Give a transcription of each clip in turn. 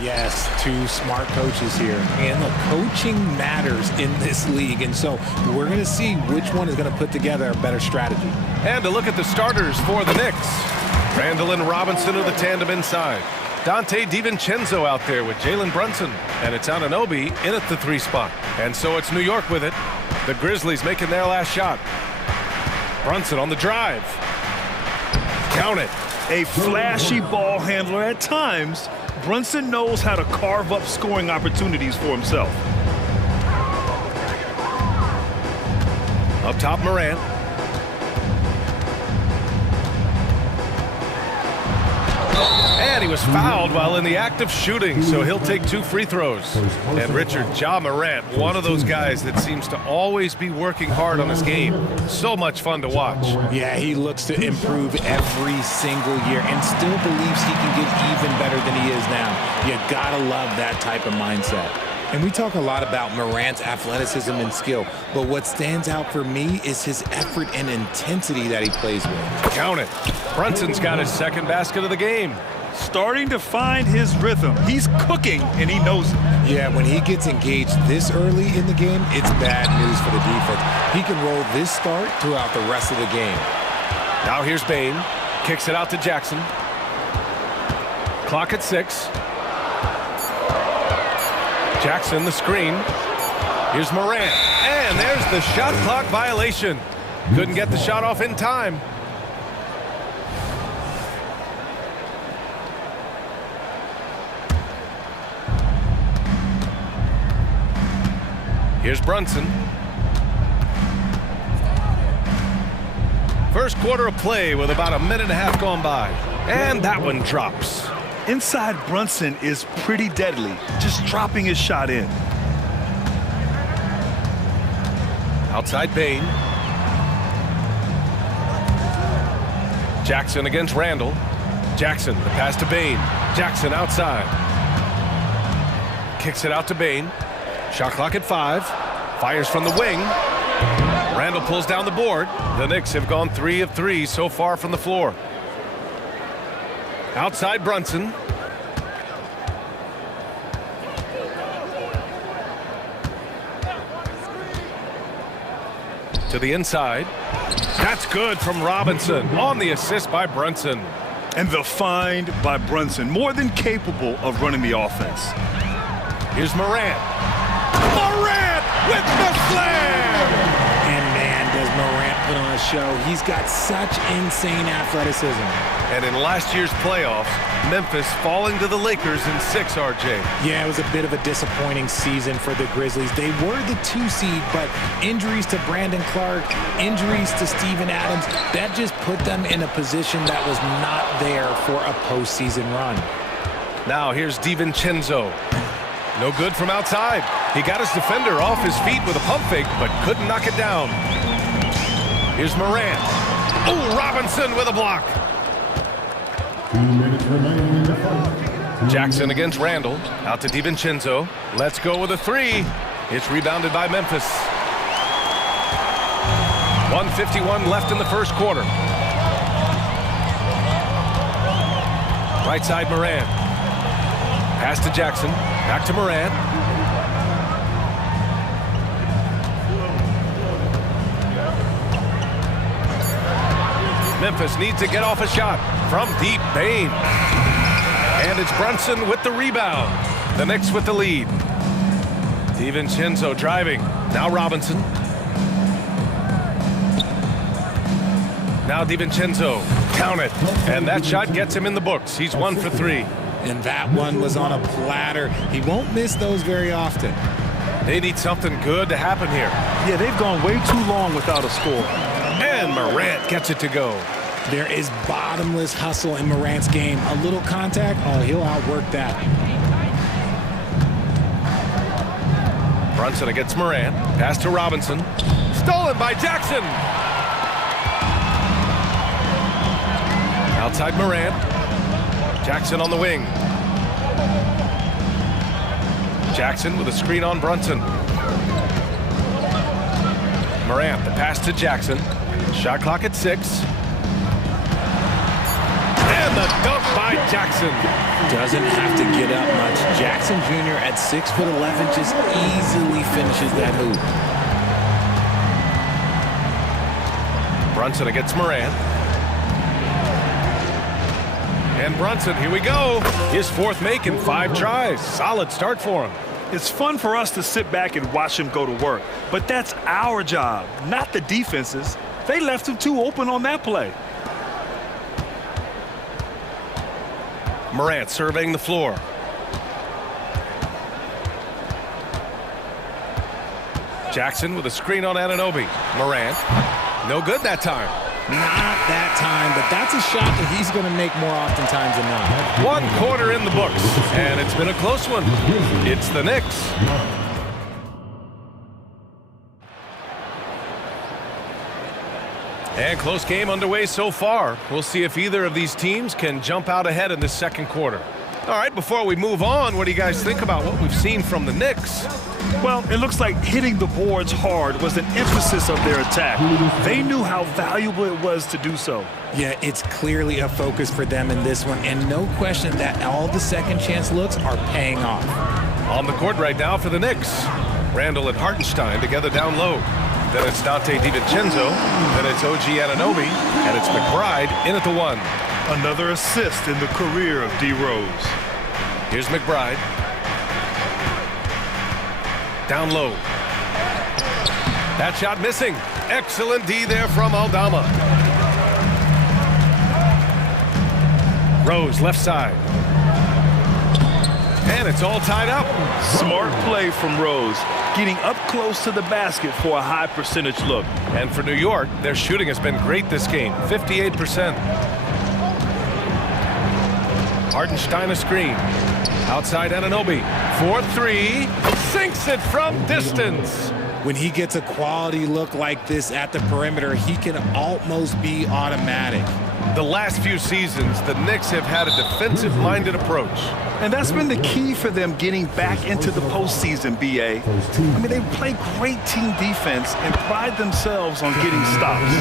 Yes, two smart coaches here. And the coaching matters in this league. And so we're going to see which one is going to put together a better strategy. And to look at the starters for the Knicks. Randall and Robinson are the tandem inside. Dante DiVincenzo out there with Jalen Brunson. And it's Anunoby in at the 3 spot. And so it's New York with it. The Grizzlies making their last shot. Brunson on the drive. Count it. A flashy ball handler at times. Brunson knows how to carve up scoring opportunities for himself. Up top, Morant. And he was fouled while in the act of shooting, so he'll take 2 free throws. And Richard, Ja Morant, one of those guys that seems to always be working hard on his game. So much fun to watch. Yeah, he looks to improve every single year and still believes he can get even better than he is now. You gotta love that type of mindset. And we talk a lot about Morant's athleticism and skill, but what stands out for me is his effort and intensity that he plays with. Count it. Brunson's got his 2nd basket of the game. Starting to find his rhythm. He's cooking, and he knows it. Yeah, when he gets engaged this early in the game, it's bad news for the defense. He can roll this start throughout the rest of the game. Now here's Bane. Kicks it out to Jackson. Clock at 6. Jackson, the screen. Here's Morant. And there's the shot clock violation. Couldn't get the shot off in time. Here's Brunson. First quarter of play with about a minute and a half gone by. And that one drops. Inside Brunson is pretty deadly, just dropping his shot in. Outside Bane. Jackson against Randall. Jackson, the pass to Bane. Jackson outside. Kicks it out to Bane. Shot clock at 5. Fires from the wing. Randall pulls down the board. The Knicks have gone 3 of 3 so far from the floor. Outside Brunson. To the inside. That's good from Robinson on the assist by Brunson. And the find by Brunson, more than capable of running the offense. Here's Morant. Morant with the slam! And man, does Morant put on a show. He's got such insane athleticism. And in last year's playoffs, Memphis falling to the Lakers in 6, RJ. Yeah, it was a bit of a disappointing season for the Grizzlies. They were the 2 seed, but injuries to Brandon Clark, injuries to Steven Adams, that just put them in a position that was not there for a postseason run. Now here's DiVincenzo. No good from outside. He got his defender off his feet with a pump fake, but couldn't knock it down. Here's Morant. Oh, Robinson with a block. 2 minutes remaining in the fight. Jackson against Randall. Out to DiVincenzo. Let's go with a 3. It's rebounded by Memphis. 1:51 left in the first quarter. Right side Morant. Pass to Jackson. Back to Morant. Memphis needs to get off a shot from deep. Bane. And it's Brunson with the rebound. The Knicks with the lead. DiVincenzo driving. Now Robinson. Now DiVincenzo. Count it. And that shot gets him in the books. He's 1 for 3. And that one was on a platter. He won't miss those very often. They need something good to happen here. Yeah, they've gone way too long without a score. And Morant gets it to go. There is bottomless hustle in Morant's game. A little contact, oh, he'll outwork that. Brunson against Morant. Pass to Robinson. Stolen by Jackson. Outside Morant. Jackson on the wing. Jackson with a screen on Brunson. Morant, the pass to Jackson. Shot clock at 6. And the dunk by Jackson. Doesn't have to get up much. Jackson Jr. at 6'11" just easily finishes that hoop. Brunson against Morant. And Brunson, here we go. His fourth make in 5 tries. Solid start for him. It's fun for us to sit back and watch him go to work, but that's our job, not the defense's. They left him too open on that play. Morant surveying the floor. Jackson with a screen on Anunoby. Morant, no good that time. Not that time, but that's a shot that he's going to make more oftentimes than not. 1 quarter in the books, and it's been a close one. It's the Knicks. And close game underway so far. We'll see if either of these teams can jump out ahead in the second quarter. All right, before we move on, what do you guys think about what we've seen from the Knicks? Well, it looks like hitting the boards hard was an emphasis of their attack. They knew how valuable it was to do so. Yeah, it's clearly a focus for them in this one, and no question that all the second chance looks are paying off. On the court right now for the Knicks, Randall and Hartenstein together down low. Then it's Dante DiVincenzo, then it's OG Anunoby, and it's McBride in at the 1. Another assist in the career of D. Rose. Here's McBride. Down low. That shot missing. Excellent D there from Aldama. Rose left side. And it's all tied up. Smart play from Rose, getting up close to the basket for a high percentage look. And for New York, their shooting has been great this game, 58%. Hartenstein a screen. Outside Anunoby. 4-3. Sinks it from distance. When he gets a quality look like this at the perimeter, he can almost be automatic. The last few seasons, the Knicks have had a defensive-minded approach. And that's been the key for them getting back into the postseason, B.A. I mean, they play great team defense and pride themselves on getting stops.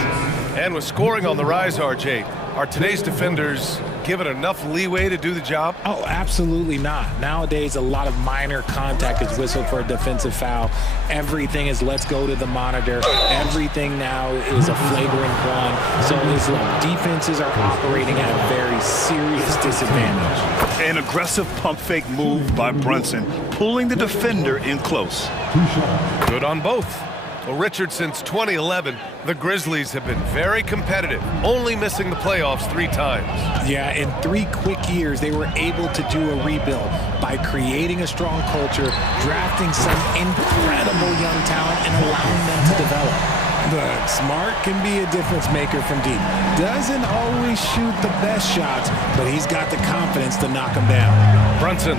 And with scoring on the rise, RJ, are today's defenders given enough leeway to do the job? Oh, absolutely not. Nowadays, a lot of minor contact is whistled for a defensive foul. Everything is let's go to the monitor. Everything now is a flagrant one. So it's like defenses are operating at a very serious disadvantage. An aggressive pump fake move by Brunson, pulling the defender in close. Good on both. Well, Richard, since 2011, the Grizzlies have been very competitive, only missing the playoffs 3 times. Yeah, in 3 quick years, they were able to do a rebuild by creating a strong culture, drafting some incredible young talent, and allowing them to develop. But Smart can be a difference maker from deep. Doesn't always shoot the best shots, but he's got the confidence to knock them down. Brunson.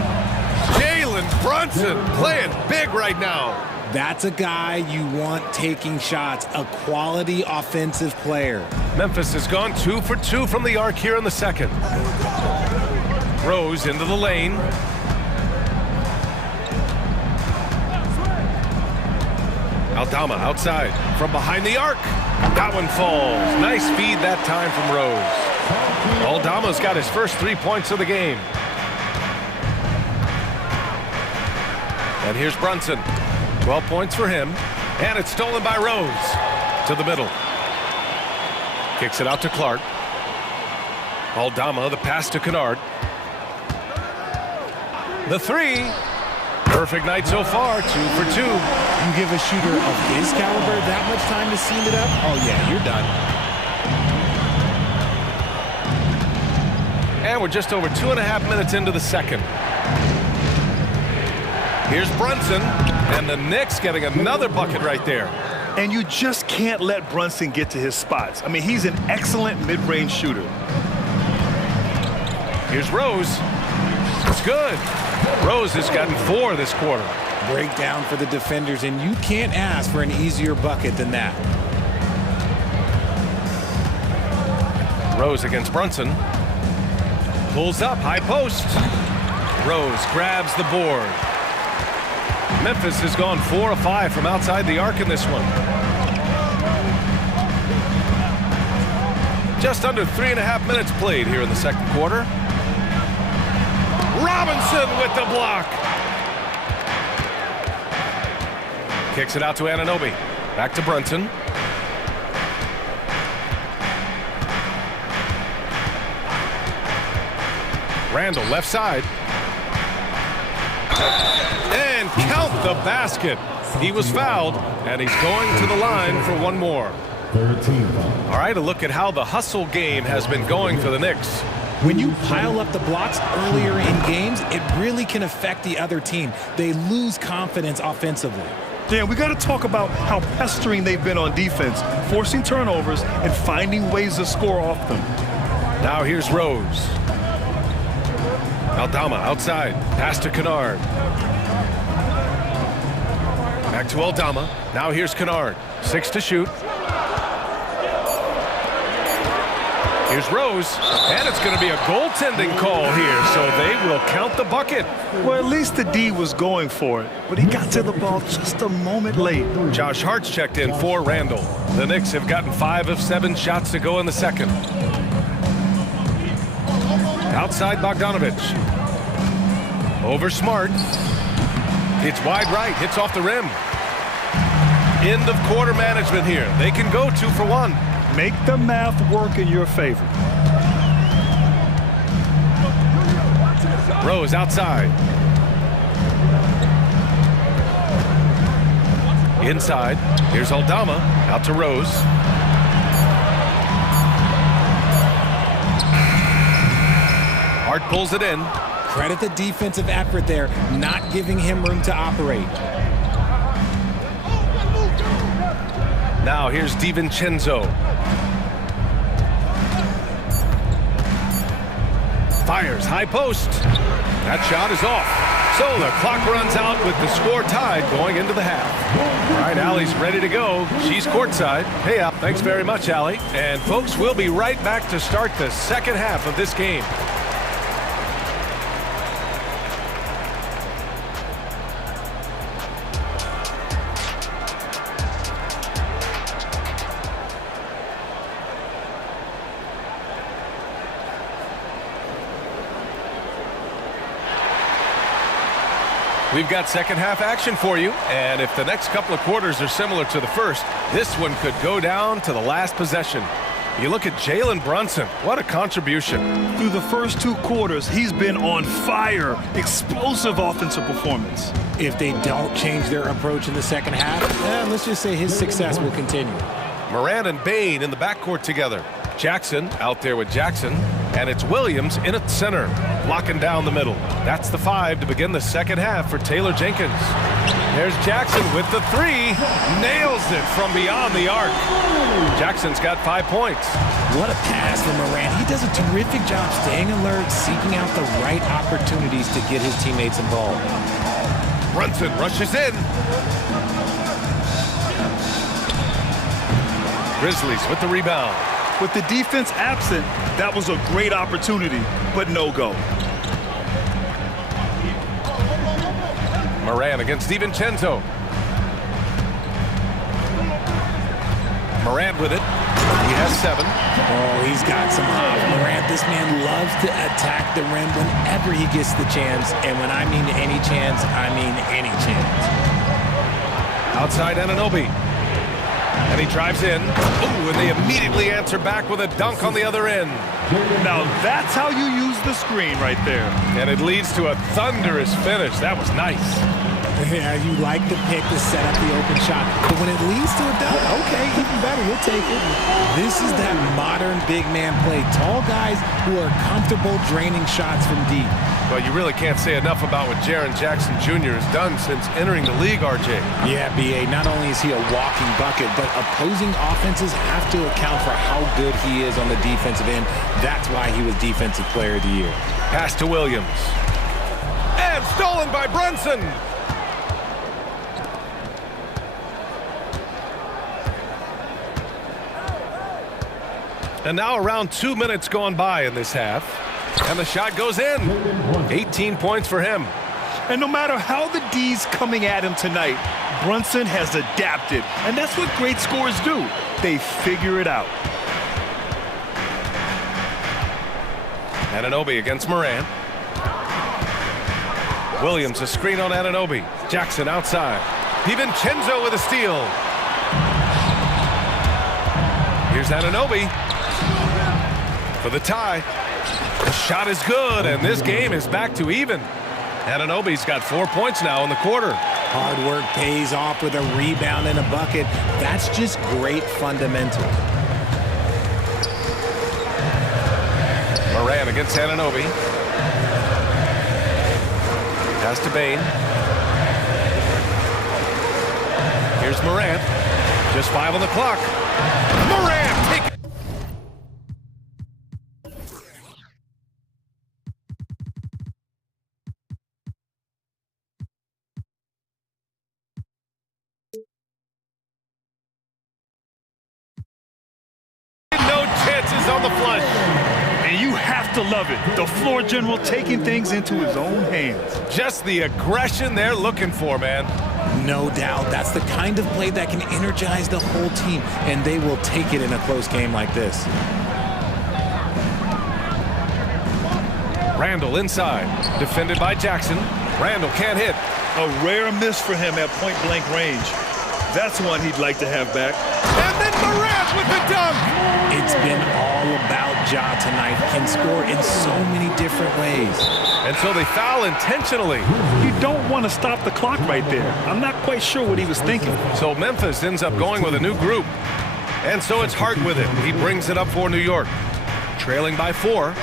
Jalen Brunson playing big right now. That's a guy you want taking shots, a quality offensive player. Memphis has gone 2 for 2 from the arc here in the second. Rose into the lane. Aldama outside from behind the arc. That one falls. Nice feed that time from Rose. Aldama's got his first 3 points of the game. And here's Brunson. 12 points for him, and it's stolen by Rose. To the middle. Kicks it out to Clark. Aldama, the pass to Kennard. The 3. Perfect night so far, 2 for 2. You give a shooter of his caliber that much time to seam it up? Oh, yeah, you're done. And we're just over 2.5 minutes into the second. Here's Brunson, and the Knicks getting another bucket right there. And you just can't let Brunson get to his spots. I mean, he's an excellent mid-range shooter. Here's Rose. It's good. Rose has gotten 4 this quarter. Breakdown for the defenders, and you can't ask for an easier bucket than that. Rose against Brunson. Pulls up, high post. Rose grabs the board. Memphis has gone 4 of 5 from outside the arc in this one. Just under 3.5 minutes played here in the second quarter. Robinson with the block. Kicks it out to Anunoby. Back to Brunson. Randall, left side. And count the basket. He was fouled, and he's going to the line for one more. 13 foul. All right, a look at how the hustle game has been going for the Knicks. When you pile up the blocks earlier in games, it really can affect the other team. They lose confidence offensively. Yeah, we got to talk about how pestering they've been on defense, forcing turnovers and finding ways to score off them. Now here's Rose. Aldama outside. Pass to Kennard. Back to Aldama. Now here's Kennard. 6 to shoot. Here's Rose. And it's going to be a goaltending call here, so they will count the bucket. Well, at least the D was going for it, but he got to the ball just a moment late. Josh Hart's checked in for Randall. The Knicks have gotten 5 of 7 shots to go in the second. Outside Bogdanovich. Over Smart. It's wide right. Hits off the rim. End of quarter management here. They can go 2 for 1. Make the math work in your favor. Rose outside. Inside. Here's Aldama. Out to Rose. Hart pulls it in. Credit the defensive effort there, not giving him room to operate. Now here's DiVincenzo. Fires, high post. That shot is off. So the clock runs out with the score tied going into the half. All right, Allie's ready to go. She's courtside. Hey, Al. Thanks very much, Allie. And folks, we'll be right back to start the second half of this game. We've got second half action for you, and if the next couple of quarters are similar to the first, this one could go down to the last possession. You look at Jalen Brunson, what a contribution. Through the first 2 quarters, he's been on fire. Explosive offensive performance. If they don't change their approach in the second half, let's just say his success will continue. Moran and Bain in the backcourt together. Jackson out there with Jackson, and it's Williams in at center, locking down the middle. That's the 5 to begin the second half for Taylor Jenkins. There's Jackson with the 3, nails it from beyond the arc. Jackson's got 5 points. What a pass from Moran. He does a terrific job staying alert, seeking out the right opportunities to get his teammates involved. Brunson rushes in. Grizzlies with the rebound. With the defense absent, that was a great opportunity, but no go. Moran against DiVincenzo. Moran with it. He has 7. Oh, he's got some hops. Moran, this man loves to attack the rim whenever he gets the chance. And when I mean any chance, I mean any chance. Outside Anunoby. And he drives in. Ooh, and they immediately answer back with a dunk on the other end. Now that's how you use the screen right there. And it leads to a thunderous finish. That was nice. Yeah, you like the pick to set up the open shot. But when it leads to a dunk, okay, even better, we'll take it. This is that modern big man play. Tall guys who are comfortable draining shots from deep. Well, you really can't say enough about what Jaren Jackson Jr. has done since entering the league, RJ. Yeah, B.A., not only is he a walking bucket, but opposing offenses have to account for how good he is on the defensive end. That's why he was Defensive Player of the Year. Pass to Williams. And stolen by Brunson. And now around 2 minutes gone by in this half. And the shot goes in. 18 points for him. And no matter how the D's coming at him tonight, Brunson has adapted. And that's what great scorers do. They figure it out. Anunoby against Moran. Williams, a screen on Anunoby. Jackson outside. DiVincenzo with a steal. Here's Anunoby for the tie. The shot is good, and this game is back to even. Anunoby's got 4 points now in the quarter. Hard work pays off with a rebound and a bucket. That's just great fundamentals. Moran against Anunoby. Pass to Bane. Here's Moran. Just 5 on the clock. Moran, take it. No chances on the flush. And you have to love it. The floor general taking things into his own hands. Just the aggression they're looking for, man. No doubt. That's the kind of play that can energize the whole team, and they will take it in a close game like this. Randall inside. Defended by Jackson. Randall can't hit. A rare miss for him at point-blank range. That's one he'd like to have back. And then Morant with the dunk! It's been all about Ja tonight. Can score in so many different ways. And so they foul intentionally. You don't want to stop the clock right there. I'm not quite sure what he was thinking. So Memphis ends up going with a new group. And so it's Hart with it. He brings it up for New York. Trailing by 4.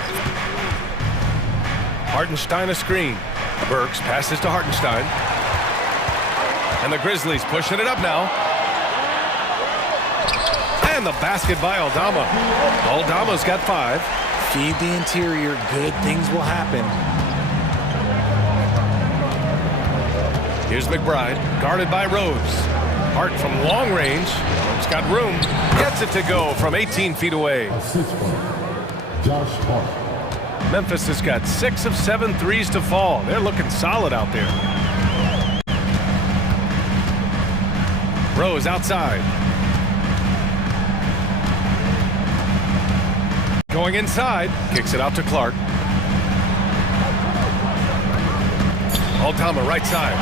Hartenstein a screen. Burks passes to Hartenstein. And the Grizzlies pushing it up now. And the basket by Aldama. Aldama's got 5. Feed the interior. Good things will happen. Here's McBride, guarded by Rose. Hart from long range. He's got room. Gets it to go from 18 feet away. Assist by Josh Hart. Memphis has got 6 of 7 threes to fall. They're looking solid out there. Rose outside. Going inside. Kicks it out to Clark. Aldama right side.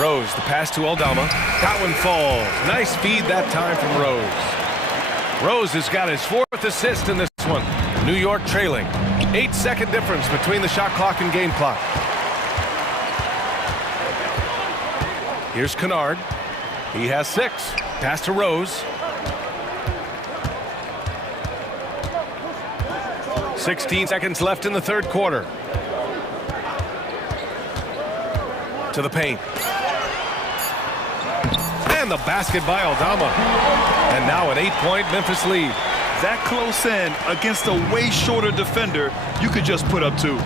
Rose, the pass to Aldama. That one falls. Nice feed that time from Rose. Rose has got his 4th assist in this one. New York trailing. 8-second difference between the shot clock and game clock. Here's Kennard. He has 6. Pass to Rose. 16 seconds left in the third quarter. To the paint. And the basket by Aldama. And now an 8-point Memphis lead. That close in against a way shorter defender, you could just put up 2.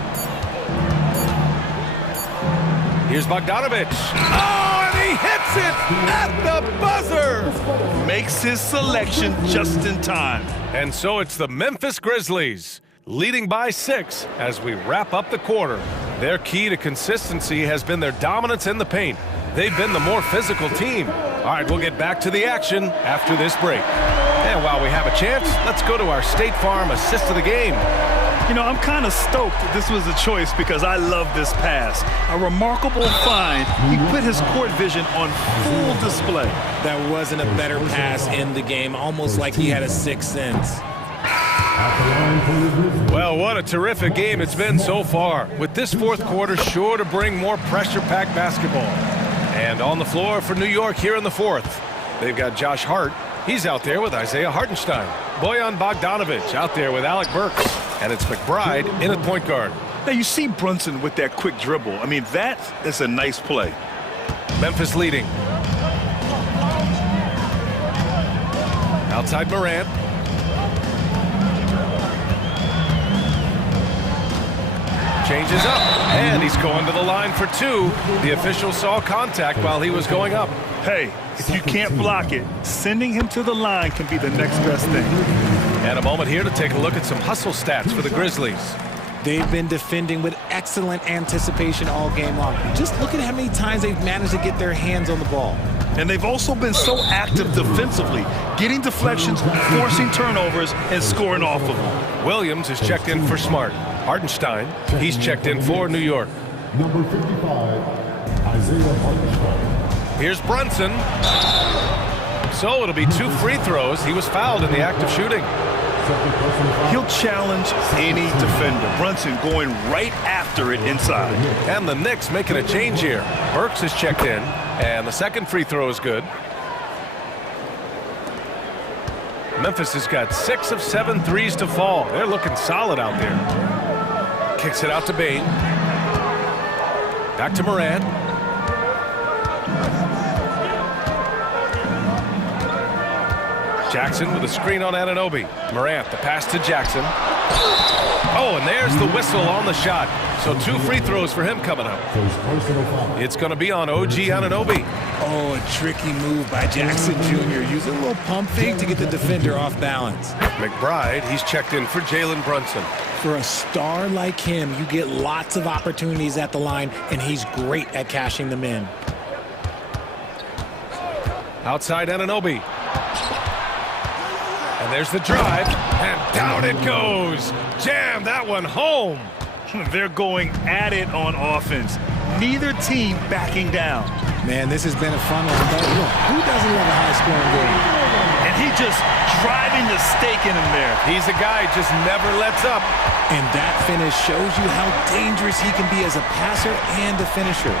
Here's Bogdanović. Oh, and he hits it at the buzzer. Makes his selection just in time. And so it's the Memphis Grizzlies leading by 6 as we wrap up the quarter. Their key to consistency has been their dominance in the paint. They've been the more physical team. All right, we'll get back to the action after this break. And while we have a chance, let's go to our State Farm assist of the game. You know, I'm kind of stoked that this was a choice because I love this pass. A remarkable find. He put his court vision on full display. That wasn't a better pass in the game, almost like he had a 6th sense. Well, what a terrific game it's been so far, with this 4th quarter sure to bring more pressure-packed basketball. And on the floor for New York here in the 4th, they've got Josh Hart. He's out there with Isaiah Hartenstein. Bojan Bogdanović out there with Alec Burks. And it's McBride in at point guard. Now, you see Brunson with that quick dribble. I mean, that is a nice play. Memphis leading. Outside Morant. Changes up, and he's going to the line for 2. The official saw contact while he was going up. Hey, if you can't block it, sending him to the line can be the next best thing. And a moment here to take a look at some hustle stats for the Grizzlies. They've been defending with excellent anticipation all game long. Just look at how many times they've managed to get their hands on the ball. And they've also been so active defensively, getting deflections, forcing turnovers, and scoring off of them. Williams is checked in for Smart. Hartenstein, he's checked in for New York. Number 55, Isaiah Hartenstein. Here's Brunson. So it'll be 2 free throws. He was fouled in the act of shooting. He'll challenge any defender. Brunson going right after it inside. And the Knicks making a change here. Burks is checked in, and the second free throw is good. Memphis has got 6 of 7 threes to fall. They're looking solid out there. Kicks it out to Bane. Back to Morant. Jackson with a screen on Anunoby. Morant, the pass to Jackson. Oh, and there's the whistle on the shot. So 2 free throws for him coming up. It's going to be on OG Anunoby. Oh, a tricky move by Jackson Jr. Using a little pump fake to get the defender off balance. McBride, he's checked in for Jalen Brunson. For a star like him, you get lots of opportunities at the line, and he's great at cashing them in. Outside Anunoby. And there's the drive, and down it goes. Jam that one home. They're going at it on offense. Neither team backing down. Man, this has been a fun one, but look, who doesn't love a high-scoring game? And he just driving the stake in him there. He's a guy who just never lets up. And that finish shows you how dangerous he can be as a passer and a finisher.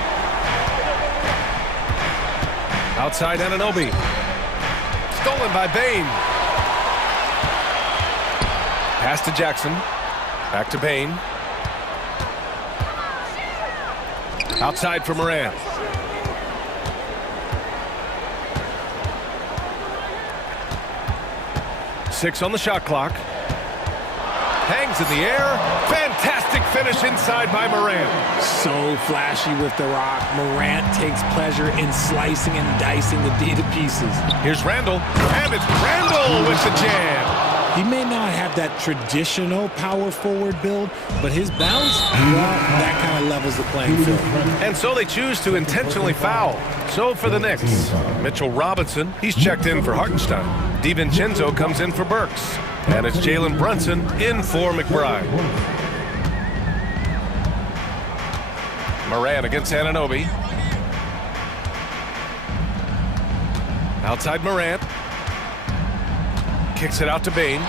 Outside Anunoby. Stolen by Bane. Pass to Jackson. Back to Bane. Outside for Morant. Six on the shot clock. Hangs in the air. Fantastic finish inside by Morant. So flashy with the rock. Morant takes pleasure in slicing and dicing the D to pieces. Here's Randall. And it's Randall with the jam. He may not have that traditional power forward build, but his bounce, well, that kind of levels the playing field. And so they choose to intentionally foul. So for the Knicks, Mitchell Robinson, he's checked in for Hartenstein. DiVincenzo comes in for Burks. And it's Jalen Brunson in for McBride. Morant against Anunoby. Outside Morant. Kicks it out to Bane.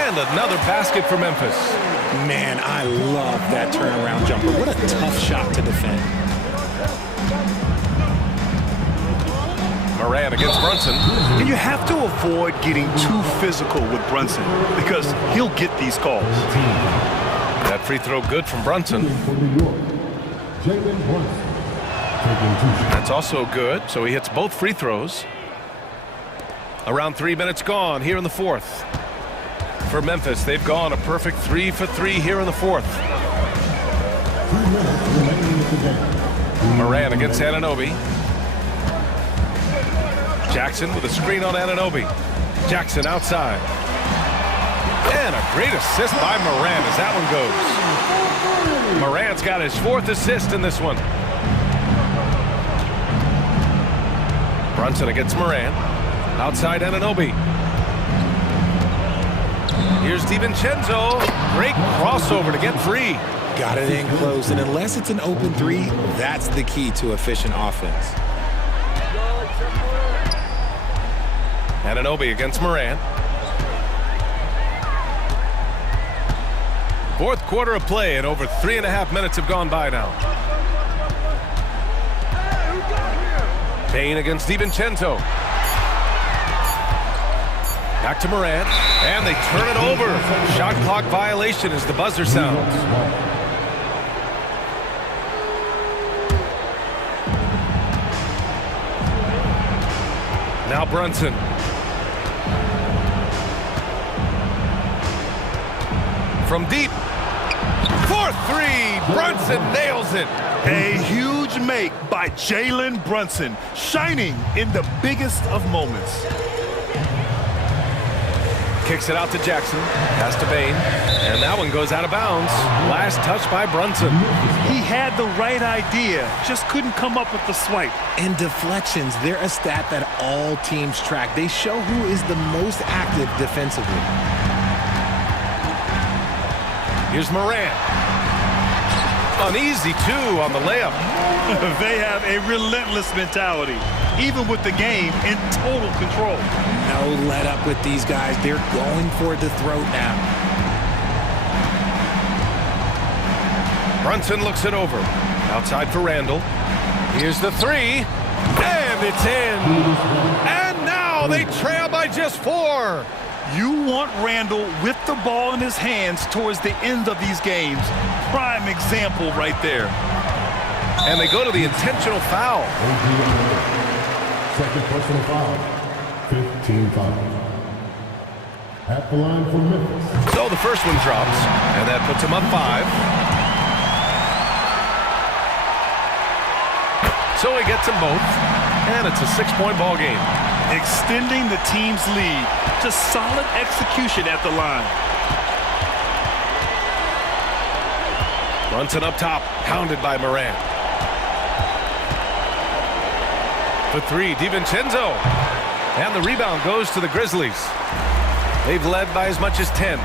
And another basket for Memphis. Man, I love that turnaround jumper. What a tough shot to defend. Morant against Brunson. And you have to avoid getting too physical with Brunson because he'll get these calls. That free throw good from Brunson. That's also good, so he hits both free throws. Around 3 minutes gone here in the fourth. For Memphis, they've gone a perfect 3 for 3 here in the fourth. Morant against Anunoby. Jackson with a screen on Anunoby. Jackson outside. And a great assist by Morant as that one goes. Morant's got his 4th assist in this one. Brunson against Morant. Outside Anunoby. Here's DiVincenzo. Great crossover to get free. Got it in close, and unless it's an open 3, that's the key to efficient offense. Anunoby against Morant. 4th quarter of play, and over 3.5 minutes have gone by now. Bane against DiVincenzo. Back to Morant, and they turn it over. Shot clock violation as the buzzer sounds. Now Brunson. From deep. 4-3. Brunson nails it. A huge make by Jalen Brunson, shining in the biggest of moments. Kicks it out to Jackson. Pass to Bane. And that one goes out of bounds. Last touch by Brunson. He had the right idea, just couldn't come up with the swipe. And deflections, they're a stat that all teams track. They show who is the most active defensively. Here's Morant. Uneasy, too, on the layup. They have a relentless mentality, even with the game in total control. No let up with these guys. They're going for the throat now. Brunson looks it over. Outside for Randall. Here's the three. And it's in. And now they trail by just 4. You want Randall with the ball in his hands towards the end of these games. Prime example right there. And they go to the intentional foul. Second personal foul. 15 fouls. At the line for Memphis. So the first one drops, and that puts him up 5. So he gets them both, and it's a 6-point ball game. Extending the team's lead. Just solid execution at the line. Brunson up top, hounded by Morant. For 3, DiVincenzo. And the rebound goes to the Grizzlies. They've led by as much as 10.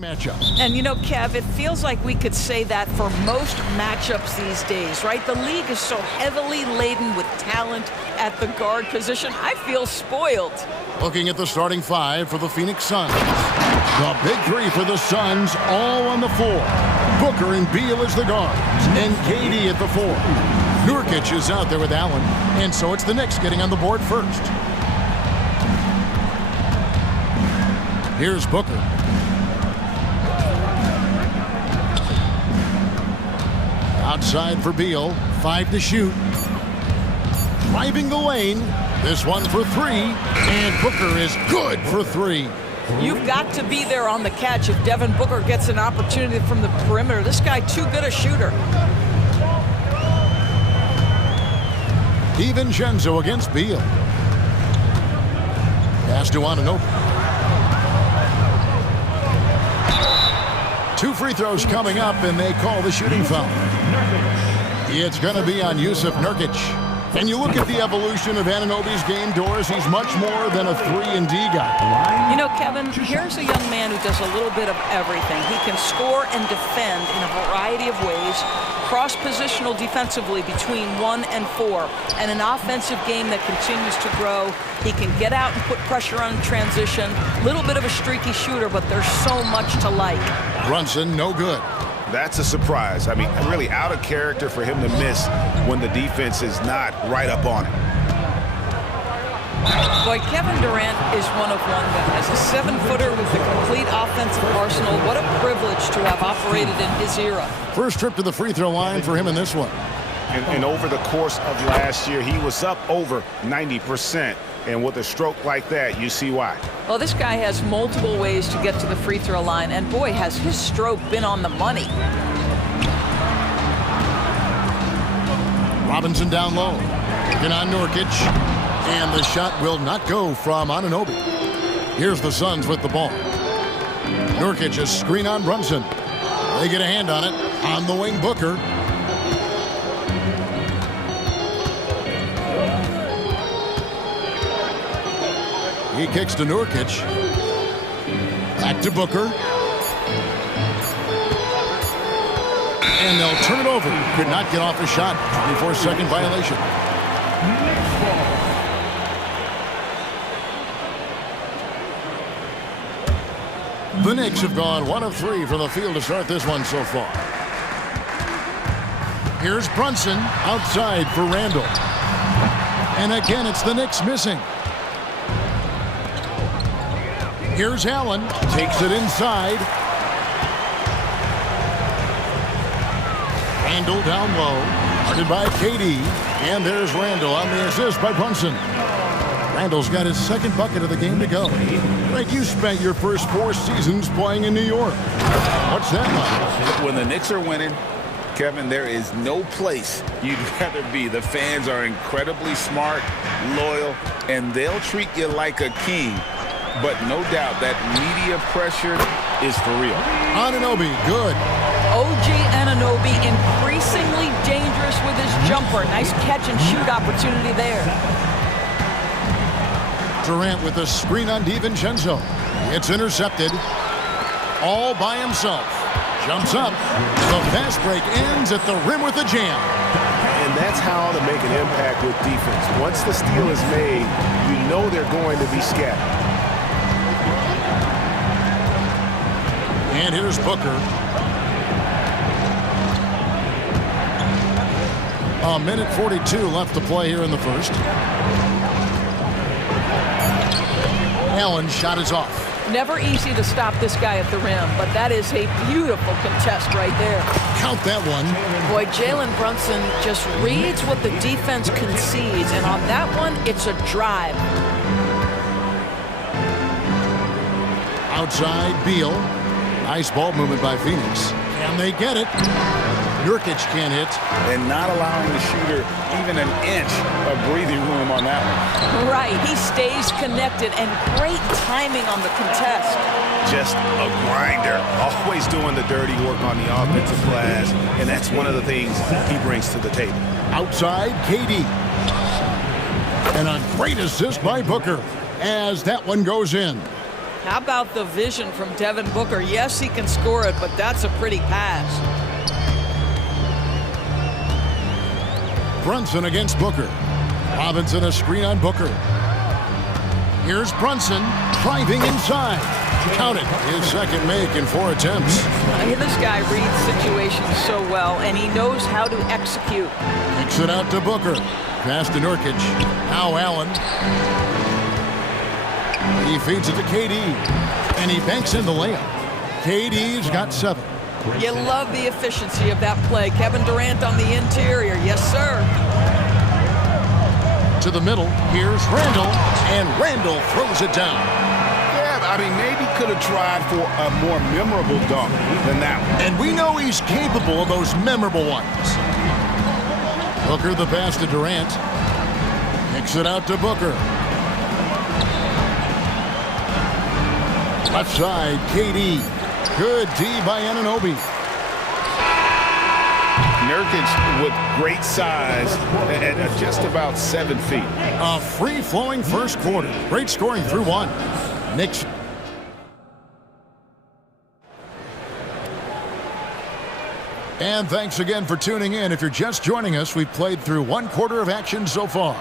Matchups. And you know, Kev, it feels like we could say that for most matchups these days, right? The league is so heavily laden with talent at the guard position. I feel spoiled. Looking at the starting five for the Phoenix Suns. The big three for the Suns, all on the floor. Booker and Beal as the guards, and KD at the four. Nurkic is out there with Allen, and so it's the Knicks getting on the board first. Here's Booker. Outside for Beal, 5 to shoot. Driving the lane, this one for 3, and Booker is good for 3. You've got to be there on the catch if Devin Booker gets an opportunity from the perimeter. This guy too good a shooter. DiVincenzo against Beal. Pass to Anunoby. 2 free throws coming up, and they call the shooting foul. It's going to be on Yusuf Nurkic. And you look at the evolution of Anunoby's game, Doris, he's much more than a 3-and-D guy. You know, Kevin, here's a young man who does a little bit of everything. He can score and defend in a variety of ways, cross-positional defensively between 1 and 4, and an offensive game that continues to grow. He can get out and put pressure on transition. Little bit of a streaky shooter, but there's so much to like. Brunson, no good. That's a surprise. I mean, really out of character for him to miss when the defense is not right up on him. Boy, Kevin Durant is one of one guys. A 7-footer with the complete offensive arsenal. What a privilege to have operated in his era. First trip to the free throw line for him in this one. And over the course of last year, he was up over 90%. And with a stroke like that, you see why. Well, this guy has multiple ways to get to the free throw line, and boy, has his stroke been on the money. Robinson down low. Looking on Nurkic. And the shot will not go from Anunoby. Here's the Suns with the ball. Nurkic, a screen on Brunson. They get a hand on it. On the wing, Booker. He kicks to Nurkic. Back to Booker. And they'll turn it over. Could not get off a shot. 24-second violation. The Knicks have gone 1 of 3 from the field to start this one so far. Here's Brunson outside for Randall. And again, it's the Knicks missing. Here's Allen, takes it inside. Randall down low, guarded by KD. And there's Randall on the assist by Brunson. Randall's got his second bucket of the game to go. Like you spent your first 4 seasons playing in New York. What's that like? When the Knicks are winning, Kevin, there is no place you'd rather be. The fans are incredibly smart, loyal, and they'll treat you like a king. But no doubt that media pressure is for real. Anunoby, good. OG Anunoby increasingly dangerous with his jumper. Nice catch and shoot opportunity there. Durant with a screen on DiVincenzo. It's intercepted. All by himself. Jumps up. The fast break ends at the rim with a jam. And that's how to make an impact with defense. Once the steal is made, you know they're going to be scattered. And here's Booker. A minute 42 left to play here in the first. Allen's shot is off. Never easy to stop this guy at the rim, but that is a beautiful contest right there. Count that one. Boy, Jalen Brunson just reads what the defense concedes, and on that one, it's a drive. Outside, Beal. Nice ball movement by Phoenix. Can they get it? Nurkic can't hit. And not allowing the shooter even an inch of breathing room on that one. Right, he stays connected, and great timing on the contest. Just a grinder, always doing the dirty work on the offensive glass, and that's one of the things he brings to the table. Outside, KD. And a great assist by Booker as that one goes in. How about the vision from Devin Booker? Yes, he can score it, but that's a pretty pass. Brunson against Booker. Robinson a screen on Booker. Here's Brunson driving inside. Count it, his second make in 4 attempts. This guy reads situations so well, and he knows how to execute. Kicks it out to Booker. Pass to Nurkic. Now Allen. He feeds it to KD. And he banks in the layup. KD's got 7. You love the efficiency of that play. Kevin Durant on the interior. Yes, sir. To the middle. Here's Randall. And Randall throws it down. I mean, maybe could have tried for a more memorable dunk than that one. And we know he's capable of those memorable ones. Booker the pass to Durant. Kicks it out to Booker. Left side, KD. Good D by Anunoby. Nurkic with great size at just about 7 feet. A free-flowing first quarter. Great scoring through 1. Knicks. And thanks again for tuning in. If you're just joining us, we've played through 1 quarter of action so far.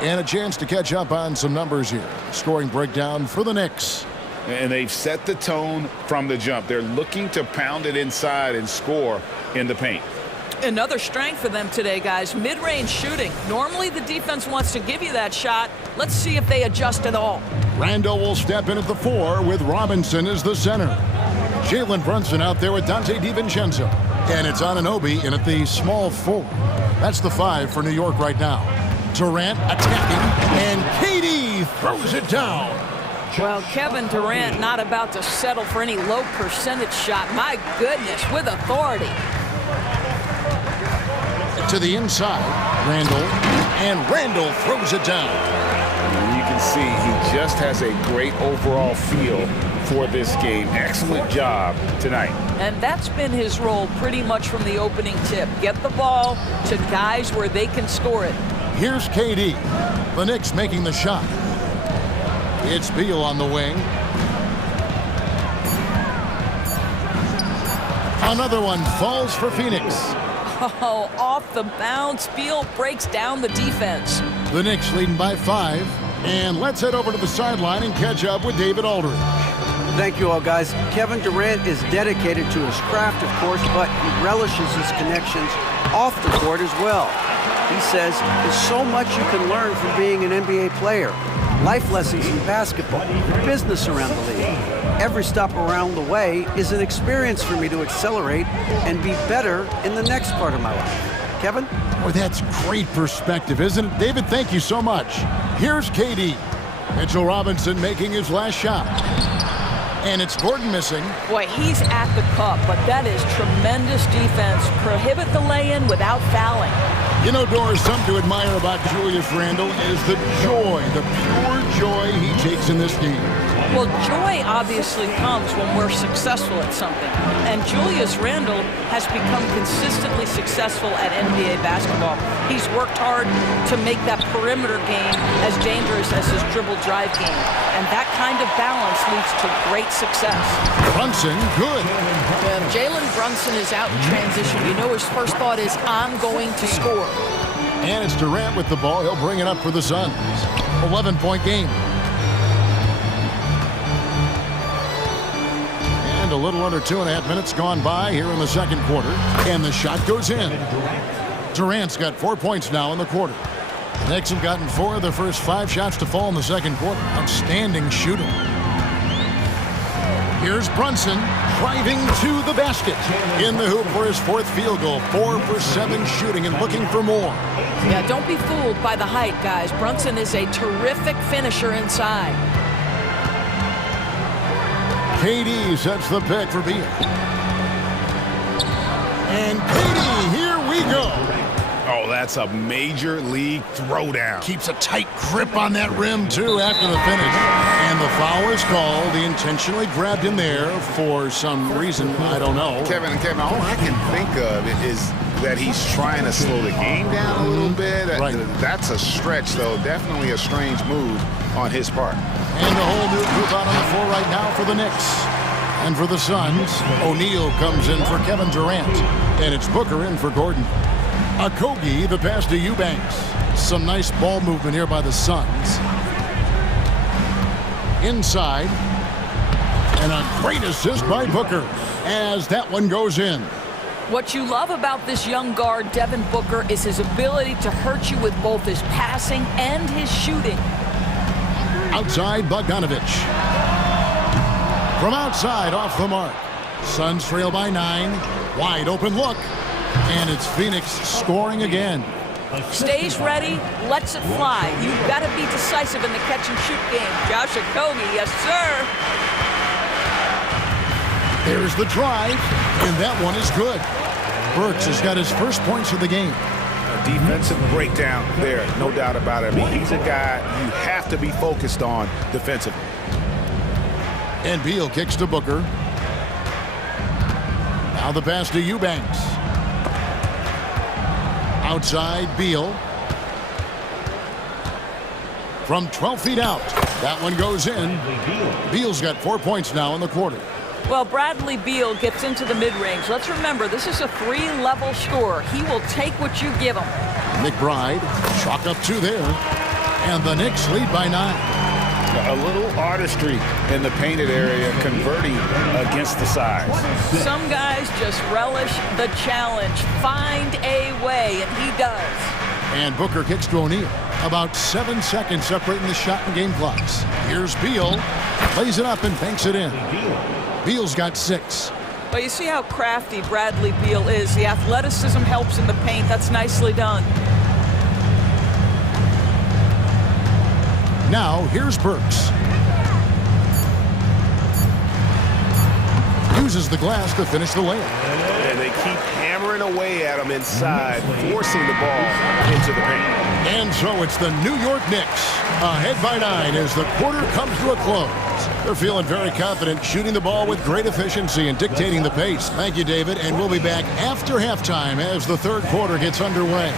And a chance to catch up on some numbers here. Scoring breakdown for the Knicks. And they've set the tone from the jump. They're looking to pound it inside and score in the paint. Another strength for them today, guys. Mid-range shooting. Normally the defense wants to give you that shot. Let's see if they adjust at all. Randall will step in at the 4 with Robinson as the center. Jalen Brunson out there with Donte DiVincenzo. And it's Anunoby in at the small 4. That's the 5 for New York right now. Durant attacking, and KD throws it down. Well, Kevin Durant not about to settle for any low percentage shot. My goodness, with authority. To the inside, Randall, and Randall throws it down. You can see he just has a great overall feel for this game. Excellent job tonight. And that's been his role pretty much from the opening tip. Get the ball to guys where they can score it. Here's KD. The Knicks making the shot. It's Beal on the wing. Another one falls for Phoenix. Oh, off the bounce. Beal breaks down the defense. The Knicks leading by 5. And let's head over to the sideline and catch up with David Aldridge. Thank you all, guys. Kevin Durant is dedicated to his craft, of course, but he relishes his connections off the court as well. He says there's so much you can learn from being an NBA player. Life lessons in basketball, business around the league. Every stop around the way is an experience for me to accelerate and be better in the next part of my life. Kevin? Well, that's great perspective, isn't it? David, thank you so much. Here's KD. Mitchell Robinson making his last shot. And it's Gordon missing. Boy, he's at the cup, but that is tremendous defense. Prohibit the lay-in without fouling. You know, Doris, something to admire about Julius Randle is the joy, the pure joy he takes in this game. Well, joy obviously comes when we're successful at something. And Julius Randle has become consistently successful at NBA basketball. He's worked hard to make that perimeter game as dangerous as his dribble drive game. And that kind of balance leads to great success. Brunson, good. When Jalen Brunson is out in transition, you know his first thought is, I'm going to score. And it's Durant with the ball. He'll bring it up for the Suns. 11-point game. A little under 2.5 minutes gone by here in the second quarter, and the shot goes in. Durant's got 4 points now in the quarter. The Knicks have gotten 4 of their first 5 shots to fall in the second quarter. Outstanding shooting. Here's Brunson driving to the basket. In the hoop for his 4th field goal. 4 for 7 shooting and looking for more. Yeah, don't be fooled by the height, guys. Brunson is a terrific finisher inside. KD sets the pick for Beal. And KD, here we go. Oh, that's a major league throwdown. Keeps a tight grip on that rim, too, after the finish. And the foul is called. He intentionally grabbed him there for some reason, I don't know. Kevin, all I can think of is that he's trying to slow the game down a little bit. Right. That's a stretch, though. Definitely a strange move on his part. And a whole new group out on the floor right now for the Knicks. And for the Suns, O'Neal comes in for Kevin Durant. And it's Booker in for Gordon. Okogie, the pass to Eubanks. Some nice ball movement here by the Suns. Inside. And a great assist by Booker as that one goes in. What you love about this young guard, Devin Booker, is his ability to hurt you with both his passing and his shooting. Outside, Bogdanovich. From outside, off the mark. Suns trail by 9. Wide open look. And it's Phoenix scoring again. Stays ready, lets it fly. You've got to be decisive in the catch-and-shoot game. Josh Okogie, yes, sir. There's the drive, and that one is good. Burks has got his first points of the game. A defensive breakdown there, no doubt about it. I mean, he's a guy you have to be focused on defensively. And Beal kicks to Booker. Now the pass to Eubanks. Outside, Beal. From 12 feet out. That one goes in. Beal's got 4 points now in the quarter. Well, Bradley Beal gets into the mid-range. Let's remember, this is a 3-level scorer. He will take what you give him. McBride, chalk up 2 there. And the Knicks lead by 9. A little artistry in the painted area, converting against the size. Some guys just relish the challenge. Find a way, and he does. And Booker kicks to O'Neal. About 7 seconds separating the shot and game clocks. Here's Beal. Plays it up and banks it in. Beal's got 6. Well, you see how crafty Bradley Beal is. The athleticism helps in the paint. That's nicely done. Now, here's Burks. Uses the glass to finish the layup. And they keep hammering away at him inside, forcing the ball into the paint. And so it's the New York Knicks ahead by 9 as the quarter comes to a close. They're feeling very confident, shooting the ball with great efficiency and dictating the pace. Thank you, David, and we'll be back after halftime as the third quarter gets underway.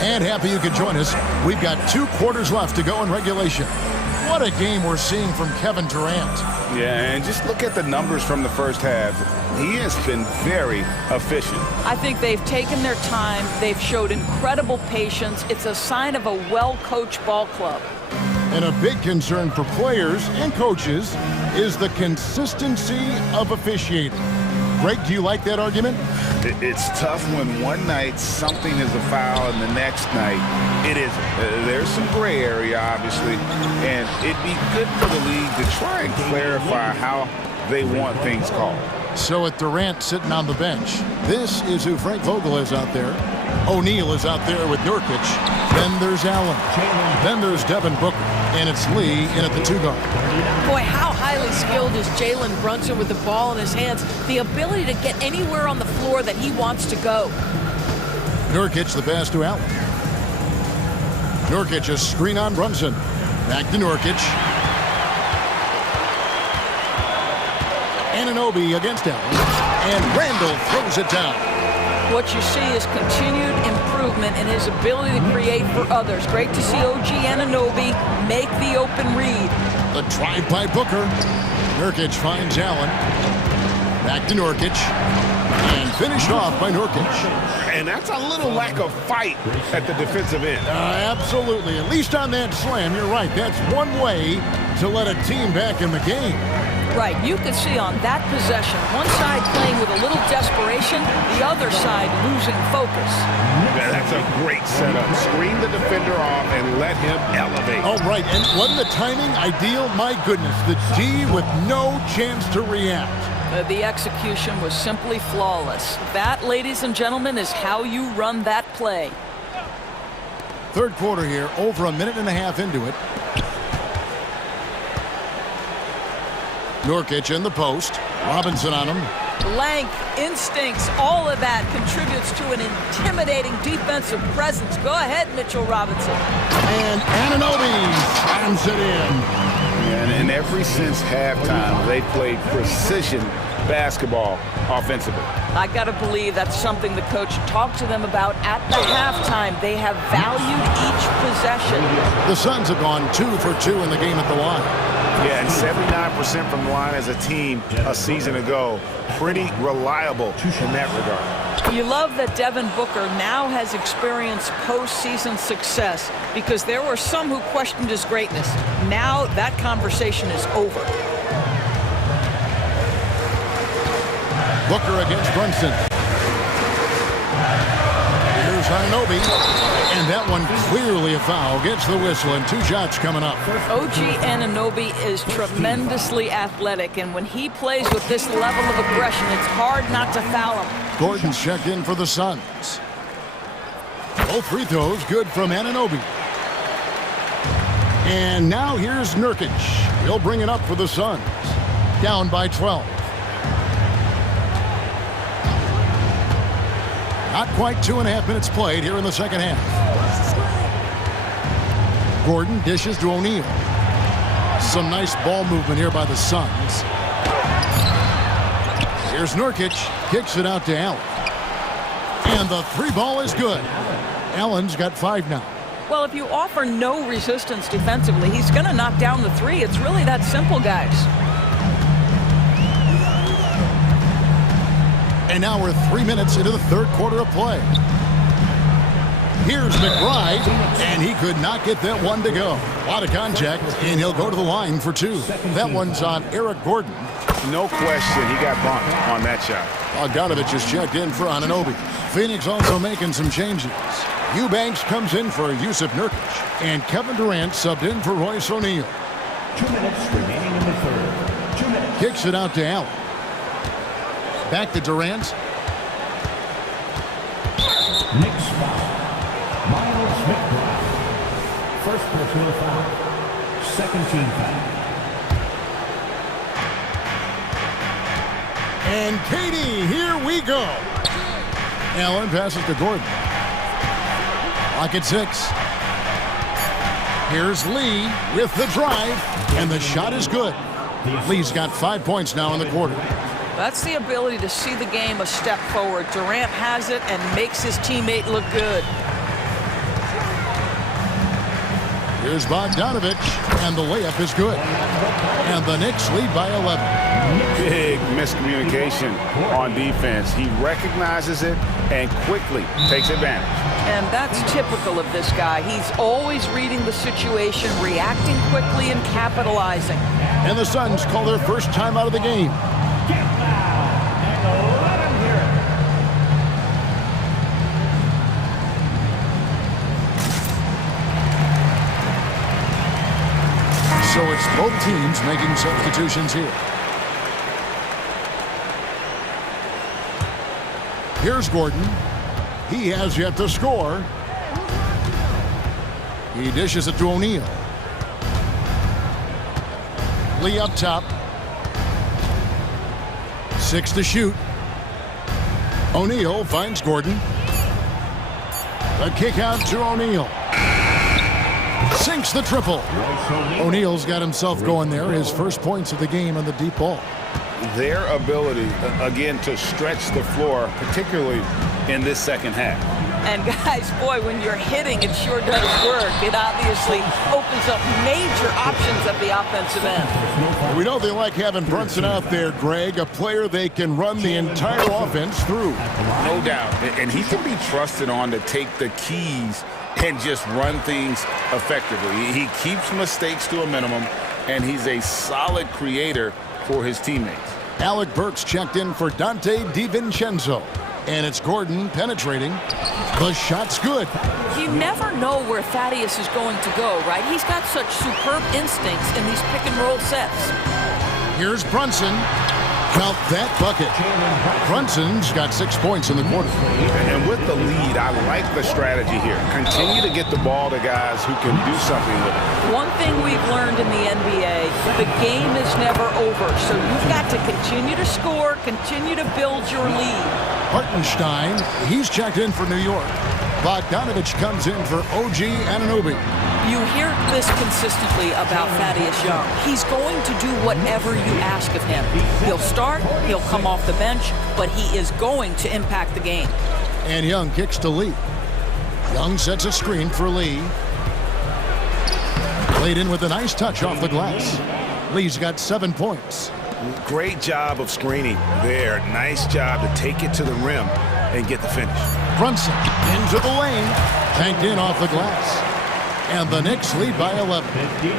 And happy you could join us. We've got 2 quarters left to go in regulation. What a game we're seeing from Kevin Durant. Yeah, and just look at the numbers from the first half. He has been very efficient. I think they've taken their time. They've showed incredible patience. It's a sign of a well-coached ball club. And a big concern for players and coaches is the consistency of officiating. Greg, do you like that argument? It's tough when one night something is a foul and the next night it isn't. There's some gray area, obviously, and it'd be good for the league to try and clarify how they want things called. So with Durant sitting on the bench, this is who Frank Vogel is out there. O'Neal is out there with Nurkic. Then there's Allen. Then there's Devin Booker. And it's Lee in at the 2 guard. Boy, how highly skilled is Jalen Brunson with the ball in his hands. The ability to get anywhere on the floor that he wants to go. Nurkic, the pass to Allen. Nurkic, a screen on Brunson. Back to Nurkic. Anunoby against Allen. And Randall throws it down. What you see is continued improvement in his ability to create for others. Great to see OG Anunoby make the open read. The drive by Booker. Nurkic finds Allen. Back to Nurkic. And finished off by Nurkic. And that's a little lack of fight at the defensive end. Absolutely. At least on that slam, you're right. That's one way to let a team back in the game. Right, you can see on that possession, one side playing with a little desperation, the other side losing focus. Yeah, that's a great setup. Screen the defender off and let him elevate. All right, and wasn't the timing ideal? My goodness, the D with no chance to react. The execution was simply flawless. That, ladies and gentlemen, is how you run that play. Third quarter here, over a minute and a half into it. Nurkic in the post. Robinson on him. Length, instincts, all of that contributes to an intimidating defensive presence. Go ahead, Mitchell Robinson. And Anunoby slams it in. And in every since halftime, they played precision basketball offensively. I got to believe that's something the coach talked to them about at the halftime. They have valued each possession. The Suns have gone 2 for 2 in the game at the line. Yeah, and 79% from the line as a team a season ago. Pretty reliable in that regard. You love that Devin Booker now has experienced postseason success because there were some who questioned his greatness. Now that conversation is over. Booker against Brunson. Here's Anunoby. And that one clearly a foul. Gets the whistle and 2 shots coming up. OG Anunoby is tremendously athletic, and when he plays with this level of aggression, it's hard not to foul him. Gordon's checked in for the Suns. Both free throws good from Anunoby. And now here's Nurkic. He'll bring it up for the Suns. Down by 12. Not quite 2.5 minutes played here in the second half. Gordon dishes to O'Neal. Some nice ball movement here by the Suns. Here's Nurkic. Kicks it out to Allen. And the 3 ball is good. Allen's got 5 now. Well, if you offer no resistance defensively, he's going to knock down the 3. It's really that simple, guys. And now we're 3 minutes into the third quarter of play. Here's McBride, and he could not get that one to go. A lot of contact, and he'll go to the line for 2. That one's on Eric Gordon. No question, he got bumped on that shot. Bogdanovich is checked in for Anunoby. Phoenix also making some changes. Eubanks comes in for Yusuf Nurkic, and Kevin Durant subbed in for Royce O'Neal. 2 minutes remaining in the third. 2 minutes. Kicks it out to Allen. Back to Durant. Knicks foul. Miles McBride. First personal foul. Second team foul. And Katie, here we go. Allen passes to Gordon. Lock at 6. Here's Lee with the drive, and the shot is good. Lee's got 5 points now in the quarter. That's the ability to see the game a step forward. Durant has it and makes his teammate look good. Here's Bogdanovich, and the layup is good. And the Knicks lead by 11. Big miscommunication on defense. He recognizes it and quickly takes advantage. And that's typical of this guy. He's always reading the situation, reacting quickly, and capitalizing. And the Suns call their first time out of the game. So it's both teams making substitutions here. Here's Gordon. He has yet to score. He dishes it to O'Neal. Lee up top. 6 to shoot. O'Neal finds Gordon. The kick out to O'Neal. Sinks the triple. O'Neal's got himself going there. His first points of the game on the deep ball. Their ability, again, to stretch the floor, particularly in this second half. And guys, boy, when you're hitting, it sure does work. It obviously opens up major options at the offensive end. We know they like having Brunson out there, Greg, a player they can run the entire offense through. No doubt. And he can be trusted on to take the keys and just run things effectively. He keeps mistakes to a minimum, and he's a solid creator for his teammates. Alec Burks checked in for Dante DiVincenzo. And it's Gordon penetrating. The shot's good. You never know where Thaddeus is going to go, right? He's got such superb instincts in these pick-and-roll sets. Here's Brunson. Count that bucket. Brunson's got 6 points in the quarter. And with the lead, I like the strategy here. Continue to get the ball to guys who can do something with it. One thing we've learned in the NBA, the game is never over. So you've got to continue to score, continue to build your lead. Hartenstein, he's checked in for New York. Bogdanovich comes in for OG Anunoby. You hear this consistently about Thaddeus Young. He's going to do whatever you ask of him. He'll start, he'll come off the bench, but he is going to impact the game. And Young kicks to Lee. Young sets a screen for Lee. Played in with a nice touch off the glass. Lee's got 7 points. Great job of screening there. Nice job to take it to the rim and get the finish. Brunson into the lane. Tanked in off the glass. And the Knicks lead by 11.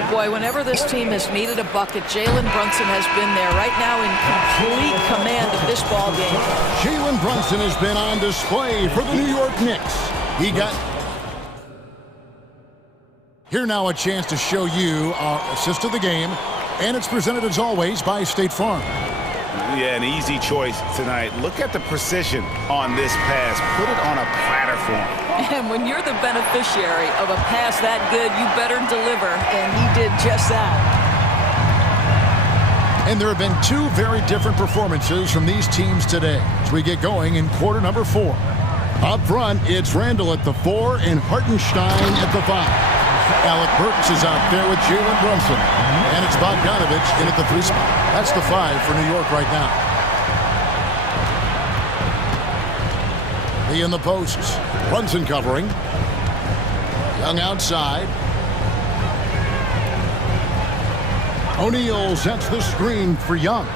Boy, whenever this team has needed a bucket, Jalen Brunson has been there right now in complete command of this ball game. Jalen Brunson has been on display for the New York Knicks. He got... Here now a chance to show you our assist of the game. And it's presented as always by State Farm. Yeah, an easy choice tonight. Look at the precision on this pass. Put it on a platter for him. And when you're the beneficiary of a pass that good, you better deliver. And he did just that. And there have been 2 very different performances from these teams today as we get going in quarter number 4. Up front, it's Randall at the 4 and Hartenstein at the 5. Alec Burks is out there with Jalen Brunson. And it's Bogdanovich in at the 3 spot. That's the 5 for New York right now. Lee in the posts. Brunson covering. Young outside. O'Neal sets the screen for Young.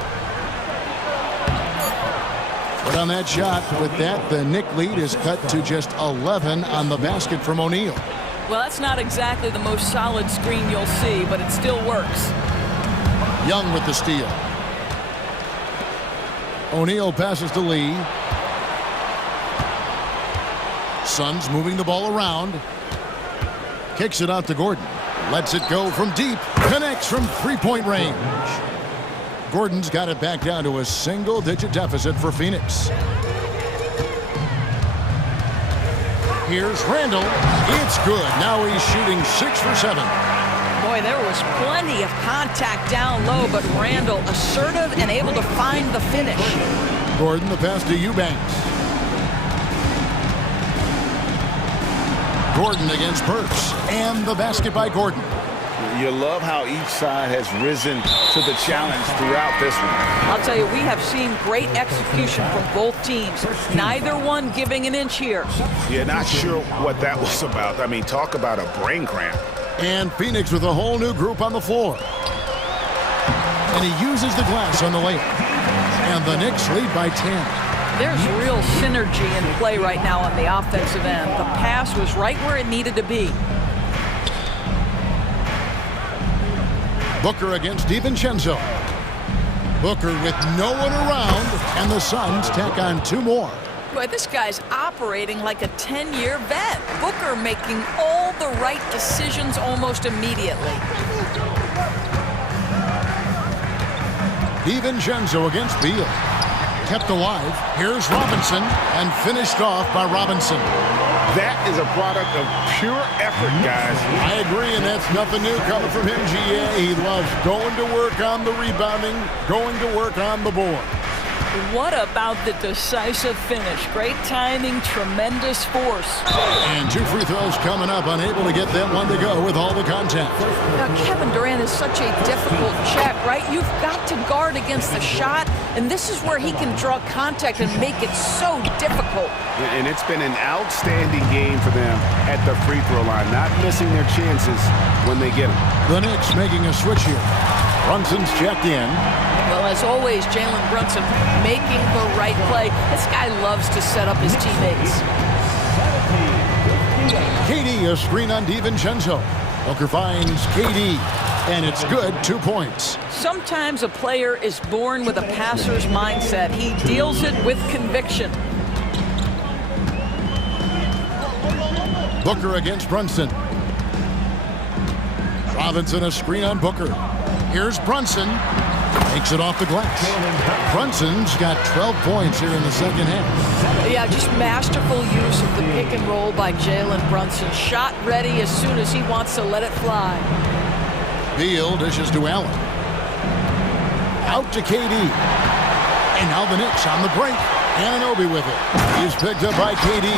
But on that shot, with that, the Knick lead is cut to just 11 on the basket from O'Neal. Well, that's not exactly the most solid screen you'll see, but it still works. Young with the steal. O'Neal passes to Lee. Suns moving the ball around. Kicks it out to Gordon. Lets it go from deep. Connects from three-point range. Gordon's got it back down to a single-digit deficit for Phoenix. Here's Randall. It's good. Now he's shooting 6 for 7. Boy, there was plenty of contact down low, but Randall assertive and able to find the finish. Gordon, the pass to Eubanks. Gordon against Burks. And the basket by Gordon. You love how each side has risen to the challenge throughout this one. I'll tell you, we have seen great execution from both teams. Neither one giving an inch here. Yeah, not sure what that was about. I mean, talk about a brain cramp. And Phoenix with a whole new group on the floor. And he uses the glass on the layup. And the Knicks lead by 10. There's real synergy in play right now on the offensive end. The pass was right where it needed to be. Booker against DiVincenzo. Booker with no one around, and the Suns tack on 2 more. Boy, this guy's operating like a 10-year vet. Booker making all the right decisions almost immediately. DiVincenzo against Beal. Kept alive. Here's Robinson, and finished off by Robinson. That is a product of pure effort, guys. I agree, and that's nothing new coming from him, GA. He loves going to work on the rebounding, going to work on the board. What about the decisive finish? Great timing, tremendous force. And 2 free throws coming up, unable to get that one to go with all the contact. Now, Kevin Durant is such a difficult check, right? You've got to guard against the shot, and this is where he can draw contact and make it so difficult. And it's been an outstanding game for them at the free throw line, not missing their chances when they get them. The Knicks making a switch here. Brunson's checked in. Well, as always, Jalen Brunson making the right play. This guy loves to set up his teammates. KD, a screen on DiVincenzo. Booker finds KD, and it's good, 2 points. Sometimes a player is born with a passer's mindset. He deals it with conviction. Booker against Brunson. Robinson, a screen on Booker. Here's Brunson. Takes it off the glass. Brunson's got 12 points here in the second half. Yeah, just masterful use of the pick and roll by Jalen Brunson. Shot ready as soon as he wants to let it fly. Beal dishes to Allen. Out to KD. And now the Knicks on the break. Anunoby with it. He's picked up by KD.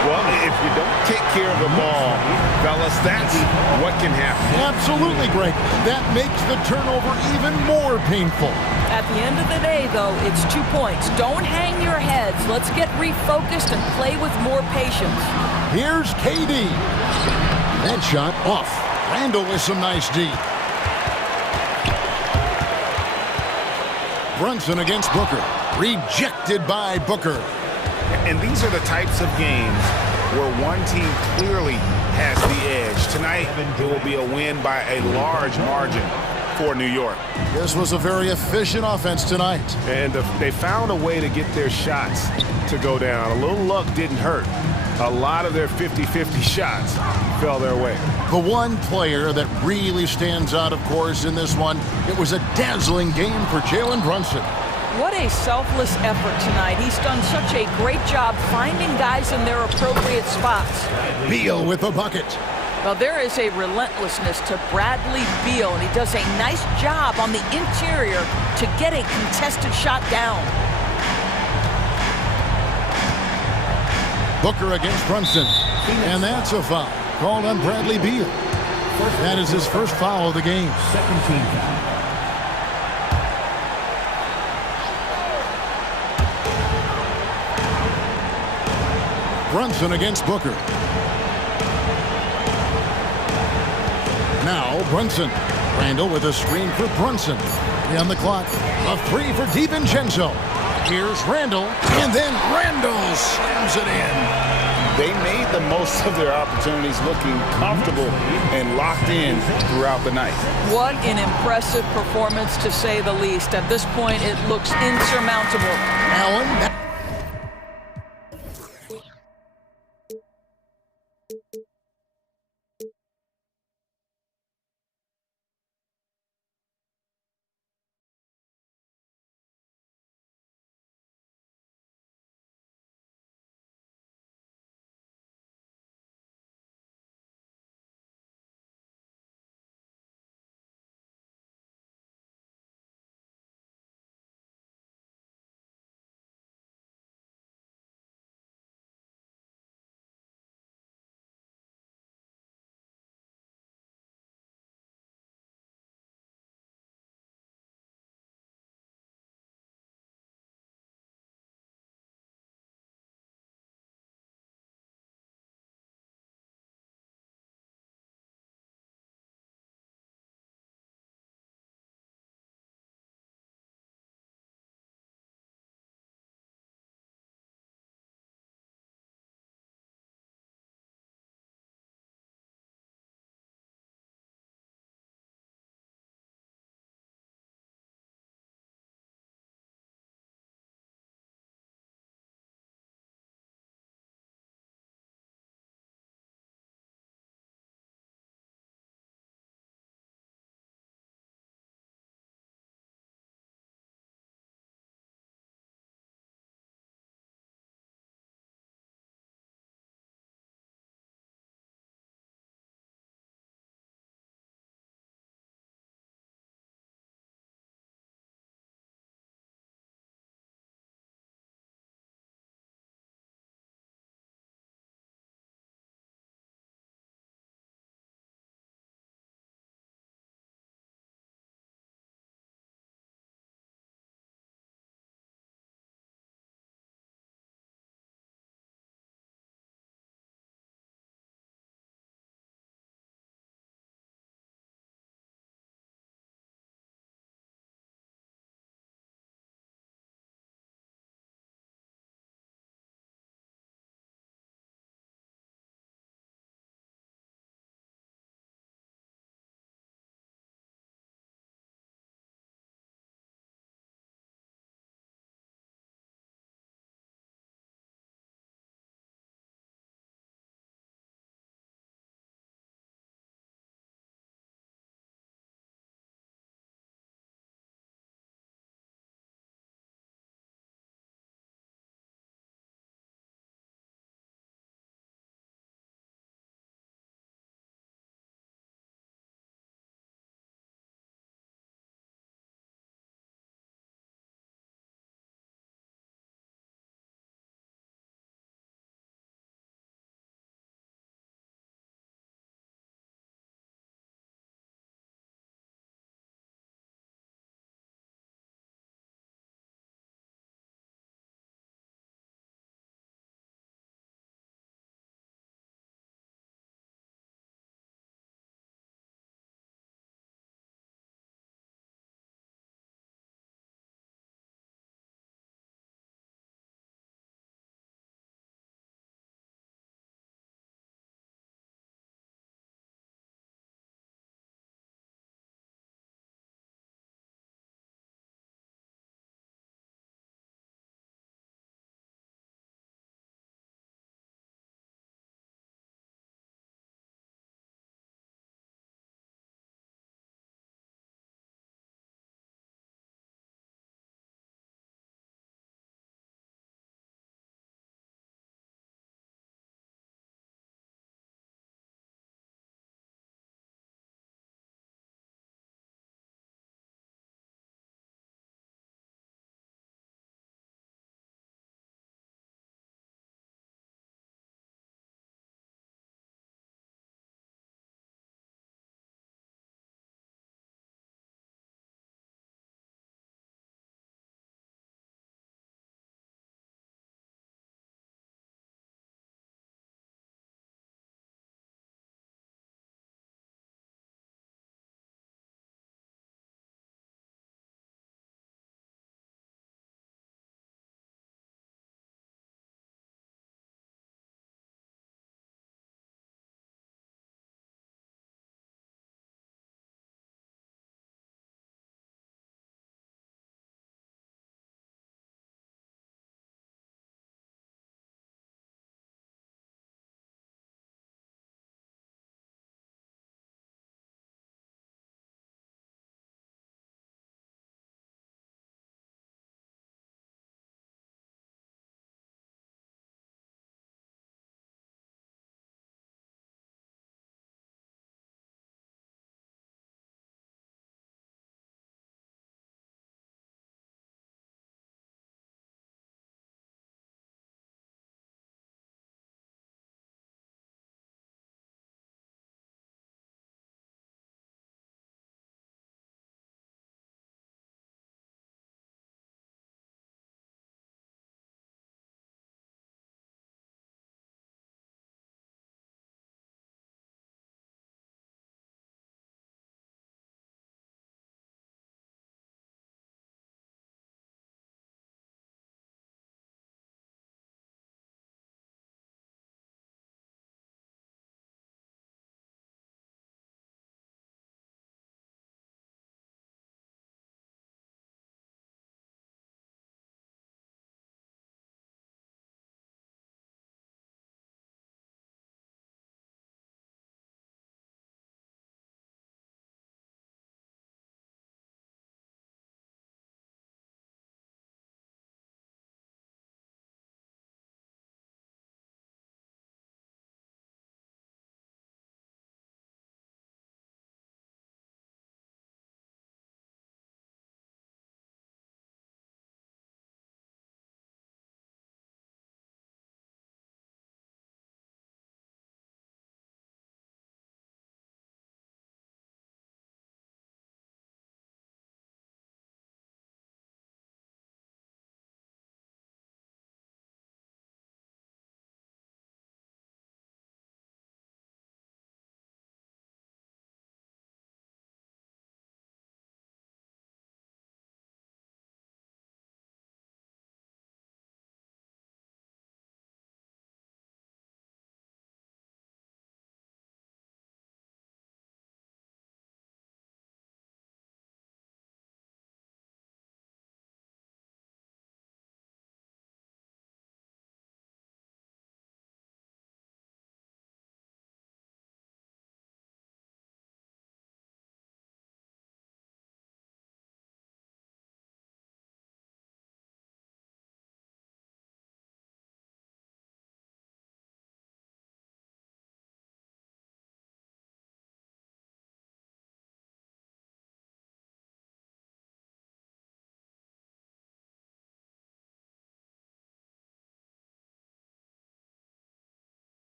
Well, if you don't take care of the ball, fellas, that's what can happen. Absolutely, Greg. That makes the turnover even more painful. At the end of the day, though, it's 2 points. Don't hang your heads. Let's get refocused and play with more patience. Here's KD. That shot off. Randall with some nice D. Brunson against Booker. Rejected by Booker. And these are the types of games where one team clearly has the edge. Tonight, it will be a win by a large margin for New York. This was a very efficient offense tonight. And they found a way to get their shots to go down. A little luck didn't hurt. A lot of their 50-50 shots fell their way. The one player that really stands out, of course, in this one, it was a dazzling game for Jalen Brunson. What a selfless effort tonight. He's done such a great job finding guys in their appropriate spots. Beal with the bucket. Well, there is a relentlessness to Bradley Beal, and he does a nice job on the interior to get a contested shot down. Booker against Brunson. And that's a foul called on Bradley Beal. That is his first foul of the game. Second team foul. Brunson against Booker. Now Brunson. Randall with a screen for Brunson. On the clock. A three for DiVincenzo. Here's Randall. And then Randall slams it in. They made the most of their opportunities, looking comfortable and locked in throughout the night. What an impressive performance, to say the least. At this point, it looks insurmountable. Allen.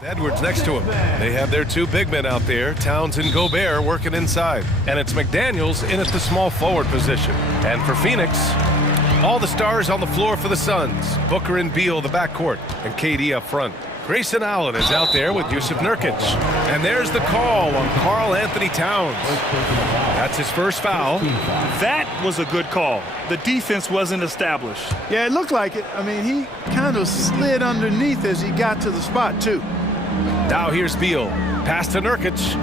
Edwards next to him. They have their two big men out there, Towns and Gobert, working inside. And it's McDaniels in at the small forward position. And for Phoenix, all the stars on the floor for the Suns. Booker and Beal, the backcourt, and KD up front. Grayson Allen is out there with Yusuf Nurkic. And there's the call on Karl Anthony Towns. That's his first foul. That was a good call. The defense wasn't established. Yeah, it looked like it. I mean, he kind of slid underneath as he got to the spot, too. Now here's Beal. Pass to Nurkic.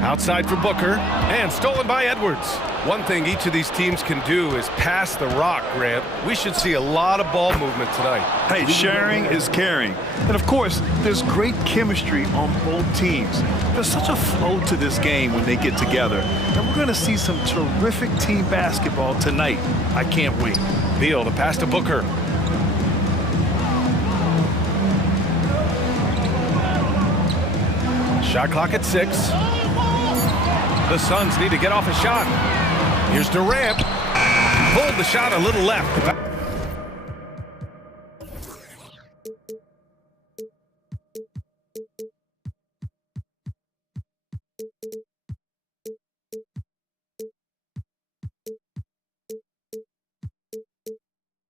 Outside for Booker. And stolen by Edwards. One thing each of these teams can do is pass the rock, Grant. We should see a lot of ball movement tonight. Hey, sharing is caring. And of course, there's great chemistry on both teams. There's such a flow to this game when they get together. And we're going to see some terrific team basketball tonight. I can't wait. Beal, the pass to Booker. Shot clock at 6. The Suns need to get off a shot. Here's Durant. Pulled the shot a little left.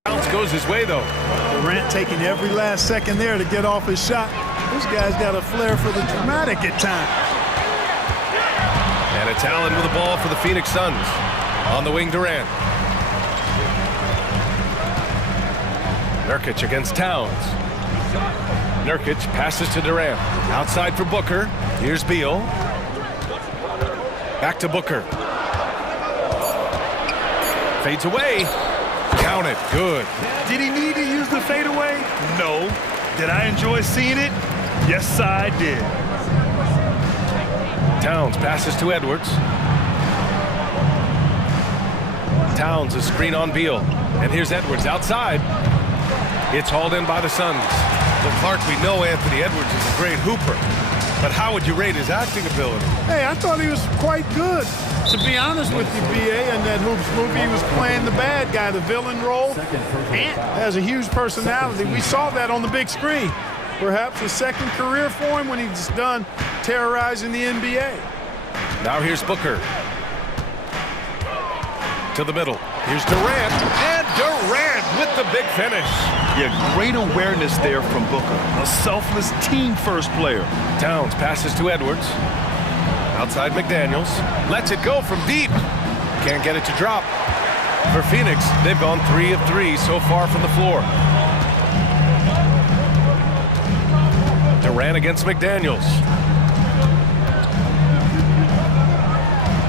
Bounce goes his way, though. Durant taking every last second there to get off his shot. This guy's got a flair for the dramatic at times. And it's Allen with the ball for the Phoenix Suns. On the wing, Durant. Nurkic against Towns. Nurkic passes to Durant. Outside for Booker. Here's Beal. Back to Booker. Fades away. Count it. Good. Did he need to use the fadeaway? No. Did I enjoy seeing it? Yes, I did. Towns passes to Edwards. Towns a screen on Beal. And here's Edwards outside. It's hauled in by the Suns. Well, Clark, we know Anthony Edwards is a great hooper. But how would you rate his acting ability? Hey, I thought he was quite good. To be honest with you, B.A., in that Hoops movie, he was playing the bad guy, the villain role. And has a huge personality. We saw that on the big screen. Perhaps a second career for him when he's done terrorizing the NBA. Now here's Booker. To the middle. Here's Durant. And Durant with the big finish. Yeah, great awareness there from Booker. A selfless team-first player. Towns passes to Edwards. Outside McDaniels. Lets it go from deep. Can't get it to drop. For Phoenix, they've gone 3 of 3 so far from the floor. Durant against McDaniels.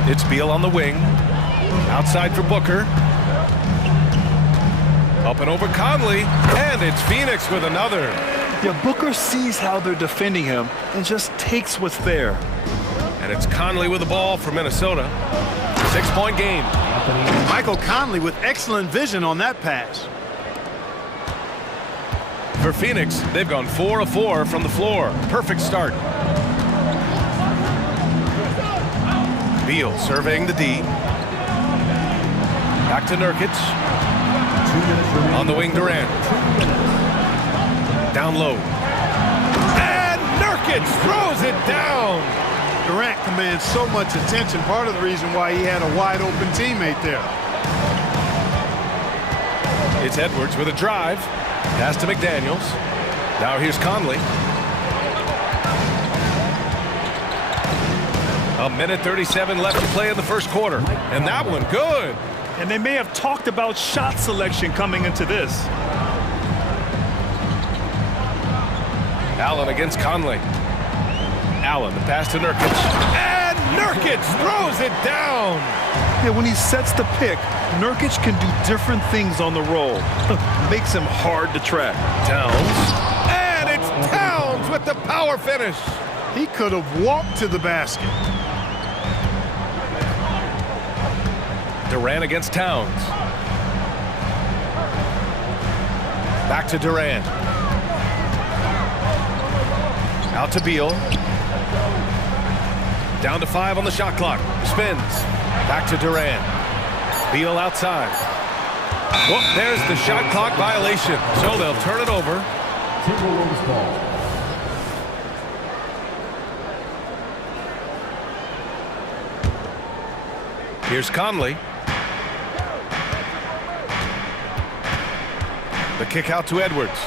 It's Beal on the wing. Outside for Booker. Up and over Conley. And it's Phoenix with another. Yeah, Booker sees how they're defending him and just takes what's there. And it's Conley with the ball for Minnesota. 6-point game. Michael Conley with excellent vision on that pass. For Phoenix, they've gone 4 of 4 from the floor. Perfect start. Beal surveying the D. Back to Nurkic. On the wing, Durant. Down low. And Nurkic throws it down. Durant commands so much attention. Part of the reason why he had a wide-open teammate there. It's Edwards with a drive. Pass to McDaniels. Now here's Conley. A minute 37 left to play in the first quarter. And that one good. And they may have talked about shot selection coming into this. Allen against Conley. Allen, the pass to Nurkic. And Nurkic throws it down. Yeah, when he sets the pick, Nurkic can do different things on the roll. Makes him hard to track. Towns. And it's Towns with the power finish. He could have walked to the basket. Durant against Towns. Back to Durant. Out to Beal. Down to 5 on the shot clock. Spins. Back to Durant. Beal outside. Whoop, there's the shot clock violation. So they'll turn it over. Timberwolves ball. Here's Conley. The kick out to Edwards.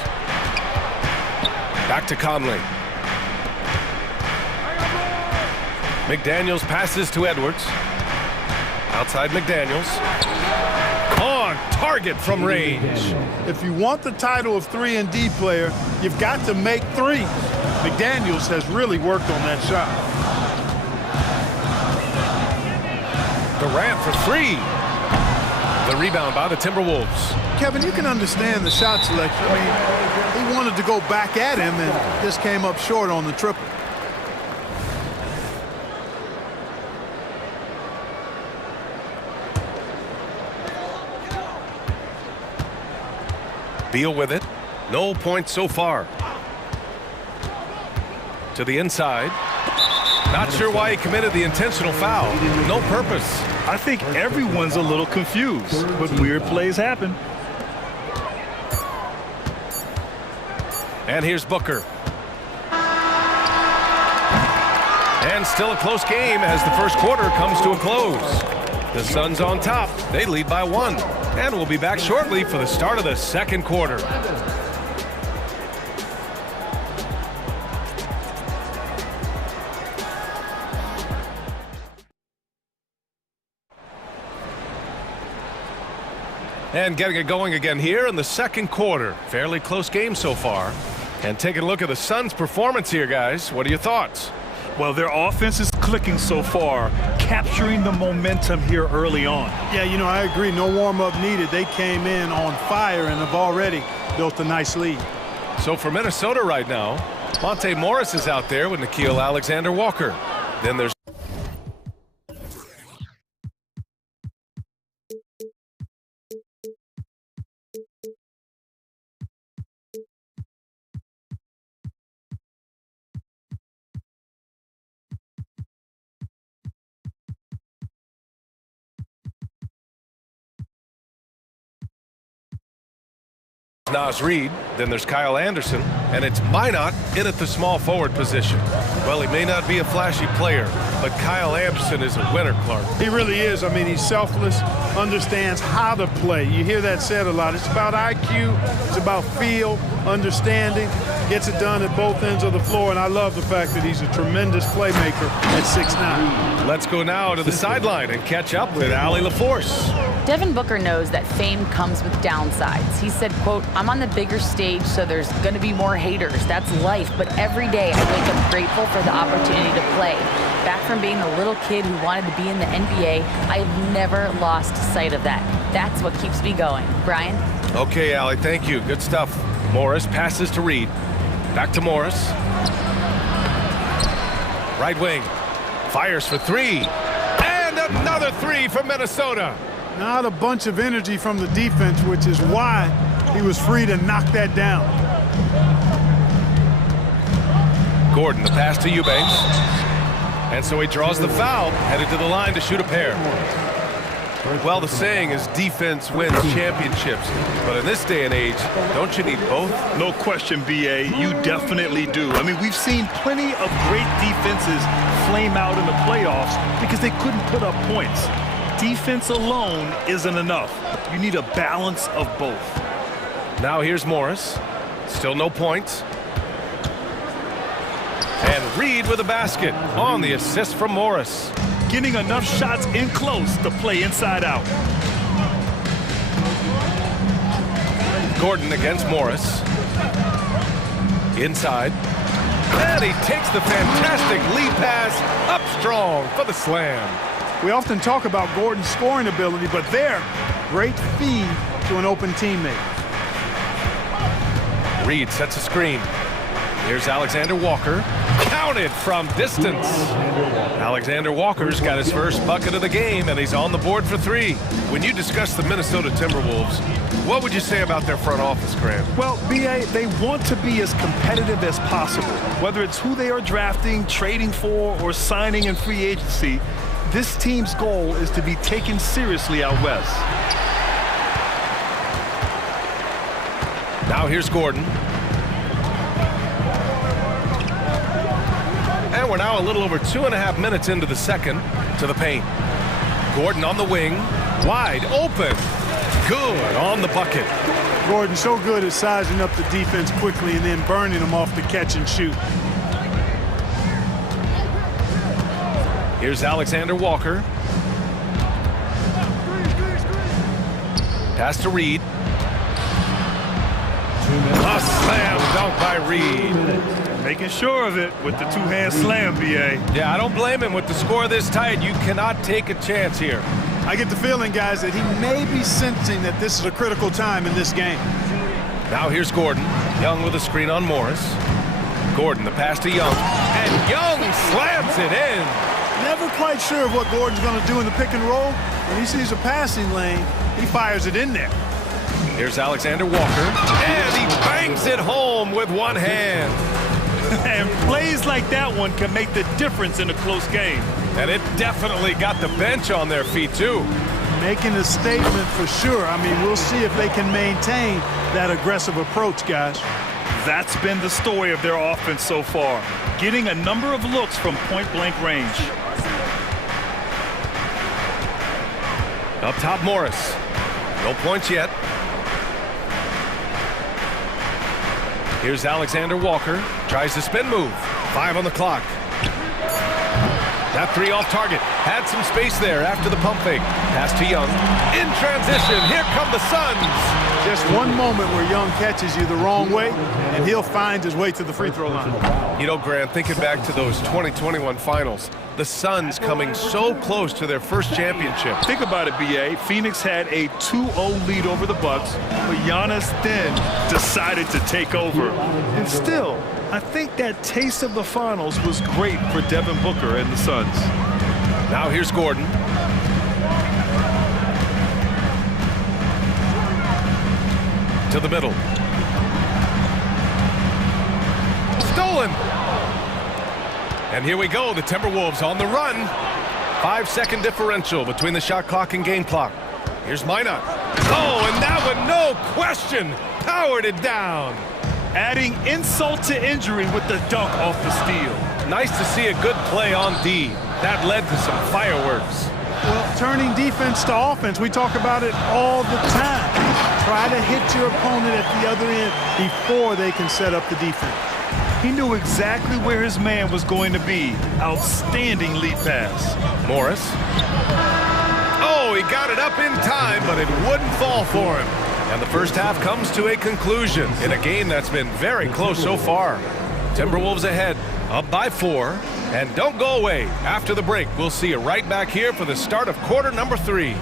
Back to Conley. McDaniels passes to Edwards. Outside McDaniels. On target from range. If you want the title of 3-and-D player, you've got to make threes. McDaniels has really worked on that shot. Durant for three. The rebound by the Timberwolves. Kevin, you can understand the shot selection. I mean, he wanted to go back at him and just came up short on the triple. Beal with it. No points so far. To the inside. Not sure why he committed the intentional foul. No purpose. I think everyone's a little confused, but weird plays happen. And here's Booker. And still a close game as the first quarter comes to a close. The Suns on top. They lead by 1. And we'll be back shortly for the start of the second quarter. And getting it going again here in the second quarter. Fairly close game so far. And taking a look at the Suns' performance here, guys. What are your thoughts? Well, their offense is clicking so far, capturing the momentum here early on. Yeah, you know, I agree. No warm-up needed. They came in on fire and have already built a nice lead. So for Minnesota right now, Monte Morris is out there with Nickeil Alexander-Walker. Then there's Naz Reid, then there's Kyle Anderson, and it's Minot in at the small forward position. Well, he may not be a flashy player, but Kyle Anderson is a winner, Clark. He really is. I mean, he's selfless, understands how to play. You hear that said a lot. It's about IQ, it's about feel, understanding, gets it done at both ends of the floor, and I love the fact that he's a tremendous playmaker at 6'9". Let's go now to the sideline and catch up with Allie LaForce. Devin Booker knows that fame comes with downsides. He said, quote, "I'm on the bigger stage, so there's going to be more haters. That's life, but every day I wake up grateful for the opportunity to play. Back from being the little kid who wanted to be in the NBA, I have never lost sight of that. That's what keeps me going." Brian? Okay, Allie, thank you. Good stuff. Morris passes to Reid. Back to Morris. Right wing. Fires for three. And another three for Minnesota. Not a bunch of energy from the defense, which is why he was free to knock that down. Gordon, the pass to Eubanks. And so he draws the foul, headed to the line to shoot a pair. Well, the saying is defense wins championships. But in this day and age, don't you need both? No question, B.A. You definitely do. I mean, we've seen plenty of great defenses flame out in the playoffs because they couldn't put up points. Defense alone isn't enough. You need a balance of both. Now here's Morris. Still no points. And Reid with a basket on the assist from Morris. Getting enough shots in close to play inside out. Gordon against Morris. Inside. And he takes the fantastic lead pass up strong for the slam. We often talk about Gordon's scoring ability, but there, great feed to an open teammate. Reid sets a screen. Here's Alexander-Walker. Counted from distance. Alexander-Walker's got his first bucket of the game, and he's on the board for three. When you discuss the Minnesota Timberwolves, what would you say about their front office, Graham? Well, B.A., they want to be as competitive as possible. Whether it's who they are drafting, trading for, or signing in free agency, this team's goal is to be taken seriously out west. Now here's Gordon. And we're now a little over 2.5 minutes into the second to the paint. Gordon on the wing, wide open. Good on the bucket. Gordon so good at sizing up the defense quickly and then burning them off the catch and shoot. Here's Alexander Walker. Pass to Reed. A slam dunk by Reed. Making sure of it with the two-hand slam, B.A. Yeah, I don't blame him. With the score this tight, you cannot take a chance here. I get the feeling, guys, that he may be sensing that this is a critical time in this game. Now here's Gordon. Young with a screen on Morris. Gordon, the pass to Young. And Young slams it in. Never quite sure of what Gordon's going to do in the pick and roll. When he sees a passing lane, he fires it in there. Here's Alexander Walker. And he bangs it home with one hand. And plays like that one can make the difference in a close game. And it definitely got the bench on their feet, too. Making a statement for sure. I mean, we'll see if they can maintain that aggressive approach, guys. That's been the story of their offense so far. Getting a number of looks from point-blank range. Up top, Morris. No points yet. Here's Alexander Walker. Tries the spin move. 5 on the clock. That three off target. Had some space there after the pump fake. Pass to Young. In transition, here come the Suns. Just one moment where Young catches you the wrong way, and he'll find his way to the free throw line. You know, Grant, thinking back to those 2021 finals, the Suns coming so close to their first championship. Think about it, B.A. Phoenix had a 2-0 lead over the Bucks, but Giannis then decided to take over. And still, I think that taste of the finals was great for Devin Booker and the Suns. Now here's Gordon. To the middle. Stolen. And here we go, the Timberwolves on the run. 5-second differential between the shot clock and game clock. Here's Minot. Oh, and that one, no question, powered it down. Adding insult to injury with the dunk off the steal. Nice to see a good play on D. That led to some fireworks. Well, turning defense to offense, we talk about it all the time. Try to hit your opponent at the other end before they can set up the defense. He knew exactly where his man was going to be. Outstanding lead pass. Morris. Oh, he got it up in time, but it wouldn't fall for him. And the first half comes to a conclusion in a game that's been very close so far. Timberwolves ahead, up by 4. And don't go away. After the break, we'll see you right back here for the start of quarter number 3.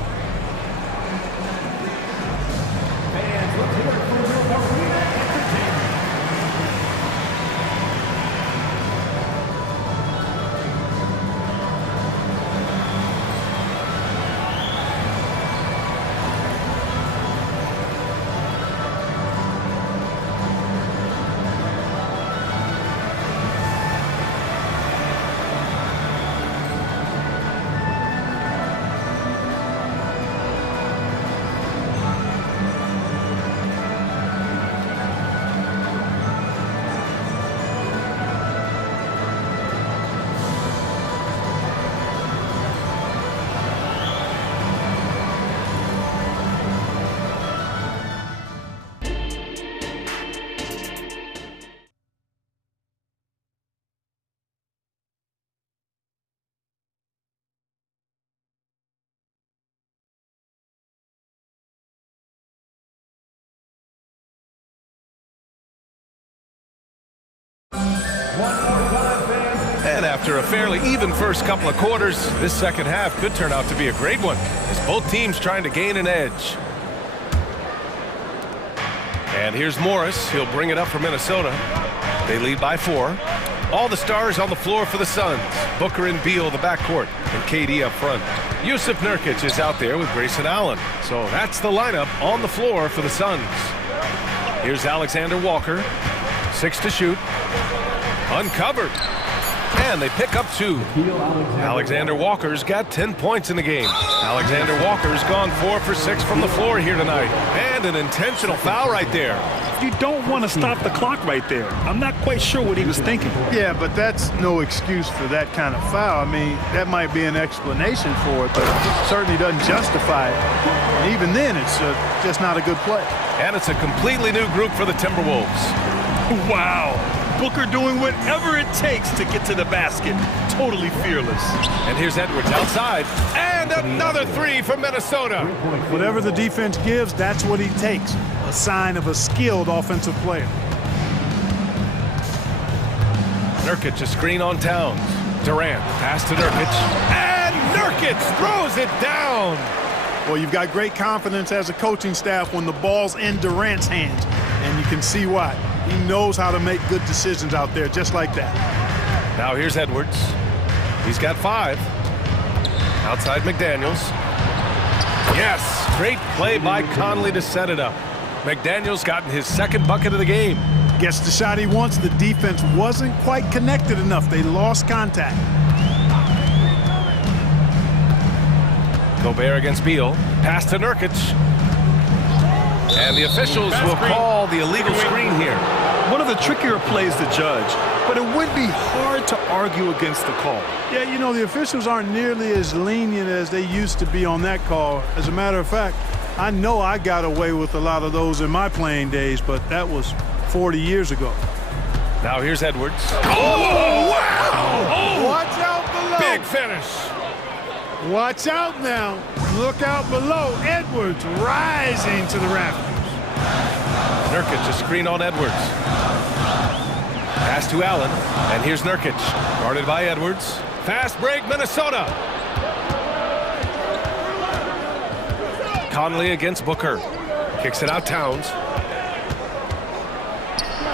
And after a fairly even first couple of quarters, this second half could turn out to be a great one, as both teams trying to gain an edge. And here's Morris. He'll bring it up for Minnesota. They lead by 4. All the stars on the floor for the Suns. Booker and Beal, the backcourt, and KD up front. Yusuf Nurkic is out there with Grayson Allen. So that's the lineup on the floor for the Suns. Here's Alexander Walker. 6 to shoot. Uncovered. And they pick up 2. Alexander Walker's got 10 points in the game. Alexander Walker's gone 4 for 6 from the floor here tonight. And an intentional foul right there. You don't want to stop the clock right there. I'm not quite sure what he was thinking. Yeah, but that's no excuse for that kind of foul. I mean, that might be an explanation for it, but it certainly doesn't justify it. And even then, it's just not a good play. And it's a completely new group for the Timberwolves. Wow. Booker doing whatever it takes to get to the basket. Totally fearless. And here's Edwards outside. And another 3 from Minnesota. Whatever the defense gives, that's what he takes. A sign of a skilled offensive player. Nurkic a screen on Towns. Durant pass to Nurkic. And Nurkic throws it down. Well, you've got great confidence as a coaching staff when the ball's in Durant's hands. And you can see why. He knows how to make good decisions out there, just like that. Now here's Edwards. He's got 5. Outside McDaniels. Yes, great play by Conley to set it up. McDaniels gotten his 2nd bucket of the game. Gets the shot he wants. The defense wasn't quite connected enough. They lost contact. Gobert against Beal. Pass to Nurkic. And the officials will call the illegal screen here. One of the trickier plays to judge, but it would be hard to argue against the call. Yeah, you know, the officials aren't nearly as lenient as they used to be on that call. As a matter of fact, I know I got away with a lot of those in my playing days, but that was 40 years ago. Now here's Edwards. Oh, wow! Oh, watch out below. Big finish. Watch out now. Look out below. Edwards rising to the rafters. Nurkic a screen on Edwards. Pass to Allen. And here's Nurkic. Guarded by Edwards. Fast break, Minnesota. Conley against Booker. Kicks it out, Towns.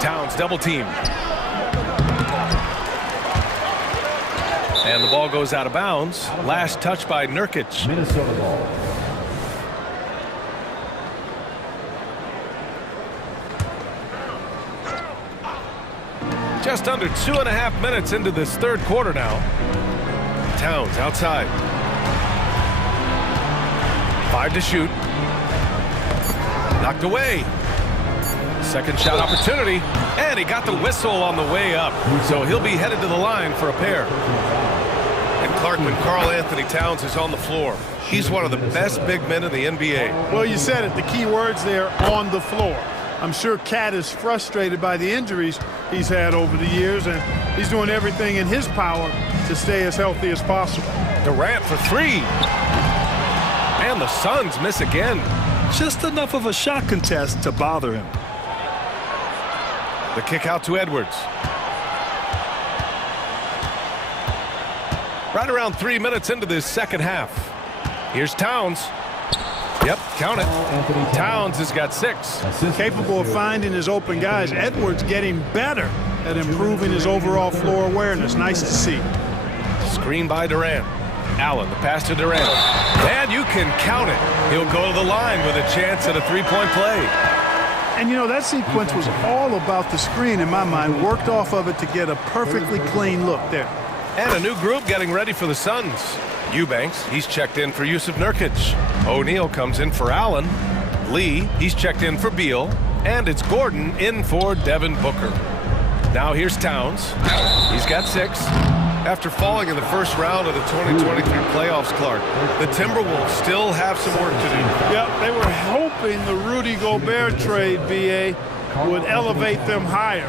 Towns double team. And the ball goes out of bounds. Last touch by Nurkic. Minnesota ball. Just under 2.5 minutes into this 3rd quarter now. Towns outside. 5 to shoot. Knocked away. 2nd shot opportunity. And he got the whistle on the way up. So he'll be headed to the line for a pair. And Clarkman, Karl Anthony Towns is on the floor. He's one of the best big men in the NBA. Well, you said it. The key words there, on the floor. I'm sure Cat is frustrated by the injuries he's had over the years, and he's doing everything in his power to stay as healthy as possible. Durant for 3. And the Suns miss again. Just enough of a shot contest to bother him. The kick out to Edwards. Right around 3 minutes into this 2nd half. Here's Towns. Yep, count it. Towns has got 6. Capable of finding his open guys. Edwards getting better at improving his overall floor awareness. Nice to see. Screen by Durant. Allen, the pass to Durant. And you can count it. He'll go to the line with a chance at a 3-point play. And you know, that sequence was all about the screen in my mind. Worked off of it to get a perfectly clean look there. And a new group getting ready for the Suns. Eubanks, he's checked in for Yusuf Nurkic. O'Neal comes in for Allen. Lee, he's checked in for Beal. And it's Gordon in for Devin Booker. Now here's Towns. He's got 6. After falling in the first round of the 2023 playoffs, Clark, the Timberwolves still have some work to do. Yeah, they were hoping the Rudy Gobert trade, BA, would elevate them higher.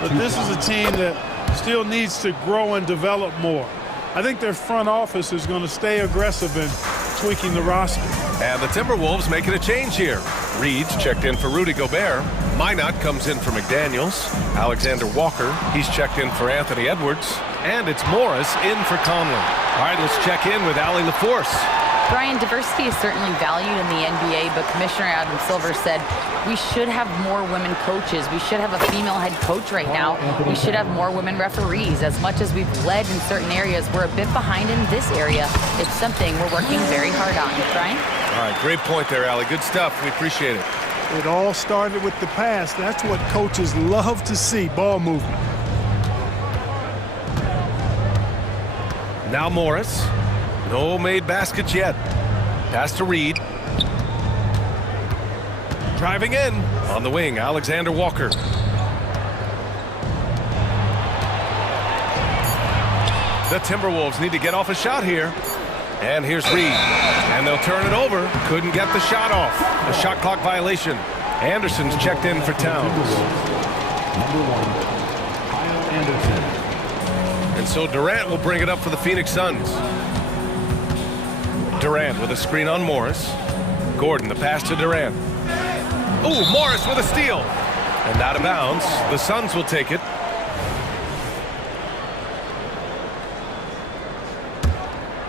But this is a team that still needs to grow and develop more. I think their front office is going to stay aggressive in tweaking the roster. And the Timberwolves making a change here. Reed's checked in for Rudy Gobert. Minot comes in for McDaniels. Alexander Walker, he's checked in for Anthony Edwards. And it's Morris in for Conley. All right, let's check in with Allie LaForce. Brian, diversity is certainly valued in the NBA, but Commissioner Adam Silver said we should have more women coaches. We should have a female head coach right now. We should have more women referees. As much as we've led in certain areas, we're a bit behind in this area. It's something we're working very hard on. Brian? All right, great point there, Allie. Good stuff. We appreciate it. It all started with the pass. That's what coaches love to see, ball movement. Now Morris. No made baskets yet. Pass to Reed. Driving in. On the wing, Alexander Walker. The Timberwolves need to get off a shot here. And here's Reed. And they'll turn it over. Couldn't get the shot off. A shot clock violation. Anderson's checked in for Towns. Number 1, Kyle Anderson. And so Durant will bring it up for the Phoenix Suns. Durant with a screen on Morris. Gordon, the pass to Durant. Ooh, Morris with a steal. And out of bounds. The Suns will take it.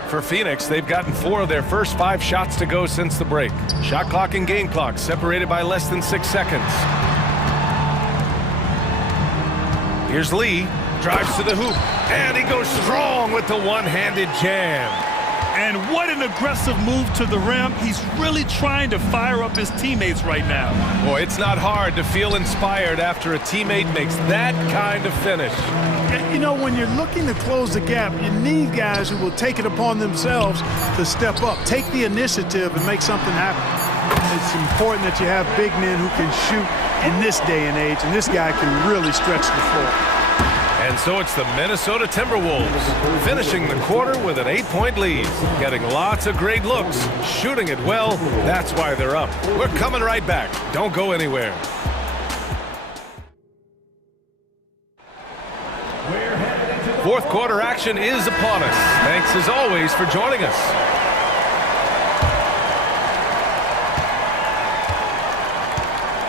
For Phoenix, they've gotten 4 of their first 5 shots to go since the break. Shot clock and game clock separated by less than 6 seconds. Here's Lee. Drives to the hoop. And he goes strong with the one-handed jam. And what an aggressive move to the rim. He's really trying to fire up his teammates right now. Boy, it's not hard to feel inspired after a teammate makes that kind of finish. You know, when you're looking to close the gap, you need guys who will take it upon themselves to step up, take the initiative and make something happen. It's important that you have big men who can shoot in this day and age, and this guy can really stretch the floor. And so it's the Minnesota Timberwolves finishing the quarter with an 8-point lead, getting lots of great looks, shooting it well. That's why they're up. We're coming right back. Don't go anywhere. Fourth quarter action is upon us. Thanks as always for joining us.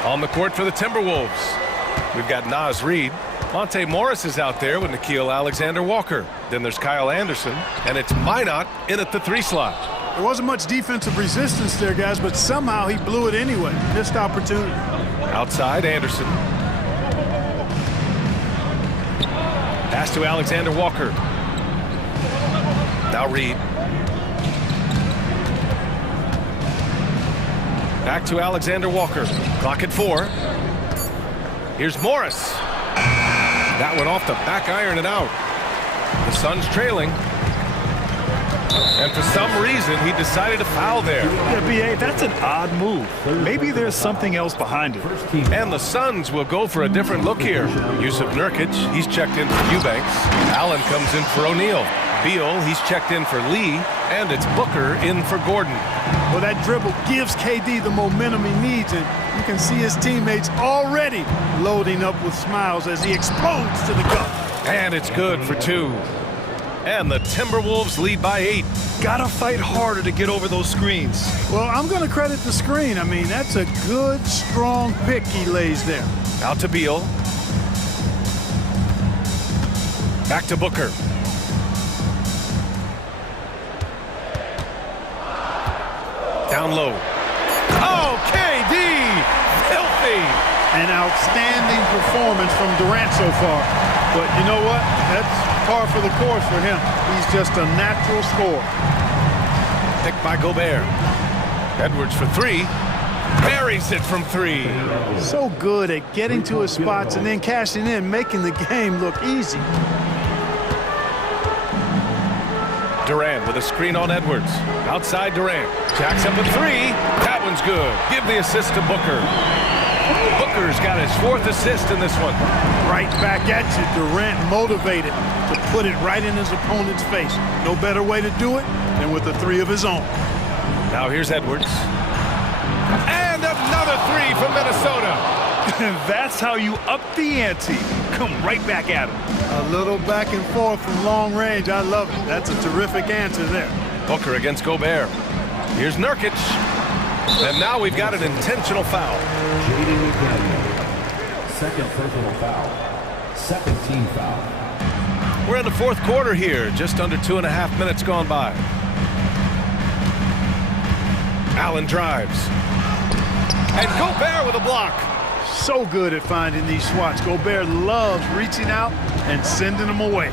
On the court for the Timberwolves, we've got Naz Reid. Monte Morris is out there with Nickeil Alexander-Walker. Then there's Kyle Anderson, and it's Minot in at the 3 slot. There wasn't much defensive resistance there, guys, but somehow he blew it anyway. Missed opportunity. Outside, Anderson. Pass to Alexander-Walker. Now Reed. Back to Alexander-Walker. Clock at 4. Here's Morris. That went off the back iron and out. The Suns trailing. And for some reason, he decided to foul there. Yeah, B.A., that's an odd move. Maybe there's something else behind it. And the Suns will go for a different look here. Yusuf Nurkic, he's checked in for Eubanks. Allen comes in for O'Neal. Beal, he's checked in for Lee. And it's Booker in for Gordon. Well, that dribble gives KD the momentum he needs, and you can see his teammates already loading up with smiles as he explodes to the cup. And it's good for 2. And the Timberwolves lead by 8. Gotta fight harder to get over those screens. Well, I'm going to credit the screen. I mean, that's a good, strong pick he lays there. Out to Beal. Back to Booker. Down low. Oh, KD! Filthy! An outstanding performance from Durant so far. But you know what? That's par for the course for him. He's just a natural scorer. Picked by Gobert. Edwards for 3. Buries it from 3. So good at getting to his spots and then cashing in, making the game look easy. Durant with a screen on Edwards. Outside Durant. Jacks up a 3. That one's good. Give the assist to Booker. Booker's got his 4th assist in this one. Right back at you. Durant motivated to put it right in his opponent's face. No better way to do it than with a 3 of his own. Now here's Edwards. And another 3 from Minnesota. That's how you up the ante. Come right back at him. A little back and forth from long range. I love it. That's a terrific answer there. Booker against Gobert. Here's Nurkic. And now we've got an intentional foul. Second personal foul. Second team foul. We're in the 4th quarter here. Just under 2.5 minutes gone by. Allen drives. And Gobert with a block. So good at finding these swats. Gobert loves reaching out and sending them away.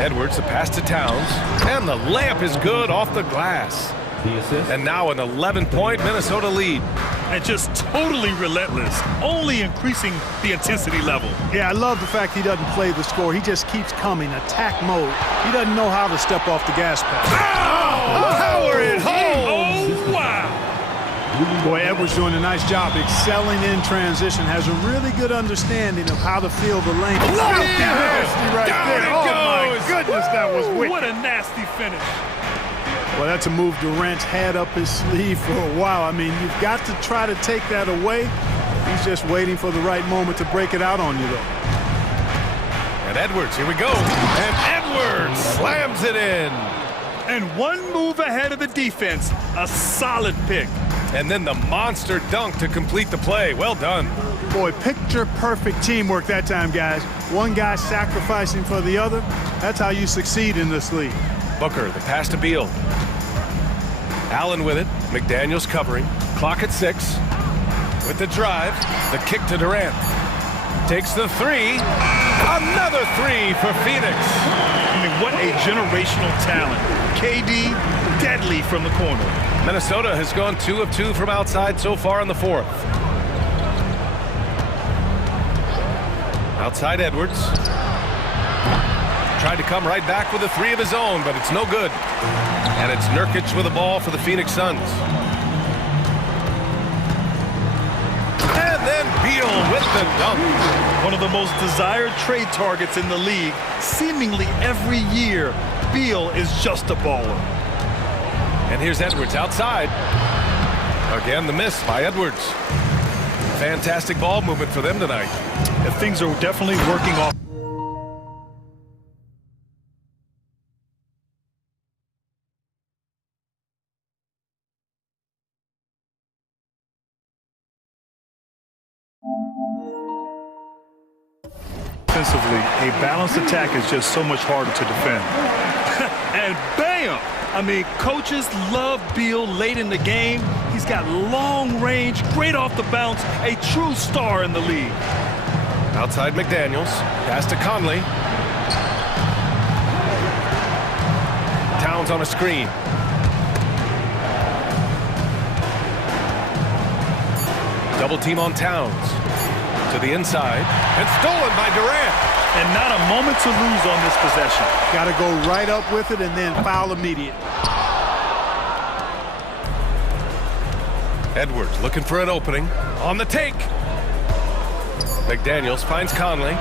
Edwards, the pass to Towns. And the layup is good off the glass. The assist. And now an 11-point Minnesota lead. and just totally relentless, only increasing the intensity level. Yeah, I love the fact he doesn't play the score. He just keeps coming, attack mode. He doesn't know how to step off the gas pedal. Oh! Power it home! Oh, wow! Boy, Edwards doing a nice job excelling in transition, has a really good understanding of how to feel the lane. Nasty right there. Oh, my goodness, that was wicked. What a nasty finish. Well, that's a move Durant's had up his sleeve for a while. I mean, you've got to try to take that away. He's just waiting for the right moment to break it out on you, though. And Edwards, here we go. And Edwards slams it in. And one move ahead of the defense. A solid pick. And then the monster dunk to complete the play. Well done. Boy, picture-perfect teamwork that time, guys. One guy sacrificing for the other. That's how you succeed in this league. Booker, the pass to Beal. Allen with it. McDaniels covering. Clock at 6. With the drive. The kick to Durant. Takes the three. Another three for Phoenix. I mean, what a generational talent. KD, deadly from the corner. Minnesota has gone 2 of 2 from outside so far in the fourth. Outside Edwards. Tried to come right back with a three of his own, but it's no good. And it's Nurkic with the ball for the Phoenix Suns. And then Beal with the dunk. One of the most desired trade targets in the league. Seemingly every year, Beal is just a baller. And here's Edwards outside. Again, the miss by Edwards. Fantastic ball movement for them tonight. And things are definitely working off. Offensively, a balanced attack is just so much harder to defend. And bam! I mean, coaches love Beal late in the game. He's got long range, great off the bounce, a true star in the league. Outside McDaniels, pass to Conley. Towns on a screen. Double team on Towns. To the inside. And stolen by Durant. And not a moment to lose on this possession. Got to go right up with it and then foul immediate. Edwards looking for an opening. On the take. McDaniels finds Conley.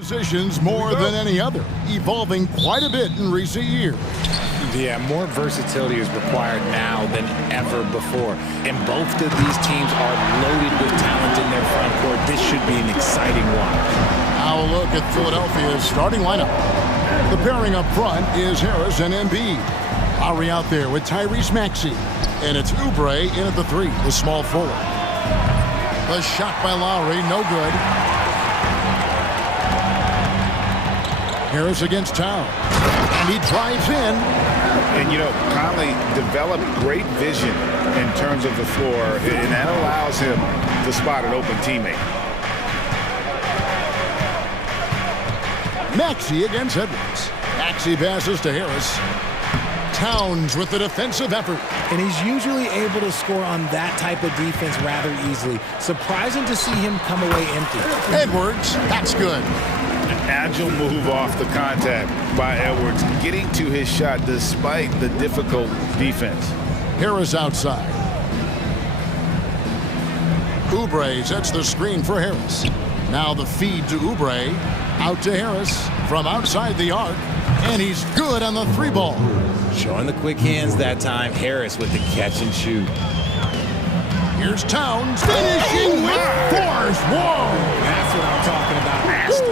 Positions more than any other, evolving quite a bit in recent years. Yeah, more versatility is required now than ever before. And both of these teams are loaded with talent in their front court. This should be an exciting watch. Now a look at Philadelphia's starting lineup. The pairing up front is Harris and Embiid. Lowry out there with Tyrese Maxey. And it's Oubre in at the 3, the small forward. The shot by Lowry, no good. Harris against Towns. And he drives in. And, you know, Conley developed great vision in terms of the floor, and that allows him to spot an open teammate. Maxey against Edwards. Maxey passes to Harris. Towns with the defensive effort. And he's usually able to score on that type of defense rather easily. Surprising to see him come away empty. Edwards, that's good. Agile move off the contact by Edwards, getting to his shot despite the difficult defense. Harris outside. Oubre sets the screen for Harris. Now the feed to Oubre. Out to Harris from outside the arc. And he's good on the 3-ball. Showing the quick hands that time. Harris with the catch and shoot. Here's Towns finishing with force. Whoa! That's what I'm talking about. Nasty.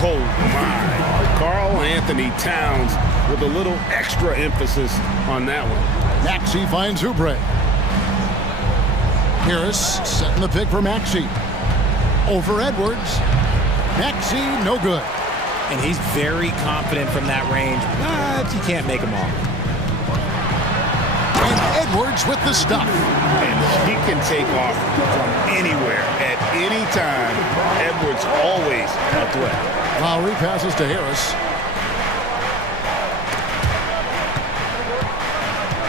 Oh my. Karl Anthony Towns with a little extra emphasis on that one. Maxey finds Oubre. Harris setting the pick for Maxey. Over Edwards. Maxey, no good. And he's very confident from that range, but you can't make him all. And Edwards with the stuff. And he can take off from anywhere at any time. Edwards always a threat. Lowry passes to Harris.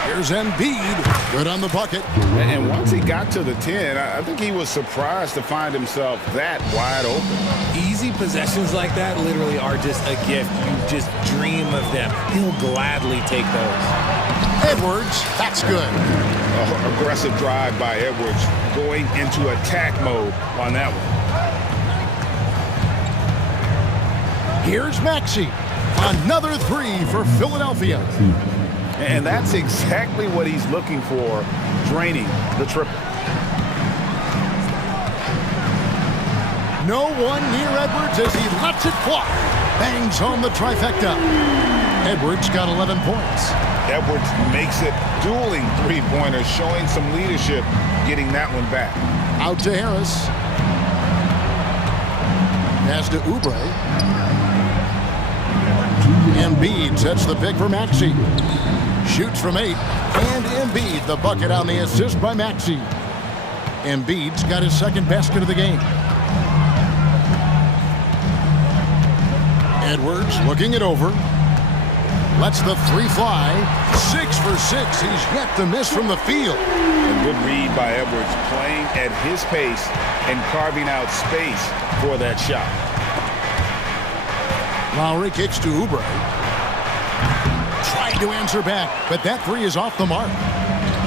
Here's Embiid. Good on the bucket. And once he got to the 10, I think he was surprised to find himself that wide open. Easy possessions like that literally are just a gift. You just dream of them. He'll gladly take those. Edwards, that's good. Aggressive drive by Edwards, going into attack mode on that one. Here's Maxey. Another 3 for Philadelphia. And that's exactly what he's looking for, draining the triple. No one near Edwards as he lets it fly. Bangs home the trifecta. Edwards got 11 points. Edwards makes it dueling three-pointers, showing some leadership, getting that one back. Out to Harris. Pass to Oubre. Embiid sets the pick for Maxey. Shoots from 8. And Embiid, the bucket on the assist by Maxey. Embiid's got his second basket of the game. Edwards looking it over. Lets the 3 fly. 6 for 6. He's yet to miss from the field. A good read by Edwards, playing at his pace and carving out space for that shot. Lowry kicks to Oubre. Tried to answer back, but that 3 is off the mark.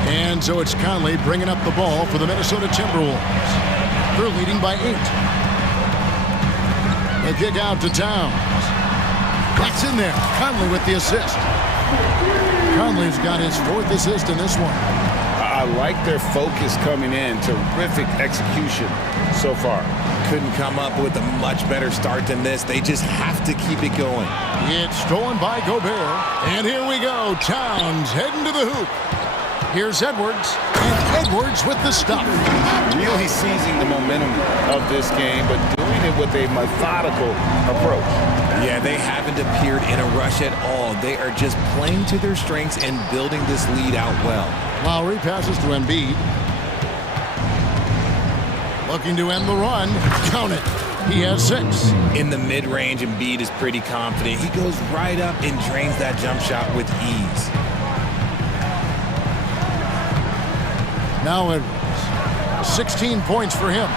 And so it's Conley bringing up the ball for the Minnesota Timberwolves. They're leading by 8. The kick out to Towns. That's in there. Conley with the assist. Conley's got his 4th assist in this one. I like their focus coming in. Terrific execution so far. Couldn't come up with a much better start than this. They just have to keep it going. It's stolen by Gobert. And here we go. Towns heading to the hoop. Here's Edwards. And Edwards with the stuff. Really seizing the momentum of this game, but doing it with a methodical approach. Yeah, they haven't appeared in a rush at all. They are just playing to their strengths and building this lead out well. Lowry passes to Embiid. Looking to end the run. Count it. He has 6. In the mid-range, Embiid is pretty confident. He goes right up and drains that jump shot with ease. Now Edwards. 16 points for him.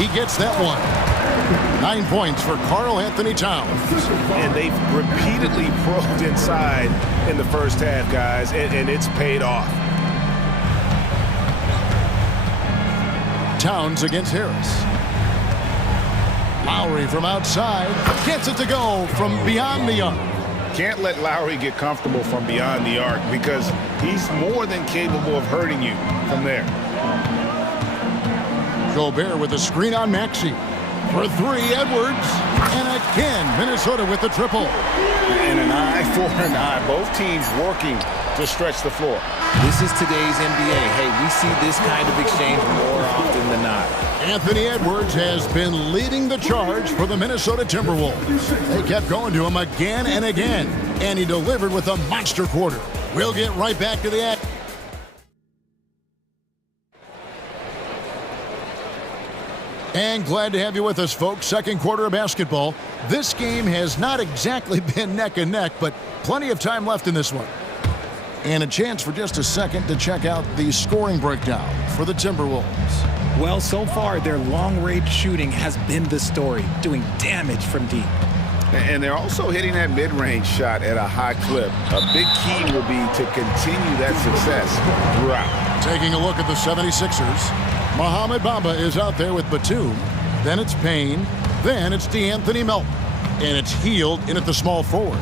He gets that one. 9 points for Karl Anthony Towns. And they've repeatedly probed inside in the first half, guys, and it's paid off. Towns against Harris. Lowry from outside gets it to go from beyond the arc. Can't let Lowry get comfortable from beyond the arc because he's more than capable of hurting you from there. Gobert with a screen on Maxey. For three, Edwards. And again, Minnesota with the triple. And an eye for an eye. Both teams working to stretch the floor. This is today's NBA. Hey, we see this kind of exchange more often than not. Anthony Edwards has been leading the charge for the Minnesota Timberwolves. They kept going to him again and again, and he delivered with a monster quarter. We'll get right back to the act. And glad to have you with us, folks. Second quarter of basketball. This game has not exactly been neck and neck, but plenty of time left in this one. And a chance for just a second to check out the scoring breakdown for the Timberwolves. Well, so far, their long-range shooting has been the story, doing damage from deep. And they're also hitting that mid-range shot at a high clip. A big key will be to continue that success throughout. Taking a look at the 76ers. Mohamed Bamba is out there with Batum. Then it's Payne. Then it's DeAnthony Melton. And it's Hield in at the small forward.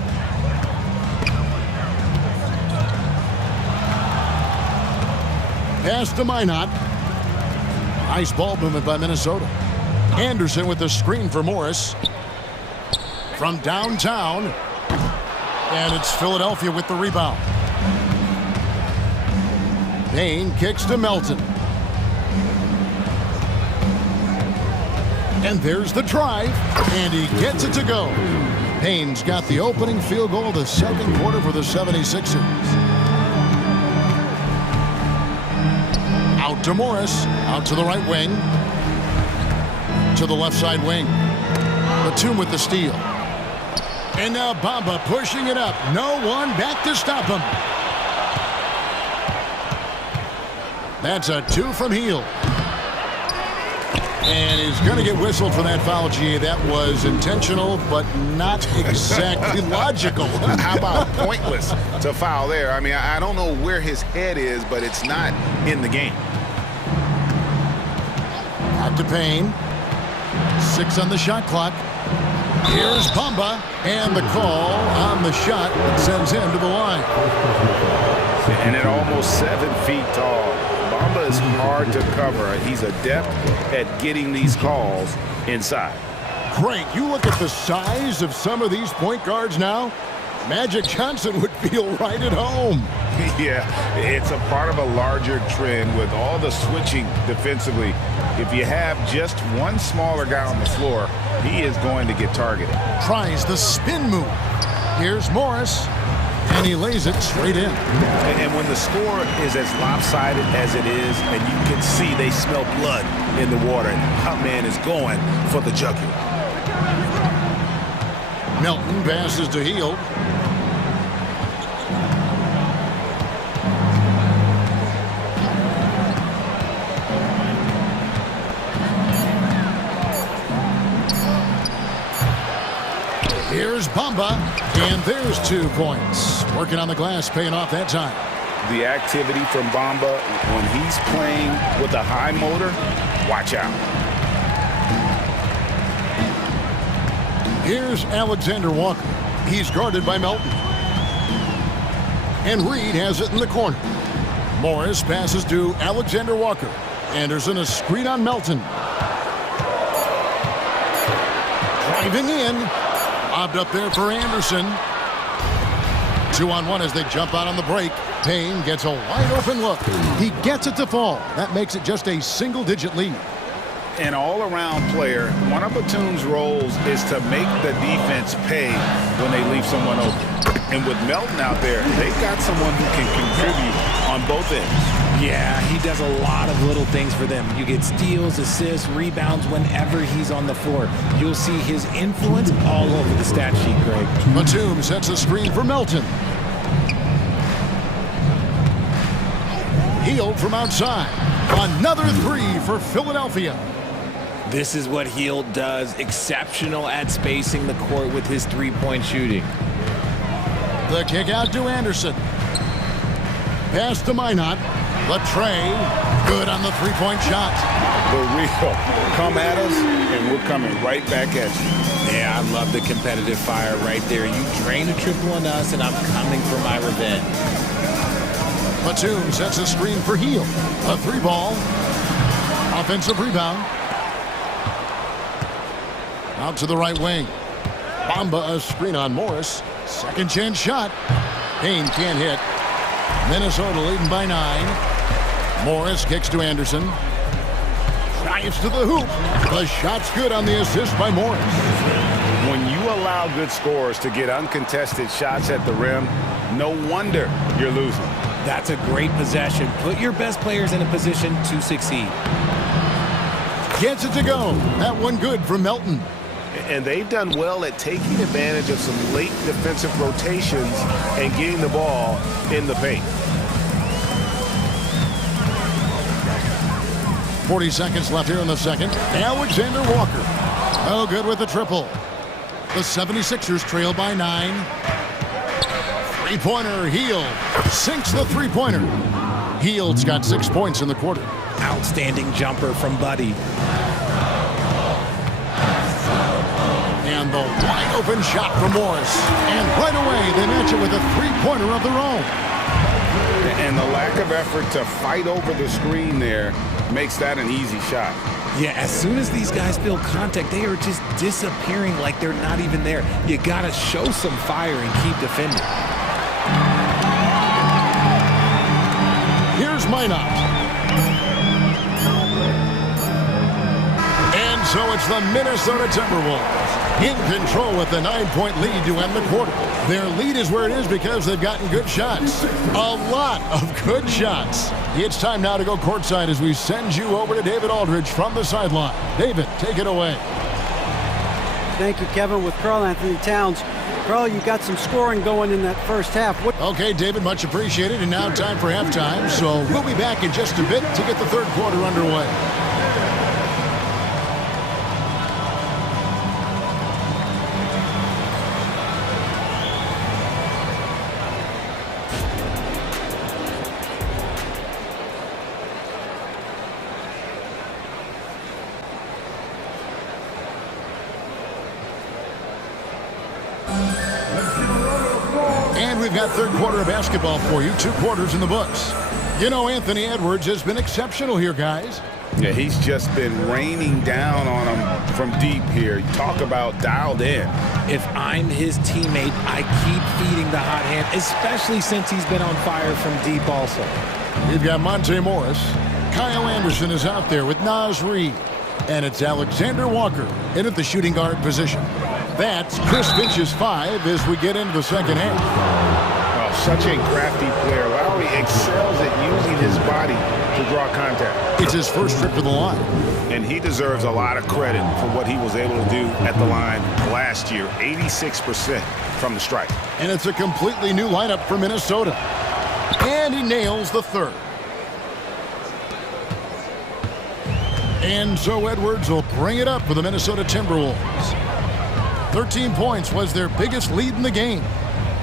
Pass to Minot. Nice ball movement by Minnesota. Anderson with the screen for Morris. From downtown. And it's Philadelphia with the rebound. Payne kicks to Melton. And there's the drive, and he gets it to go. Payne's got the opening field goal of the second quarter for the 76ers. Out to Morris, out to the right wing. To the left side wing. Batum with the steal. And now Bamba pushing it up. No one back to stop him. That's a 2 from Hield. And he's going to get whistled for that foul, G. That was intentional, but not exactly logical. How about pointless to foul there? I mean, I don't know where his head is, but it's not in the game. Out to Payne. 6 on the shot clock. Here's Bamba, and the call on the shot sends him to the line. And at almost 7 feet tall, Bamba is hard to cover. He's adept at getting these calls inside. Great. You look at the size of some of these point guards now. Magic Johnson would feel right at home. Yeah, it's a part of a larger trend with all the switching defensively. If you have just one smaller guy on the floor, he is going to get targeted. Tries the spin move. Here's Morris. And he lays it straight in. And when the score is as lopsided as it is, and you can see they smell blood in the water, our man is going for the jugular. Melton passes to Hield. Here's Bamba, and there's 2 points. Working on the glass, paying off that time. The activity from Bamba, when he's playing with a high motor, watch out. Here's Alexander Walker. He's guarded by Melton. And Reed has it in the corner. Morris passes to Alexander Walker. Anderson a screen on Melton. Driving in. Lobbed up there for Anderson. 2-on-1 as they jump out on the break. Payne gets a wide open look. He gets it to fall. That makes it just a single-digit lead. An all-around player, one of Batum's roles is to make the defense pay when they leave someone open. And with Melton out there, they've got someone who can contribute on both ends. Yeah, he does a lot of little things for them. You get steals, assists, rebounds whenever he's on the floor. You'll see his influence all over the stat sheet, Greg. Batum sets a screen for Melton. Hield from outside. Another 3 for Philadelphia. This is what Hield does. Exceptional at spacing the court with his three-point shooting. The kick out to Anderson. Pass to Minot. The tray, good on the three-point shot. The real. Come at us, and we're coming right back at you. Yeah, I love the competitive fire right there. You drain a triple on us, and I'm coming for my revenge. Batum sets a screen for Heel. A three ball. Offensive rebound. Out to the right wing. Bamba a screen on Morris. Second chance shot. Payne can't hit. Minnesota leading by 9. Morris kicks to Anderson. Drives to the hoop. The shot's good on the assist by Morris. When you allow good scorers to get uncontested shots at the rim, no wonder you're losing. That's a great possession. Put your best players in a position to succeed. Gets it to go. That one good from Melton. And they've done well at taking advantage of some late defensive rotations and getting the ball in the paint. 40 seconds left here in the second. Alexander Walker. Oh, good with the triple. The 76ers trail by 9. Three-pointer, Hield. Sinks the three-pointer. Hield's got 6 points in the quarter. Outstanding jumper from Buddy. And the wide-open shot from Morris. And right away, they match it with a three-pointer of their own. And the lack of effort to fight over the screen there makes that an easy shot. Yeah, as soon as these guys feel contact, they are just disappearing like they're not even there. You got to show some fire and keep defending. Here's Minot. And so it's the Minnesota Timberwolves in control with the 9-point lead to end the quarter. Their lead is where it is because they've gotten good shots. A lot of good shots. It's time now to go courtside as we send you over to David Aldridge from the sideline. David, take it away. Thank you, Kevin. With Karl Anthony Towns. Karl, you got some scoring going in that first half. Okay, David, much appreciated. And now time for halftime. So we'll be back in just a bit to get the third quarter underway. And we've got third quarter of basketball for you. 2 quarters in the books. You know, Anthony Edwards has been exceptional here, guys. Yeah, he's just been raining down on them from deep here. You talk about dialed in. If I'm his teammate, I keep feeding the hot hand, especially since he's been on fire from deep also. We've got Monte Morris. Kyle Anderson is out there with Naz Reid. And it's Alexander Walker in at the shooting guard position. That's Chris Finch's 5 as we get into the second half. Oh, such a crafty player. Lowry excels at using his body to draw contact. It's his first trip to the line. And he deserves a lot of credit for what he was able to do at the line last year. 86% from the stripe. And it's a completely new lineup for Minnesota. And he nails the third. And so Edwards will bring it up for the Minnesota Timberwolves. 13 points was their biggest lead in the game.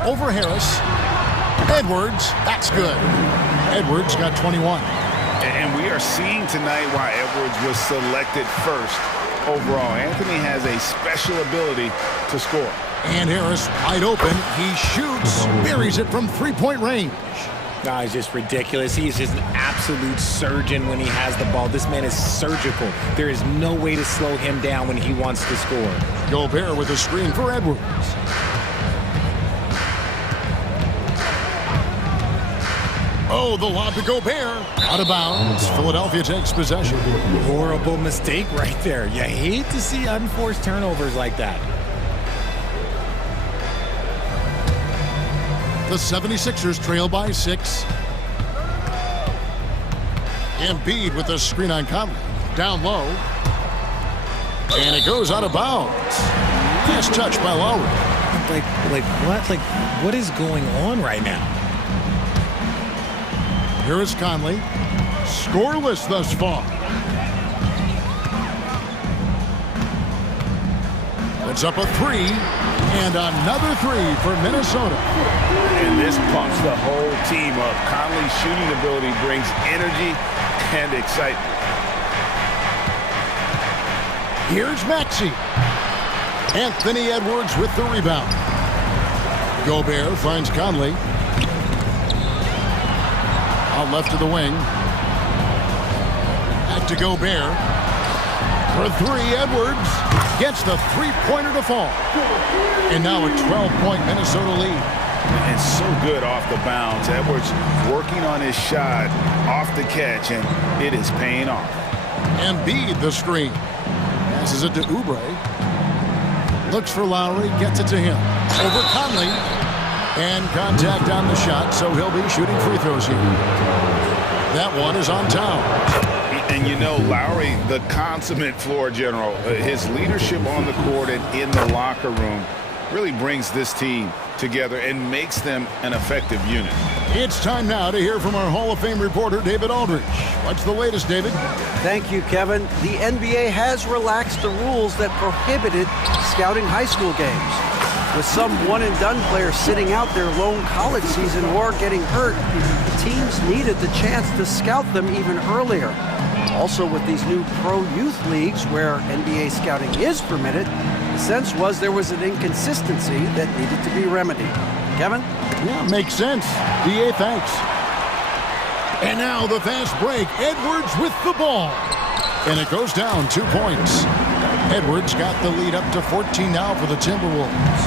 Over Harris. Edwards, that's good. Edwards got 21. And we are seeing tonight why Edwards was selected first overall. Anthony has a special ability to score. And Harris wide open. He shoots, buries it from three-point range. No, it's just ridiculous. He is just an absolute surgeon when he has the ball. This man is surgical. There is no way to slow him down when he wants to score. Gobert with a screen for Edwards. Oh, the lob to Gobert. Out of bounds. Philadelphia takes possession. Horrible mistake right there. You hate to see unforced turnovers like that. The 76ers trail by 6. Embiid with a screen on Conley. Down low. And it goes out of bounds. Last touch by Lowry. What is going on right now? Here is Conley. Scoreless thus far. It's up a 3. And another 3 for Minnesota. And this pumps the whole team up. Conley's shooting ability brings energy and excitement. Here's Maxey. Anthony Edwards with the rebound. Gobert finds Conley. Out left to the wing. Back to Gobert. For three, Edwards gets the three-pointer to fall. And now a 12-point Minnesota lead. And so good off the bounce. Edwards working on his shot off the catch, and it is paying off. Embiid the screen. Passes it to Oubre. Looks for Lowry, gets it to him. Over Conley. And contact on the shot, so he'll be shooting free throws here. That one is on Towns. And you know, Lowry, the consummate floor general, his leadership on the court and in the locker room really brings this team together and makes them an effective unit. It's time now to hear from our Hall of Fame reporter, David Aldridge. What's the latest, David? Thank you, Kevin. The NBA has relaxed the rules that prohibited scouting high school games. With some one-and-done players sitting out their lone college season or getting hurt, the teams needed the chance to scout them even earlier. Also, with these new pro-youth leagues where NBA scouting is permitted, the sense was there was an inconsistency that needed to be remedied. Kevin? Yeah, makes sense. BA, thanks. And now the fast break. Edwards with the ball. And it goes down 2 points. Edwards got the lead up to 14 now for the Timberwolves.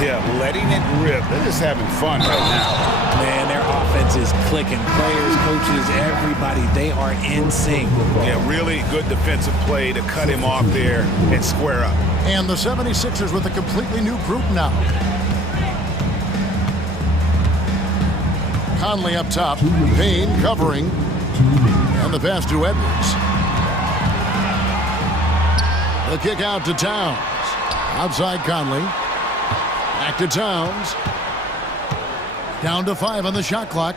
Yeah, letting it rip. They're just having fun right now. Man, their offense is clicking. Players, coaches, everybody, they are in sync. Yeah, really good defensive play to cut him off there and square up. And the 76ers with a completely new group now. Conley up top. Payne covering. And the pass to Edwards. The kick out to Towns. Outside Conley. Back to Towns. Down to 5 on the shot clock.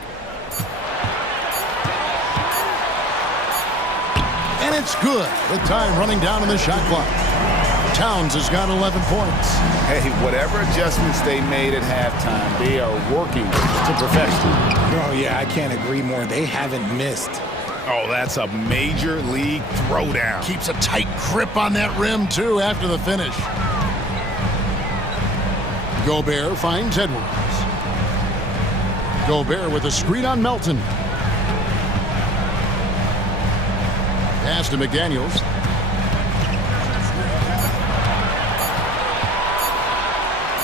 And it's good. The time running down on the shot clock. Towns has got 11 points. Hey, whatever adjustments they made at halftime, they are working to perfection. Oh, yeah, I can't agree more. They haven't missed. Oh, that's a major league throwdown. Keeps a tight grip on that rim, too, after the finish. Gobert finds Edwards. Gobert with a screen on Melton. Pass to McDaniels.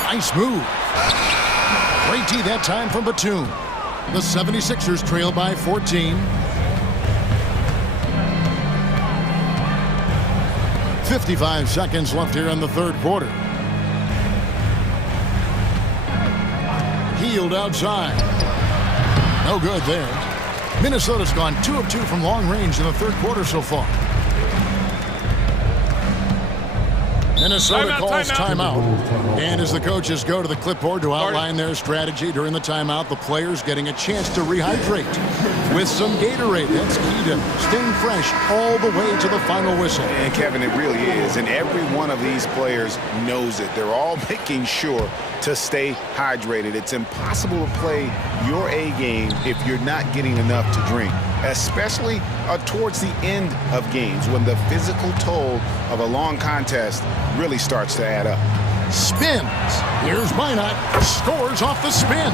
Nice move. Great D that time from Batum. The 76ers trail by 14. 55 seconds left here in the third quarter. Healed outside. No good there. Minnesota's gone 2 of 2 from long range in the third quarter so far. Minnesota calls timeout. And as the coaches go to the clipboard to outline their strategy during the timeout, the players getting a chance to rehydrate with some Gatorade. That's key to staying fresh all the way to the final whistle. And Kevin, it really is. And every one of these players knows it. They're all making sure to stay hydrated. It's impossible to play your A game if you're not getting enough to drink, especially towards the end of games when the physical toll of a long contest really starts to add up. Spins. Here's Minot. Scores off the spin.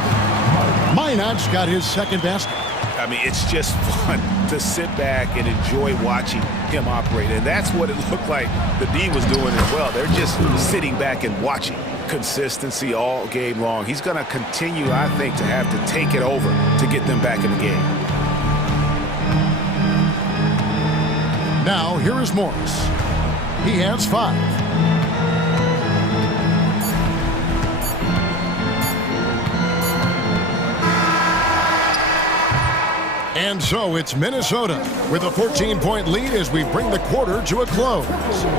Minot's got his second basket. I mean, it's just fun to sit back and enjoy watching him operate. And that's what it looked like the D was doing as well. They're just sitting back and watching. Consistency all game long. He's going to continue, I think, to have to take it over to get them back in the game. Now, here is Morris. He has 5. And so it's Minnesota with a 14-point lead as we bring the quarter to a close.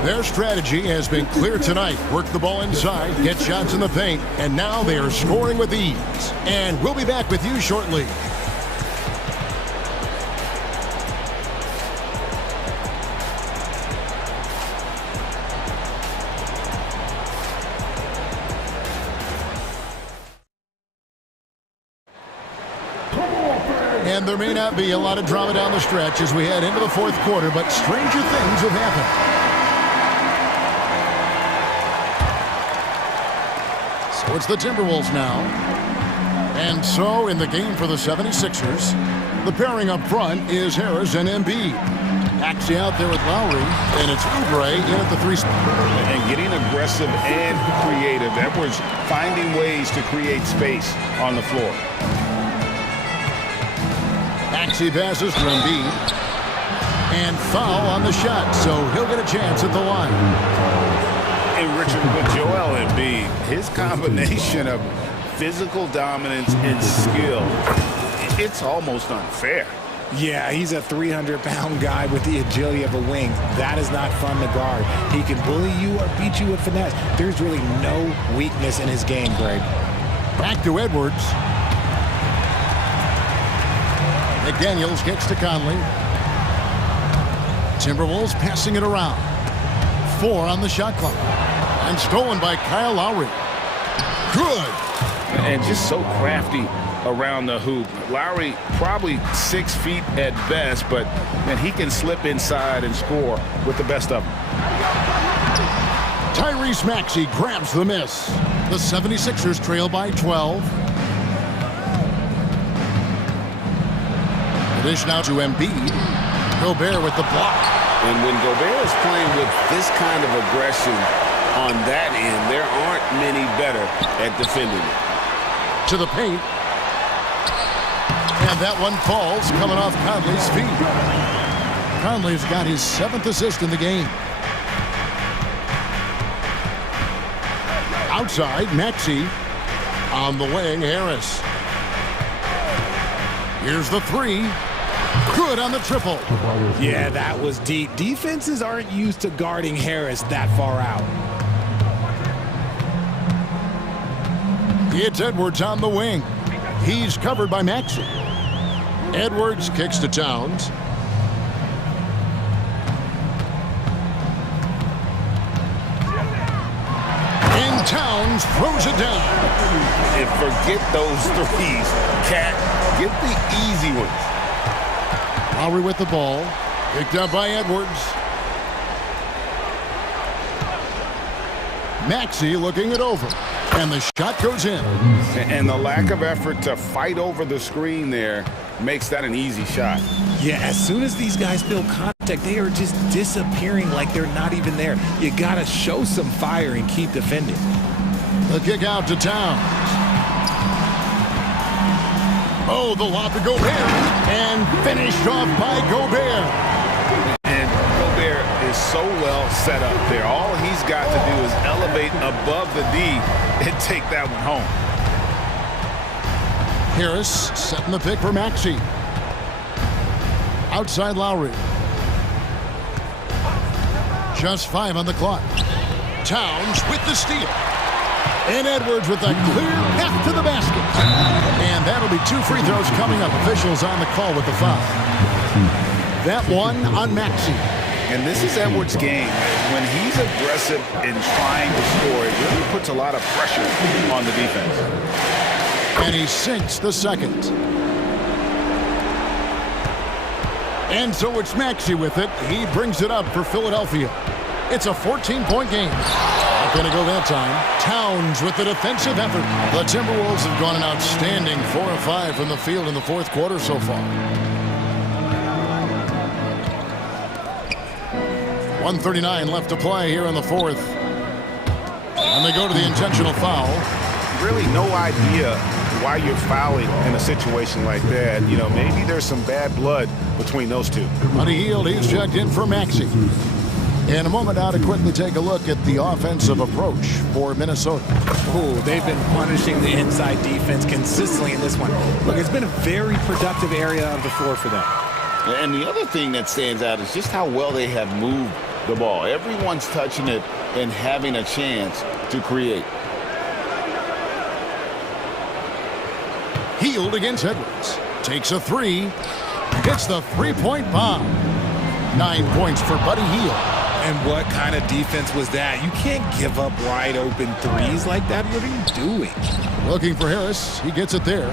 Their strategy has been clear tonight. Work the ball inside, get shots in the paint, and now they are scoring with ease. And we'll be back with you shortly. And there may not be a lot of drama down the stretch as we head into the fourth quarter, but stranger things have happened. So it's the Timberwolves now. And so in the game for the 76ers, the pairing up front is Harris and Embiid. Maxey out there with Lowry, and it's Oubre in at the 3 spot. And getting aggressive and creative. Edwards finding ways to create space on the floor. Maxey passes to Embiid. And foul on the shot, so he'll get a chance at the line. And Richard, with Joel Embiid, his combination of physical dominance and skill, it's almost unfair. Yeah, he's a 300-pound guy with the agility of a wing. That is not fun to guard. He can bully you or beat you with finesse. There's really no weakness in his game, Greg. Back to Edwards. McDaniels gets to Conley. Timberwolves passing it around. 4 on the shot clock. And stolen by Kyle Lowry. Good. And just so crafty around the hoop. Lowry probably 6 feet at best, but man, he can slip inside and score with the best of them. Tyrese Maxey grabs the miss. The 76ers trail by 12. The dish now to Embiid. Gobert with the block. And when Gobert is playing with this kind of aggression on that end, there aren't many better at defending it. To the paint. And that one falls coming off Conley's feet. Conley's got his 7th assist in the game. Outside, Maxey. On the wing, Harris. Here's the 3. Good on the triple. Yeah, that was deep. Defenses aren't used to guarding Harris that far out. It's Edwards on the wing. He's covered by Maxey. Edwards kicks to Towns. And Towns throws it down. And forget those threes. Cat, get the easy ones. Lowry with the ball. Picked up by Edwards. Maxey looking it over. And the shot goes in. And the lack of effort to fight over the screen there makes that an easy shot. Yeah, as soon as these guys feel contact, they are just disappearing like they're not even there. You got to show some fire and keep defending. The kick out to Towns. Oh, the lob to Gobert. And finished off by Gobert. And Gobert is so well set up there. All he's got to do is elevate above the D and take that one home. Harris setting the pick for Maxey. Outside Lowry. Just 5 on the clock. Towns with the steal. And Edwards with a clear path to the basket. And that'll be 2 free throws coming up. Officials on the call with the foul. That one on Maxey. And this is Edwards' game. When he's aggressive in trying to score, it really puts a lot of pressure on the defense. And he sinks the second. And so it's Maxey with it. He brings it up for Philadelphia. It's a 14-point game. Not going to go that time. Towns with the defensive effort. The Timberwolves have gone an outstanding 4 of 5 from the field in the fourth quarter so far. 1:39 left to play here in the fourth. And they go to the intentional foul. Really no idea why you're fouling in a situation like that. You know, maybe there's some bad blood between those two. Buddy Hield, he's checked in for Maxey. In a moment now to quickly take a look at the offensive approach for Minnesota. Ooh, they've been punishing the inside defense consistently in this one. Look, it's been a very productive area of the floor for them. And the other thing that stands out is just how well they have moved the ball. Everyone's touching it and having a chance to create. Hield against Edwards. Takes a 3. Hits the 3-point bomb. 9 points for Buddy Hield. And what kind of defense was that? You can't give up wide open threes like that. What are you doing? Looking for Harris. He gets it there.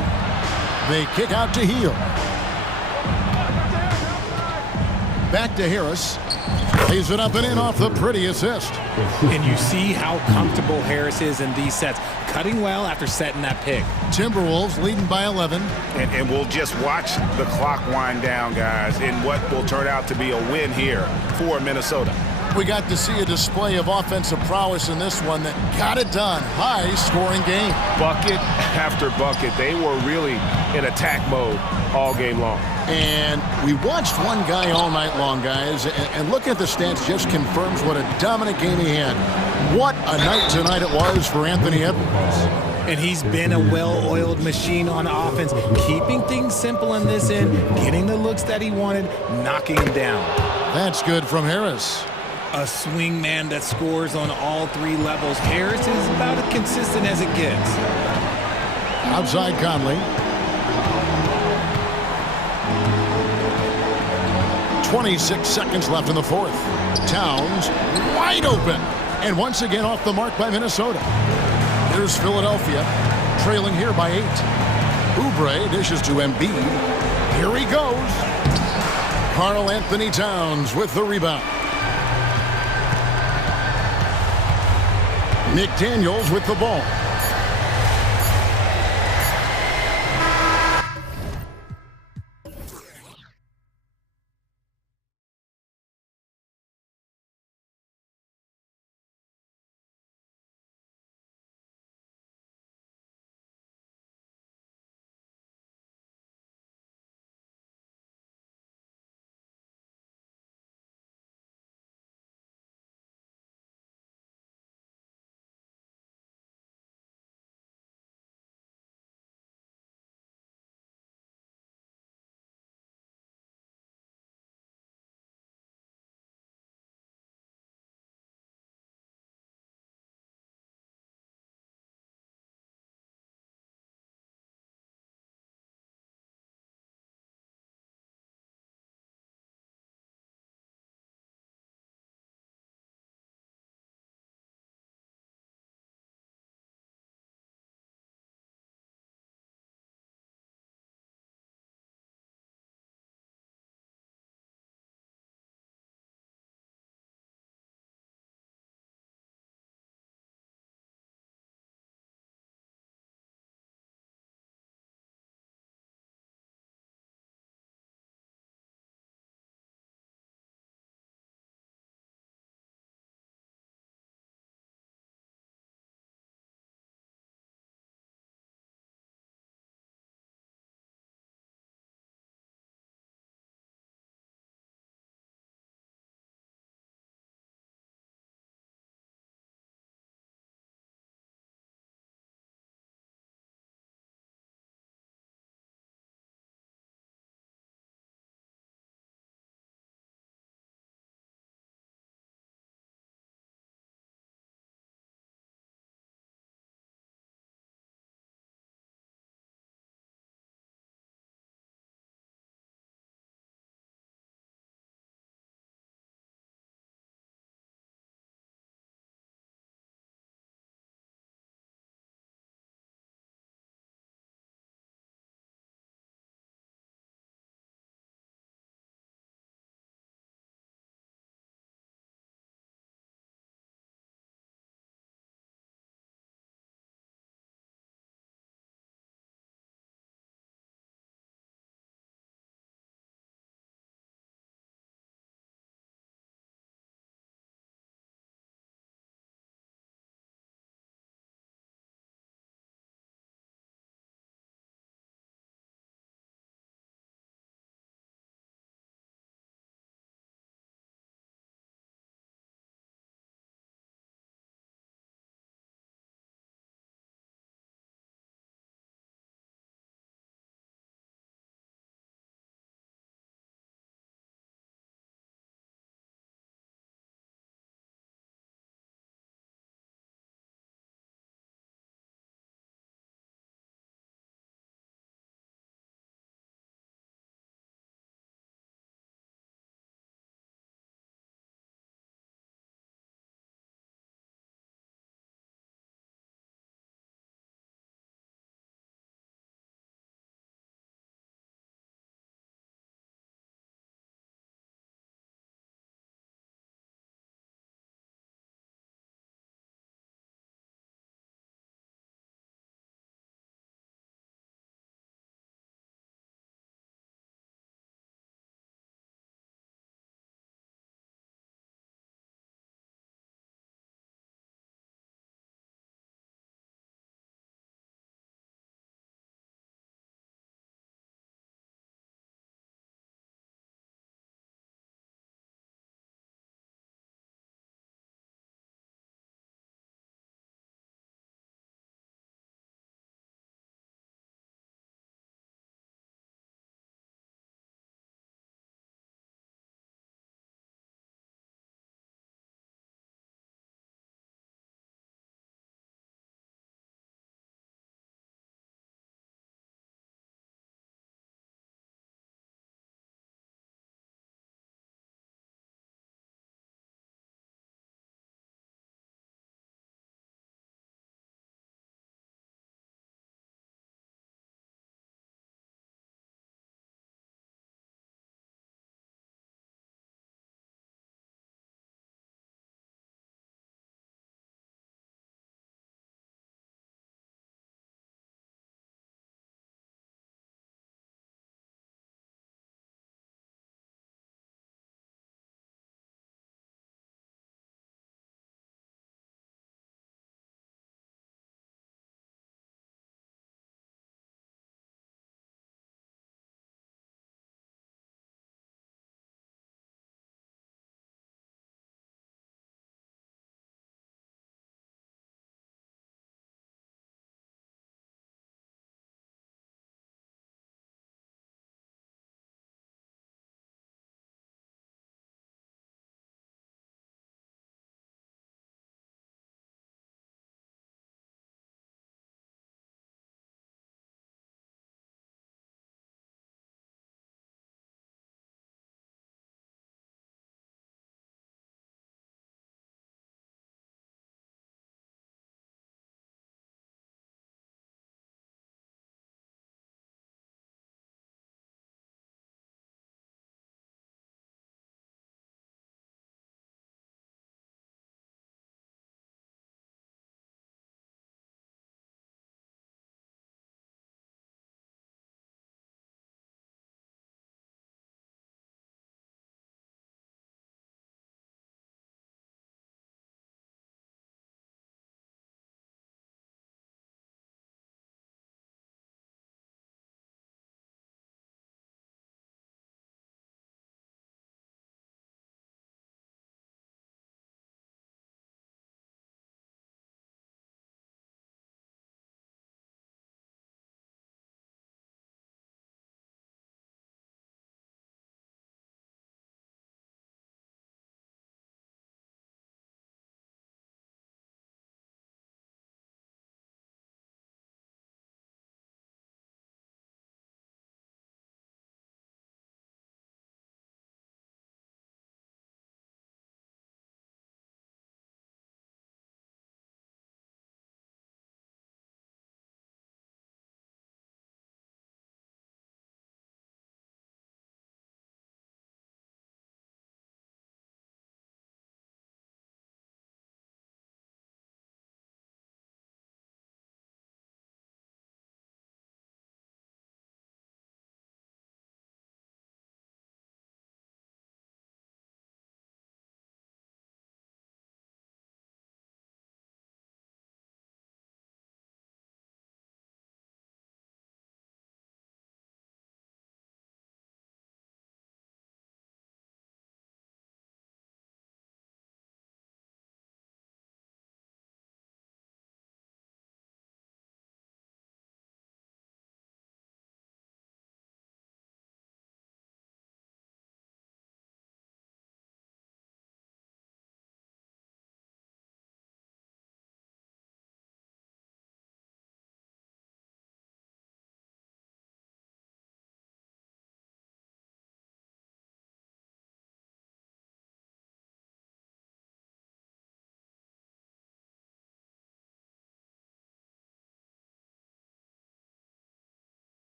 They kick out to Heel. Back to Harris. Lays it up and in off the pretty assist. And you see how comfortable Harris is in these sets, cutting well after setting that pick. Timberwolves leading by 11. And we'll just watch the clock wind down, guys, in what will turn out to be a win here for Minnesota. We got to see a display of offensive prowess in this one that got it done. High-scoring game. Bucket after bucket. They were really in attack mode all game long. And we watched one guy all night long, guys, and looking at the stats just confirms what a dominant game he had. What a night tonight it was for Anthony Edwards. And he's been a well-oiled machine on offense, keeping things simple in this end, getting the looks that he wanted, knocking him down. That's good from Harris. A swing man that scores on all three levels. Harris is about as consistent as it gets. Outside Conley. 26 seconds left in the fourth. Towns wide open. And once again off the mark by Minnesota. Here's Philadelphia, trailing here by 8. Oubre dishes to Embiid. Here he goes. Karl Anthony Towns with the rebound. McDaniels with the ball.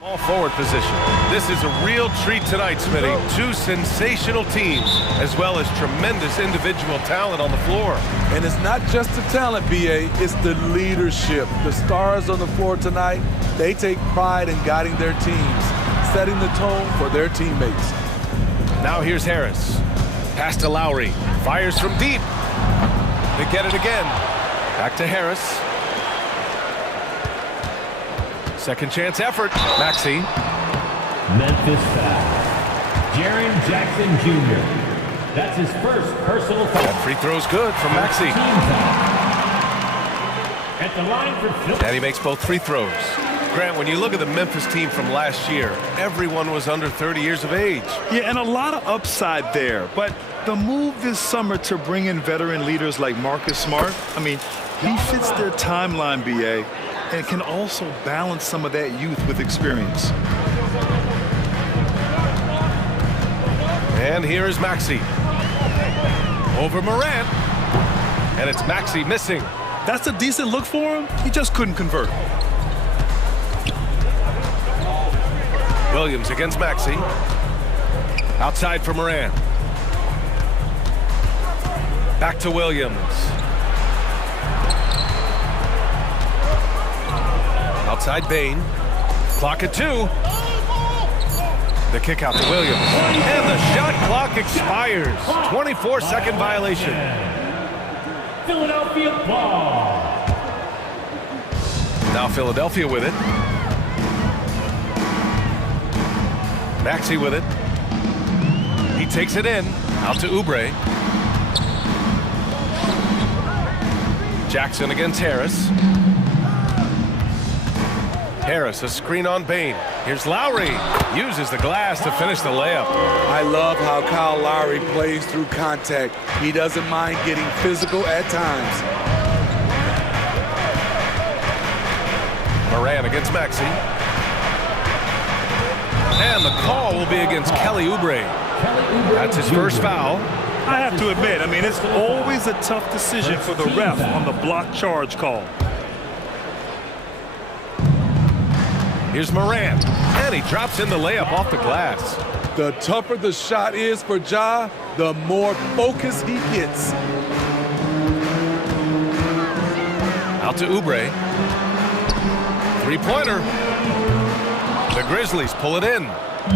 Ball forward position. This is a real treat tonight, Smitty. Two sensational teams, as well as tremendous individual talent on the floor. And it's not just the talent, BA, it's the leadership. The stars on the floor tonight, they take pride in guiding their teams, setting the tone for their teammates. Now here's Harris. Pass to Lowry. Fires from deep. They get it again. Back to Harris. Second chance effort. Maxey. Memphis foul. Jaren Jackson Jr. That's his first personal foul. That free throw's good from Maxey. At the line for and he makes both free throws. Grant, when you look at the Memphis team from last year, everyone was under 30 years of age. Yeah, and a lot of upside there. But the move this summer to bring in veteran leaders like Marcus Smart, I mean, he fits their timeline, BA, and can also balance some of that youth with experience. And here is Maxey. Over Morant. And it's Maxey missing. That's a decent look for him. He just couldn't convert. Williams against Maxey. Outside for Morant. Back to Williams. Outside Bain. Clock at 2. The kick out to Williams. And the shot clock expires. 24-second violation. Philadelphia ball. Now Philadelphia with it. Maxey with it. He takes it in. Out to Oubre. Jackson against Harris. Harris, a screen on Bain. Here's Lowry. Uses the glass to finish the layup. I love how Kyle Lowry plays through contact. He doesn't mind getting physical at times. Morant against Maxey. And the call will be against Kelly Oubre. That's his first foul. I have to admit, I mean, it's always a tough decision for the ref on the block charge call. Here's Morant, and he drops in the layup off the glass. The tougher the shot is for Ja, the more focus he gets. Out to Oubre. Three-pointer. The Grizzlies pull it in.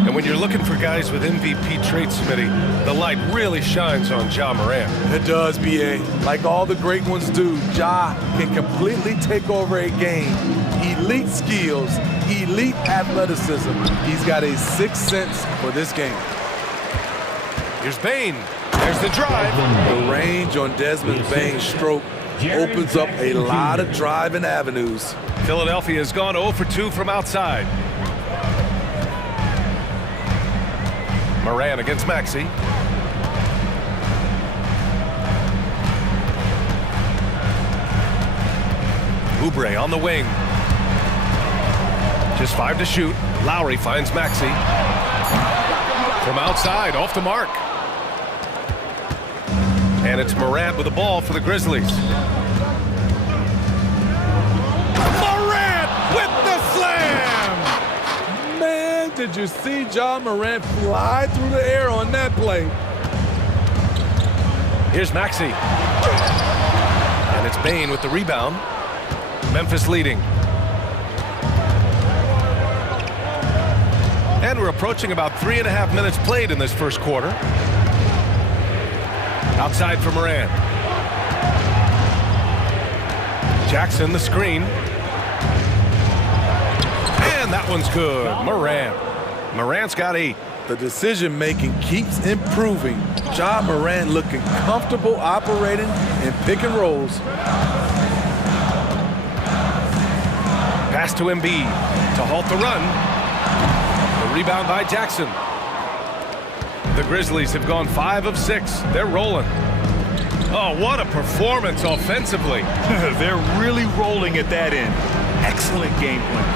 And when you're looking for guys with MVP traits, Smitty, the light really shines on Ja Morant. It does, BA. Like all the great ones do, Ja can completely take over a game. Elite skills, elite athleticism. He's got a sixth sense for this game. Here's Bain. There's the drive. The range on Desmond Bain's stroke opens up a lot of driving avenues. Philadelphia has gone 0 for 2 from outside. Morant against Maxey. Oubre on the wing. Just 5 to shoot. Lowry finds Maxey. From outside, off the mark. And it's Morant with the ball for the Grizzlies. Morant with the slam! Man, did you see Ja Morant fly through the air on that play? Here's Maxey. And it's Bain with the rebound. Memphis leading. And we're approaching about 3.5 minutes played in this first quarter. Outside for Morant. Jackson the screen. And that one's good. Morant. Morant's got 8. The decision-making keeps improving. Ja Morant looking comfortable operating in pick and rolls. Pass to Embiid to halt the run. The rebound by Jackson. The Grizzlies have gone 5 of 6. They're rolling. Oh, what a performance offensively. They're really rolling at that end. Excellent game plan.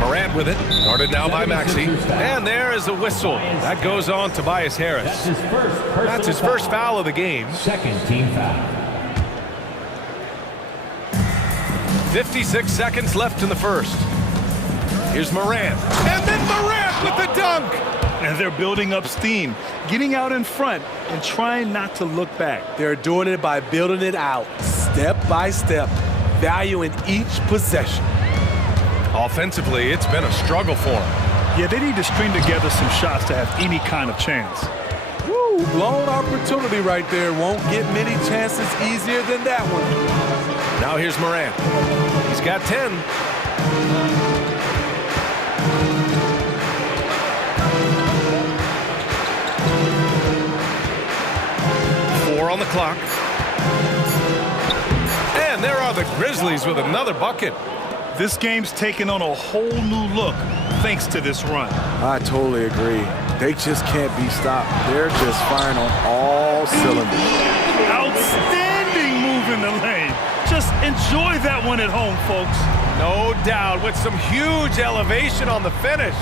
Morant with it. Guarded now by Maxey. And there is a whistle. That goes on Tobias Harris. That's his first foul of the game. Second team foul. 56 seconds left in the first. Here's Morant. And then Morant with the dunk. And they're building up steam, getting out in front and trying not to look back. They're doing it by building it out, step by step, valuing each possession. Offensively, it's been a struggle for them. Yeah, they need to string together some shots to have any kind of chance. Woo, blown opportunity right there. Won't get many chances easier than that one. Now here's Morant. He's got 10. On the clock. And there are the Grizzlies with another bucket. This game's taken on a whole new look thanks to this run. I totally agree. They just can't be stopped. They're just firing on all cylinders. Outstanding move in the lane. Just enjoy that one at home, folks. No doubt, with some huge elevation on the finish.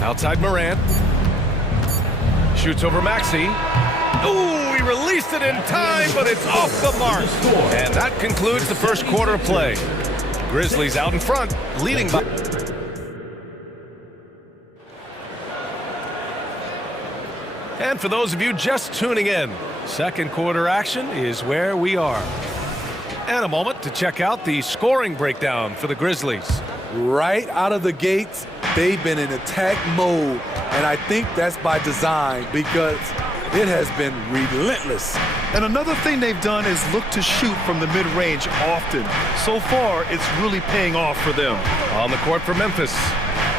Outside Morant. Shoots over Maxey. Ooh, he released it in time, but it's off the mark. And that concludes the first quarter of play. Grizzlies out in front, leading by... And for those of you just tuning in, second quarter action is where we are. And a moment to check out the scoring breakdown for the Grizzlies. Right out of the gates, they've been in attack mode. And I think that's by design because it has been relentless. And another thing they've done is look to shoot from the mid-range often. So far, it's really paying off for them. On the court for Memphis,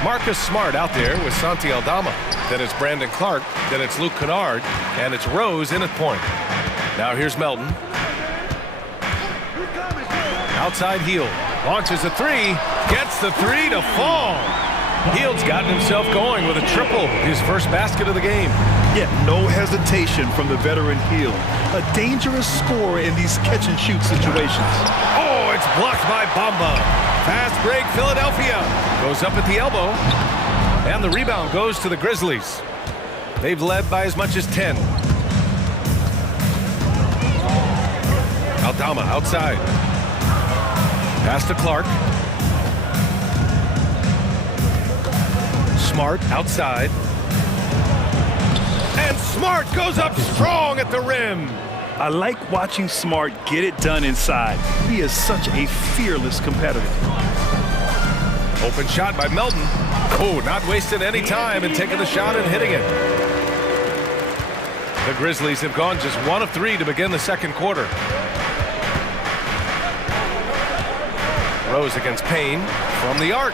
Marcus Smart out there with Santi Aldama. Then it's Brandon Clark. Then it's Luke Kennard. And it's Rose in at point. Now here's Melton. Outside Hield. Launches a three. Gets the three to fall. Hield's gotten himself going with a triple, his first basket of the game. Yeah, no hesitation from the veteran Hield. A dangerous scorer in these catch-and-shoot situations. Oh, it's blocked by Bamba. Fast break, Philadelphia. Goes up at the elbow. And the rebound goes to the Grizzlies. They've led by as much as 10. Aldama outside. Pass to Clark. Smart outside. And Smart goes up strong at the rim. I like watching Smart get it done inside. He is such a fearless competitor. Open shot by Melton. Oh, not wasting any time and taking the shot and hitting it. The Grizzlies have gone just 1 of 3 to begin the second quarter. Rose against Payne from the arc.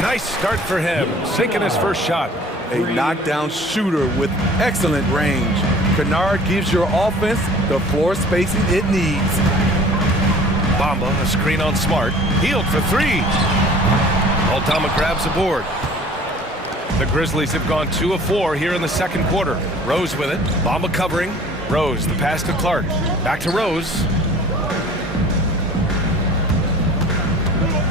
Nice start for him, sinking his first shot. A knockdown shooter with excellent range. Kennard gives your offense the floor spacing it needs. Bamba, a screen on Smart. Hield for 3. Aldama grabs the board. The Grizzlies have gone 2 of 4 here in the second quarter. Rose with it. Bamba covering. Rose, the pass to Clark. Back to Rose.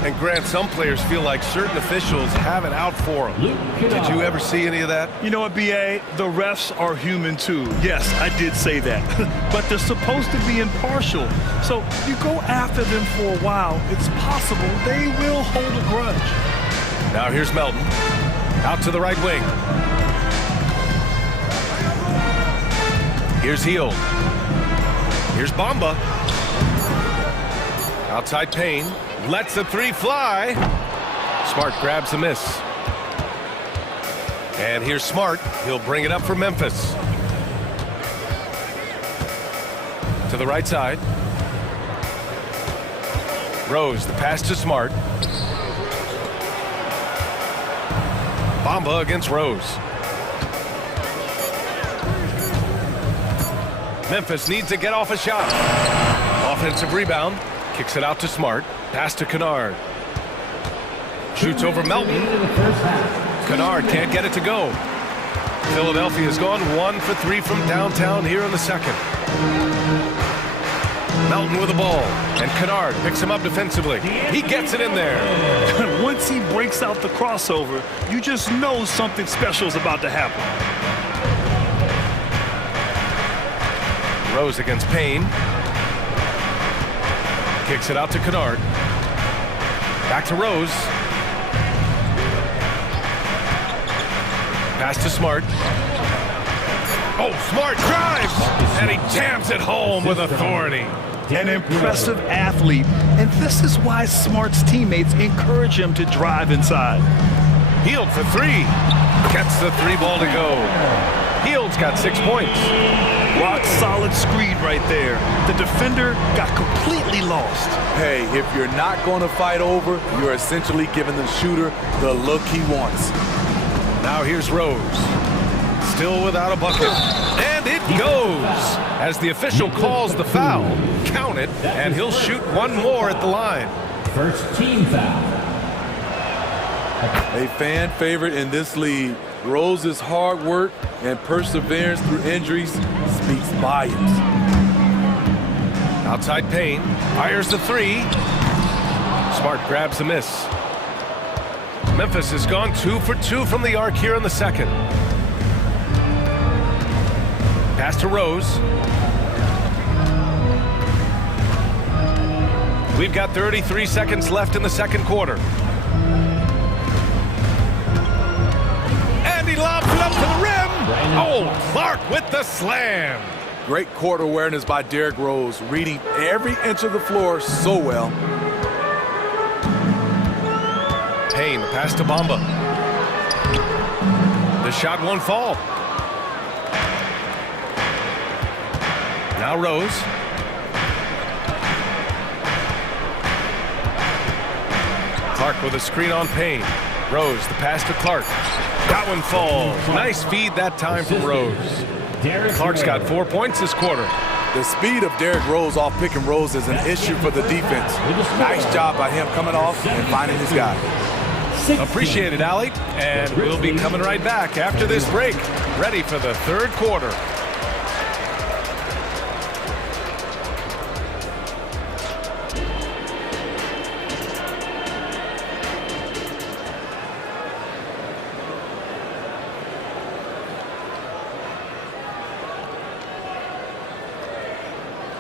And Grant, some players feel like certain officials have it out for them. Did you ever see any of that? You know what, B.A.? The refs are human too. Yes, I did say that. But they're supposed to be impartial. So you go after them for a while, it's possible they will hold a grudge. Now here's Melton. Out to the right wing. Here's Hield. Here's Bamba. Outside Payne. Lets the 3 fly. Smart grabs the miss. And here's Smart. He'll bring it up for Memphis. To the right side. Rose, the pass to Smart. Bamba against Rose. Memphis needs to get off a shot. Offensive rebound. Kicks it out to Smart. Pass to Kennard. Shoots over Melton. Kennard can't get it to go. Philadelphia has gone 1 for 3 from downtown here in the second. Melton with the ball. And Kennard picks him up defensively. He gets it in there. Once he breaks out the crossover, you just know something special is about to happen. Rose against Payne. Kicks it out to Kennard. Back to Rose. Pass to Smart. Oh, Smart drives! And he jams it home with authority. An impressive athlete, and this is why Smart's teammates encourage him to drive inside. Hield for three. Gets the three ball to go. Hield's got 6 points. Rock solid screen right there. The defender got completely lost. Hey, if you're not going to fight over, you're essentially giving the shooter the look he wants. Now here's Rose. Still without a bucket. And it goes! As the official calls the foul. Count it, and he'll shoot one more at the line. First team foul. A fan favorite in this league. Rose's hard work and perseverance through injuries speaks volumes. Outside Payne. Fires the three. Smart grabs the miss. Memphis has gone 2 for 2 from the arc here in the second. Pass to Rose. We've got 33 seconds left in the second quarter. And he lobs it up to the rim. Oh, Clark with the slam. Great court awareness by Derrick Rose, reading every inch of the floor so well. Payne, pass to Bamba. The shot won't fall. Now Rose. Clark with a screen on Payne. Rose, the pass to Clark. That one falls. Nice feed that time from Rose. Clark's got 4 points this quarter. The speed of Derrick Rose off pick and rolls is an issue for the defense. Nice job by him coming off and finding his guy. Appreciate it, Allie. And we'll be coming right back after this break. Ready for the third quarter.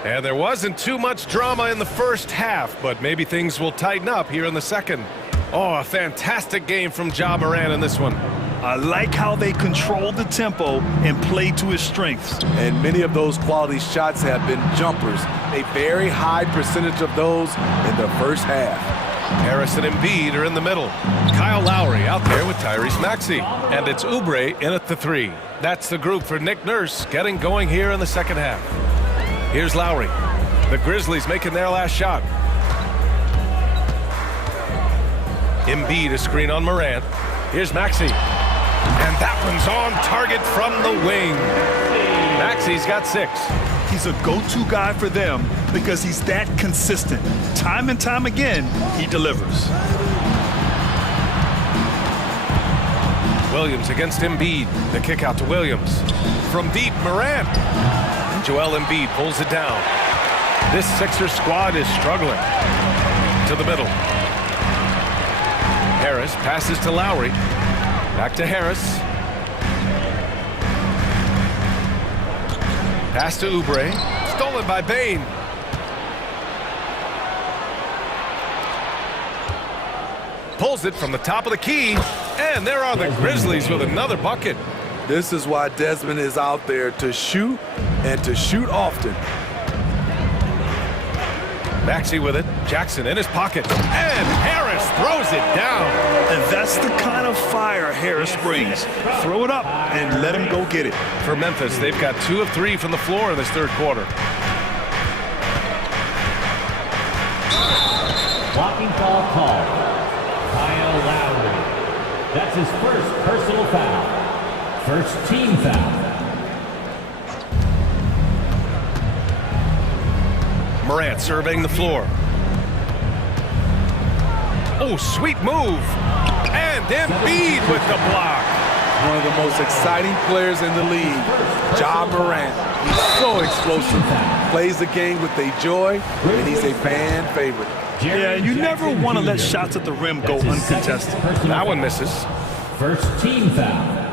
And there wasn't too much drama in the first half, but maybe things will tighten up here in the second. Oh, a fantastic game from Ja Morant in this one. I like how they controlled the tempo and played to his strengths. And many of those quality shots have been jumpers. A very high percentage of those in the first half. Harris and Embiid are in the middle. Kyle Lowry out there with Tyrese Maxey. And it's Oubre in at the three. That's the group for Nick Nurse getting going here in the second half. Here's Lowry. The Grizzlies making their last shot. Embiid a screen on Morant. Here's Maxey. And that one's on target from the wing. Maxey's got 6. He's a go-to guy for them because he's that consistent. Time and time again, he delivers. Williams against Embiid. The kick out to Williams. From deep, Morant. Joel Embiid pulls it down. This Sixers squad is struggling. To the middle. Harris passes to Lowry. Back to Harris. Pass to Oubre. Stolen by Bane. Pulls it from the top of the key. And there are the Grizzlies with another bucket. This is why Desmond is out there to shoot and to shoot often. Maxey with it. Jackson in his pocket. And Harris throws it down. And that's the kind of fire Harris brings. Throw it up and let him go get it. For Memphis, they've got 2 of 3 from the floor in this third quarter. Blocking foul called. Kyle Lowry. That's his first personal foul. First team foul. Morant surveying the floor. Oh, sweet move. And Embiid with the block. One of the most exciting players in the league, Ja Morant. He's so explosive, plays the game with a joy, and he's a fan favorite. Yeah, you never want to let shots at the rim go uncontested. That one misses. First team foul.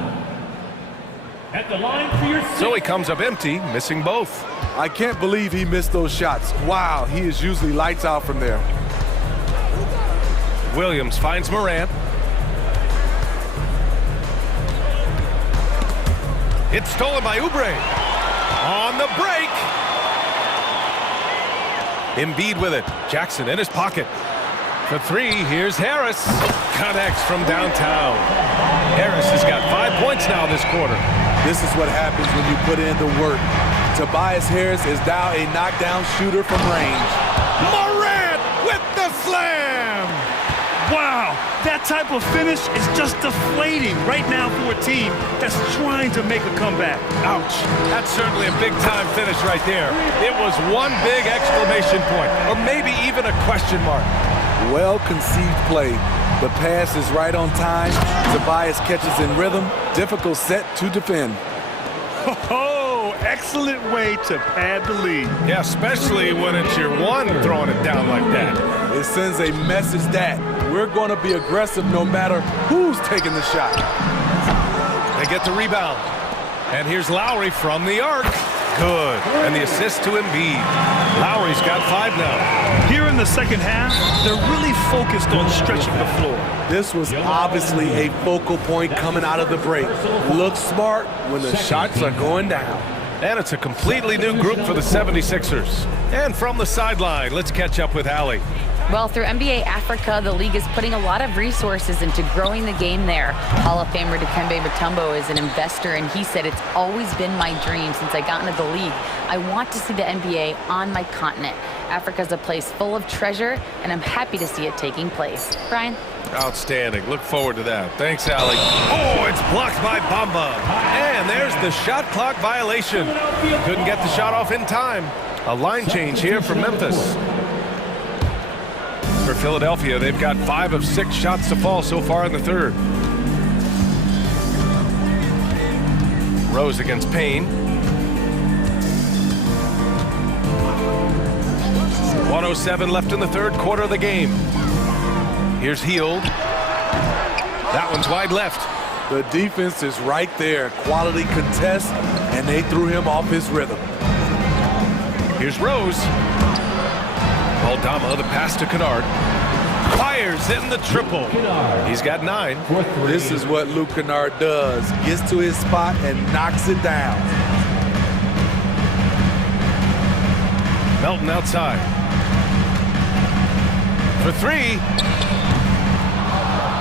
At the line for your sixth. So he comes up empty, missing both. I can't believe he missed those shots. Wow, he is usually lights out from there. Williams finds Morant. It's stolen by Oubre. On the break. Embiid with it. Jackson in his pocket. For three, here's Harris. Connects from downtown. Harris has got 5 points now this quarter. This is what happens when you put in the work. Tobias Harris is now a knockdown shooter from range. Morant with the slam! Wow, that type of finish is just deflating right now for a team that's trying to make a comeback. Ouch. That's certainly a big-time finish right there. It was one big exclamation point, or maybe even a question mark. Well-conceived play. The pass is right on time. Tobias catches in rhythm. Difficult set to defend. Oh, excellent way to pad the lead. Yeah, especially when it's your one throwing it down like that. It sends a message that we're going to be aggressive no matter who's taking the shot. They get the rebound. And here's Lowry from the arc. Good. And the assist to Embiid. Lowry's got 5 now. Here in the second half, they're really focused on stretching the floor. This was obviously a focal point coming out of the break. Look smart when the shots are going down. And it's a completely new group for the 76ers. And from the sideline, let's catch up with Allie. Well, through NBA Africa, the league is putting a lot of resources into growing the game there. Hall of Famer Dikembe Mutombo is an investor, and he said, "It's always been my dream since I got into the league. I want to see the NBA on my continent. Africa's a place full of treasure, and I'm happy to see it taking place." Brian? Outstanding. Look forward to that. Thanks, Allie. Oh, it's blocked by Bamba. And there's the shot clock violation. Couldn't get the shot off in time. A line change here for Memphis. For Philadelphia, they've got 5 of 6 shots to fall so far in the third. Rose against Payne. 1:07 left in the third quarter of the game. Here's Hield. That one's wide left. The defense is right there. Quality contest, and they threw him off his rhythm. Here's Rose. Aldama, the pass to Kennard. Fires in the triple. He's got 9. This is what Luke Kennard does. Gets to his spot and knocks it down. Melton outside. For 3.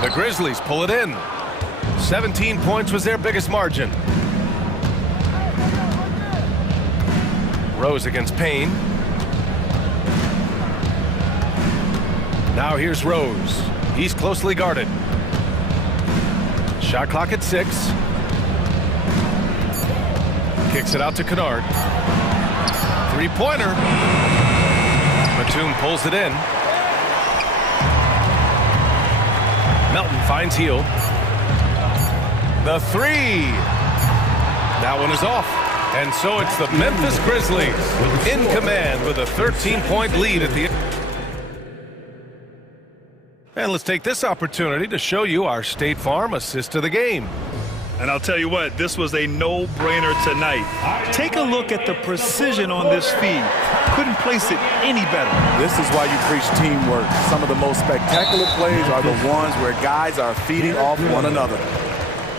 The Grizzlies pull it in. 17 points was their biggest margin. Rose against Payne. Now here's Rose. He's closely guarded. Shot clock at 6. Kicks it out to Kennard. 3-pointer. Batum pulls it in. Melton finds Hield. The 3. That one is off. And so it's the Memphis Grizzlies in command with a 13-point lead at the end. And let's take this opportunity to show you our State Farm assist to the game. And I'll tell you what, this was a no-brainer tonight. Take a look at the precision on this feed. Couldn't place it any better. This is why you preach teamwork. Some of the most spectacular plays are the ones where guys are feeding off one another.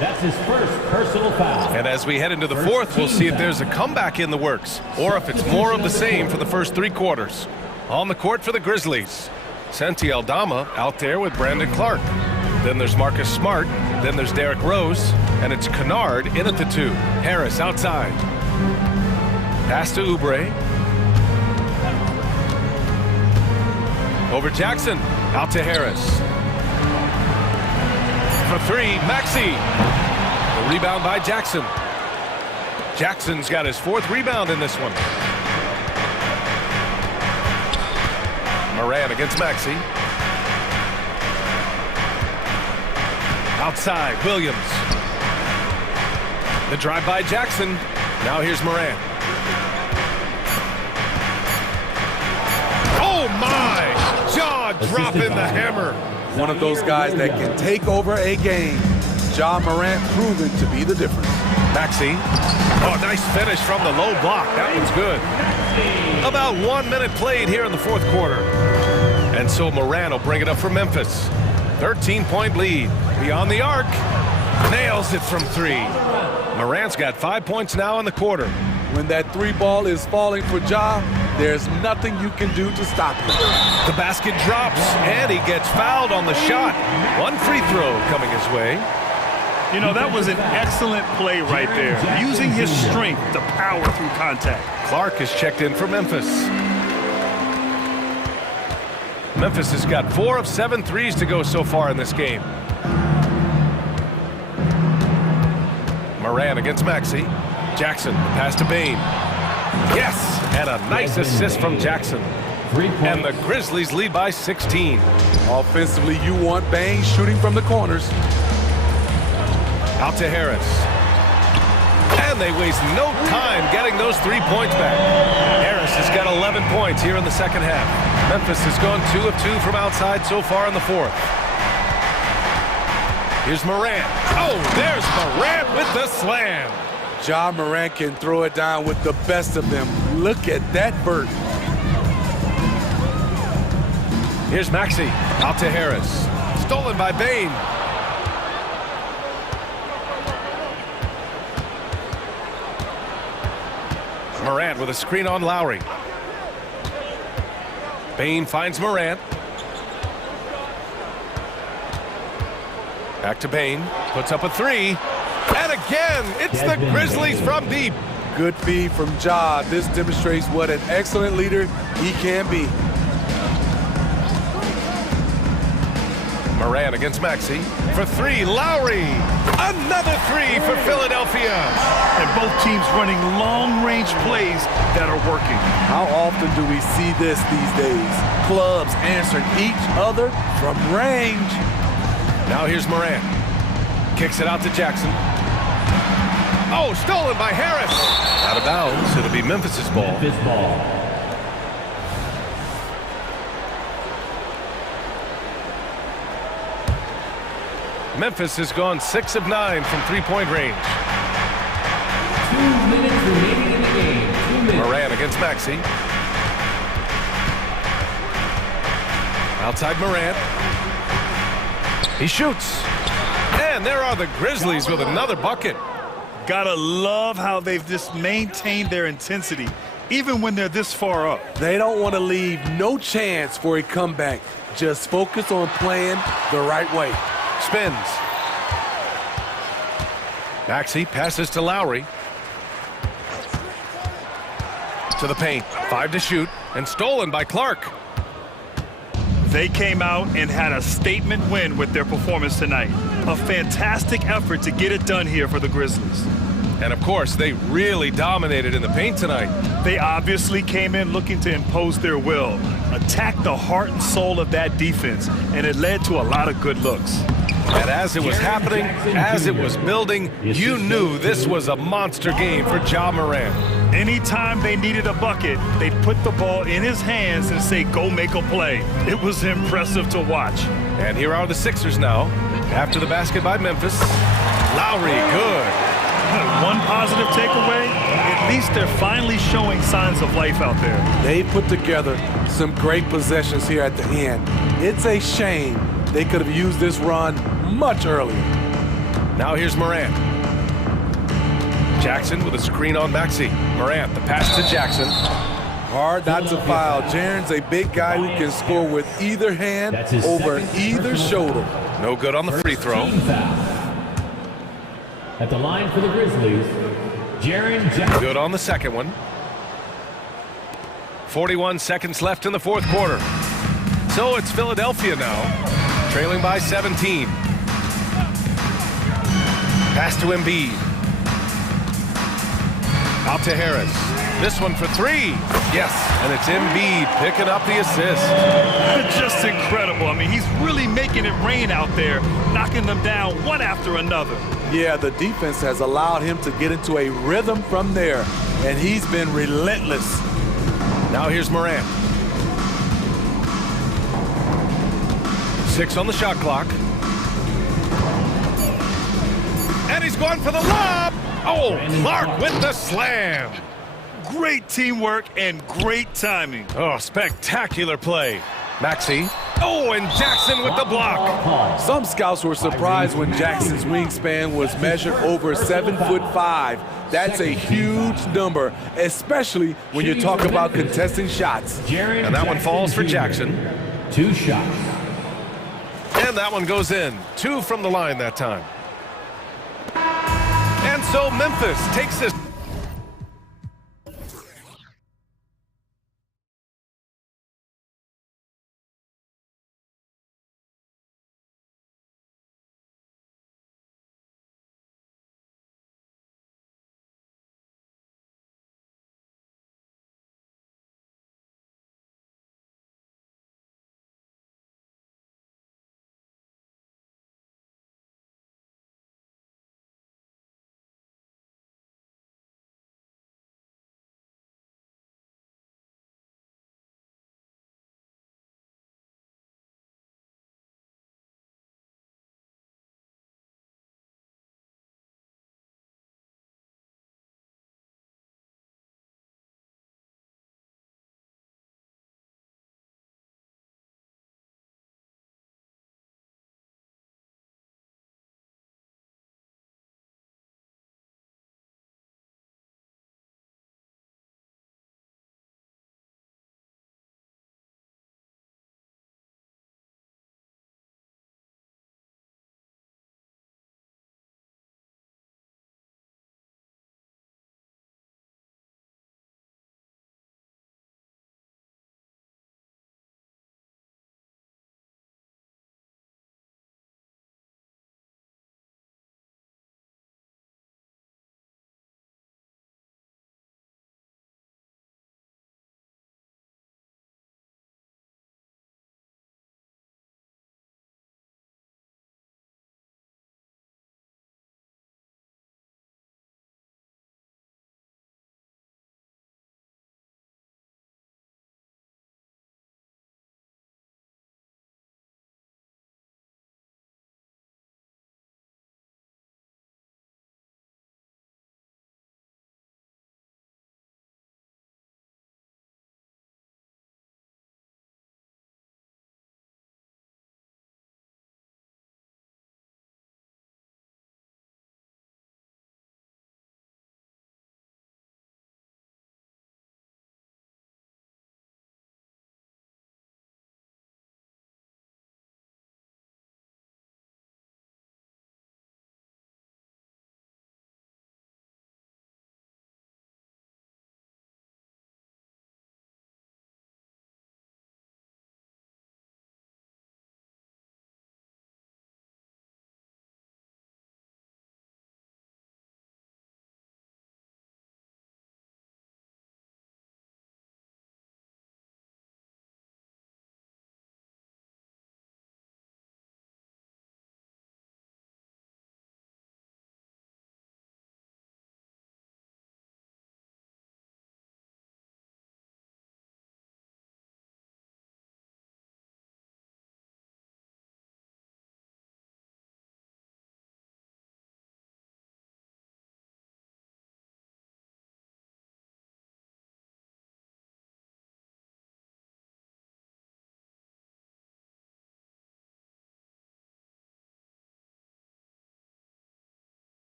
That's his first personal foul. And as we head into the fourth, we'll see if there's a comeback in the works or if it's more of the same for the first 3 quarters. On the court for the Grizzlies, Santi Aldama out there with Brandon Clark. Then there's Marcus Smart. Then there's Derrick Rose. And it's Kennard in at the 2. Harris outside. Pass to Oubre. Over Jackson. Out to Harris. For 3, Maxey. The rebound by Jackson. Jackson's got his 4th rebound in this one. Moran against Maxey. Outside, Williams. The drive by Jackson. Now here's Moran. Oh my! Jaw dropping the hammer. One of those guys that can take over a game. Ja Morant proven to be the difference. Maxey. Oh, nice finish from the low block. That one's good. About 1 minute played here in the fourth quarter. And so Moran will bring it up for Memphis. 13-point lead. Beyond the arc. Nails it from 3. Morant's got 5 points now in the quarter. When that 3 ball is falling for Ja, there's nothing you can do to stop him. The basket drops, and he gets fouled on the shot. 1 free throw coming his way. You know, that was an excellent play right there. Using his strength to power through contact. Clark is checked in for Memphis. Memphis has got 4 of 7 threes to go so far in this game. Morant against Maxey. Jackson, pass to Bane. Yes, and a nice assist from Jackson. And the Grizzlies lead by 16. Offensively, you want Bane shooting from the corners. Out to Harris. And they waste no time getting those 3 points back. Harris has got 11 points here in the second half. Memphis has gone 2 of 2 from outside so far in the fourth. Here's Morant. Oh, there's Morant with the slam. Ja Morant can throw it down with the best of them. Look at that vert. Here's Maxey. Out to Harris. Stolen by Bane. Morant with a screen on Lowry. Bane finds Morant. Back to Bane. Puts up a 3. And again, it's the Grizzlies from deep. Good feed from Ja. This demonstrates what an excellent leader he can be. Morant against Maxey. For 3, Lowry. Another 3 for Philadelphia. And both teams running long-range plays that are working. How often do we see this these days? Clubs answering each other from range. Now here's Morant. Kicks it out to Jackson. Oh, stolen by Harris. Out of bounds. It'll be Memphis's ball. Memphis ball. Memphis has gone 6 of 9 from 3-point range. 2 minutes remaining in the game. 2 minutes. Morant against Maxey. Outside Morant. He shoots. And there are the Grizzlies with another bucket. Gotta love how they've just maintained their intensity, even when they're this far up. They don't want to leave no chance for a comeback. Just focus on playing the right way. Spins. Maxey passes to Lowry. To the paint. 5 to shoot. And stolen by Clark. They came out and had a statement win with their performance tonight. A fantastic effort to get it done here for the Grizzlies. And of course, they really dominated in the paint tonight. They obviously came in looking to impose their will, attack the heart and soul of that defense, and it led to a lot of good looks. And as it was happening, as it was building, you knew this was a monster game for Ja Morant. Anytime they needed a bucket, they'd put the ball in his hands and say, go make a play. It was impressive to watch. And here are the Sixers now. After the basket by Memphis. Lowry, good. One positive takeaway, at least they're finally showing signs of life out there. They put together some great possessions here at the end. It's a shame they could have used this run much earlier. Now here's Morant. Jackson with a screen on Maxey. Morant, the pass to Jackson. Hard not to foul. Jaren's a big guy who can score with either hand over either shoulder. No good on the free throw. At the line for the Grizzlies, Jaren Jackson. Good on the second one. 41 seconds left in the fourth quarter. So it's Philadelphia now, trailing by 17. Pass to Embiid. Out to Harris. This one for 3. Yes, and it's Embiid picking up the assist. Just incredible. I mean, he's really making it rain out there, knocking them down one after another. Yeah, the defense has allowed him to get into a rhythm from there, and he's been relentless. Now here's Morant. 6 on the shot clock. And he's going for the lob. Oh, Clark with the slam. Great teamwork and great timing. Oh, spectacular play. Maxey. Oh, and Jackson with the block. Some scouts were surprised when Jackson's wingspan was measured over 7'5". That's a huge number, especially when you talk about contesting shots. And that one falls for Jackson. 2 shots. And that one goes in. 2 from the line that time. And so Memphis takes this.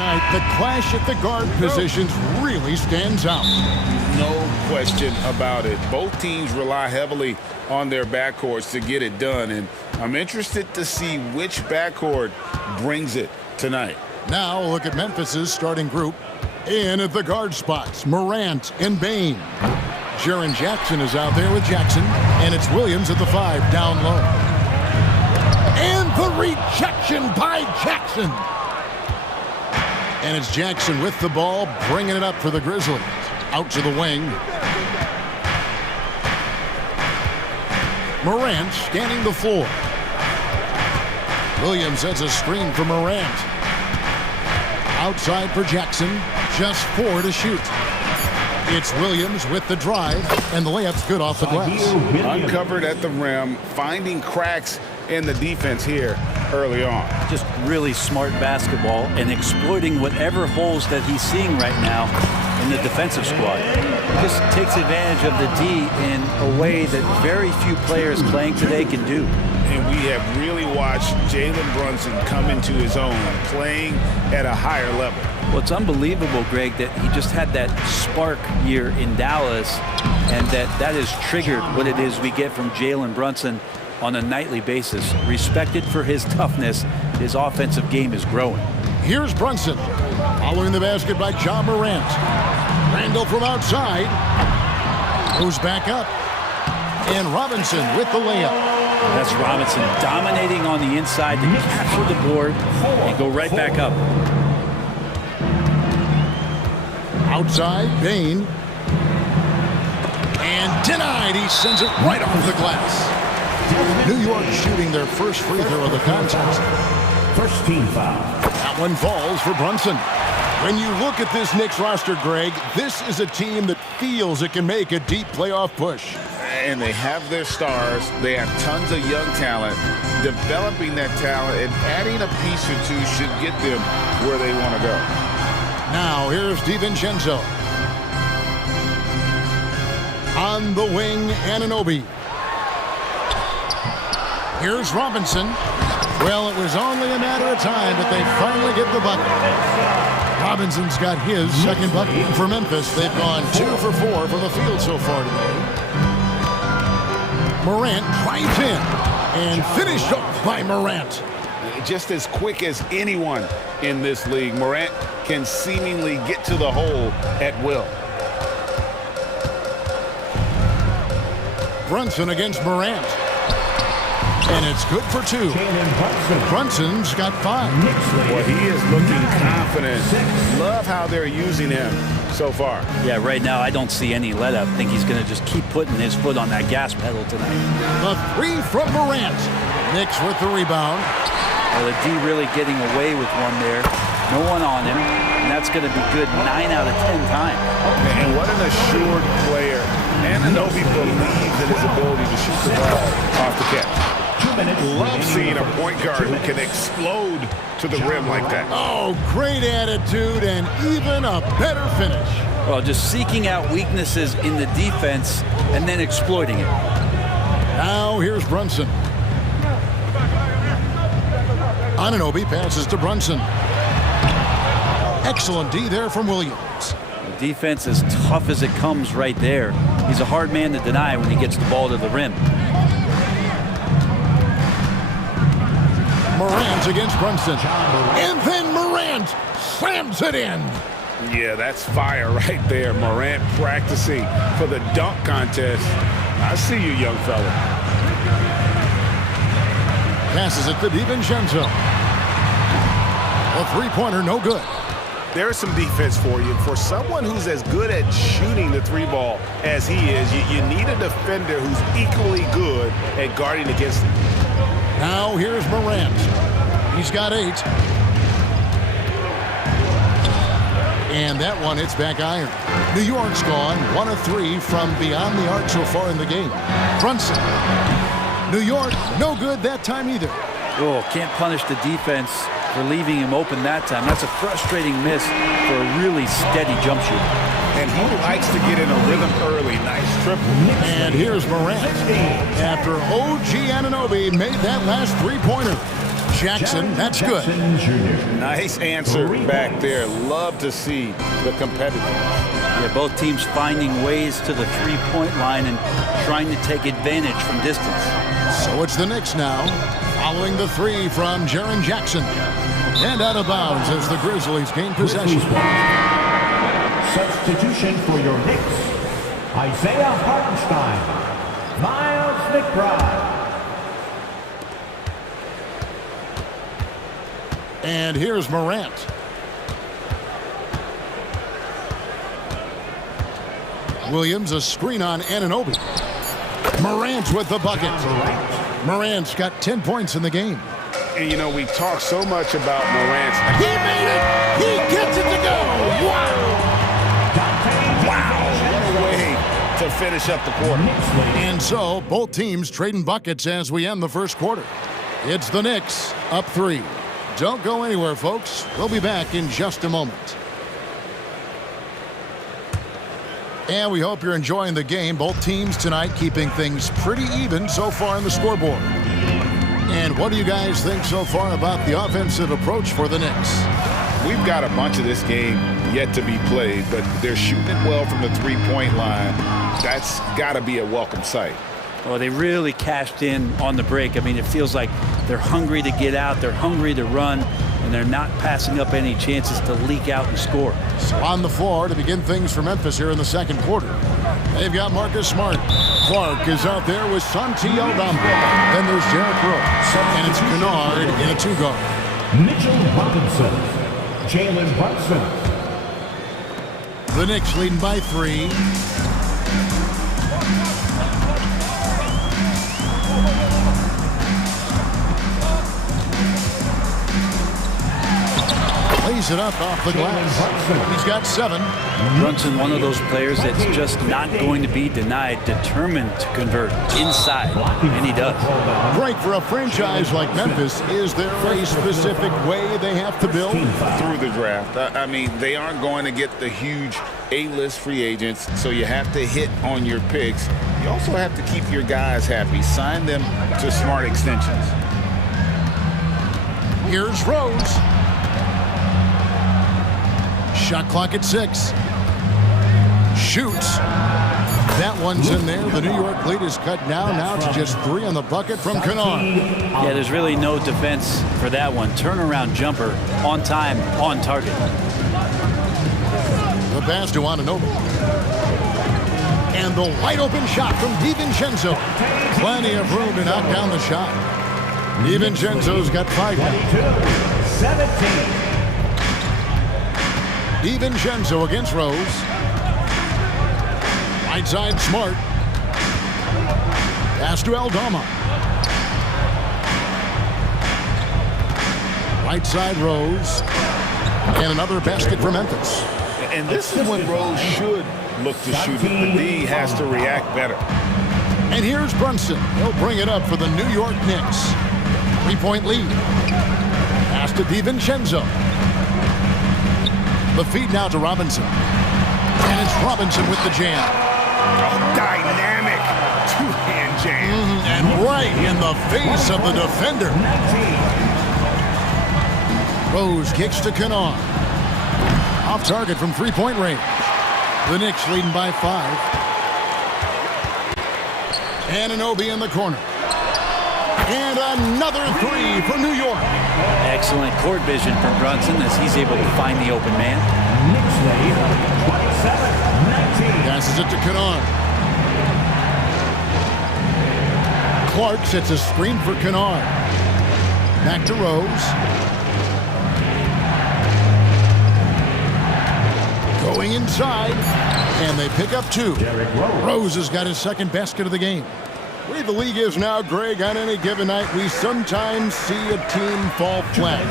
tonight, the clash at the guard positions really stands out. No question about it. Both teams rely heavily on their backcourts to get it done, and I'm interested to see which backcourt brings it tonight. Now look at Memphis's starting group. In at the guard spots, Morant and Bain. Jaren Jackson is out there with Jackson, and it's Williams at the 5 down low. And the rejection by Jackson. And it's Jackson with the ball, bringing it up for the Grizzlies. Out to the wing. Morant scanning the floor. Williams has a screen for Morant. Outside for Jackson, just 4 to shoot. It's Williams with the drive, and the layup's good off the glass. Uncovered at the rim, finding cracks in the defense here early on. Just really smart basketball and exploiting whatever holes that he's seeing right now in the defensive squad. Just takes advantage of the D in a way that very few players playing today can do. And we have really watched Jalen Brunson come into his own, playing at a higher level. Well, it's unbelievable, Greg, that he just had that spark year in Dallas, and that has triggered what it is we get from Jalen Brunson on a nightly basis. Respected for his toughness, his offensive game is growing. Here's Brunson, following the basket by Ja Morant. Randall from outside, goes back up, and Robinson with the layup. That's Robinson dominating on the inside to capture the board and go right back up. Outside, Bain. And denied. He sends it right off the glass. New York shooting their first free throw of the contest. First team foul. That one falls for Brunson. When you look at this Knicks roster, Greg, this is a team that feels it can make a deep playoff push. And they have their stars. They have tons of young talent. Developing that talent and adding a piece or two should get them where they want to go. Now here's DiVincenzo. On the wing, Anunoby. Here's Robinson. Well, it was only a matter of time, but they finally get the bucket. Robinson's got his second bucket for Memphis. They've gone 2 for 4 from the field so far today. Morant drives in and finished off by Morant. Just as quick as anyone in this league, Morant can seemingly get to the hole at will. Brunson against Morant. And it's good for 2. Brunson's got 5. Well, he is looking confident. Love how they're using him so far. Yeah, right now I don't see any let up. I think he's going to just keep putting his foot on that gas pedal tonight. The 3 from Morant. Knicks with the rebound. Well, the D really getting away with one there. No one on him. And that's going to be good 9 out of 10 times. And what an assured player. Anunoby believes in his ability to shoot the ball off the catch. Love seeing a point guard who can explode to the rim like that. Oh, great attitude and even a better finish. Well, just seeking out weaknesses in the defense and then exploiting it. Now here's Brunson. Anunoby passes to Brunson. Excellent D there from Williams. The defense is tough as it comes right there. He's a hard man to deny when he gets the ball to the rim. Morant against Brunson. And then Morant slams it in. Yeah, that's fire right there. Morant practicing for the dunk contest. I see you, young fella. Passes it to DiVincenzo. A three-pointer, no good. There's some defense for you. For someone who's as good at shooting the 3-ball as he is, you need a defender who's equally good at guarding against him. Now here's Morant. He's got 8. And that one hits back iron. New York's gone 1 of 3 from beyond the arc so far in the game. Brunson. New York, no good that time either. Oh, can't punish the defense for leaving him open that time. That's a frustrating miss for a really steady jump shooter. And he likes to get in a rhythm early. Nice triple. And here's Morant. After OG Anunoby made that last 3-pointer. Jackson, that's good. Nice answer back there. Love to see the competitiveness. Yeah, both teams finding ways to the three-point line and trying to take advantage from distance. So it's the Knicks now, following the three from Jaren Jackson. And out of bounds as the Grizzlies gain possession. Substitution for your Knicks, Isaiah Hartenstein, Miles McBride. And here's Morant. Williams, a screen on Anunoby. Morant with the bucket. Morant's got 10 points in the game. And, you know, we talk so much about Morant's. He made it! He gets it to go! Wow! Wow! What a way to finish up the quarter. And so, both teams trading buckets as we end the first quarter. It's the Knicks, up 3. Don't go anywhere, folks. We'll be back in just a moment. And we hope you're enjoying the game. Both teams tonight keeping things pretty even so far in the scoreboard. And what do you guys think so far about the offensive approach for the Knicks? We've got a bunch of this game yet to be played, but they're shooting it well from the three-point line. That's got to be a welcome sight. Well, they really cashed in on the break. I mean, it feels like they're hungry to get out, they're hungry to run, and they're not passing up any chances to leak out and score. So on the floor to begin things for Memphis here in the second quarter. They've got Marcus Smart. Clark is out there with Santi Aldama. Then there's Derrick Rose. And it's Kennard in a two-guard. Mitchell Robinson, Jalen Brunson. The Knicks leading by 3. Plays it up off the glass. He's got 7. Brunson, one of those players that's just not going to be denied, determined to convert inside, and he does. Great for a franchise like Memphis. Is there a specific way they have to build? Through the draft. I mean, they aren't going to get the huge A-list free agents, so you have to hit on your picks. You also have to keep your guys happy. Sign them to smart extensions. Here's Rose. Shot clock at 6. Shoots. That one's in there. The New York lead is cut now to just 3 on the bucket from Kennard. Yeah, there's really no defense for that one. Turnaround jumper, on time, on target. The pass to Anunoby. And the wide open shot from DiVincenzo. Plenty of room to knock down the shot. DiVincenzo's got 5 now. 17. DiVincenzo against Rose. Right side, Smart. Pass to Aldama. Right side, Rose. And another basket for Memphis. And this is when Rose should look to shoot it. The D has to react better. And here's Brunson. He'll bring it up for the New York Knicks. 3-point lead. Pass to DiVincenzo. The feed now to Robinson. And it's Robinson with the jam. Oh, dynamic two-hand jam. And right in the face of the defender. Rose kicks to Kennard. Off target from three-point range. The Knicks leading by 5. Anunoby in the corner. And another 3 for New York. Excellent court vision from Brunson as he's able to find the open man. Knicks lead 27-19. Passes it to Kennard. Clark sets a screen for Kennard. Back to Rose. Going inside. And they pick up 2. Rose has got his second basket of the game. The way the league is now, Greg, on any given night, we sometimes see a team fall flat.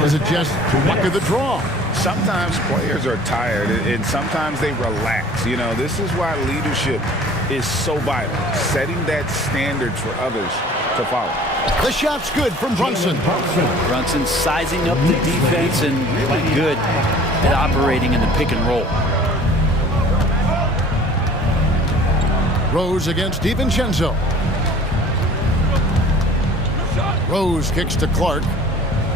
Is it just luck of the draw? Sometimes players are tired, and sometimes they relax. You know, this is why leadership is so vital, setting that standard for others to follow. The shot's good from Brunson. Brunson sizing up the defense and really good at operating in the pick and roll. Rose against DiVincenzo. Rose kicks to Clark.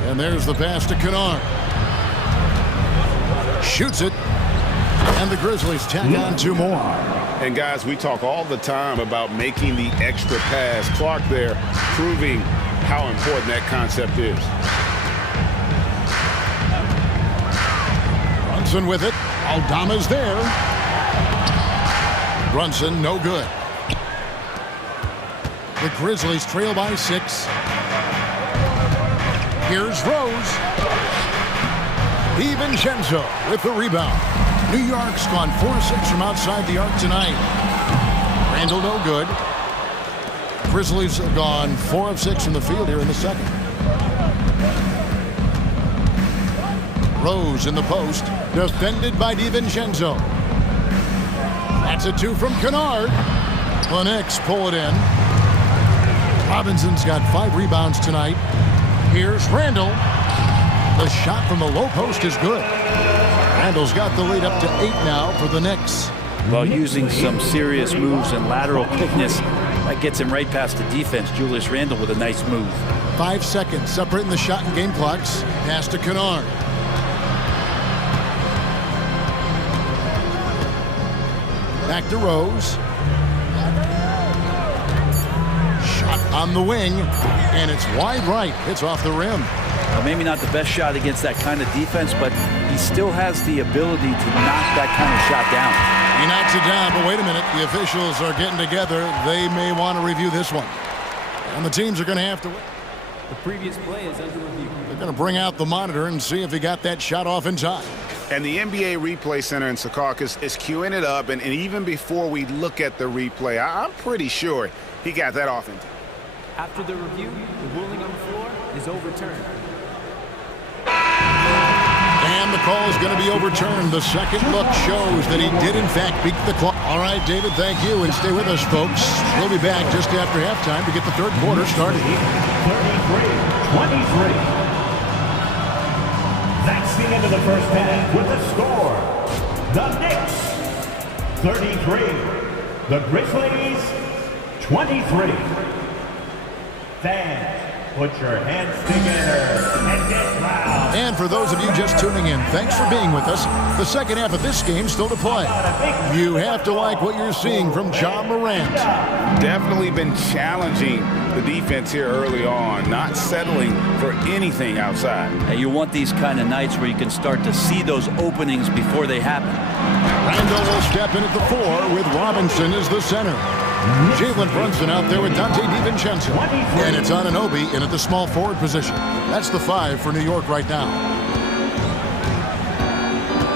And there's the pass to Kennard. Shoots it. And the Grizzlies tack on 2 more. And guys, we talk all the time about making the extra pass. Clark there proving how important that concept is. Brunson with it. Aldama's there. Brunson, no good. The Grizzlies trail by 6. Here's Rose. DiVincenzo with the rebound. New York's gone 4-6 from outside the arc tonight. Randall, no good. Grizzlies have gone 4 of 6 from the field here in the second. Rose in the post, defended by DiVincenzo. That's a 2 from Kennard. The Knicks pull it in. Robinson's got 5 rebounds tonight. Here's Randall. The shot from the low post is good. Randall's got the lead up to 8 now for the Knicks. Well, using some serious moves and lateral quickness, that gets him right past the defense. Julius Randle with a nice move. 5 seconds separating the shot and game clocks. Pass to Kennard. Back to Rose. Shot on the wing, and it's wide right. It's off the rim. Well, maybe not the best shot against that kind of defense, but he still has the ability to knock that kind of shot down. He knocks it down, but wait a minute. The officials are getting together. They may want to review this one. And the teams are going to have to win. The previous play is under review. They're going to bring out the monitor and see if he got that shot off in time. And the NBA Replay Center in Secaucus is queuing it up, and even before we look at the replay, I'm pretty sure he got that off in time. After the review, the ruling on the floor is overturned. And the call is going to be overturned. The second look shows that he did, in fact, beat the clock. All right, David, thank you. And stay with us, folks. We'll be back just after halftime to get the third quarter started. 33-23. That's the end of the first half with the score. The Knicks, 33. The Grizzlies, 23. Fans, put your hands together and get loud. And for those of you just tuning in, thanks for being with us. The second half of this game still to play. You have to like what you're seeing from Ja Morant. Definitely been challenging the defense here early on, not settling for anything outside. And you want these kind of nights where you can start to see those openings before they happen. Randall will step in at the 4 with Robinson as the center. Jalen Brunson out there with Dante DiVincenzo. And it's Anunoby in at the small forward position. That's the 5 for New York right now.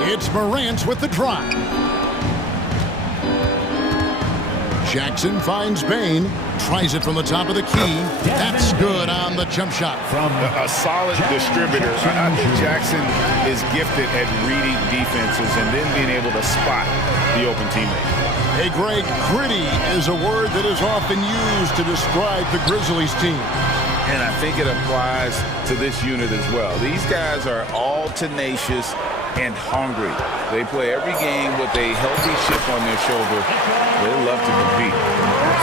It's Morant with the drive. Jackson finds Bain. Tries it from the top of the key. That's good on the jump shot. From a solid distributor. I think Jackson is gifted at reading defenses and then being able to spot the open teammate. Hey, Greg, gritty is a word that is often used to describe the Grizzlies team. And I think it applies to this unit as well. These guys are all tenacious and hungry. They play every game with a healthy chip on their shoulder. They love to compete.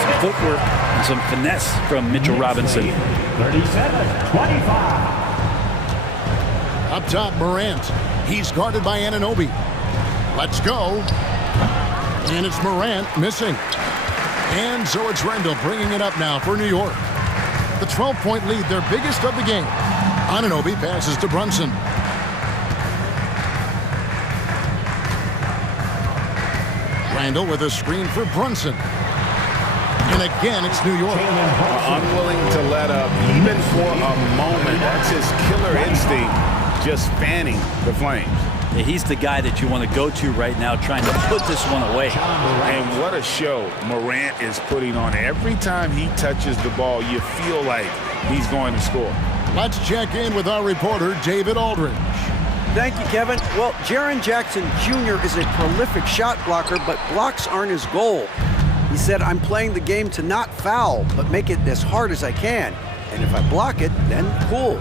Some footwork and some finesse from Mitchell Robinson. 37-25. Up top, Morant. He's guarded by Anunoby. Let's go. And it's Morant missing. And so it's Randall bringing it up now for New York. The 12-point lead, their biggest of the game. Anunoby passes to Brunson. Randall with a screen for Brunson. And again, it's New York. Unwilling to let up even for a moment. That's his killer instinct, just fanning the flames. Yeah, he's the guy that you want to go to right now, trying to put this one away. And what a show Morant is putting on. Every time he touches the ball, you feel like he's going to score. Let's check in with our reporter, David Aldridge. Thank you, Kevin. Well, Jaren Jackson Jr. is a prolific shot blocker, but blocks aren't his goal. He said, I'm playing the game to not foul, but make it as hard as I can. And if I block it, then cool.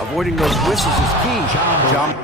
Avoiding those whistles is key. John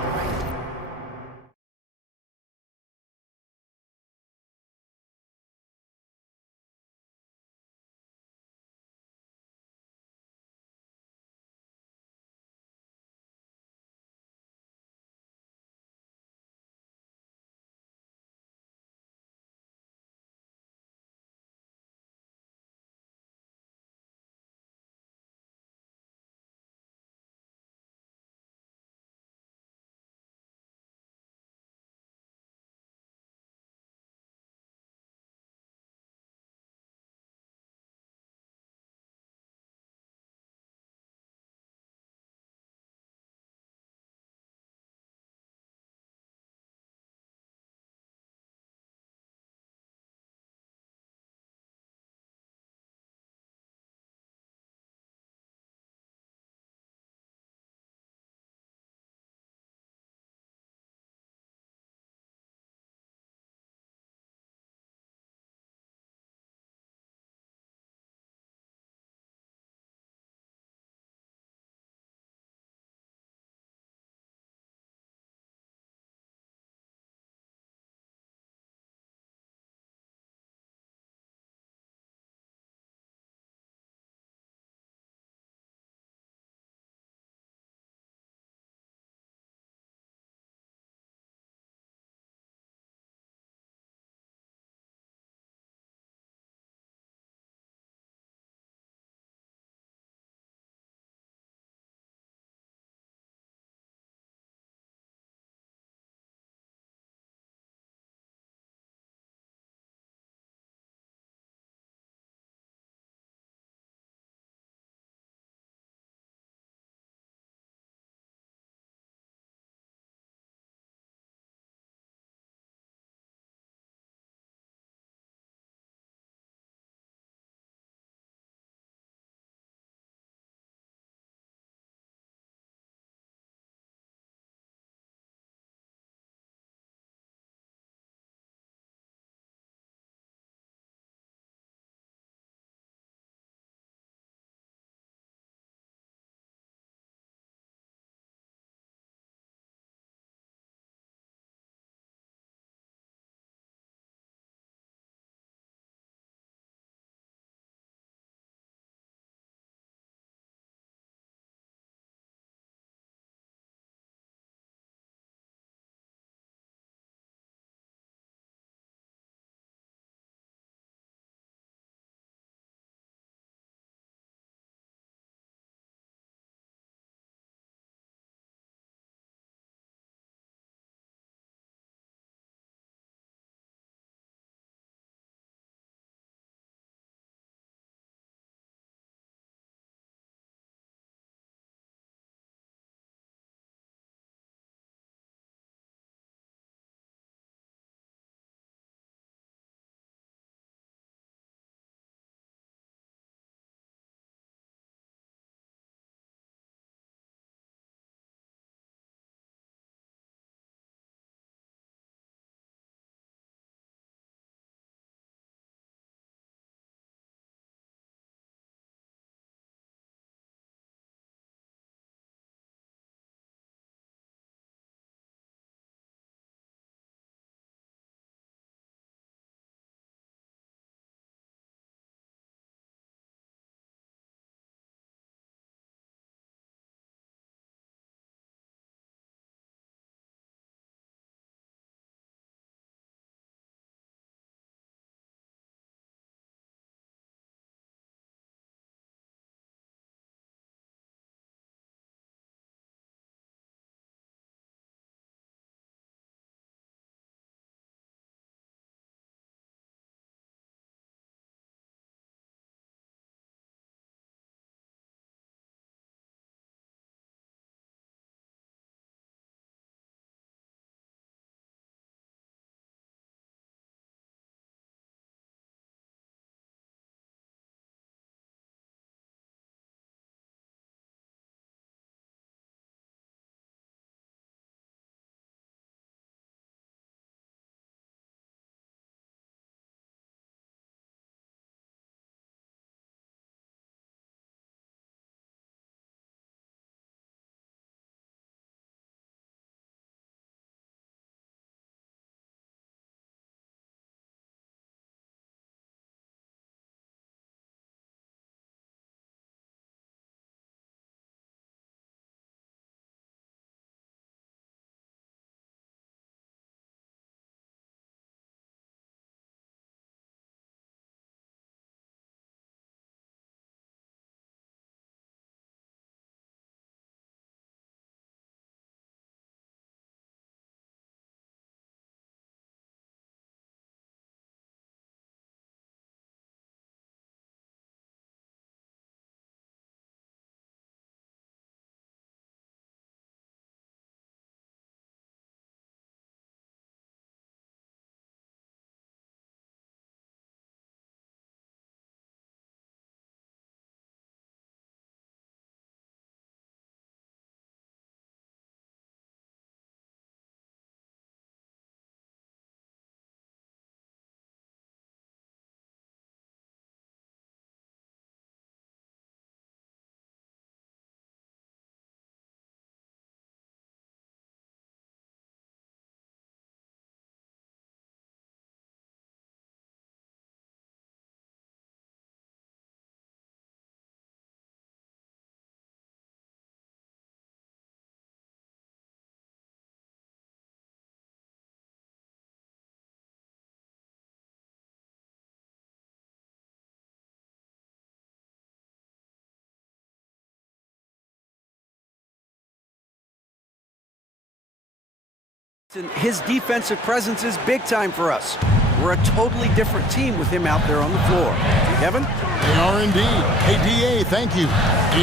His defensive presence is big time for us. We're a totally different team with him out there on the floor. Kevin? They are indeed. Hey, DA, thank you.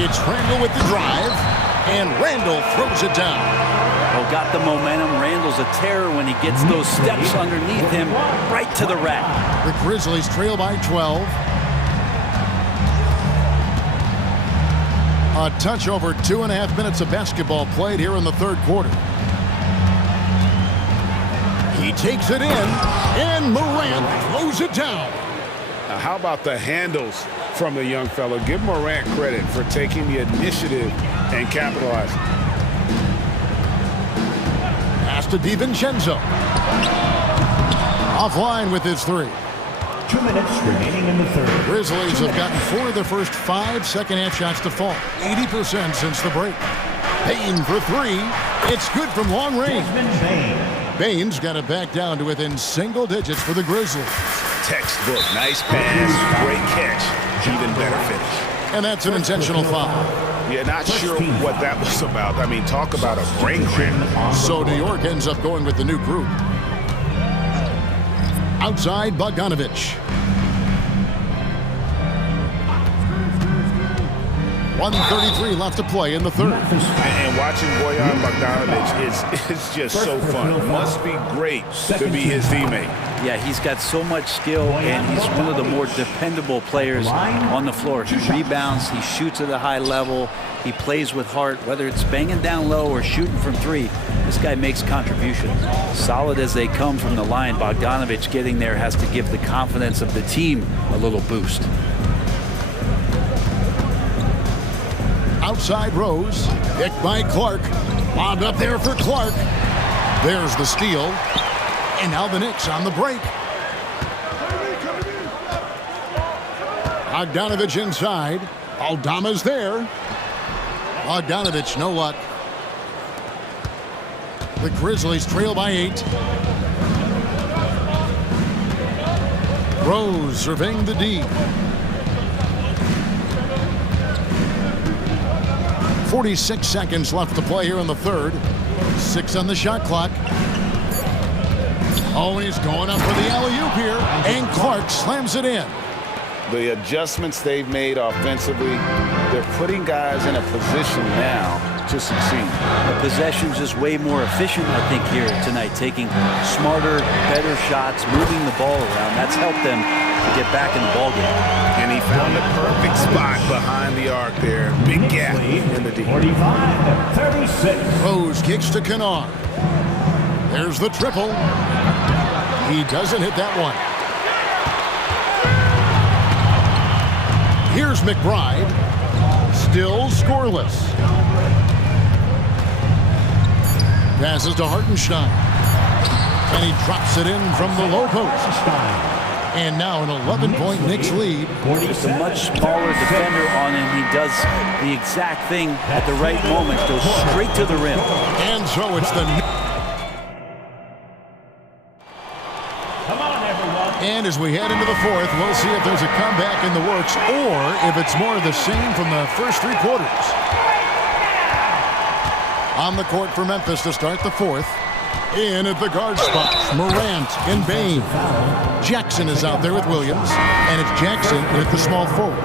It's Randall with the drive, and Randall throws it down. Oh, got the momentum. Randall's a terror when he gets those steps underneath him right to the rack. The Grizzlies trail by 12. A touch over 2.5 minutes of basketball played here in the third quarter. He takes it in, and Morant throws it down. Now, how about the handles from the young fellow? Give Morant credit for taking the initiative and capitalizing. Pass to DiVincenzo. Offline with his three. 2 minutes remaining in the third. Grizzlies have gotten 4 of their first 5 second-half shots to fall. 80% since the break. Payne for 3. It's good from long range. Baines got it back down to within single digits for the Grizzlies. Textbook. Nice pass. Great catch. Even better finish. And that's an intentional foul. Yeah, not sure what that was about. I mean, talk about a brain cramp. So New York ends up going with the new group. Outside Bogdanovich. 1:33 left to play in the third. And watching Bojan Bogdanovic is just so fun. Must be great to be his teammate. Yeah, he's got so much skill, and he's one of the more dependable players on the floor. He rebounds, he shoots at a high level, he plays with heart. Whether it's banging down low or shooting from three, this guy makes contributions. Solid as they come from the line, Bogdanovic getting there has to give the confidence of the team a little boost. Outside Rose, picked by Clark. Lobbed up there for Clark. There's the steal. And now the Knicks on the break. Bogdanovich inside. Aldama's there. Bogdanovich, no luck. The Grizzlies trail by 8. Rose surveying the D. 46 seconds left to play here in the third. 6 on the shot clock. Oh, and he's going up for the alley-oop here. And Clark slams it in. The adjustments they've made offensively, they're putting guys in a position now to succeed. The possession's just way more efficient, I think, here tonight. Taking smarter, better shots, moving the ball around. That's helped them to get back in the ballgame. And he found the perfect spot behind the arc there. Big gap in the D. 45-36. Rose kicks to Kennard. There's the triple. He doesn't hit that one. Here's McBride. Still scoreless. Passes to Hartenstein. And he drops it in from the low post. And now an 11-point Knicks lead. Just a much smaller defender on him. He does the exact thing at the right moment. Goes straight to the rim. And so it's the... And as we head into the fourth, we'll see if there's a comeback in the works or if it's more of the same from the first 3 quarters. On the court for Memphis to start the fourth. In at the guard spots, Morant and Bain. Jackson is out there with Williams, and it's Jackson at the small forward.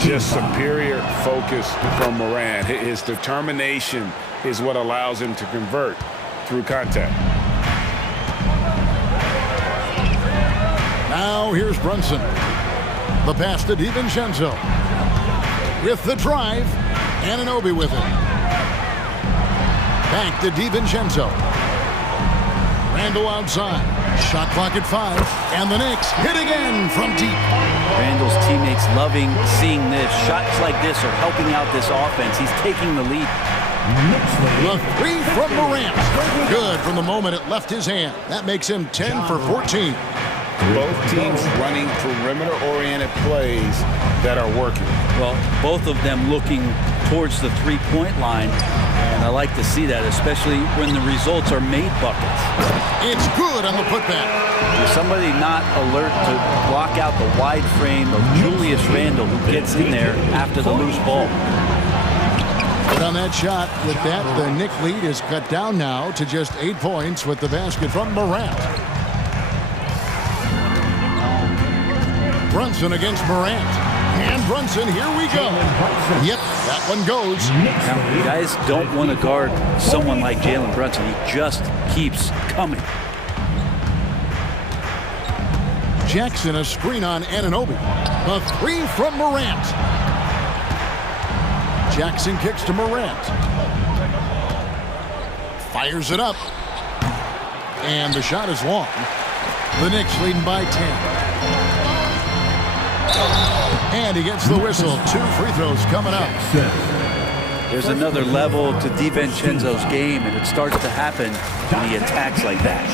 Just superior focus from Morant. His determination is what allows him to convert through contact. Now here's Brunson. The pass to DiVincenzo. With the drive, Anunoby with it. Back to DiVincenzo. Randall outside. Shot clock at 5. And the Knicks hit again from deep. Randall's teammates loving seeing this. Shots like this are helping out this offense. He's taking the lead. The 3 from Morant. Good from the moment it left his hand. That makes him 10 for 14. Both teams running perimeter-oriented plays that are working. Well, both of them looking towards the three-point line, and I like to see that, especially when the results are made buckets. It's good on the putback. Somebody not alert to block out the wide frame of Julius Randle, who gets in there after the loose ball. But on that shot, with that, the Knicks lead is cut down now to just 8 points with the basket from Morant. Brunson against Morant. And Brunson, here we go. Yep, that one goes. Now, you guys don't want to guard someone like Jalen Brunson. He just keeps coming. Jackson, a screen on Anunoby. The three from Morant. Jackson kicks to Morant. Fires it up. And the shot is long. The Knicks leading by 10. And he gets the whistle. 2 free throws coming up. There's another level to DiVincenzo's game, and it starts to happen when he attacks like that.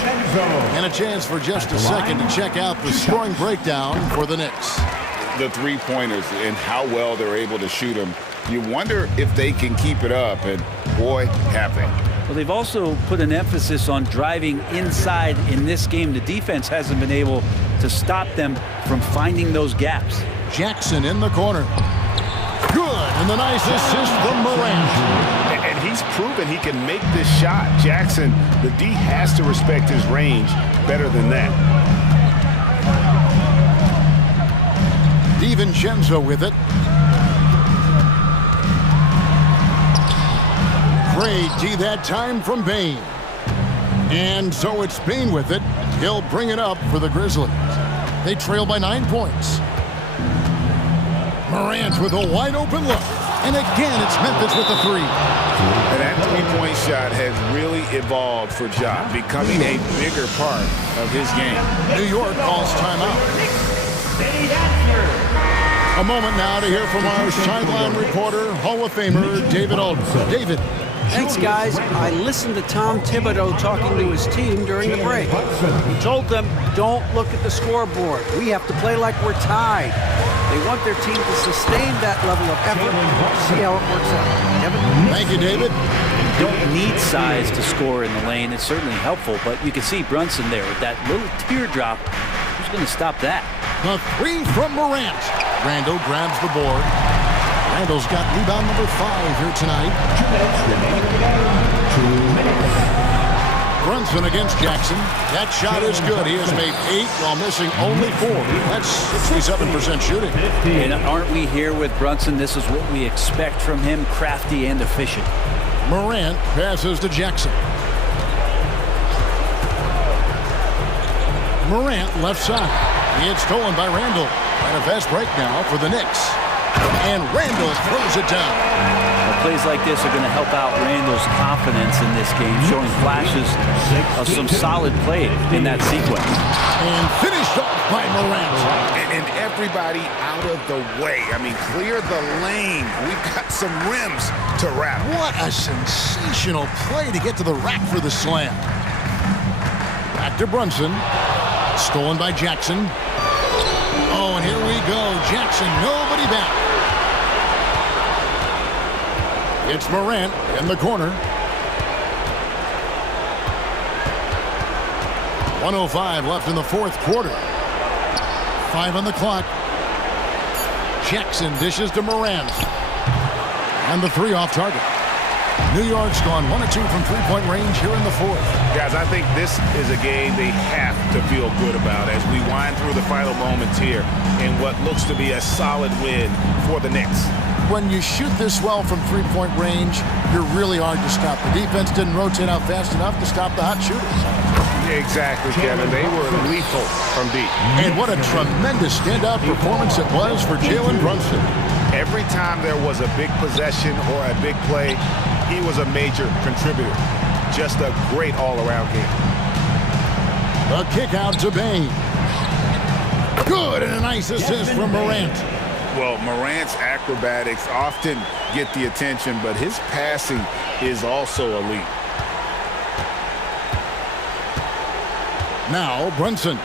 And a chance for just a second to check out the scoring breakdown for the Knicks. The three-pointers and how well they're able to shoot them. You wonder if they can keep it up, and boy, have they. Well, they've also put an emphasis on driving inside in this game. The defense hasn't been able to stop them from finding those gaps. Jackson in the corner. Good, and the nice assist from Morant. And he's proven he can make this shot. Jackson, the D has to respect his range better than that. DiVincenzo with it. Great D that time from Bane. And so it's Bane with it. He'll bring it up for the Grizzlies. They trail by 9 points. Morant with a wide open look. And again, it's Memphis with the three. And that three-point shot has really evolved for Ja, becoming a bigger part of his game. New York calls timeout. A moment now to hear from our sideline reporter, Hall of Famer David Aldridge. David. Thanks, guys. I listened to Tom Thibodeau talking to his team during the break. He told them, don't look at the scoreboard. We have to play like we're tied. They want their team to sustain that level of effort. See how it works out. Kevin? Thank you, David. You don't need size to score in the lane. It's certainly helpful, but you can see Brunson there with that little teardrop. Who's going to stop that? The three from Morant. Randall grabs the board. Randall's got rebound number 5 here tonight. 2 minutes. Brunson against Jackson. That shot is good. He has made 8 while missing only 4. That's 67% shooting. And aren't we here with Brunson? This is what we expect from him, crafty and efficient. Morant passes to Jackson. Morant left side. He is stolen by Randall. And a fast break now for the Knicks. And Randall throws it down. Well, plays like this are going to help out Randall's confidence in this game, showing flashes of some solid play in that sequence. And finished off by Morant. And everybody out of the way. I mean, clear the lane. We've got some rims to wrap. What a sensational play to get to the rack for the slam. Back to Brunson. Stolen by Jackson. Oh, and here we go. Jackson, nobody back. It's Morant in the corner. 1:05 left in the 4th quarter. 5 on the clock. Jackson dishes to Morant. And the 3 off target. New York's gone 1 of 2 from three-point range here in the 4th. Guys, I think this is a game they have to feel good about as we wind through the final moments here in what looks to be a solid win for the Knicks. When you shoot this well from three-point range, you're really hard to stop. The defense didn't rotate out fast enough to stop the hot shooters. Exactly, Kevin. They were lethal from deep. And what a tremendous standout performance it was for Jalen Brunson. Every time there was a big possession or a big play, he was a major contributor. Just a great all-around game. The kick out to Bane. Good, and a nice assist from Morant. Well, Morant's acrobatics often get the attention, but his passing is also elite. Now Brunson.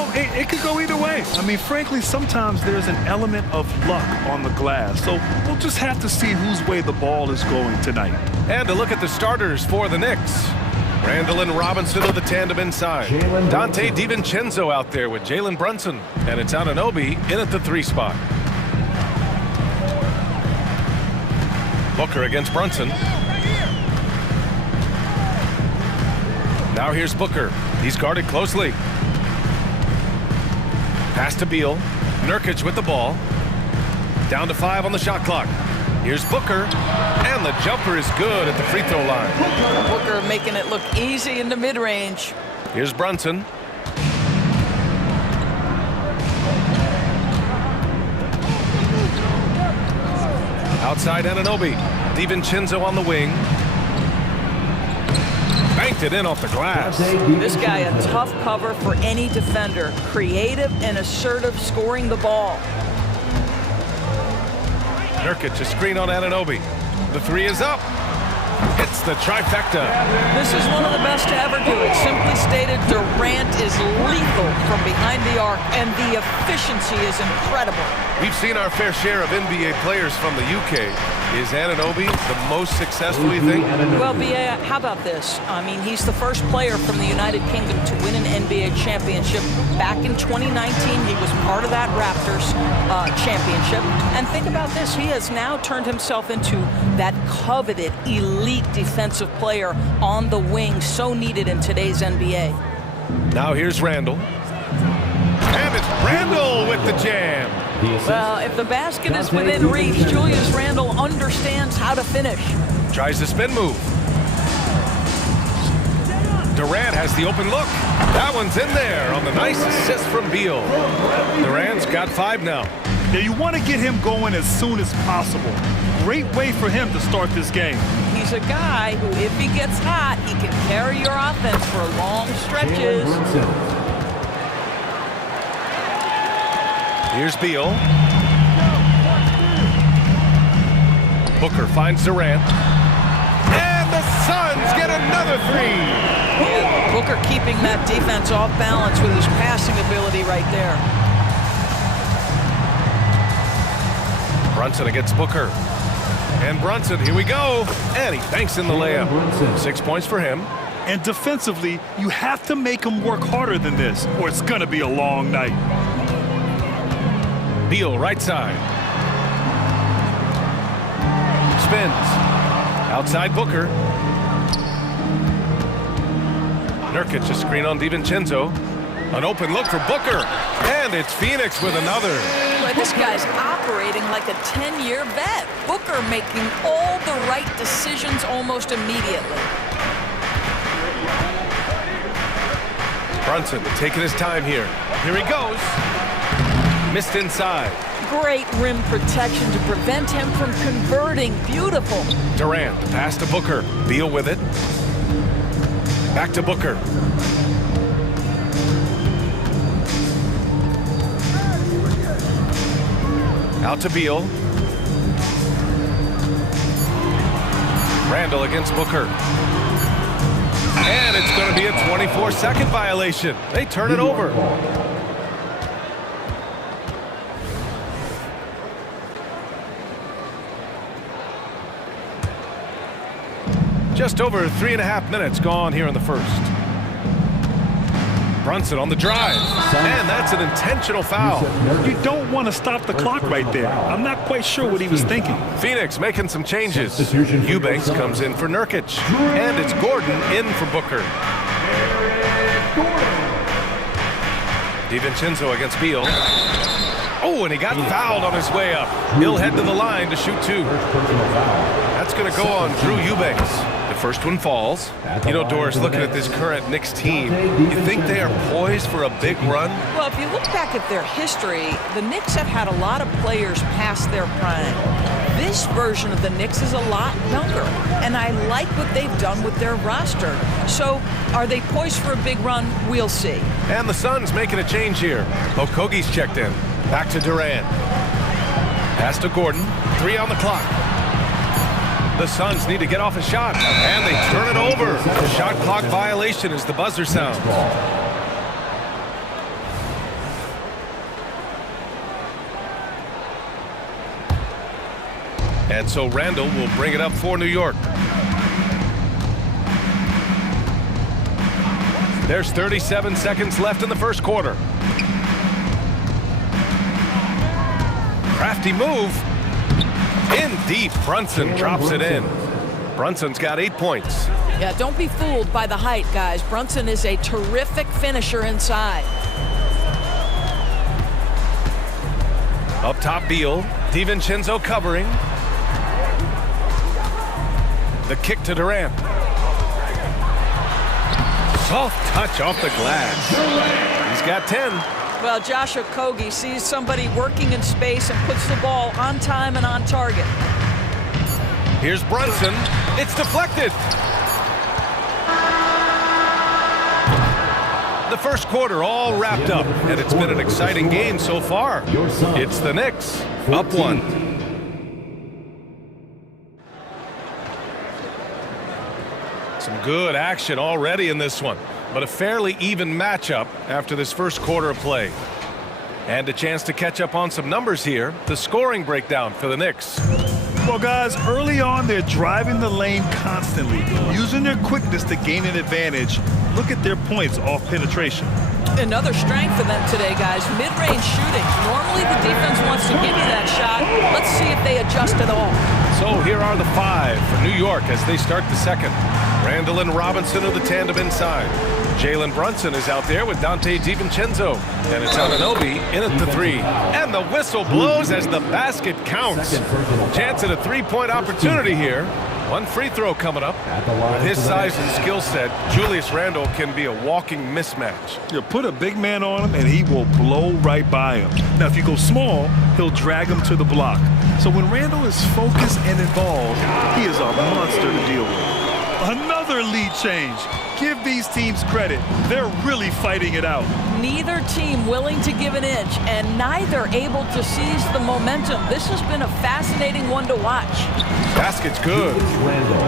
know, it could go either way. I mean, frankly, sometimes there's an element of luck on the glass. So we'll just have to see whose way the ball is going tonight. And to look at the starters for the Knicks. Randall and Robinson of the tandem inside. Dante DiVincenzo out there with Jalen Brunson. And it's Anunoby in at the 3 spot. Booker against Brunson. Now here's Booker. He's guarded closely. Pass to Beal. Nurkic with the ball. Down to 5 on the shot clock. Here's Booker. And the jumper is good at the free throw line. Booker making it look easy in the mid-range. Here's Brunson. Outside Anunoby. DiVincenzo on the wing. Banked it in off the glass. This guy a tough cover for any defender. Creative and assertive scoring the ball. Nurkic a screen on Anunoby. The 3 is up. It's the trifecta. This is one of the best to ever do it. Simply stated, Durant is lethal from behind the arc, and the efficiency is incredible. We've seen our fair share of NBA players from the UK. Is Anunoby the most successful, you think? Well, B.A., how about this? I mean, he's the first player from the United Kingdom to win an NBA championship. Back in 2019, he was part of that Raptors championship. And think about this. He has now turned himself into that coveted, elite defensive player on the wing, so needed in today's NBA. Now here's Randall. And it's Randall with the jam. Well, if the basket is within reach, Julius Randle understands how to finish. Tries the spin move. Durant has the open look. That one's in there on the nice assist from Beal. Durant's got 5 now. Yeah, you want to get him going as soon as possible. Great way for him to start this game. He's a guy who, if he gets hot, he can carry your offense for long stretches. Here's Beal. Booker finds Durant. And the Suns get another 3. Yeah, Booker keeping that defense off balance with his passing ability right there. Brunson against Booker. And Brunson, here we go. And he banks in the layup. 6 points for him. And defensively, you have to make him work harder than this, or it's going to be a long night. Beal, right side. Spins. Outside Booker. Nurkic a screen on DiVincenzo. An open look for Booker. And it's Phoenix with another. Boy, this guy's operating like a 10-year vet. Booker making all the right decisions almost immediately. Brunson taking his time here. Here he goes. Missed inside. Great rim protection to prevent him from converting. Beautiful. Durant, pass to Booker. Beal with it. Back to Booker. Out to Beal. Randall against Booker. And it's going to be a 24-second violation. They turn it over. Just over 3.5 minutes gone here in the first. Brunson on the drive. And that's an intentional foul. You don't want to stop the clock right there. I'm not quite sure what he was thinking. Phoenix making some changes. Eubanks comes in for Nurkic. And it's Gordon in for Booker. DiVincenzo against Beal. Oh, and he got fouled on his way up. He'll head to the line to shoot 2. That's going to go on Drew Eubanks. The first one falls. You know, Doris, looking at this current Knicks team, you think they are poised for a big run? Well, if you look back at their history, the Knicks have had a lot of players past their prime. This version of the Knicks is a lot younger, and I like what they've done with their roster. So, are they poised for a big run? We'll see. And the Suns making a change here. Okogie's checked in. Back to Durant. Pass to Gordon. 3 on the clock. The Suns need to get off a shot, and they turn it over. Shot clock violation as the buzzer sounds. And so Randall will bring it up for New York. There's 37 seconds left in the first quarter. Crafty move. In deep, Brunson drops it in. Brunson's got 8 points. Yeah, don't be fooled by the height, guys. Brunson is a terrific finisher inside. Up top, Beal. DiVincenzo covering. The kick to Durant. Soft touch off the glass. He's got 10. Well, Josh Okogie sees somebody working in space and puts the ball on time and on target. Here's Brunson. It's deflected. The first quarter all wrapped up, and it's been an exciting game so far. It's the Knicks, up 1. Some good action already in this one, but a fairly even matchup after this first quarter of play. And a chance to catch up on some numbers here. The scoring breakdown for the Knicks. Well, guys, early on, they're driving the lane constantly, using their quickness to gain an advantage. Look at their points off penetration. Another strength for them today, guys. Mid-range shooting. Normally the defense wants to give you that shot. Let's see if they adjust at all. So here are the 5 for New York as they start the second. Randall and Robinson are the tandem inside. Jalen Brunson is out there with Dante DiVincenzo. And it's Anunoby in at the 3. And the whistle blows as the basket counts. Chance at a 3-point opportunity here. One free throw coming up. With his size and skill set, Julius Randle can be a walking mismatch. You put a big man on him and he will blow right by him. Now, if you go small, he'll drag him to the block. So when Randle is focused and involved, he is a monster to deal with. Another lead change. Give these teams credit. They're really fighting it out. Neither team willing to give an inch, and neither able to seize the momentum. This has been a fascinating one to watch. Basket's good.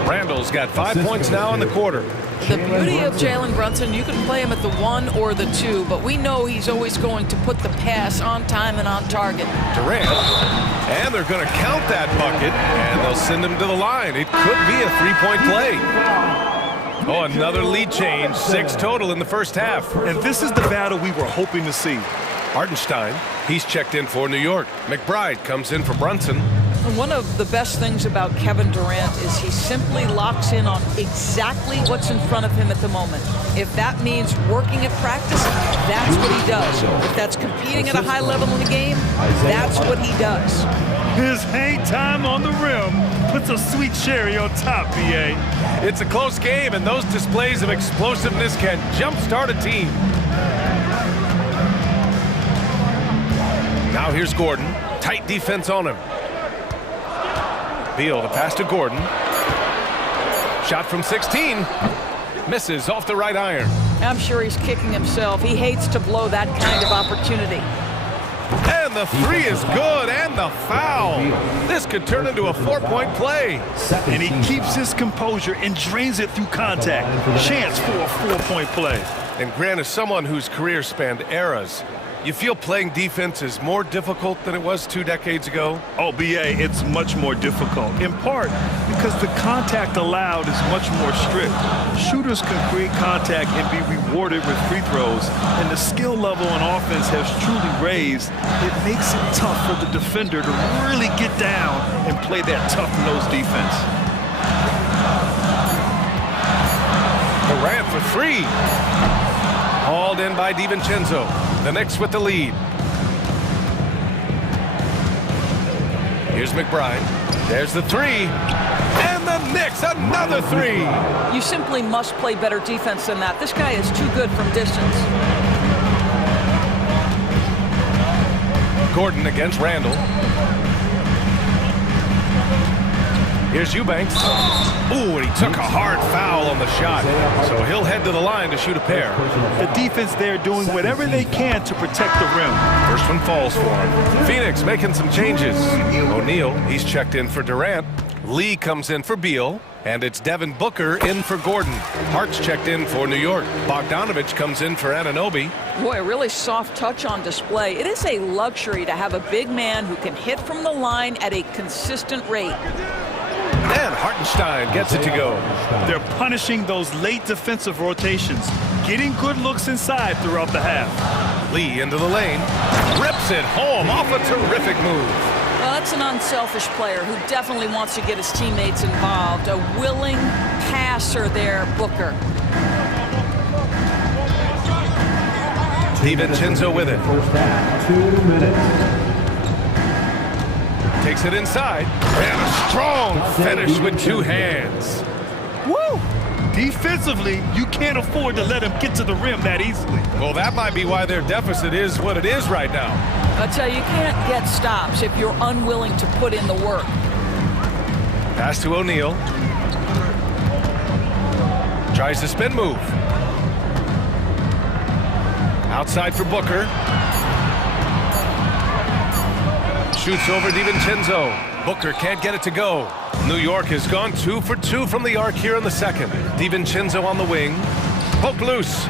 Randall's got 5 points now in the quarter. The beauty of Jalen Brunson, you can play him at the 1 or the 2, but we know he's always going to put the pass on time and on target. Durant, and they're going to count that bucket, and they'll send him to the line. It could be a 3-point play. Oh, another lead change. 6 total in the first half. And this is the battle we were hoping to see. Hartenstein, he's checked in for New York. McBride comes in for Brunson. And one of the best things about Kevin Durant is he simply locks in on exactly what's in front of him at the moment. If that means working at practice, that's what he does. If that's competing at a high level in the game, that's what he does. His hang time on the rim puts a sweet cherry on top, B.A. It's a close game, and those displays of explosiveness can jumpstart a team. Now here's Gordon. Tight defense on him. Beal, the pass to Gordon. Shot from 16. Misses off the right iron. I'm sure he's kicking himself. He hates to blow that kind of opportunity. And the 3 is good, and the foul. This could turn into a 4-point play. And he keeps his composure and drains it through contact. Chance for a 4-point play. And Grant, as someone whose career spanned eras, you feel playing defense is more difficult than it was 2 decades ago? Oh, B.A., it's much more difficult, in part because the contact allowed is much more strict. Shooters can create contact and be rewarded with free throws, and the skill level on offense has truly raised. It makes it tough for the defender to really get down and play that tough-nosed defense. Durant for 3. Hauled in by DiVincenzo. The Knicks with the lead. Here's McBride. There's the 3. And the Knicks, another 3. You simply must play better defense than that. This guy is too good from distance. Gordon against Randall. Here's Eubanks. Ooh, and he took a hard foul on the shot. So he'll head to the line to shoot a pair. The defense there doing whatever they can to protect the rim. First one falls for him. Phoenix making some changes. O'Neal, he's checked in for Durant. Lee comes in for Beal, and it's Devin Booker in for Gordon. Hart's checked in for New York. Bogdanovich comes in for Anunoby. Boy, a really soft touch on display. It is a luxury to have a big man who can hit from the line at a consistent rate. And Hartenstein gets it to go. They're punishing those late defensive rotations, getting good looks inside throughout the half. Lee into the lane, rips it home off a terrific move. Well, that's an unselfish player who definitely wants to get his teammates involved. A willing passer there, Booker. DiVincenzo with it. First half, 2 minutes. Takes it inside, and a strong finish with two hands. Woo! Defensively, you can't afford to let him get to the rim that easily. Well, that might be why their deficit is what it is right now. I tell you, you can't get stops if you're unwilling to put in the work. Pass to O'Neal. Tries the spin move. Outside for Booker. Shoots over DiVincenzo. Booker can't get it to go. New York has gone 2 for 2 from the arc here in the second. DiVincenzo on the wing. Poke loose.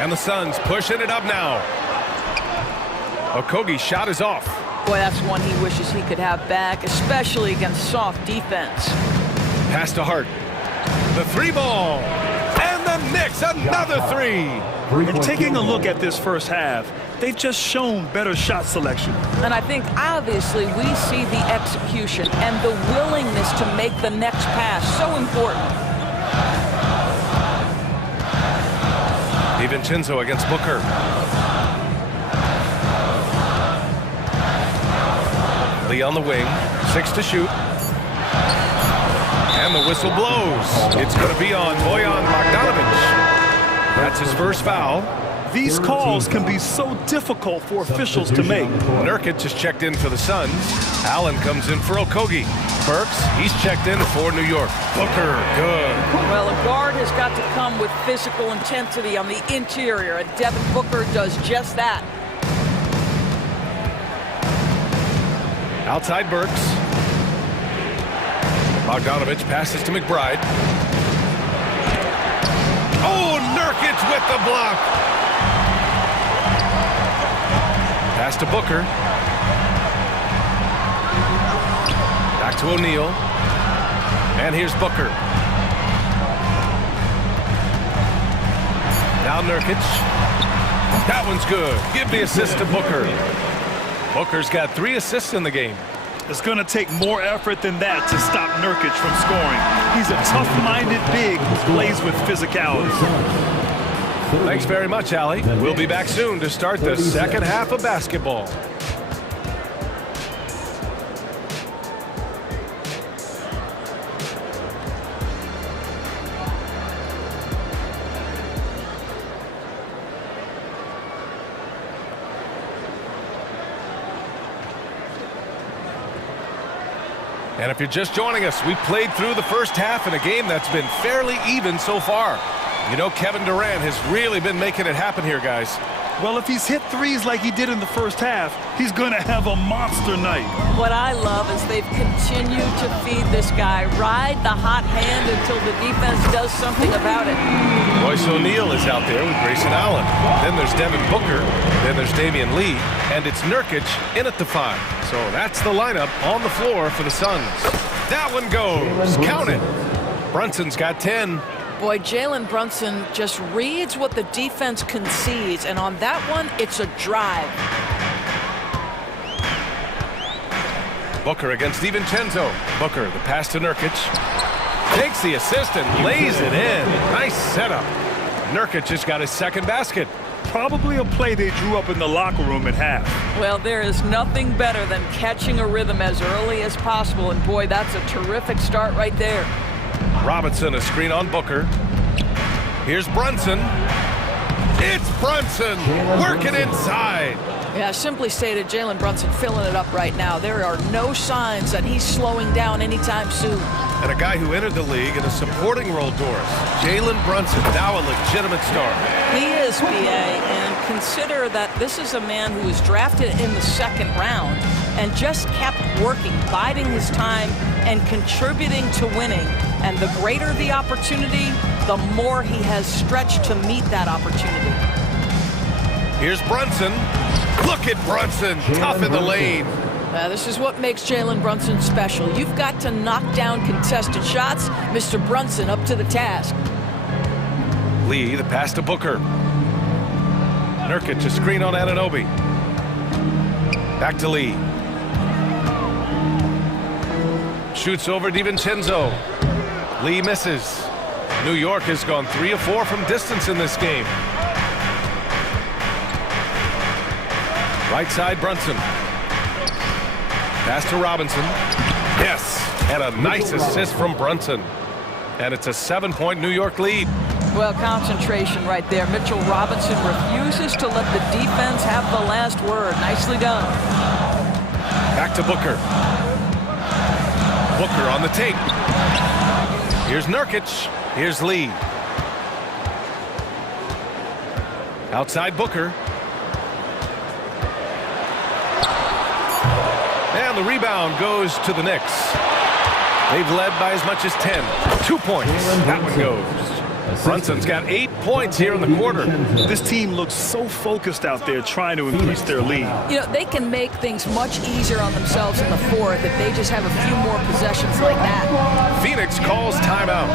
And the Suns pushing it up now. Okogie's shot is off. Boy, that's one he wishes he could have back, especially against soft defense. Pass to Hart. The three ball. And the Knicks, another three. And taking a look at this first half, they've just shown better shot selection. And I think, obviously, we see the execution and the willingness to make the next pass so important. DiVincenzo against Booker. Lee on the wing, 6 to shoot. And the whistle blows. It's going to be on Bojan Bogdanovich. That's his first foul. These calls can be so difficult for officials to make. Nurkic is checked in for the Suns. Allen comes in for Okogie. Burks, he's checked in for New York. Booker, good. Well, a guard has got to come with physical intensity on the interior, and Devin Booker does just that. Outside Burks. Bogdanovich passes to McBride. Oh, Nurkic with the block. Pass to Booker. Back to O'Neal. And here's Booker. Now Nurkic. That one's good. Give the assist to Booker. Booker's got 3 assists in the game. It's going to take more effort than that to stop Nurkic from scoring. He's a tough-minded big who plays with physicality. Thanks very much, Allie. We'll be back soon to start the second half of basketball. And if you're just joining us, we played through the first half in a game that's been fairly even so far. You know, Kevin Durant has really been making it happen here, guys. Well, if he's hit threes like he did in the first half, he's going to have a monster night. What I love is they've continued to feed this guy. Ride the hot hand until the defense does something about it. Royce O'Neal is out there with Grayson Allen. Then there's Devin Booker. Then there's Damian Lee. And it's Nurkic in at the 5. So that's the lineup on the floor for the Suns. That one goes. Count it. Brunson's got 10. Boy, Jalen Brunson just reads what the defense concedes, and on that one, it's a drive. Booker against DiVincenzo. Booker, the pass to Nurkic. Takes the assist and lays it in. Nice setup. Nurkic just got his second basket. Probably a play they drew up in the locker room at half. Well, there is nothing better than catching a rhythm as early as possible, and boy, that's a terrific start right there. Robinson, a screen on Booker. Here's Brunson. It's Brunson working inside. Yeah, simply stated, Jalen Brunson filling it up right now. There are no signs that he's slowing down anytime soon. And a guy who entered the league in a supporting role, Doris. Jalen Brunson, now a legitimate star. He is, BA, and consider that this is a man who was drafted in the second round. and just kept working, biding his time and contributing to winning. And the greater the opportunity, the more he has stretched to meet that opportunity. Here's Brunson. Look at Brunson, tough in the lane. This is what makes Jalen Brunson special. You've got to knock down contested shots. Mr. Brunson up to the task. Lee, the pass to Booker. Nurkic, a screen on Anunoby. Back to Lee. Shoots over DiVincenzo. Lee misses. New York has gone 3 of 4 from distance in this game. Right side, Brunson. Pass to Robinson. Yes, and a nice assist from Brunson. And it's a 7-point New York lead. Well, concentration right there. Mitchell Robinson refuses to let the defense have the last word. Nicely done. Back to Booker. Booker on the take. Here's Nurkic. Here's Lee. Outside Booker. And the rebound goes to the Knicks. They've led by as much as 10. 2 points. That one goes. Brunson's got 8 points here in the quarter. This team looks so focused out there trying to increase their lead. You know, they can make things much easier on themselves in the fourth if they just have a few more possessions like that. Phoenix calls timeout.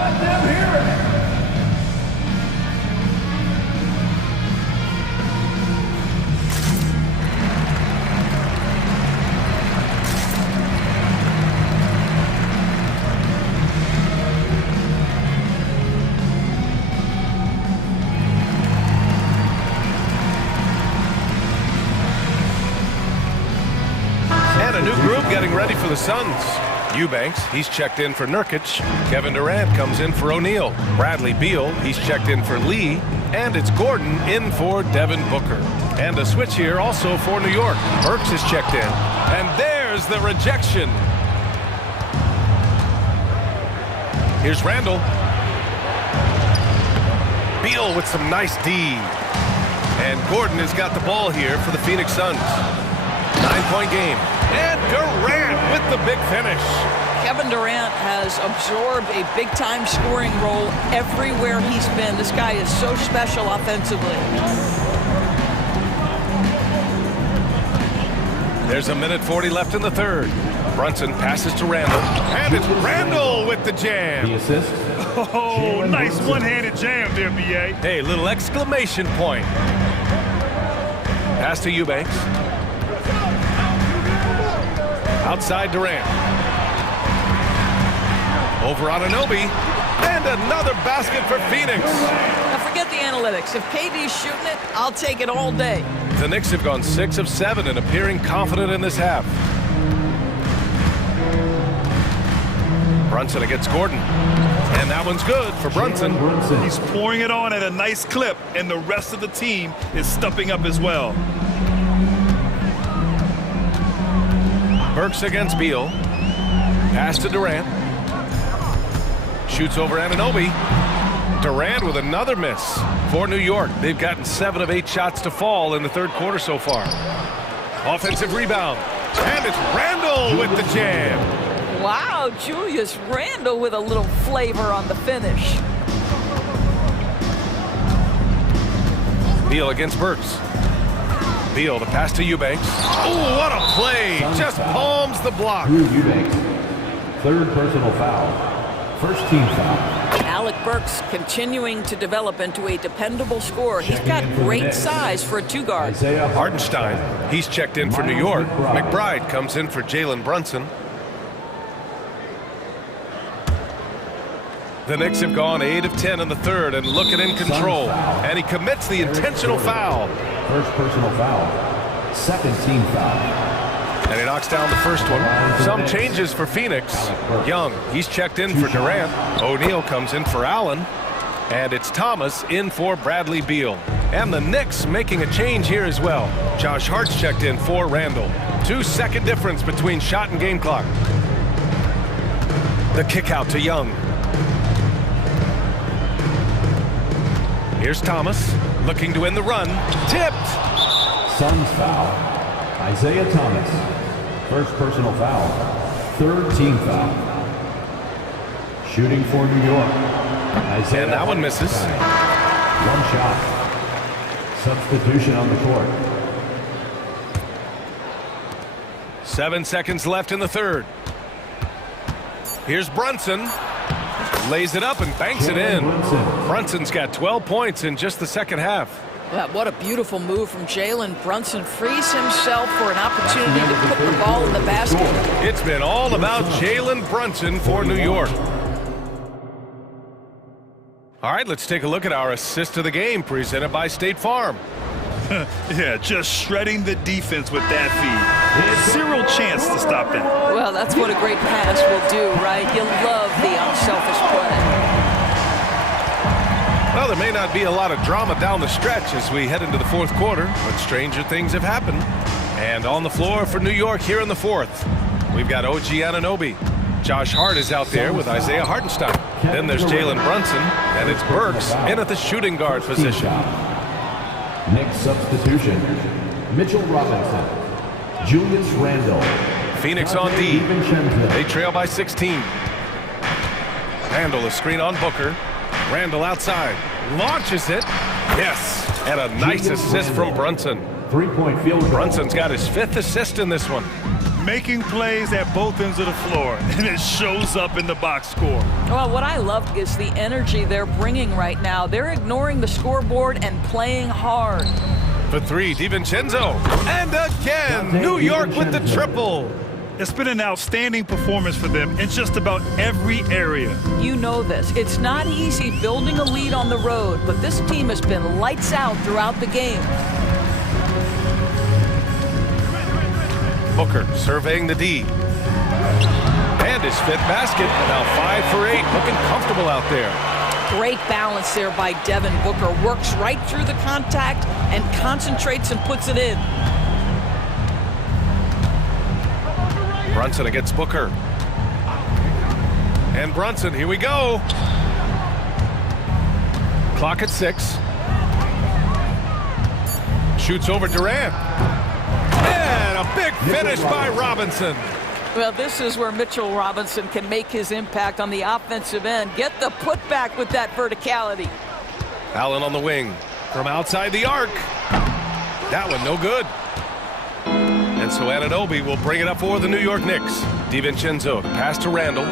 Getting ready for the Suns. Eubanks, he's checked in for Nurkic. Kevin Durant comes in for O'Neal. Bradley Beal, he's checked in for Lee. And it's Gordon in for Devin Booker. And a switch here also for New York. Burks is checked in. And there's the rejection. Here's Randall. Beal with some nice D. And Gordon has got the ball here for the Phoenix Suns. 9-point game. And Durant with the big finish. Kevin Durant has absorbed a big-time scoring role everywhere he's been. This guy is so special offensively. There's 1:40 left in the third. Brunson passes to Randall. And it's Randall with the jam. The assist. Oh, nice one-handed jam there, B.A. Hey, little exclamation point. Pass to Eubanks. Outside Durant. Over Anunoby. And another basket for Phoenix. Now forget the analytics. If KD's shooting it, I'll take it all day. The Knicks have gone 6 of 7 and appearing confident in this half. Brunson against Gordon. And that one's good for Brunson. He's pouring it on at a nice clip, and the rest of the team is stepping up as well. Burks against Beal. Pass to Durant. Shoots over Anunoby. Durant with another miss for New York. They've gotten 7 of 8 shots to fall in the third quarter so far. Offensive rebound. And it's Randall with the jam. Wow, Julius Randle with a little flavor on the finish. Beal against Burks. Beal to pass to Eubanks. Oh, what a play! Just palms the block. Eubanks. Third personal foul. First team foul. Alec Burks continuing to develop into a dependable scorer. He's got great size for a 2-guard. Hartenstein, he's checked in for New York. McBride comes in for Jalen Brunson. The Knicks have gone 8 of 10 in the third and looking in control. And he commits the intentional foul. First personal foul. Second team foul. And he knocks down the first one. Some changes for Phoenix. Young, he's checked in for Durant. O'Neal comes in for Allen. And it's Thomas in for Bradley Beal. And the Knicks making a change here as well. Josh Hart's checked in for Randall. 2-second difference between shot and game clock. The kick out to Young. Here's Thomas, looking to end the run. Tipped! Suns foul. Isaiah Thomas. First personal foul. Third team foul. Shooting for New York. And that one misses. One shot. Substitution on the court. 7 seconds left in the third. Here's Brunson. Lays it up and banks it in. Brunson's got 12 points in just the second half. Yeah, what a beautiful move from Jalen Brunson. Frees himself for an opportunity to put the ball in the basket. It's been all about Jalen Brunson for New York. All right, let's take a look at our assist of the game presented by State Farm. Yeah, just shredding the defense with that feed. Zero chance to stop that. Well, that's what a great pass will do, right? You love the unselfish play. Well, there may not be a lot of drama down the stretch as we head into the fourth quarter, but stranger things have happened. And on the floor for New York here in the fourth, we've got OG Anunoby. Josh Hart is out there with Isaiah Hartenstein. Then there's Jalen Brunson, and it's Burks in at the shooting guard position. Next substitution, Mitchell Robinson, Julius Randle. Phoenix on D. They trail by 16. Randle a screen on Booker. Randle outside. Launches it. Yes. And a nice assist from Brunson. 3-point field goal. Brunson's got his 5th assist in this one. Making plays at both ends of the floor, and it shows up in the box score. Well, what I love is the energy they're bringing right now. They're ignoring the scoreboard and playing hard. For 3, DiVincenzo. And again, New York with the triple. It's been an outstanding performance for them in just about every area. You know this. It's not easy building a lead on the road, but this team has been lights out throughout the game. Booker surveying the D. And his 5th basket. Now 5 for 8. Looking comfortable out there. Great balance there by Devin Booker. Works right through the contact and concentrates and puts it in. Brunson against Booker. And Brunson, here we go. Clock at 6. Shoots over Durant. And a big finish by Robinson. Well, this is where Mitchell Robinson can make his impact on the offensive end. Get the putback with that verticality. Allen on the wing from outside the arc. That one no good. And so Anunoby will bring it up for the New York Knicks. DiVincenzo, the pass to Randle.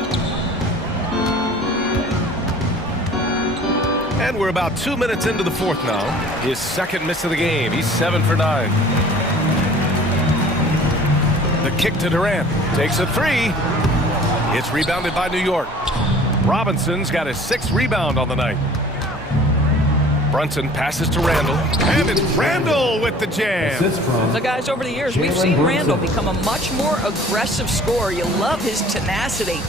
And we're about 2 minutes into the fourth now. His 2nd miss of the game. He's 7 for 9. The kick to Durant. Takes a 3. It's rebounded by New York. Robinson's got his 6th rebound on the night. Brunson passes to Randle. And it's Randle with the jam. So guys, over the years, we've seen Randle become a much more aggressive scorer. You love his tenacity.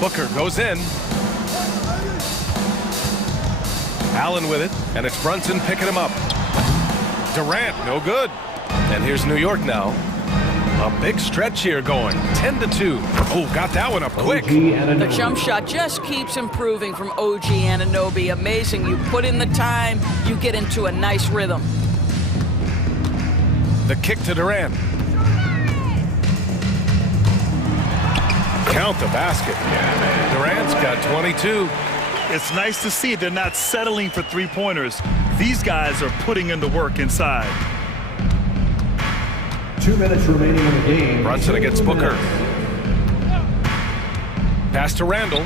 Booker goes in. Allen with it, and it's Brunson picking him up. Durant, no good. And here's New York now. A big stretch here going, 10-2. Oh, got that one up quick. The jump shot just keeps improving from OG Anunoby. Amazing. You put in the time, you get into a nice rhythm. The kick to Durant. Count the basket. Durant's got 22. It's nice to see they're not settling for three-pointers. These guys are putting in the work inside. 2 minutes remaining in the game. Brunson against Booker. Pass to Randle.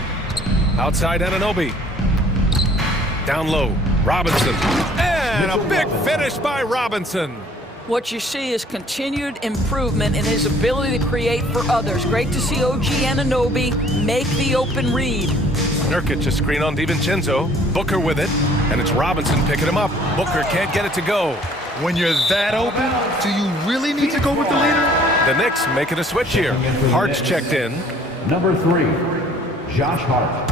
Outside Anunoby. Down low. Robinson. And a big finish by Robinson. What you see is continued improvement in his ability to create for others. Great to see OG Anunoby make the open read. Nurkic a screen on DiVincenzo. Booker with it. And it's Robinson picking him up. Booker can't get it to go. When you're that open, do you really need to go with the leader? The Knicks making a switch here. Hart's checked in. Number 3, Josh Hart.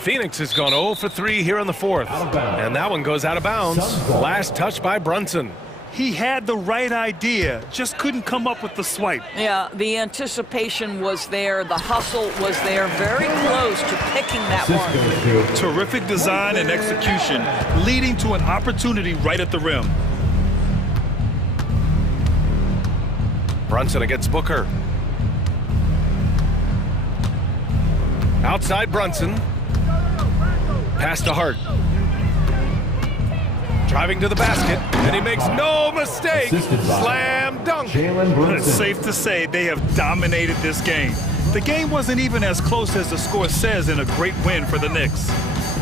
Phoenix has gone 0 for 3 here in the fourth. And that one goes out of bounds. Last touch by Brunson. He had the right idea, just couldn't come up with the swipe. Yeah, the anticipation was there. The hustle was there. Very close to picking that one. Terrific design and execution, leading to an opportunity right at the rim. Brunson against Booker. Outside Brunson. Pass to Hart. Driving to the basket, and he makes no mistake. Slam dunk. It's safe to say they have dominated this game. The game wasn't even as close as the score says in a great win for the Knicks.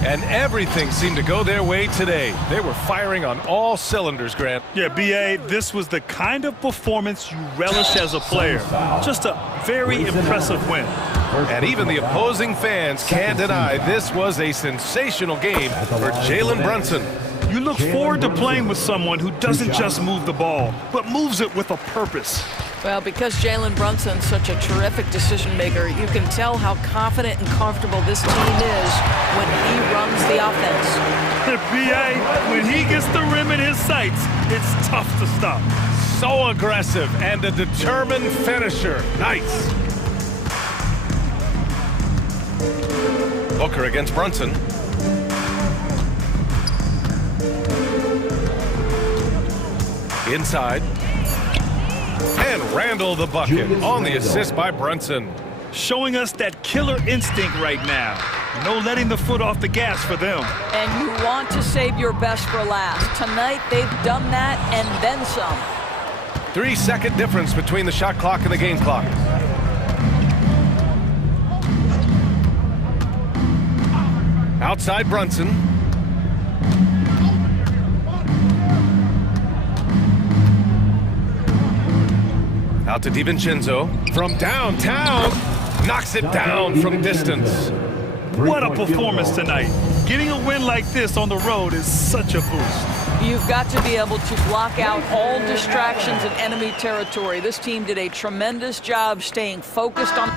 And everything seemed to go their way today. They were firing on all cylinders, Grant. Yeah, B.A., this was the kind of performance you relish as a player. Just a very impressive win. And even the opposing fans can't deny this was a sensational game for Jalen Brunson. You look forward to playing with someone who doesn't just move the ball, but moves it with a purpose. Well, because Jalen Brunson's such a terrific decision maker, you can tell how confident and comfortable this team is when he runs the offense. B.A., when he gets the rim in his sights, it's tough to stop. So aggressive and a determined finisher. Nice. Booker against Brunson. Inside. And Randall the bucket on the assist by Brunson. Showing us that killer instinct right now. No letting the foot off the gas for them. And you want to save your best for last. Tonight, they've done that and then some. 3-second difference between the shot clock and the game clock. Outside Brunson. Out to DiVincenzo from downtown, knocks it down from distance. What a performance tonight. Getting a win like this on the road is such a boost. You've got to be able to block out all distractions in enemy territory. This team did a tremendous job staying focused on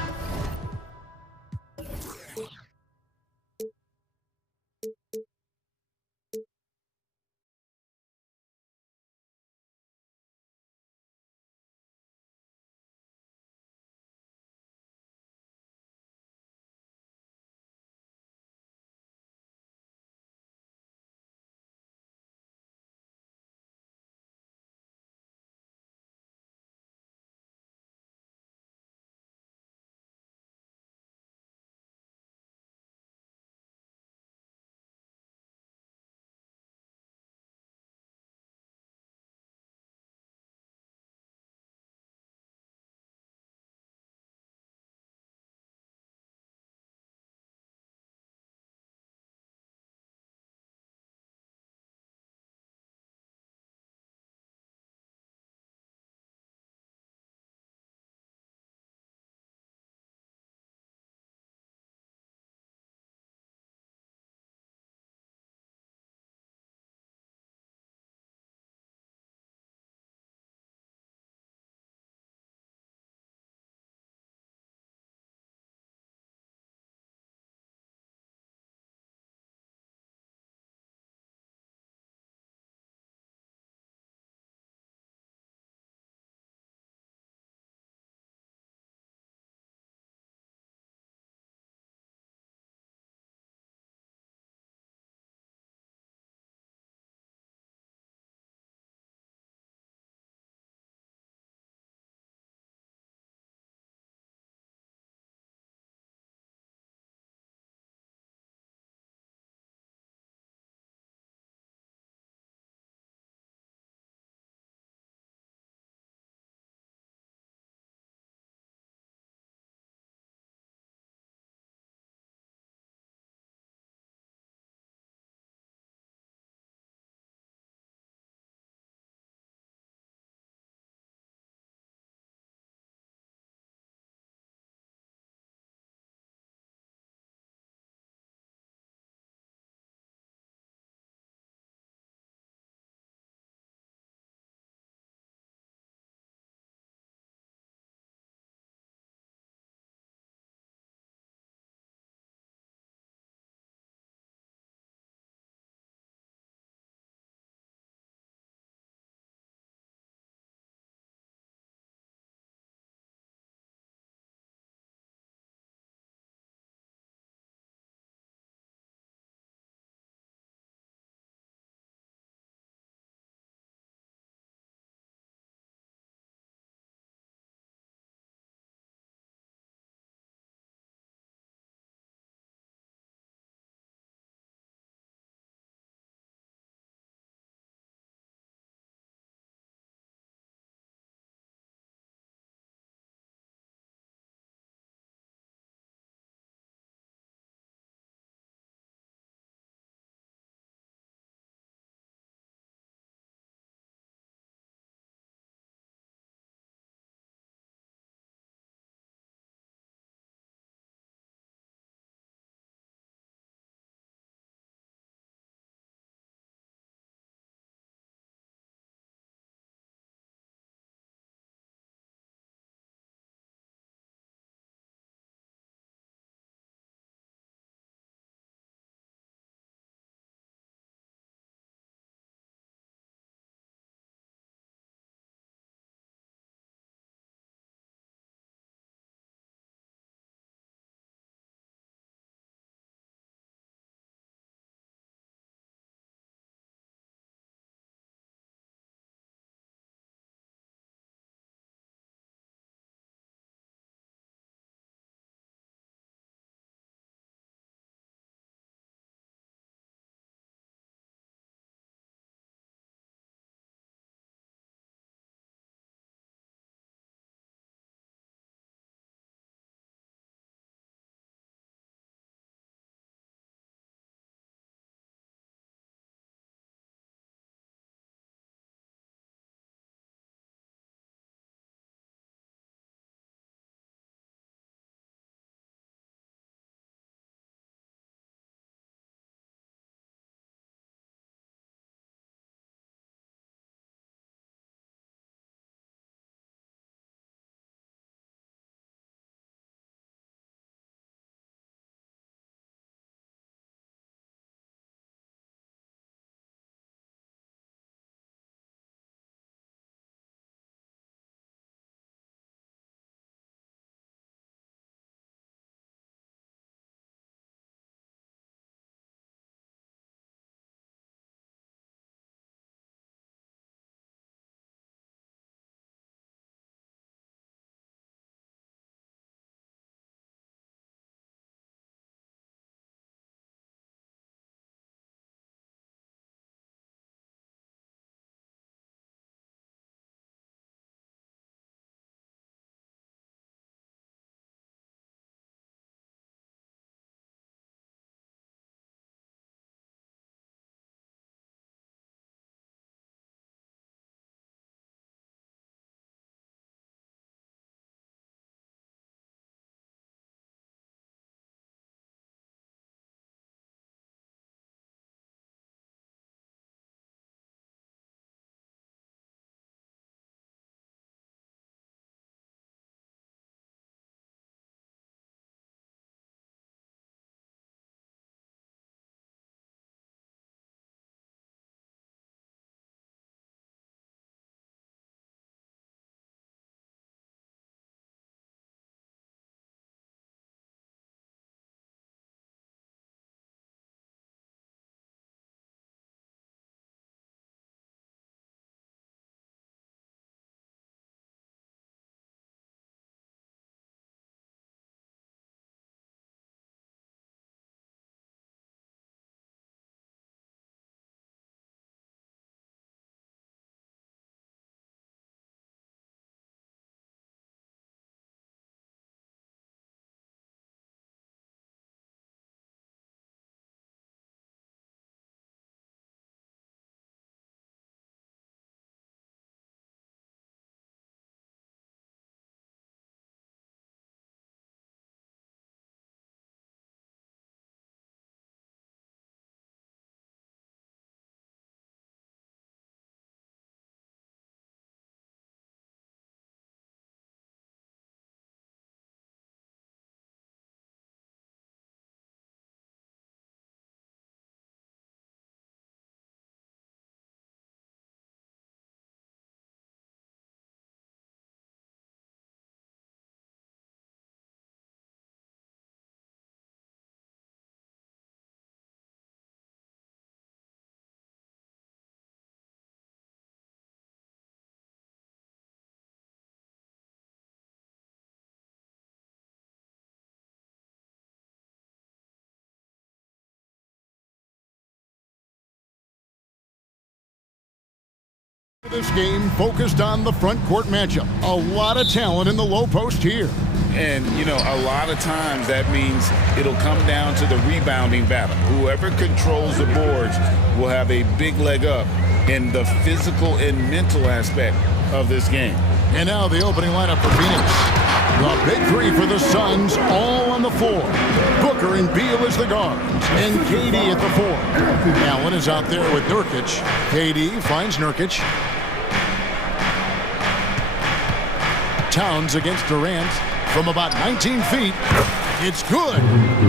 This game focused on the front court matchup. A lot of talent in the low post here. And, you know, a lot of times that means it'll come down to the rebounding battle. Whoever controls the boards will have a big leg up in the physical and mental aspect of this game. And now the opening lineup for Phoenix. The big three for the Suns, all on the floor. Booker and Beal as the guards, and KD at the 4. Allen is out there with Nurkic. KD finds Nurkic. Towns against Durant from about 19 feet. It's good.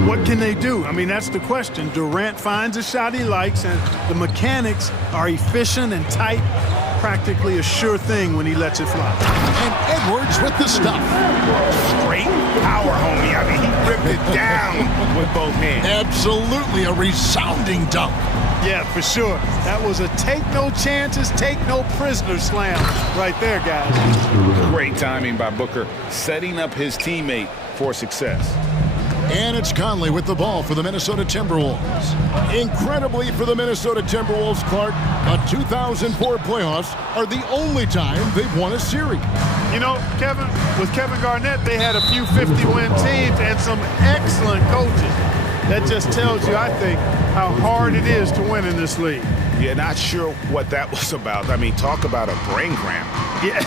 What can they do? I mean, that's the question. Durant finds a shot he likes, and the mechanics are efficient and tight. Practically a sure thing when he lets it fly. And Edwards with the stuff. Straight power, homie. I mean, he ripped it down with both hands. Absolutely a resounding dunk. Yeah, for sure. That was a take no chances, take no prisoners slam right there, guys. Great timing by Booker, setting up his teammate for success. And it's Conley with the ball for the Minnesota Timberwolves. Incredibly for the Minnesota Timberwolves, Clark, the 2004 playoffs are the only time they've won a series. You know, Kevin, with Kevin Garnett, they had a few 50-win teams and some excellent coaches. That just tells you, I think, how hard it is to win in this league. Yeah, not sure what that was about. I mean, talk about a brain cramp. Yeah,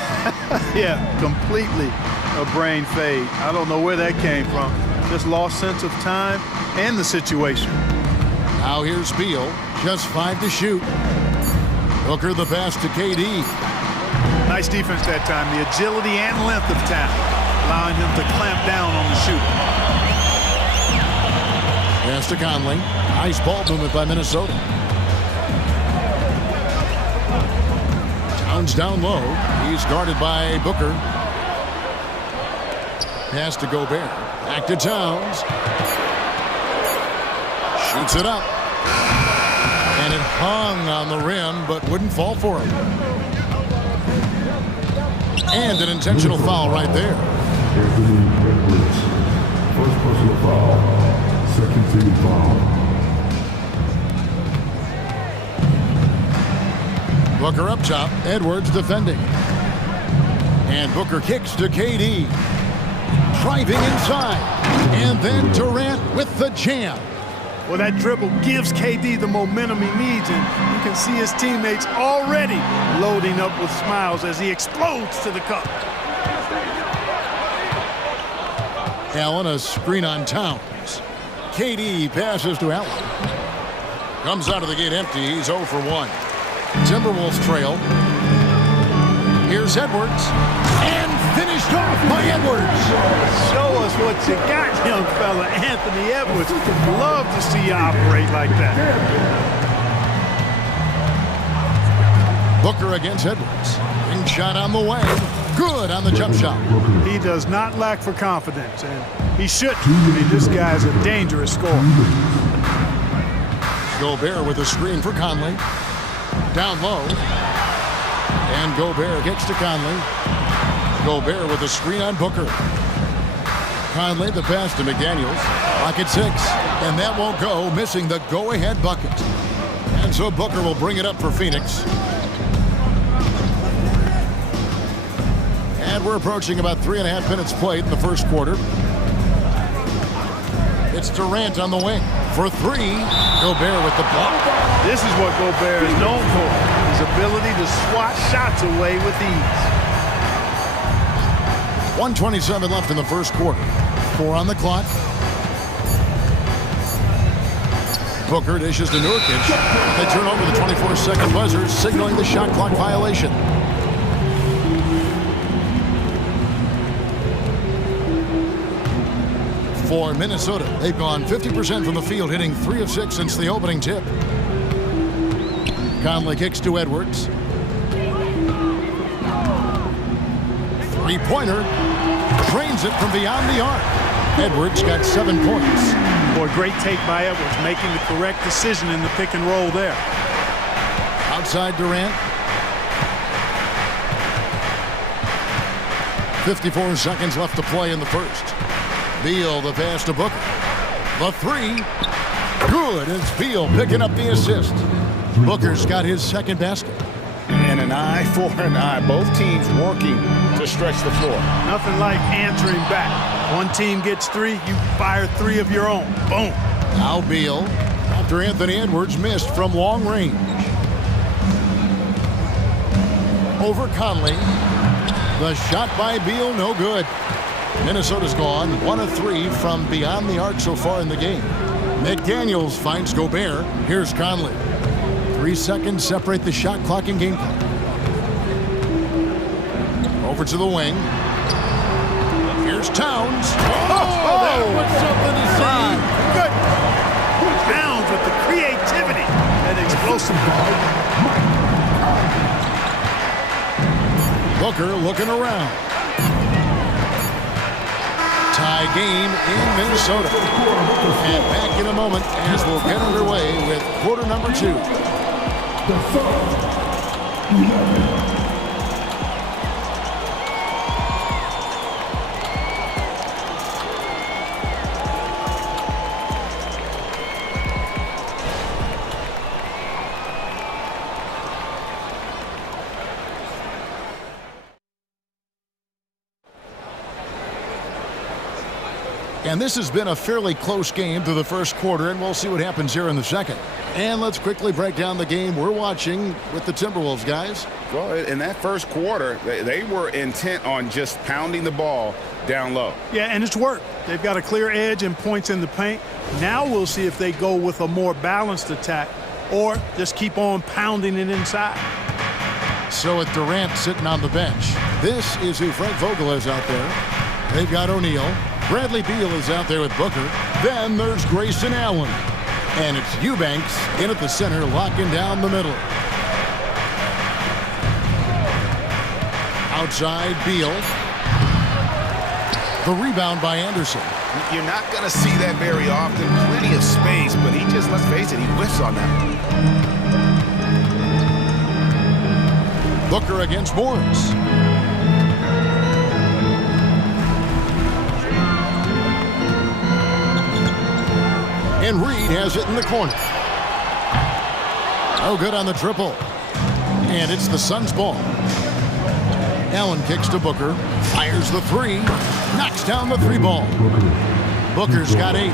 yeah, completely a brain fade. I don't know where that came from. Just lost sense of time and the situation. Now here's Beal, just 5 to shoot. Booker the pass to KD. Nice defense that time. The agility and length of talent, allowing him to clamp down on the shooter. Pass to Conley. Nice ball movement by Minnesota. Towns down low. He's guarded by Booker. Pass to Gobert. Back to Towns. Shoots it up. And it hung on the rim, but wouldn't fall for him. And an intentional foul right there. First personal foul. Second team foul. Booker up top. Edwards defending. And Booker kicks to KD. Driving inside. And then Durant with the jam. Well, that dribble gives KD the momentum he needs, and you can see his teammates already loading up with smiles as he explodes to the cup. Allen, a screen on Towns. KD passes to Allen. Comes out of the gate empty. He's 0 for 1. Timberwolves trail. Here's Edwards. And finished off by Edwards. Show us what you got, young fella. Anthony Edwards. Love to see you operate like that. Booker against Edwards. Ring shot on the way. Good on the jump shot. He does not lack for confidence, and he shouldn't. I mean, this guy's a dangerous scorer. Gobert with a screen for Conley. Down low. And Gobert kicks to Conley. Gobert with a screen on Booker. Conley the pass to McDaniels. Pocket 6. And that won't go, missing the go-ahead bucket. And so Booker will bring it up for Phoenix. And we're approaching about 3.5 minutes played in the first quarter. It's Durant on the wing for 3. Gobert with the block. This is what Gobert is known for. His ability to swat shots away with ease. 1:27 left in the first quarter. 4 on the clock. Booker dishes to Nurkic. They turn over the 24-second buzzer, signaling the shot clock violation. For Minnesota, they've gone 50% from the field, hitting 3 of 6 since the opening tip. Conley kicks to Edwards. Three-pointer. Drains it from beyond the arc. Edwards got 7 points. Boy, great take by Edwards, making the correct decision in the pick and roll there. Outside Durant. 54 seconds left to play in the first. Beal the pass to Booker. The 3. Good. It's Beal picking up the assist. Booker's got his second basket. And an eye for an eye. Both teams working to stretch the floor. Nothing like answering back. One team gets 3, you fire 3 of your own. Boom. Now Beal, after Anthony Edwards missed from long range. Over Conley. The shot by Beal, no good. Minnesota's gone 1 of 3 from beyond the arc so far in the game. McDaniels finds Gobert. Here's Conley. 3 seconds separate the shot clock and game clock. Over to the wing. Here's Towns. Oh, that was something to see. Good. Towns with the creativity and explosive. Booker looking around. Tie game in Minnesota. And back in a moment as we'll get underway with quarter number 2. The Suns, 11. And this has been a fairly close game through the first quarter, and we'll see what happens here in the second. And let's quickly break down the game we're watching with the Timberwolves, guys. Well, in that first quarter, they were intent on just pounding the ball down low. Yeah, and it's worked. They've got a clear edge and points in the paint. Now we'll see if they go with a more balanced attack or just keep on pounding it inside. So with Durant sitting on the bench, this is who Frank Vogel is out there. They've got O'Neal. Bradley Beal is out there with Booker. Then there's Grayson Allen. And it's Eubanks in at the center, locking down the middle. Outside, Beal. The rebound by Anderson. You're not going to see that very often. Plenty of space, but he just, let's face it, he whiffs on that. Booker against Morris. And Reed has it in the corner. Oh, good on the triple. And it's the Suns' ball. Allen kicks to Booker. Fires the 3. Knocks down the 3 ball. Booker's got 8.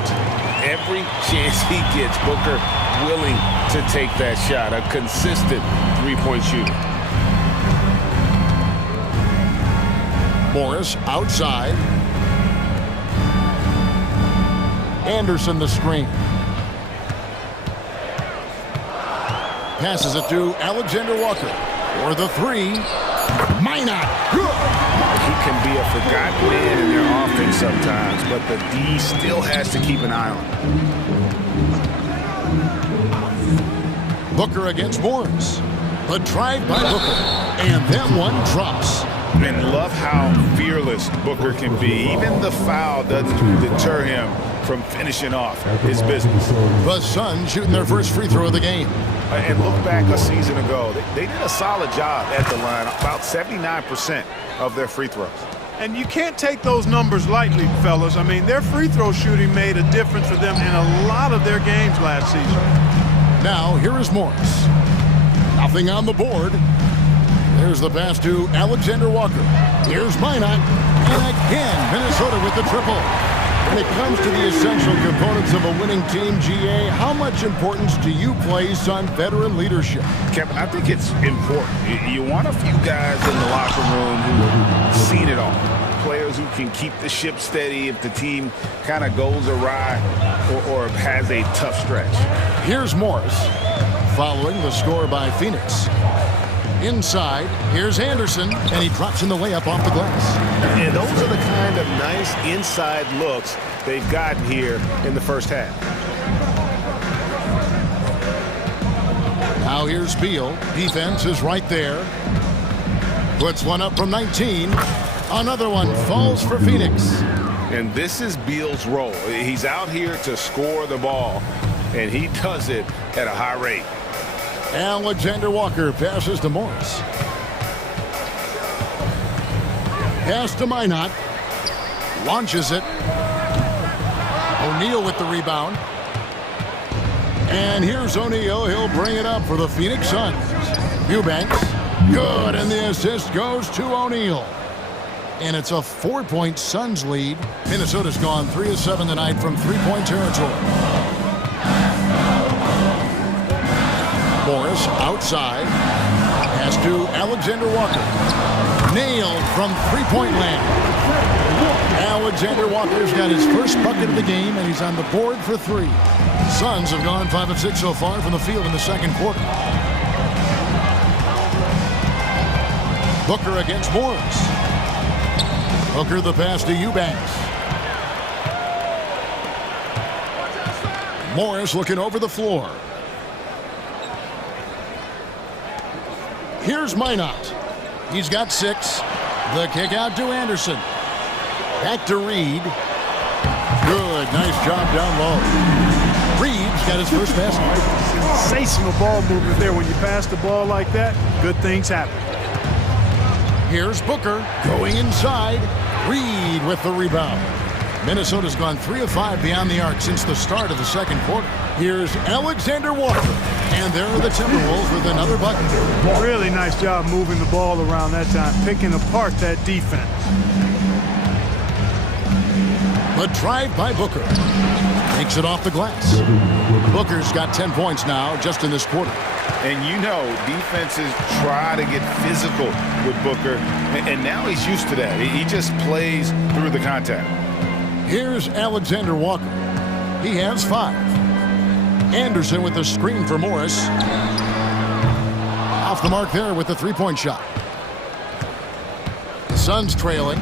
Every chance he gets, Booker willing to take that shot. A consistent 3-point shooter. Morris outside. Anderson the screen. Passes it to Alexander Walker. For the 3. Minot. Good. He can be a forgotten man in their offense sometimes, but the D still has to keep an eye on him. Booker against Morris. The drive by Booker. And then one drops. And love how fearless Booker can be. Even the foul doesn't deter him from finishing off his business. The Suns shooting their first free throw of the game. And look back a season ago. They did a solid job at the line. About 79% of their free throws. And you can't take those numbers lightly, fellas. I mean, their free throw shooting made a difference for them in a lot of their games last season. Now, here is Morris. Nothing on the board. There's the pass to Alexander Walker. Here's Minot. And again, Minnesota with the triple. When it comes to the essential components of a winning team, GA, how much importance do you place on veteran leadership? Kevin, I think it's important. You want a few guys in the locker room who've seen it all. Players who can keep the ship steady if the team kind of goes awry or has a tough stretch. Here's Morris, following the score by Phoenix. Inside, here's Anderson, and he drops in the layup off the glass. And those are the kind of nice inside looks they've gotten here in the first half. Now here's Beal. Defense is right there. Puts one up from 19. Another one falls for Phoenix. And this is Beal's role. He's out here to score the ball, and he does it at a high rate. Alexander Walker passes to Morris. Pass to Minot. Launches it. O'Neal with the rebound. And here's O'Neal. He'll bring it up for the Phoenix Suns. Eubanks Good, and the assist goes to O'Neal. And it's a 4-point Suns lead. Minnesota's gone 3 of 7 tonight from three-point territory. Morris outside. Pass to Alexander Walker. Nailed from three-point land. Alexander Walker's got his first bucket of the game, and he's on the board for 3. Suns have gone 5 of 6 so far from the field in the second quarter. Booker against Morris. Booker the pass to Eubanks. Morris looking over the floor. Here's Minot. He's got 6. The kick out to Anderson. Back to Reed. Good. Nice job down low. Reed's got his first basket. Sensational ball movement there. When you pass the ball like that, good things happen. Here's Booker going inside. Reed with the rebound. Minnesota's gone 3 of 5 beyond the arc since the start of the second quarter. Here's Alexander Walker. And there are the Timberwolves with another bucket. Really nice job moving the ball around that time, picking apart that defense. The drive by Booker. Takes it off the glass. Booker's got 10 points now just in this quarter. And you know, defenses try to get physical with Booker, and now he's used to that. He just plays through the contact. Here's Alexander Walker. He has 5. Anderson with the screen for Morris. Off the mark there with the three-point shot. The Suns trailing.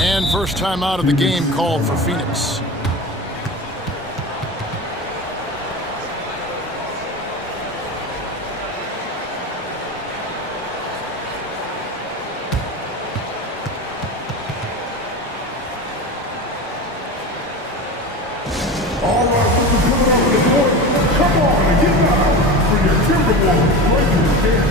And first time out of the game called for Phoenix. All right, this is coming off the board. Come on and get out for your Timberwolves regular game.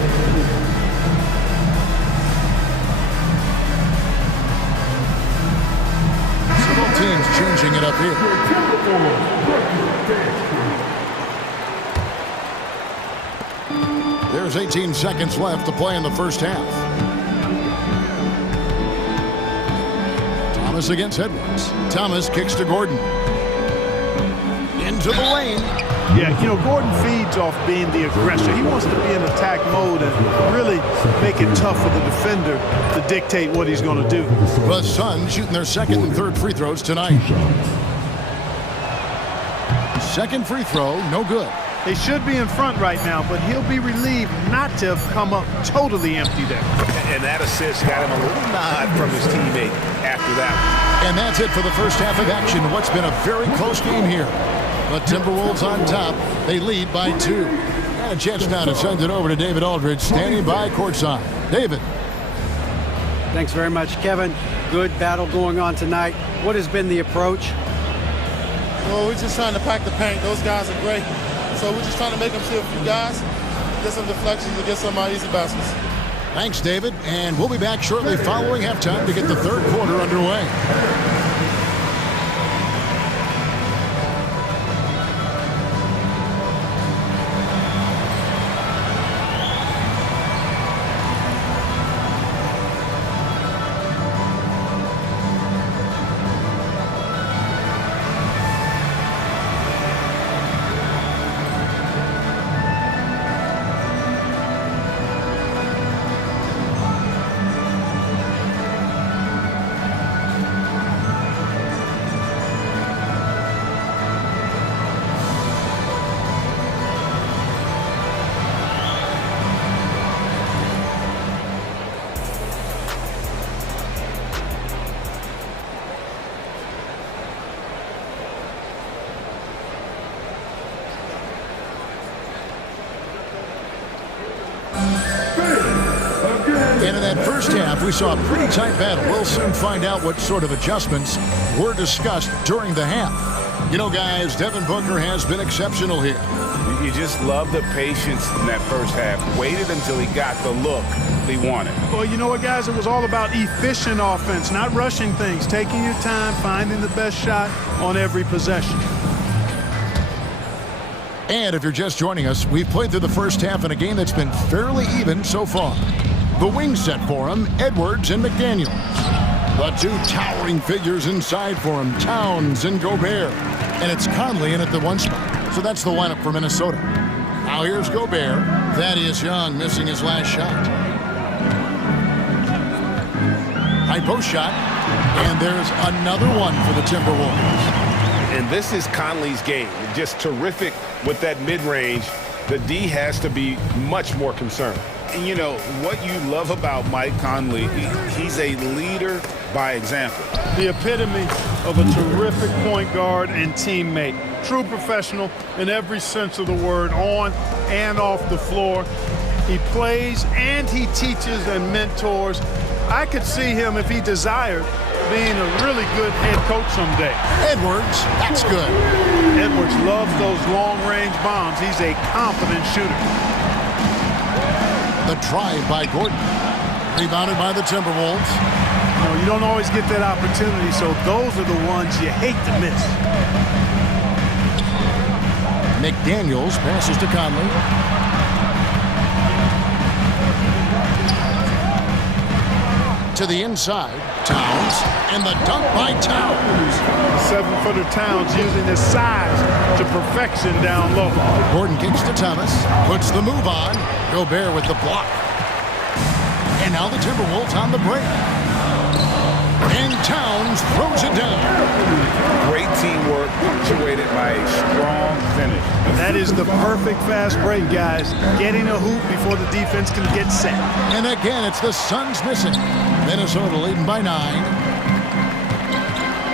Several teams changing it up here. There's 18 seconds left to play in the first half. Thomas against Edwards. Thomas kicks to Gordon. Into the lane. Yeah, you know, Gordon feeds off being the aggressor. He wants to be in attack mode and really make it tough for the defender to dictate what he's going to do. The Suns shooting their second and third free throws tonight. Second free throw, no good. They should be in front right now, but he'll be relieved not to have come up totally empty there. And that assist got him a little nod from his teammate after that. And that's it for the first half of action. What's been a very close game here. The Timberwolves on top. They lead by 2. And a chance now to send it over to David Aldridge, standing by courtside. David. Thanks very much, Kevin. Good battle going on tonight. What has been the approach? Well, we're just trying to pack the paint. Those guys are great. So we're just trying to make them see a few guys, get some deflections, and get some easy baskets. Thanks, David. And we'll be back shortly following halftime to get the third quarter underway. And in that first half, we saw a pretty tight battle. We'll soon find out what sort of adjustments were discussed during the half. You know, guys, Devin Booker has been exceptional here. You just love the patience in that first half. Waited until he got the look he wanted. Well, you know what, guys? It was all about efficient offense, not rushing things, taking your time, finding the best shot on every possession. And if you're just joining us, we've played through the first half in a game that's been fairly even so far. The wings set for him, Edwards and McDaniels. The two towering figures inside for him, Towns and Gobert. And it's Conley in at the one spot. So that's the lineup for Minnesota. Now here's Gobert. Thaddeus Young missing his last shot. High post shot. And there's another one for the Timberwolves. And this is Conley's game. Just terrific with that mid-range. The D has to be much more concerned. And you know, what you love about Mike Conley, he's a leader by example. The epitome of a terrific point guard and teammate. True professional in every sense of the word, on and off the floor. He plays and he teaches and mentors. I could see him, if he desired, being a really good head coach someday. Edwards, that's good. Edwards loves those long-range bombs. He's a confident shooter. The drive by Gordon. Rebounded by the Timberwolves. You know, you don't always get that opportunity, so those are the ones you hate to miss. McDaniels passes to Conley. To the inside, Towns, and the dunk by Towns. 7-footer Towns using his size to perfection down low. Gordon kicks to Thomas, puts the move on. Gobert with the block. And now the Timberwolves on the break. And Towns throws it down. Great teamwork, punctuated by a strong finish. That is the perfect fast break, guys. Getting a hoop before the defense can get set. And again, it's the Suns missing. Minnesota leading by 9.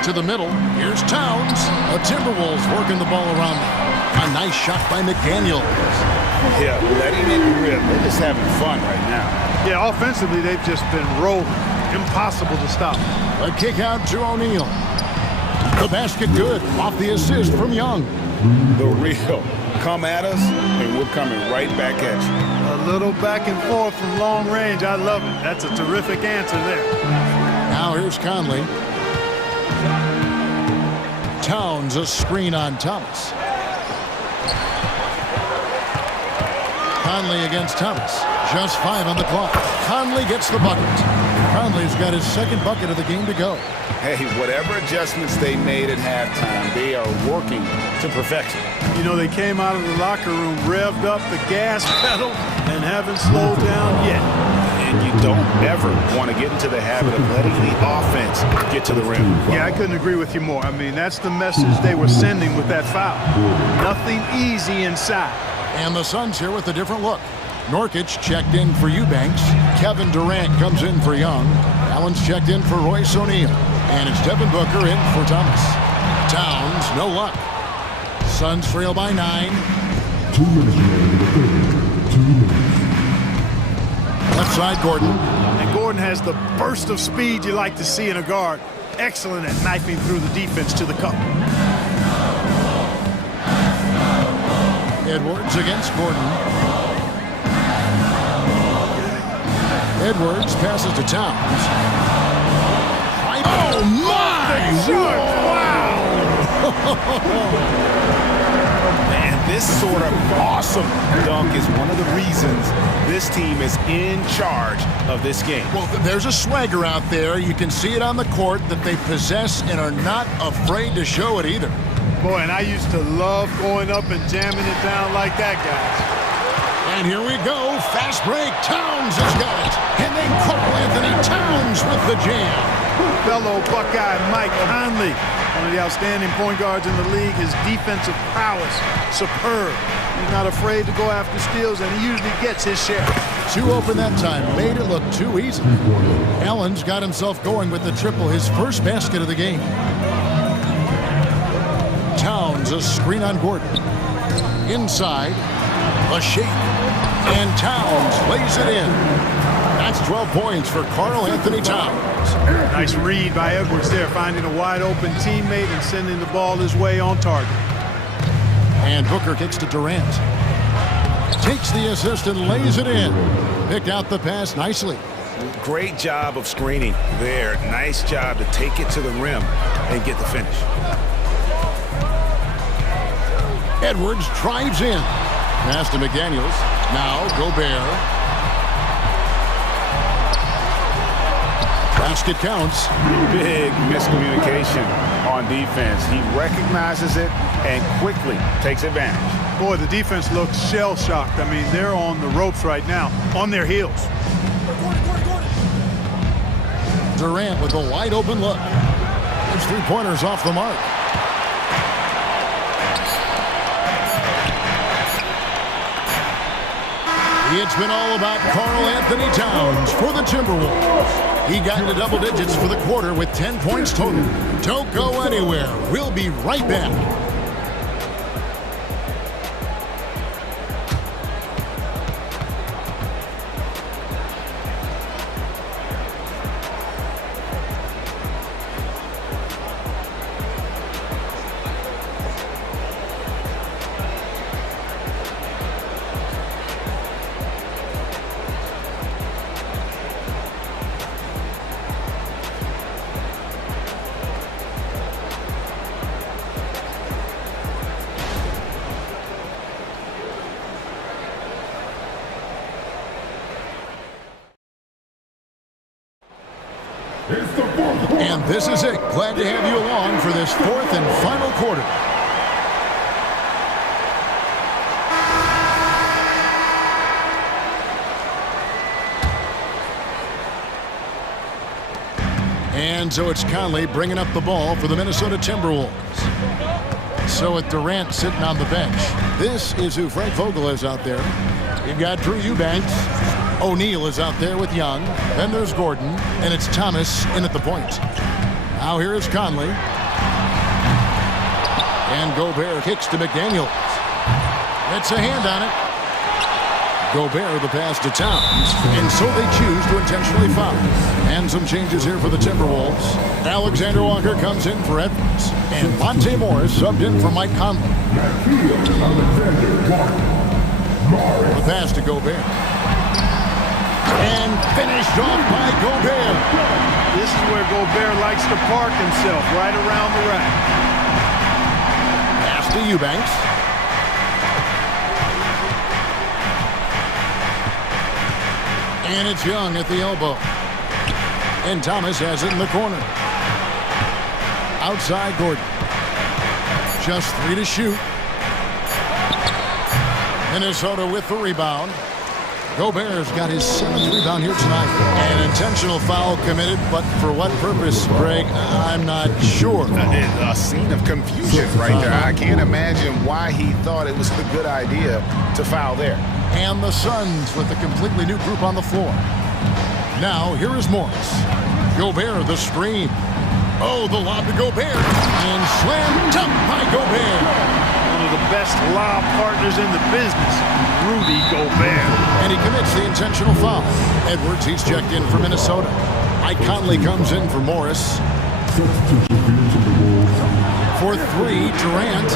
To the middle, here's Towns. The Timberwolves working the ball around now. A nice shot by McDaniels. Yeah, letting it rip. They're just having fun right now. Yeah, offensively, they've just been rolling. Impossible to stop. A kick out to O'Neal. The basket good. Off the assist from Young. The real. Come at us, and we're coming right back at you. A little back and forth from long range. I love it. That's a terrific answer there. Now here's Conley. Towns a screen on Thomas. Conley against Thomas. Just 5 on the clock. Conley gets the bucket. Conley's got his second bucket of the game to go. Hey, whatever adjustments they made at halftime, they are working to perfection. You know, they came out of the locker room, revved up the gas pedal, and haven't slowed down yet. And you don't ever want to get into the habit of letting the offense get to the rim. Yeah, I couldn't agree with you more. I mean, that's the message they were sending with that foul. Nothing easy inside. And the Suns here with a different look. Nurkic checked in for Eubanks. Kevin Durant comes in for Young. Allen's checked in for Royce O'Neal. And it's Devin Booker in for Thomas. Towns, no luck. Suns trail by 9. 2 minutes remaining. 2 minutes. Left side, Gordon. And Gordon has the burst of speed you like to see in a guard. Excellent at knifing through the defense to the cup. Edwards against Gordon. Edwards passes to Towns. Oh, my! Wow! Man, this sort of awesome dunk is one of the reasons this team is in charge of this game. Well, there's a swagger out there. You can see it on the court that they possess and are not afraid to show it either. Boy, and I used to love going up and jamming it down like that, guys. And here we go. Fast break. Towns has got it. And then Carl Anthony Towns with the jam. Fellow Buckeye Mike Conley, one of the outstanding point guards in the league. His defensive prowess, superb. He's not afraid to go after steals, and he usually gets his share. 2 open that time. Made it look too easy. Allen's got himself going with the triple, his first basket of the game. Towns a screen on Gordon. Inside, a shake. And Towns lays it in. That's 12 points for Carl Anthony Towns. Nice read by Edwards there, finding a wide open teammate and sending the ball his way on target. And Booker kicks to Durant. Takes the assist and lays it in. Picked out the pass nicely. Great job of screening there. Nice job to take it to the rim and get the finish. Edwards drives in. Pass to McDaniels. Now Gobert. Basket counts. Big miscommunication on defense. He recognizes it and quickly takes advantage. Boy, the defense looks shell-shocked. I mean, they're on the ropes right now, on their heels. Durant with a wide open look. His three-pointers off the mark. It's been all about Karl Anthony Towns for the Timberwolves. He got into double digits for the quarter with 10 points total. Don't go anywhere. We'll be right back. And this is it. Glad to have you along for this fourth and final quarter. And so it's Conley bringing up the ball for the Minnesota Timberwolves. So with Durant sitting on the bench, this is who Frank Vogel is out there. You've got Drew Eubanks. O'Neal is out there with Young. Then there's Gordon. And it's Thomas in at the point. Now here is Conley. And Gobert kicks to McDaniels. Gets a hand on it. Gobert the pass to Towns. And so they choose to intentionally foul. And some changes here for the Timberwolves. Alexander Walker comes in for Edwards. And Monte Morris subbed in for Mike Conley. The pass to Gobert. And finished off by Gobert. This is where Gobert likes to park himself, right around the rack. Pass to Eubanks. And it's Young at the elbow. And Thomas has it in the corner. Outside Gordon. Just 3 to shoot. Minnesota with the rebound. Gobert's got his 7th rebound here tonight. An intentional foul committed, but for what purpose, Greg? I'm not sure. A scene of confusion right there. I can't imagine why he thought it was a good idea to foul there. And the Suns with a completely new group on the floor. Now, here is Morris. Gobert, the screen. Oh, the lob to Gobert. And slammed up by Gobert. One of the best lob partners in the business, Rudy Gobert. And he commits the intentional foul. Edwards, he's checked in for Minnesota. Mike Conley comes in for Morris. For 3, Durant.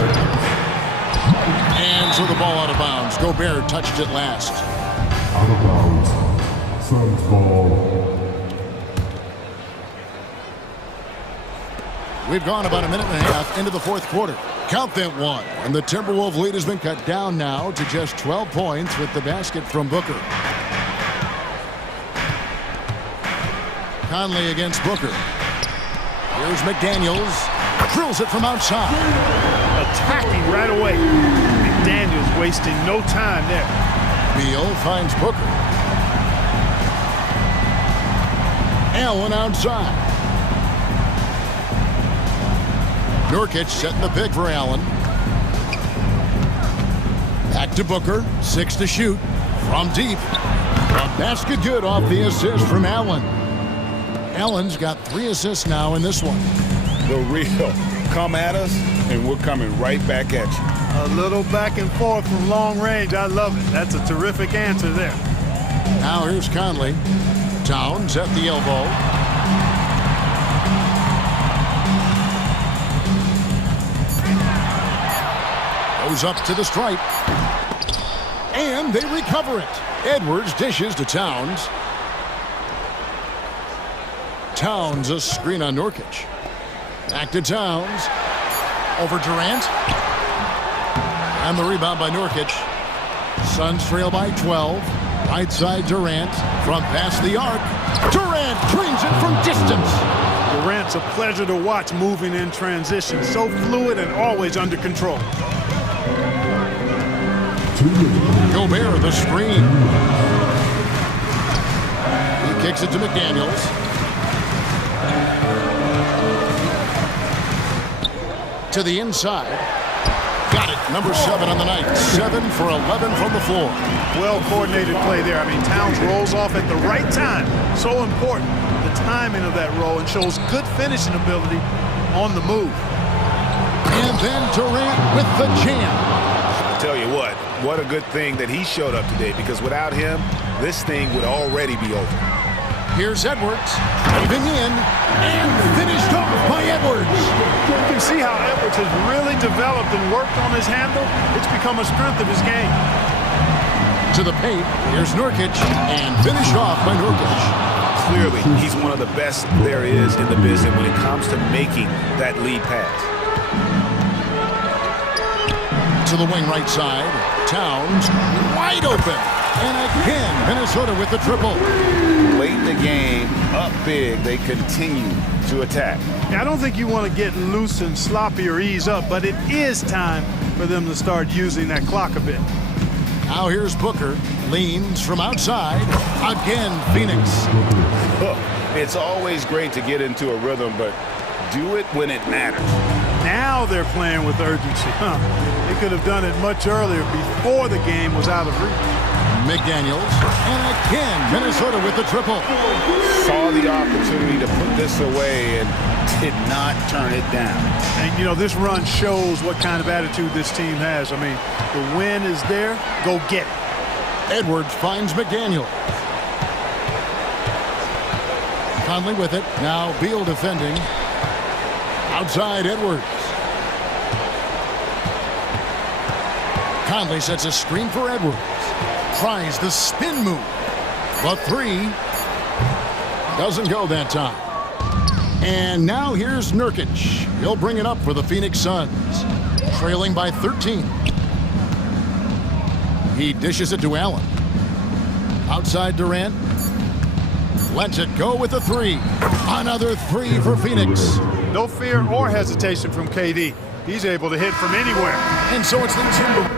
And so the ball out of bounds. Gobert touched it last. Out of bounds. Suns ball. We've gone about a minute and a half into the fourth quarter. Count that one. And the Timberwolves lead has been cut down now to just 12 points with the basket from Booker. Conley against Booker. Here's McDaniels. Drills it from outside. Attacking right away. McDaniels wasting no time there. Beal finds Booker. Allen outside. Nurkic setting the pick for Allen. Back to Booker. 6 to shoot. From deep. A basket good off the assist from Allen. Allen's got 3 assists now in this one. The real. Come at us, and we're coming right back at you. A little back and forth from long range. I love it. That's a terrific answer there. Now here's Conley. Towns at the elbow. Goes up to the stripe. And they recover it. Edwards dishes to Towns. Towns a screen on Nurkic. Back to Towns. Over Durant. And the rebound by Nurkic. Suns trail by 12. Right side Durant from past the arc. Durant drains it from distance. Durant's a pleasure to watch moving in transition. So fluid and always under control. Gobert, the screen. He kicks it to McDaniels. To the inside. Got it. Number 7 on the night. 7 for 11 from the floor. Well-coordinated play there. I mean, Towns rolls off at the right time. So important, the timing of that roll, and shows good finishing ability on the move. And then Durant with the jam. I'll tell you what a good thing that he showed up today, because without him, this thing would already be over. Here's Edwards, moving in, and finished off by Edwards. You can see how Edwards has really developed and worked on his handle. It's become a strength of his game. To the paint, here's Nurkic, and finished off by Nurkic. Clearly, he's one of the best there is in the business when it comes to making that lead pass. To the wing right side, Towns wide open. And again, Minnesota with the triple. Late in the game, up big, they continue to attack. I don't think you want to get loose and sloppy or ease up, but it is time for them to start using that clock a bit. Now here's Booker, leans from outside. Again, Phoenix. Look, it's always great to get into a rhythm, but do it when it matters. Now they're playing with urgency. They could have done it much earlier, before the game was out of reach. McDaniels, and again, Minnesota with the triple. Saw the opportunity to put this away and did not turn it down. And, you know, this run shows what kind of attitude this team has. I mean, the win is there. Go get it. Edwards finds McDaniel. Conley with it. Now Beal defending. Outside Edwards. Conley sets a screen for Edwards. Tries the spin move. But 3 doesn't go that time. And now here's Nurkic. He'll bring it up for the Phoenix Suns. Trailing by 13. He dishes it to Allen. Outside Durant. Lets it go with a 3. Another 3 for Phoenix. No fear or hesitation from KD. He's able to hit from anywhere. And so it's the Timberwolves.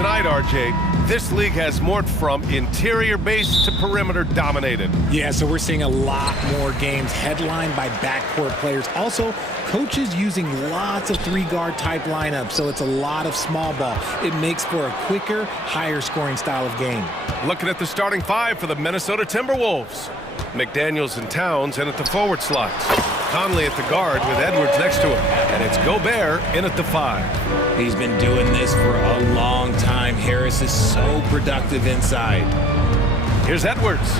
tonight, RJ, this league has morphed from interior base to perimeter dominated. Yeah, so we're seeing a lot more games headlined by backcourt players. Also, coaches using lots of three-guard type lineups, so it's a lot of small ball. It makes for a quicker, higher-scoring style of game. Looking at the starting five for the Minnesota Timberwolves. McDaniels and Towns in at the forward slots. Conley at the guard with Edwards next to him. And it's Gobert in at the 5. He's been doing this for a long time. Harris is so productive inside. Here's Edwards.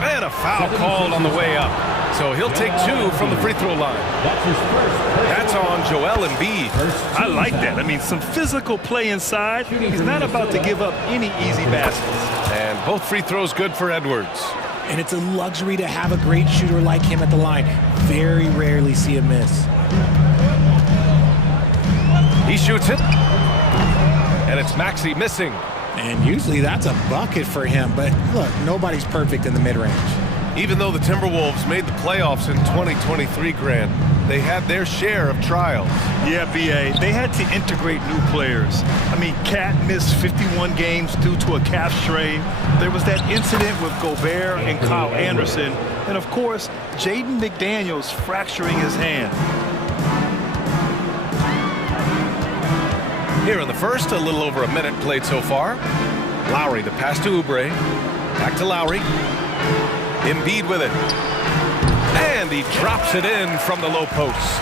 And a foul called on the way up. So he'll take 2 from the free throw line. That's on Joel Embiid. I like that. I mean, some physical play inside. He's not about to give up any easy baskets. And both free throws good for Edwards. And it's a luxury to have a great shooter like him at the line. Very rarely see a miss. He shoots it. And it's Maxey missing. And usually that's a bucket for him. But look, nobody's perfect in the mid-range. Even though the Timberwolves made the playoffs in 2023, Grant, they had their share of trials. Yeah, B.A., they had to integrate new players. I mean, Cat missed 51 games due to a calf strain. There was that incident with Gobert and Kyle Anderson. And, of course, Jaden McDaniels fracturing his hand. Here in the first, a little over a minute played so far. Lowry, the pass to Oubre. Back to Lowry. Embiid with it. And he drops it in from the low post.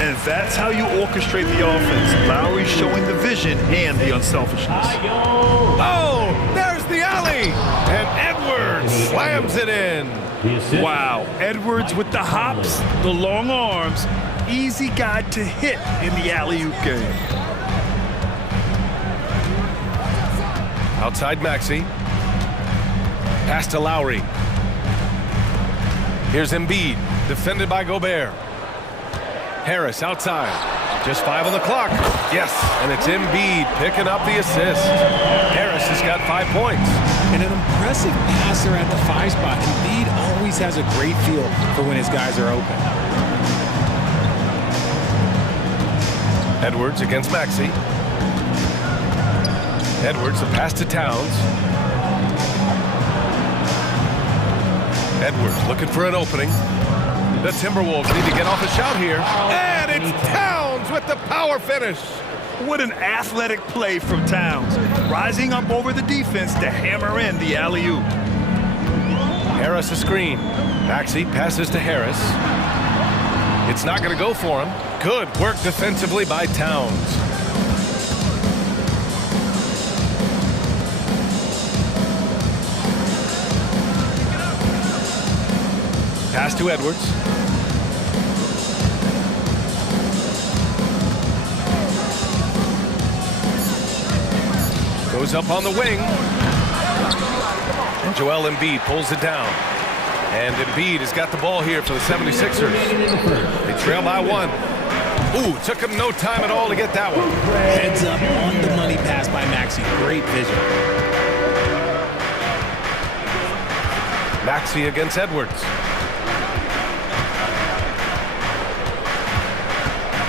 And that's how you orchestrate the offense. Lowry showing the vision and the unselfishness. Oh, there's the alley. And Edwards slams it in. Wow, Edwards with the hops, the long arms. Easy guy to hit in the alley-oop game. Outside Maxey. Pass to Lowry. Here's Embiid, defended by Gobert. Harris outside. Just 5 on the clock. Yes, and it's Embiid picking up the assist. Harris has got 5 points. And an impressive passer at the 5 spot. Embiid always has a great feel for when his guys are open. Edwards against Maxey. Edwards, the pass to Towns. Edwards looking for an opening. The Timberwolves need to get off a shot here. And it's Towns with the power finish. What an athletic play from Towns. Rising up over the defense to hammer in the alley-oop. Harris a screen. Maxey passes to Harris. It's not going to go for him. Good work defensively by Towns. Pass to Edwards. Goes up on the wing. And Joel Embiid pulls it down. And Embiid has got the ball here for the 76ers. They trail by 1. Ooh, took him no time at all to get that one. Heads up on the money pass by Maxey. Great vision. Maxey against Edwards.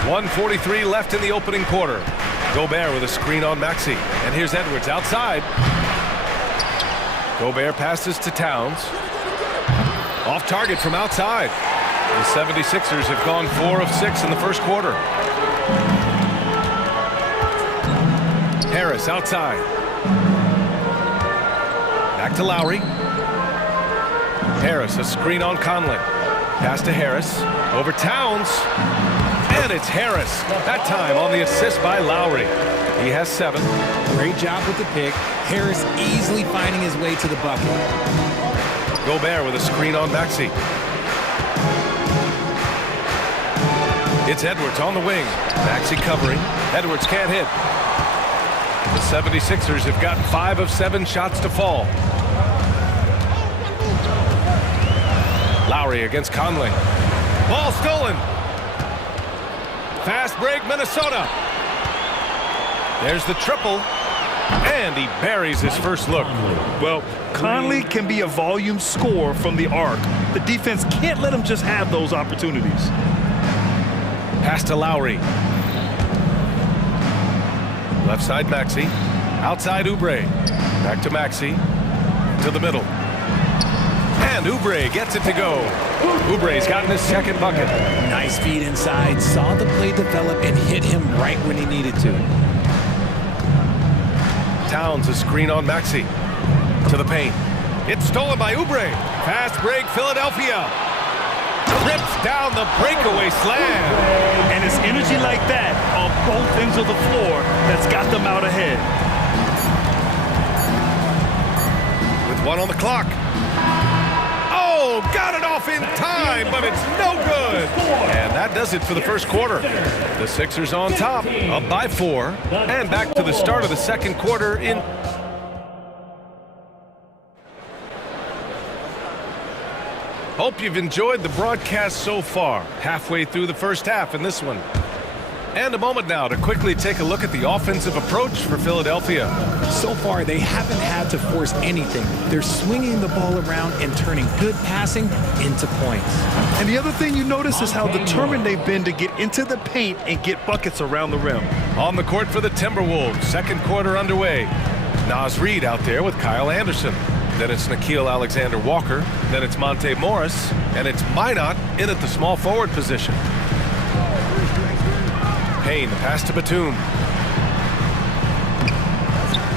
1:43 left in the opening quarter. Gobert with a screen on Maxey. And here's Edwards outside. Gobert passes to Towns. Off target from outside. The 76ers have gone 4 of 6 in the first quarter. Harris outside. Back to Lowry. Harris, a screen on Conley. Pass to Harris. Over Towns. And it's Harris. That time on the assist by Lowry. He has 7. Great job with the pick. Harris easily finding his way to the bucket. Gobert with a screen on Maxey. It's Edwards on the wing. Maxey covering. Edwards can't hit. The 76ers have gotten 5 of 7 shots to fall. Lowry against Conley. Ball stolen. Fast break, Minnesota. There's the triple. And he buries his first look. Well, Conley can be a volume scorer from the arc. The defense can't let him just have those opportunities. Pass to Lowry. Left side, Maxey. Outside, Oubre. Back to Maxey. To the middle. And Oubre gets it to go. Oubre's gotten his second bucket. Nice feed inside. Saw the play develop and hit him right when he needed to. Towns a screen on Maxey. To the paint. It's stolen by Oubre. Fast break, Philadelphia. Rips down the breakaway slam. And it's energy like that on both ends of the floor that's got them out ahead. With 1 on the clock. Oh, got it off in time, but it's no good. And that does it for the first quarter. The Sixers on top, up by 4. And back to the start of the second quarter in... Hope you've enjoyed the broadcast so far. Halfway through the first half in this one. And a moment now to quickly take a look at the offensive approach for Philadelphia. So far, they haven't had to force anything. They're swinging the ball around and turning good passing into points. And the other thing you notice is how determined they've been to get into the paint and get buckets around the rim. On the court for the Timberwolves, second quarter underway. Naz Reid out there with Kyle Anderson. Then it's Nickeil Alexander-Walker. Then it's Monte Morris. And it's Minot in at the small forward position. Payne, the pass to Batum.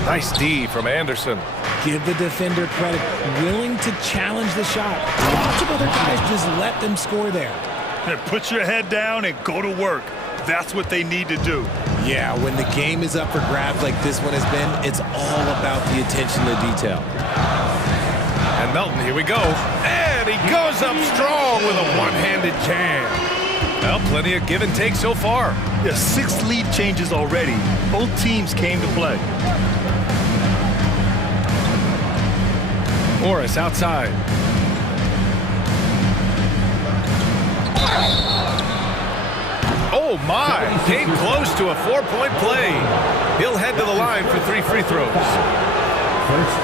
Nice D from Anderson. Give the defender credit, willing to challenge the shot. Lots of other guys just let them score there. And put your head down and go to work. That's what they need to do. Yeah, when the game is up for grabs like this one has been, it's all about the attention to detail. And Melton, here we go. And he goes up strong with a one-handed jam. Well, plenty of give and take so far. Yeah, 6 lead changes already. Both teams came to play. Morris outside. Oh my, came close to a 4-point play. He'll head to the line for 3 free throws.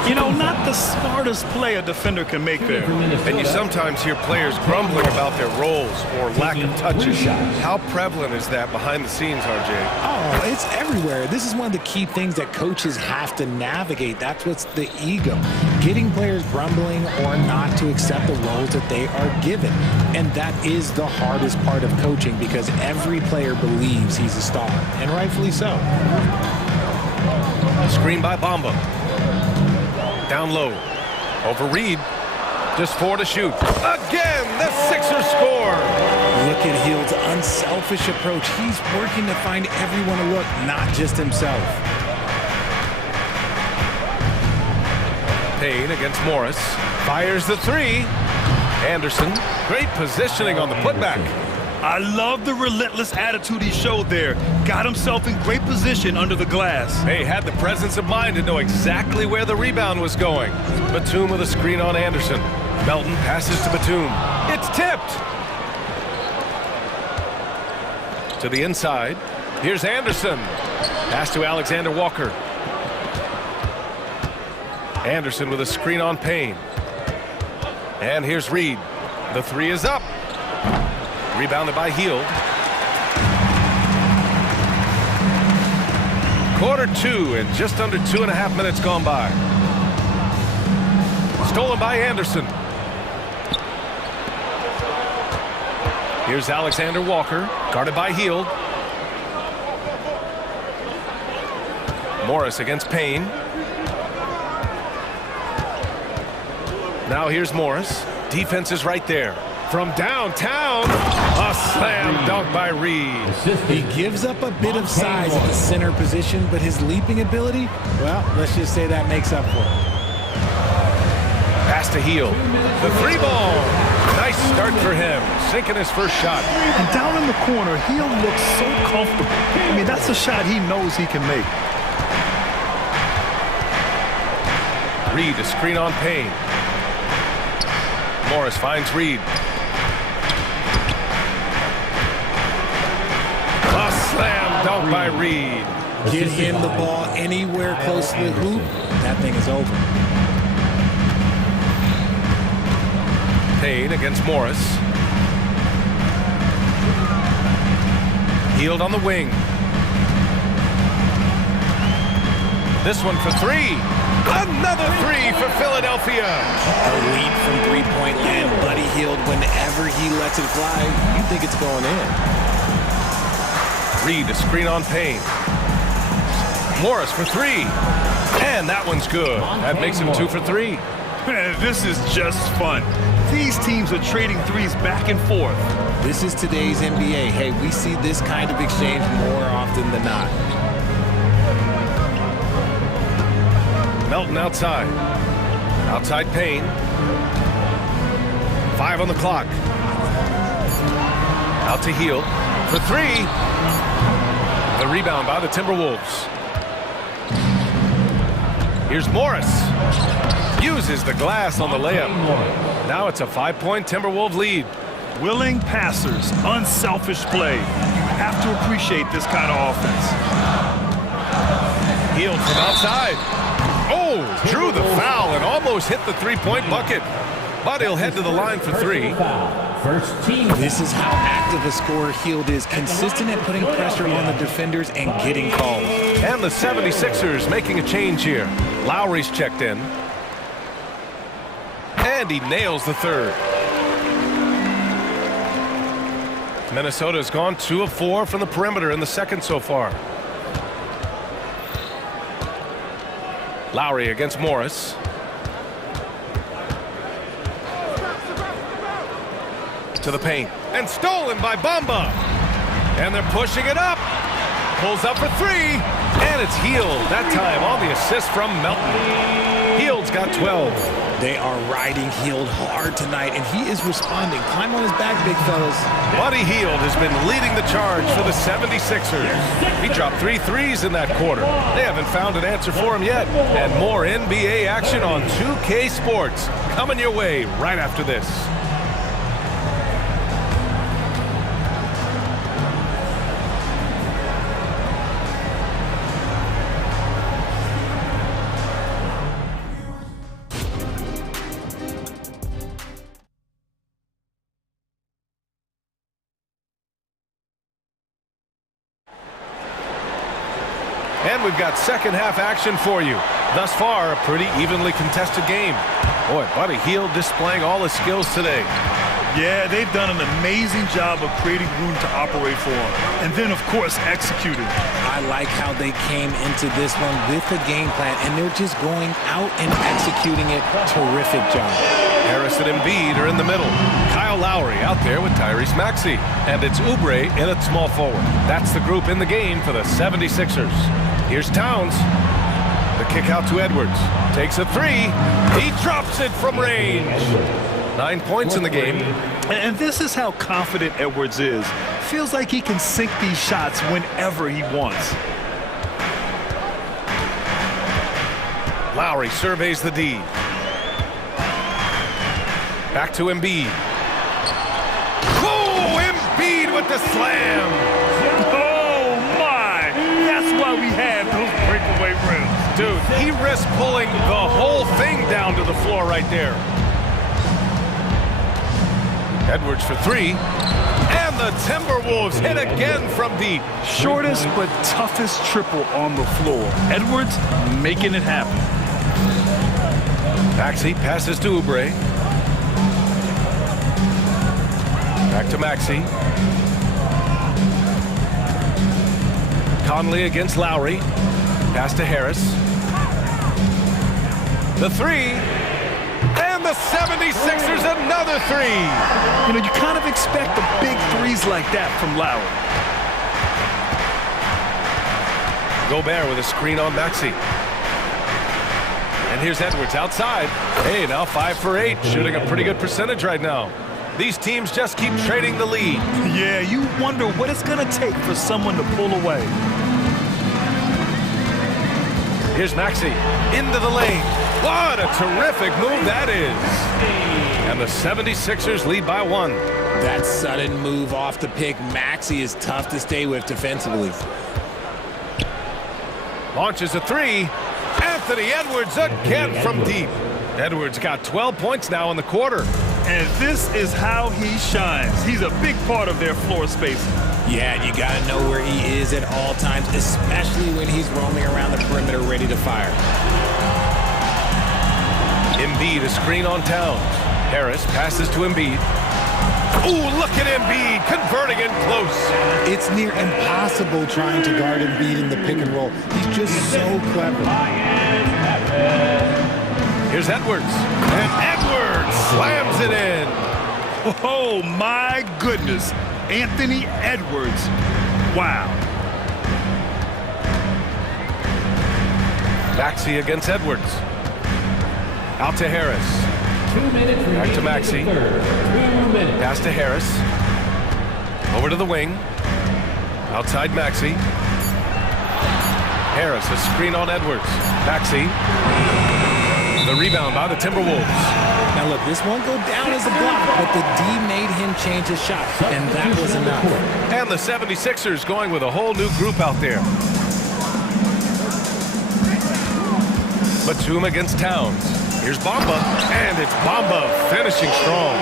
You know, not the smartest play a defender can make there. And you sometimes hear players grumbling about their roles or lack of touches. How prevalent is that behind the scenes, RJ? Oh, it's everywhere. This is one of the key things that coaches have to navigate. That's what's the ego. Getting players grumbling or not to accept the roles that they are given. And that is the hardest part of coaching because every player believes he's a star, and rightfully so. Screen by Bamba. Down low. Over Reid. Just 4 to shoot. Again, the Sixers score. Look at Hield's unselfish approach. He's working to find everyone a look, not just himself. Payne against Morris. Fires the 3. Anderson. Great positioning on the putback. I love the relentless attitude he showed there. Got himself in great position under the glass. Hey, had the presence of mind to know exactly where the rebound was going. Batum with a screen on Anderson. Melton passes to Batum. It's tipped. To the inside. Here's Anderson. Pass to Alexander-Walker. Anderson with a screen on Payne. And here's Reid. The 3 is up. Rebounded by Hield. Quarter 2 and just under 2.5 minutes gone by. Stolen by Anderson. Here's Alexander-Walker, guarded by Hield. Morris against Payne. Now here's Morris. Defense is right there. From downtown, a slam dunk by Reid. He gives up a bit of size at the center position, but his leaping ability, well, let's just say that makes up for it. Pass to Hield. The 3 ball. Nice start for him. Sinking his first shot. And down in the corner, Hield looks so comfortable. I mean, that's a shot he knows he can make. Reid, a screen on Payne. Morris finds Reid. A slam dunk by Reid. Get him the ball anywhere close to the hoop, that thing is over. Payne against Morris. Hield on the wing. This one for three. Another three for Philadelphia. Elite from three-point land. Buddy Hield, whenever he lets it fly, you think it's going in. Reed, a screen on Payne. Morris for three. And that one's good. That makes him 2 for 3. Man, this is just fun. These teams are trading threes back and forth. This is today's NBA. Hey, we see this kind of exchange more often than not. Melton outside. Outside Payne. 5 on the clock. Out to Hield for three. The rebound by the Timberwolves. Here's Morris. Uses the glass on the layup. Now it's a 5-point Timberwolves lead. Willing passers, unselfish play. You have to appreciate this kind of offense. Hield from outside. Oh, drew the foul and almost hit the three-point bucket. But he'll head to the line for three. This is how active a scorer Hield is, consistent at putting pressure on the defenders and getting calls. And the 76ers making a change here. Lowry's checked in. And he nails the third. Minnesota's gone 2 of 4 from the perimeter in the second so far. Lowry against Morris. To the paint. And stolen by Bamba. And they're pushing it up. Pulls up for three. And it's Hield. That time on the assist from Melton. Hield's got 12. They are riding Hield hard tonight, and he is responding. Climb on his back, big fellas. Buddy Hield has been leading the charge for the 76ers. He dropped 3 threes in that quarter. They haven't found an answer for him yet. And more NBA action on 2K Sports coming your way right after this. And we've got second half action for you. Thus far, a pretty evenly contested game. Boy, Buddy Hield displaying all his skills today. Yeah, they've done an amazing job of creating room to operate for him. And then, of course, executing. I like how they came into this one with a game plan, and they're just going out and executing it. Terrific job. Harris and Embiid are in the middle. Kyle Lowry out there with Tyrese Maxey. And it's Oubre in at small forward. That's the group in the game for the 76ers. Here's Towns. The kick out to Edwards. Takes a three. He drops it from range. 9 points in the game. And this is how confident Edwards is. Feels like he can sink these shots whenever he wants. Lowry surveys the D. Back to Embiid. Oh, Embiid with the slam. Oh, my. That's why we have those breakaway rims. Dude, he risked pulling the whole thing down to the floor right there. Edwards for three. And the Timberwolves hit again from deep. Shortest but toughest triple on the floor. Edwards making it happen. Maxey passes to Oubre. Back to Maxey. Conley against Lowry. Pass to Harris. The three. And the 76ers another three. You know, you kind of expect the big threes like that from Lowry. Gobert with a screen on Maxey. And here's Edwards outside. Hey, now 5 for 8, shooting a pretty good percentage right now. These teams just keep trading the lead. Yeah, you wonder what it's going to take for someone to pull away. Here's Maxey into the lane. What a terrific move that is. And the 76ers lead by 1. That sudden move off the pick, Maxey, is tough to stay with defensively. Launches a three. Anthony Edwards again from deep. Edwards got 12 points now in the quarter. And this is how he shines. He's a big part of their floor spacing. Yeah, and you got to know where he is at all times, especially when he's roaming around the perimeter ready to fire. Embiid, a screen on Towns. Harris passes to Embiid. Ooh, look at Embiid converting in close. It's near impossible trying to guard Embiid in the pick and roll. He's just so clever. Here's Edwards. And Edwards slams it in. Oh, my goodness. Anthony Edwards. Wow. Maxey against Edwards. Out to Harris. 2 minutes. Back to Maxey. 2 minutes. Pass to Harris. Over to the wing. Outside Maxey. Harris, a screen on Edwards. Maxey. The rebound by the Timberwolves. Now look, this won't go down as a block, but the D made him change his shot, and that was enough. And the 76ers going with a whole new group out there. Batum against Towns. Here's Bamba, and it's Bamba finishing strong.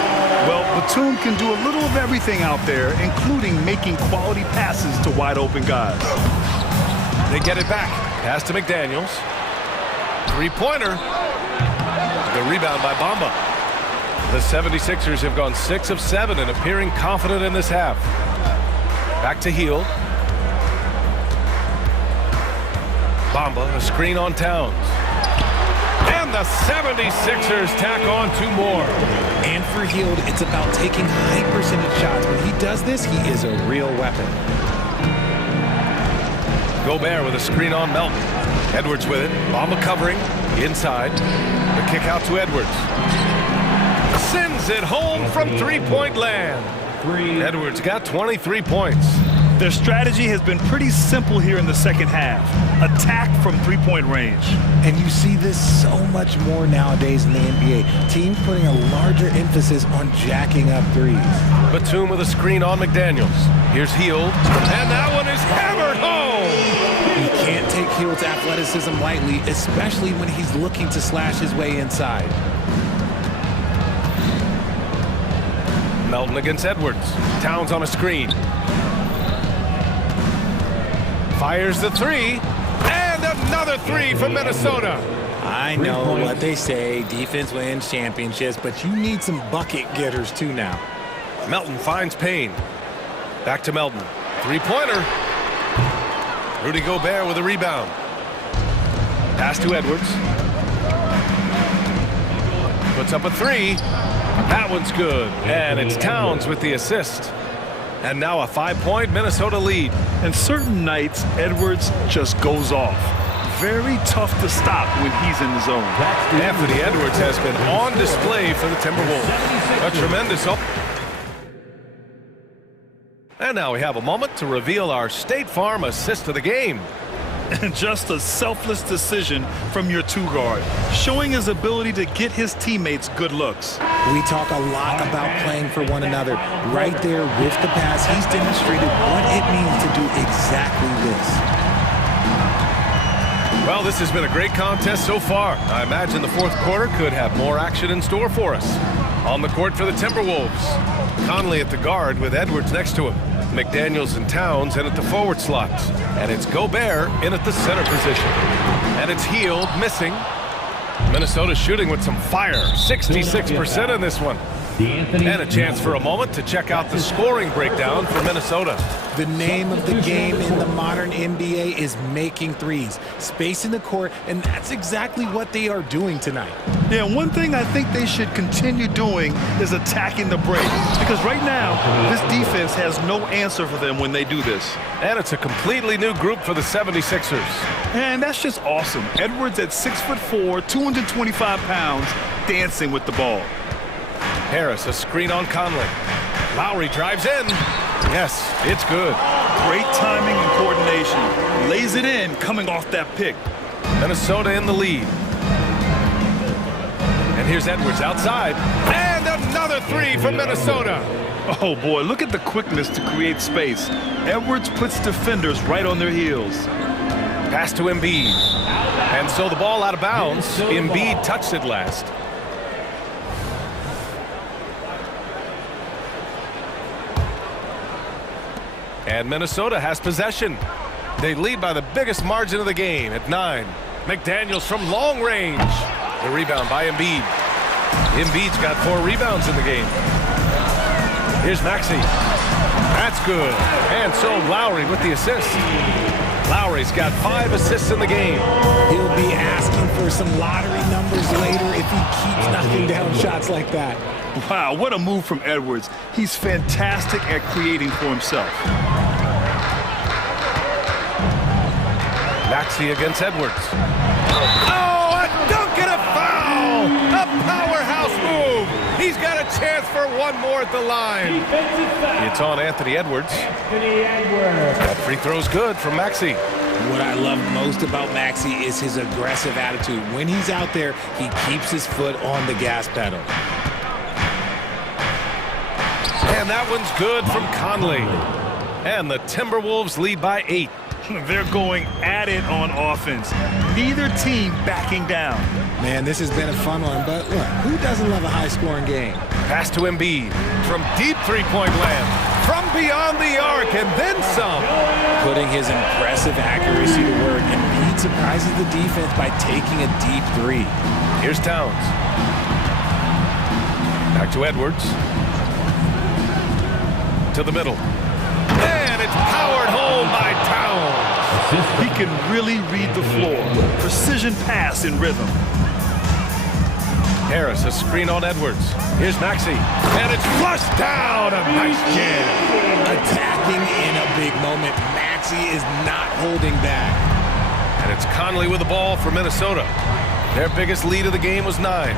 Well, Batum can do a little of everything out there, including making quality passes to wide open guys. They get it back. Pass to McDaniels. Three-pointer. The rebound by Bamba. The 76ers have gone 6 of 7 and appearing confident in this half. Back to Hield. Bamba, a screen on Towns. And the 76ers tack on 2 more. And for Hield, it's about taking high percentage shots. When he does this, he is a real weapon. Gobert with a screen on Melton. Edwards with it. Bamba covering. Inside. The kick out to Edwards. Sends it home from three-point land. Edwards got 23 points. Their strategy has been pretty simple here in the second half. Attack from three-point range. And you see this so much more nowadays in the NBA. Teams putting a larger emphasis on jacking up threes. Batum with a screen on McDaniels. Here's Hield. And that one is hammered home. You can't take Hield's athleticism lightly, especially when he's looking to slash his way inside. Melton against Edwards. Towns on a screen. Fires the three. And another three from Minnesota. I know what they say, defense wins championships, but you need some bucket getters too now. Melton finds Payne. Back to Melton. Three-pointer. Rudy Gobert with a rebound. Pass to Edwards. Puts up a three. That one's good. And it's Towns with the assist. And now a 5-point Minnesota lead. And certain nights, Edwards just goes off. Very tough to stop when he's in the zone. Anthony Edwards has been on display for the Timberwolves. A tremendous And now we have a moment to reveal our State Farm assist of the game. And just a selfless decision from your two-guard, showing his ability to get his teammates good looks. We talk a lot about playing for one another. Right there with the pass, he's demonstrated what it means to do exactly this. Well, this has been a great contest so far. I imagine the fourth quarter could have more action in store for us. On the court for the Timberwolves, Conley at the guard with Edwards next to him. McDaniels and Towns in at the forward slots. And it's Gobert in at the center position. And it's Hield missing. Minnesota shooting with some fire. 66% in this one. And a chance for a moment to check out the scoring breakdown for Minnesota. The name of the game in the modern NBA is making threes, spacing the court, and that's exactly what they are doing tonight. Yeah, one thing I think they should continue doing is attacking the break, because right now, this defense has no answer for them when they do this. And it's a completely new group for the 76ers. And that's just awesome. Edwards at 6'4", 225 pounds, dancing with the ball. Harris, a screen on Conley. Lowry drives in. Yes, it's good. Great timing and coordination. Lays it in, coming off that pick. Minnesota in the lead. And here's Edwards outside. And another three from Minnesota. Oh, boy, look at the quickness to create space. Edwards puts defenders right on their heels. Pass to Embiid. And so the ball out of bounds. Embiid touched it last. And Minnesota has possession. They lead by the biggest margin of the game at 9. McDaniels from long range. The rebound by Embiid. Embiid's got 4 rebounds in the game. Here's Maxey. That's good. And so Lowry with the assist. Lowry's got 5 assists in the game. He'll be asking for some lottery numbers later if he keeps knocking down shots like that. Wow, what a move from Edwards. He's fantastic at creating for himself. Maxey against Edwards. Oh, a dunk and a foul! A powerhouse move! He's got a chance for one more at the line. It's on Anthony Edwards. That free throw's good from Maxey. What I love most about Maxey is his aggressive attitude. When he's out there, he keeps his foot on the gas pedal. And that one's good from Conley. And the Timberwolves lead by 8. They're going at it on offense. Neither team backing down. Man, this has been a fun one, but look, who doesn't love a high-scoring game? Pass to Embiid from deep three-point land, from beyond the arc, and then some. Putting his impressive accuracy to work, Embiid surprises the defense by taking a deep 3. Here's Towns. Back to Edwards. To the middle. And it's powered home by Towns. He can really read the floor. Precision pass in rhythm. Harris, a screen on Edwards. Here's Maxey. And it's flushed down. A nice jam. Attacking in a big moment. Maxey is not holding back. And it's Conley with the ball for Minnesota. Their biggest lead of the game was 9.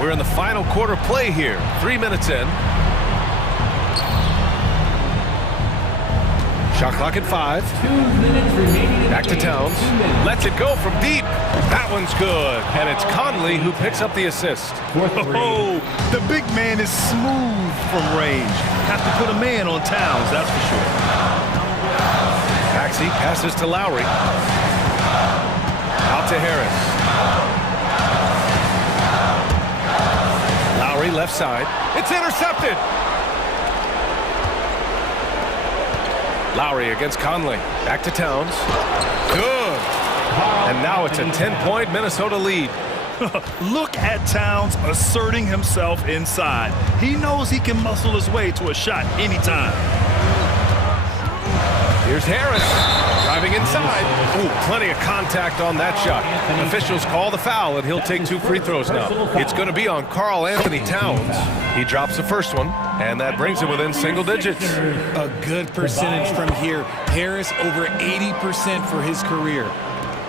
We're in the final quarter play here. 3 minutes in. Shot clock at 5. 2 minutes remaining. Back to Towns. Lets it go from deep. That one's good. And it's Conley who picks up the assist. Oh, the big man is smooth from range. Have to put a man on Towns, that's for sure. Maxey passes to Lowry. Out to Harris. Lowry left side. It's intercepted. Lowry against Conley. Back to Towns. Good. And now it's a 10-point Minnesota lead. Look at Towns asserting himself inside. He knows he can muscle his way to a shot anytime. Here's Harris driving inside. Ooh, plenty of contact on that shot. Officials call the foul, and he'll take 2 free throws now. It's going to be on Karl Anthony Towns. He drops the first one, and that brings him within single digits. A good percentage from here. Harris over 80% for his career.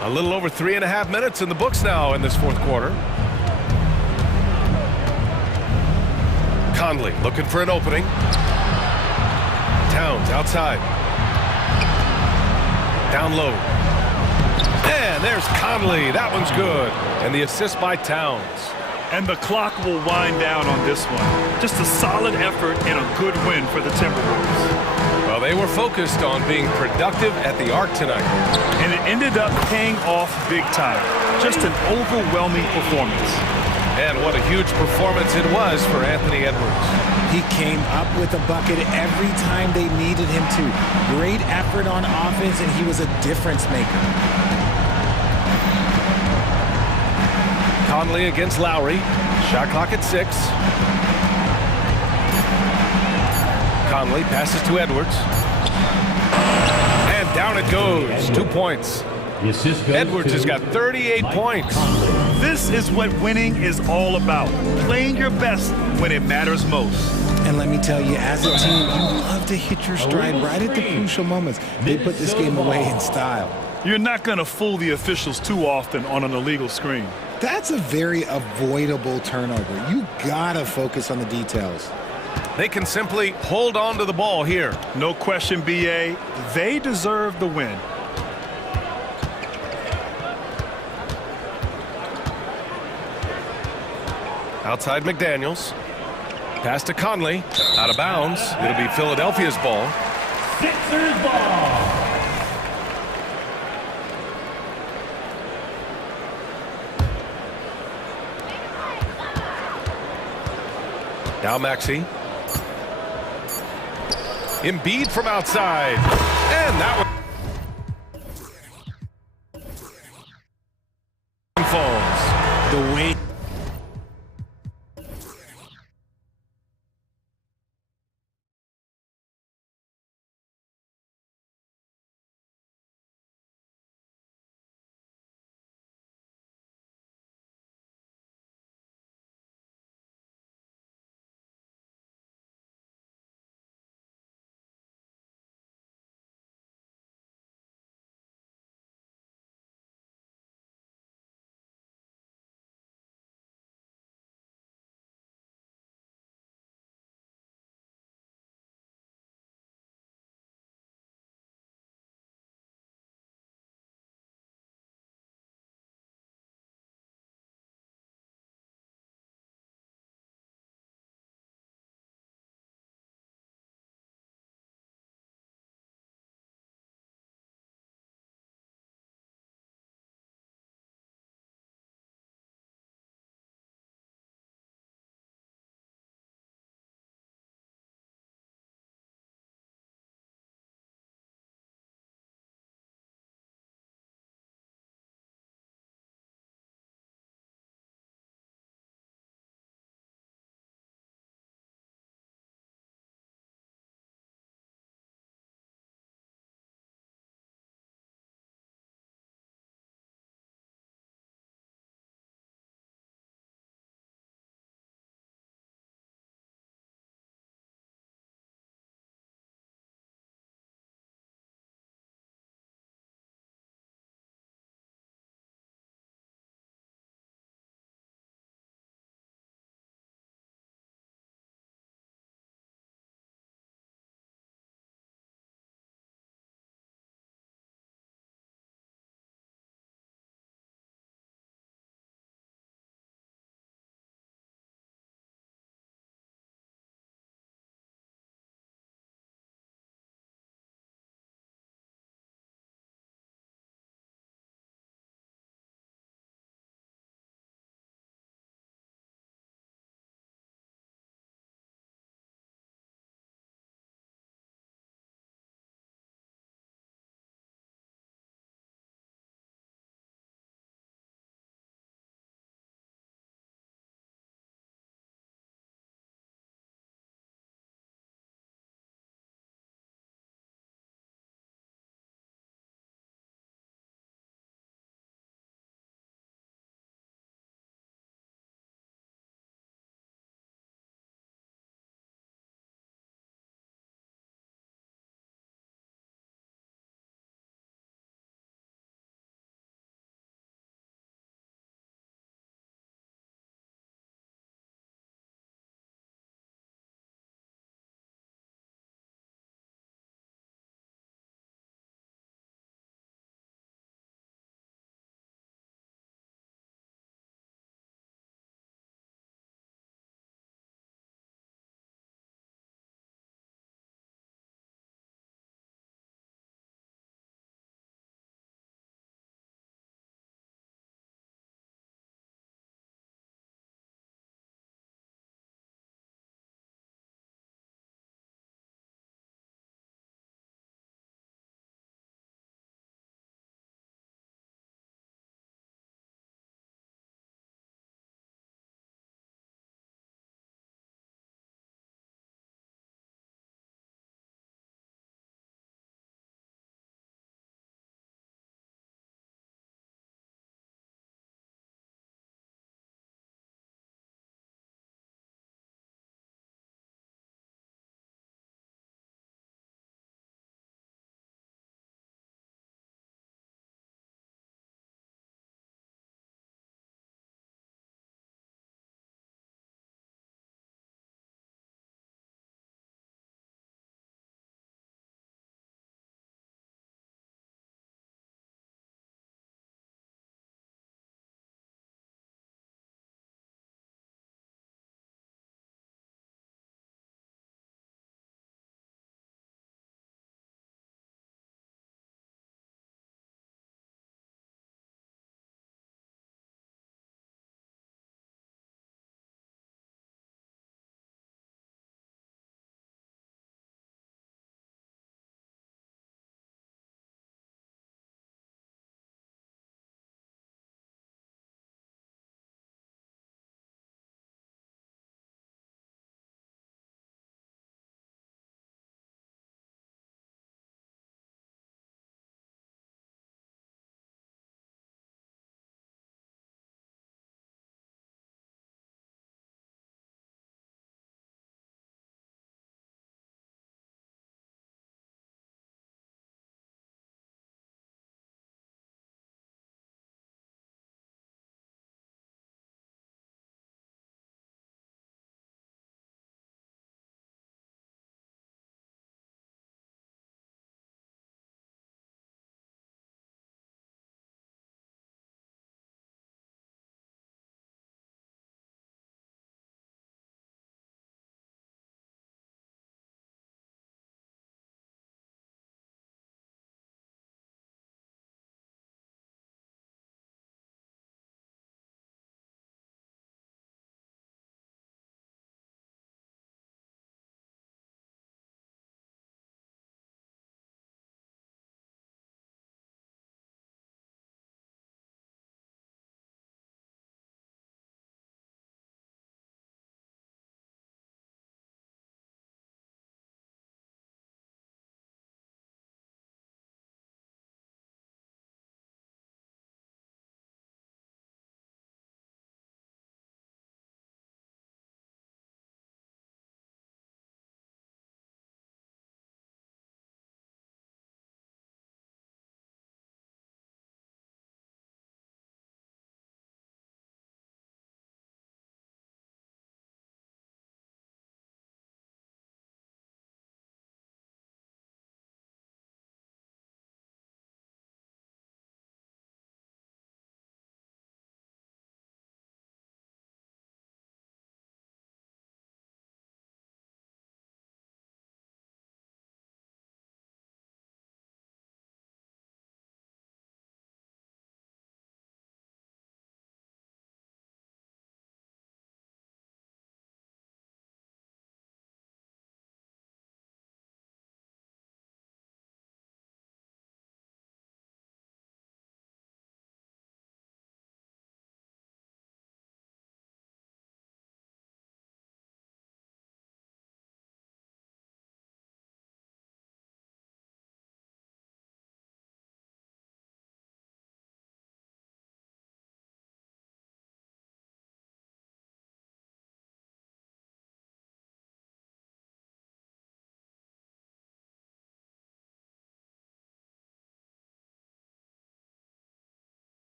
A little over 3.5 minutes in the books now in this 4th quarter. Conley looking for an opening. Towns outside. Down low. And there's Conley. That one's good. And the assist by Towns. And the clock will wind down on this one. Just a solid effort and a good win for the Timberwolves. Well, they were focused on being productive at the arc tonight. And it ended up paying off big time. Just an overwhelming performance. And what a huge performance it was for Anthony Edwards. He came up with a bucket every time they needed him to. Great effort on offense, and he was a difference maker. Conley against Lowry. Shot clock at 6. Conley passes to Edwards. And down it goes. 2 points. Edwards has got 38 points. This is what winning is all about. Playing your best when it matters most. And let me tell you, as a team, you love to hit your stride right at the crucial moments. They put this game away in style. You're not going to fool the officials too often on an illegal screen. That's a very avoidable turnover. You gotta focus on the details. They can simply hold on to the ball here. No question, BA. They deserve the win. Outside McDaniels. Pass to Conley. Out of bounds. It'll be Philadelphia's ball. Sixers ball. Now Maxey. Embiid from outside. And that one falls. The way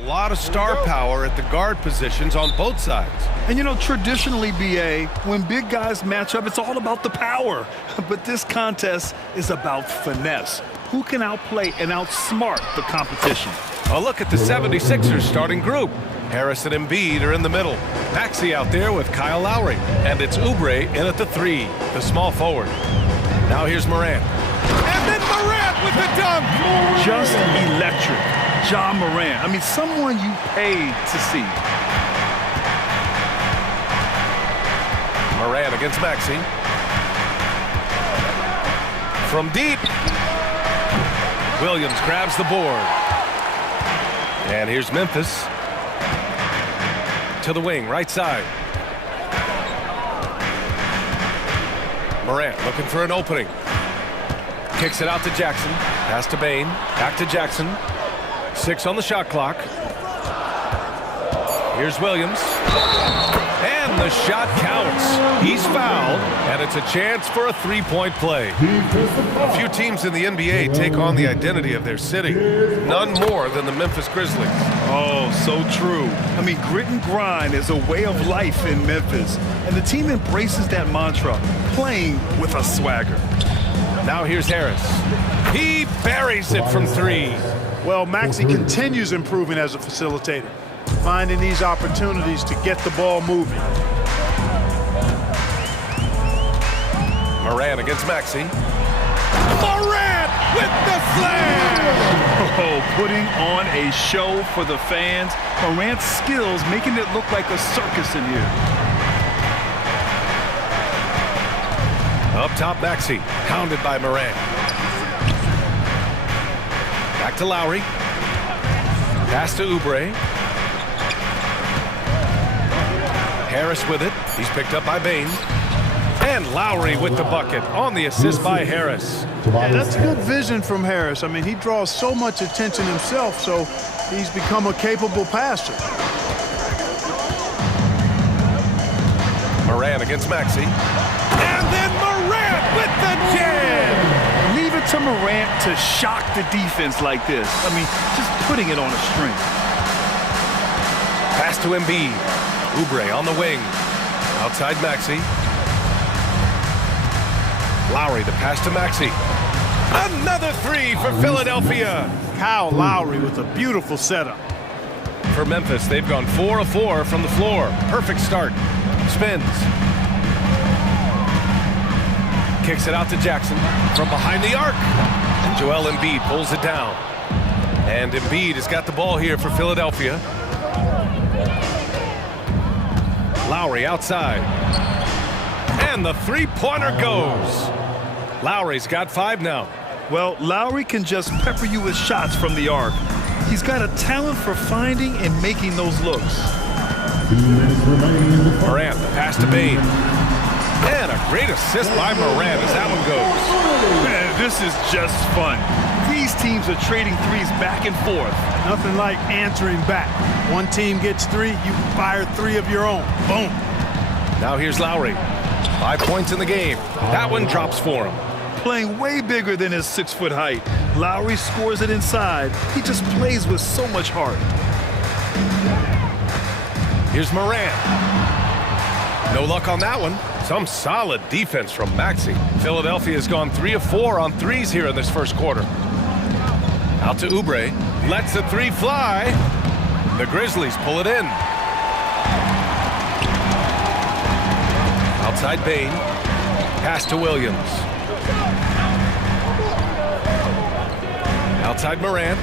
A lot of star power at the guard positions on both sides. And you know, traditionally, BA, when big guys match up, it's all about the power. But this contest is about finesse. Who can outplay and outsmart the competition? A look at the 76ers starting group. Harris and Embiid are in the middle. Maxey out there with Kyle Lowry. And it's Oubre in at the 3, the small forward. Now here's Morant. And then Morant with the dunk! Just electric. Ja Morant. I mean, someone you paid to see. Morant against Maxey. From deep. Williams grabs the board. And here's Memphis. To the wing, right side. Morant looking for an opening. Kicks it out to Jackson. Pass to Bane. Back to Jackson. 6 on the shot clock. Here's Williams. And the shot counts. He's fouled, and it's a chance for a three-point play. A few teams in the NBA take on the identity of their city. None more than the Memphis Grizzlies. Oh, so true. I mean, grit and grind is a way of life in Memphis, and the team embraces that mantra, playing with a swagger. Now here's Harris. He buries it from 3. Well, Maxey continues improving as a facilitator, finding these opportunities to get the ball moving. Morant against Maxey. Morant with the slam! Oh, putting on a show for the fans. Morant's skills making it look like a circus in here. Up top, Maxey, hounded by Morant. Back to Lowry. Pass to Oubre. Harris with it. He's picked up by Bane. And Lowry with the bucket on the assist by Harris. Yeah, that's good vision from Harris. I mean, he draws so much attention himself, so he's become a capable passer. Morant against Maxey. And then Morant with the jam! Leave it to Morant to shock the defense like this. I mean, just putting it on a string. Pass to Embiid. Oubre on the wing. Outside Maxey. Lowry, the pass to Maxey. Another 3 for Philadelphia. Kyle Lowry with a beautiful setup. For Memphis, they've gone 4 of 4 from the floor. Perfect start. Spins. Kicks it out to Jackson from behind the arc. And Joel Embiid pulls it down. And Embiid has got the ball here for Philadelphia. Lowry outside. And the three-pointer goes. Lowry's got 5 now. Well, Lowry can just pepper you with shots from the arc. He's got a talent for finding and making those looks. Morant, the pass to Bane. And a great assist by Morant as that one goes. Man, this is just fun. These teams are trading threes back and forth. Nothing like answering back. One team gets 3, you fire 3 of your own. Boom. Now here's Lowry. 5 points in the game. That one drops for him. Playing way bigger than his 6-foot height. Lowry scores it inside. He just plays with so much heart. Here's Morant. No luck on that one. Some solid defense from Maxey. Philadelphia has gone 3 of 4 on threes here in this first quarter. Out to Oubre. Lets the 3 fly. The Grizzlies pull it in. Outside Bane. Pass to Williams. Outside Morant.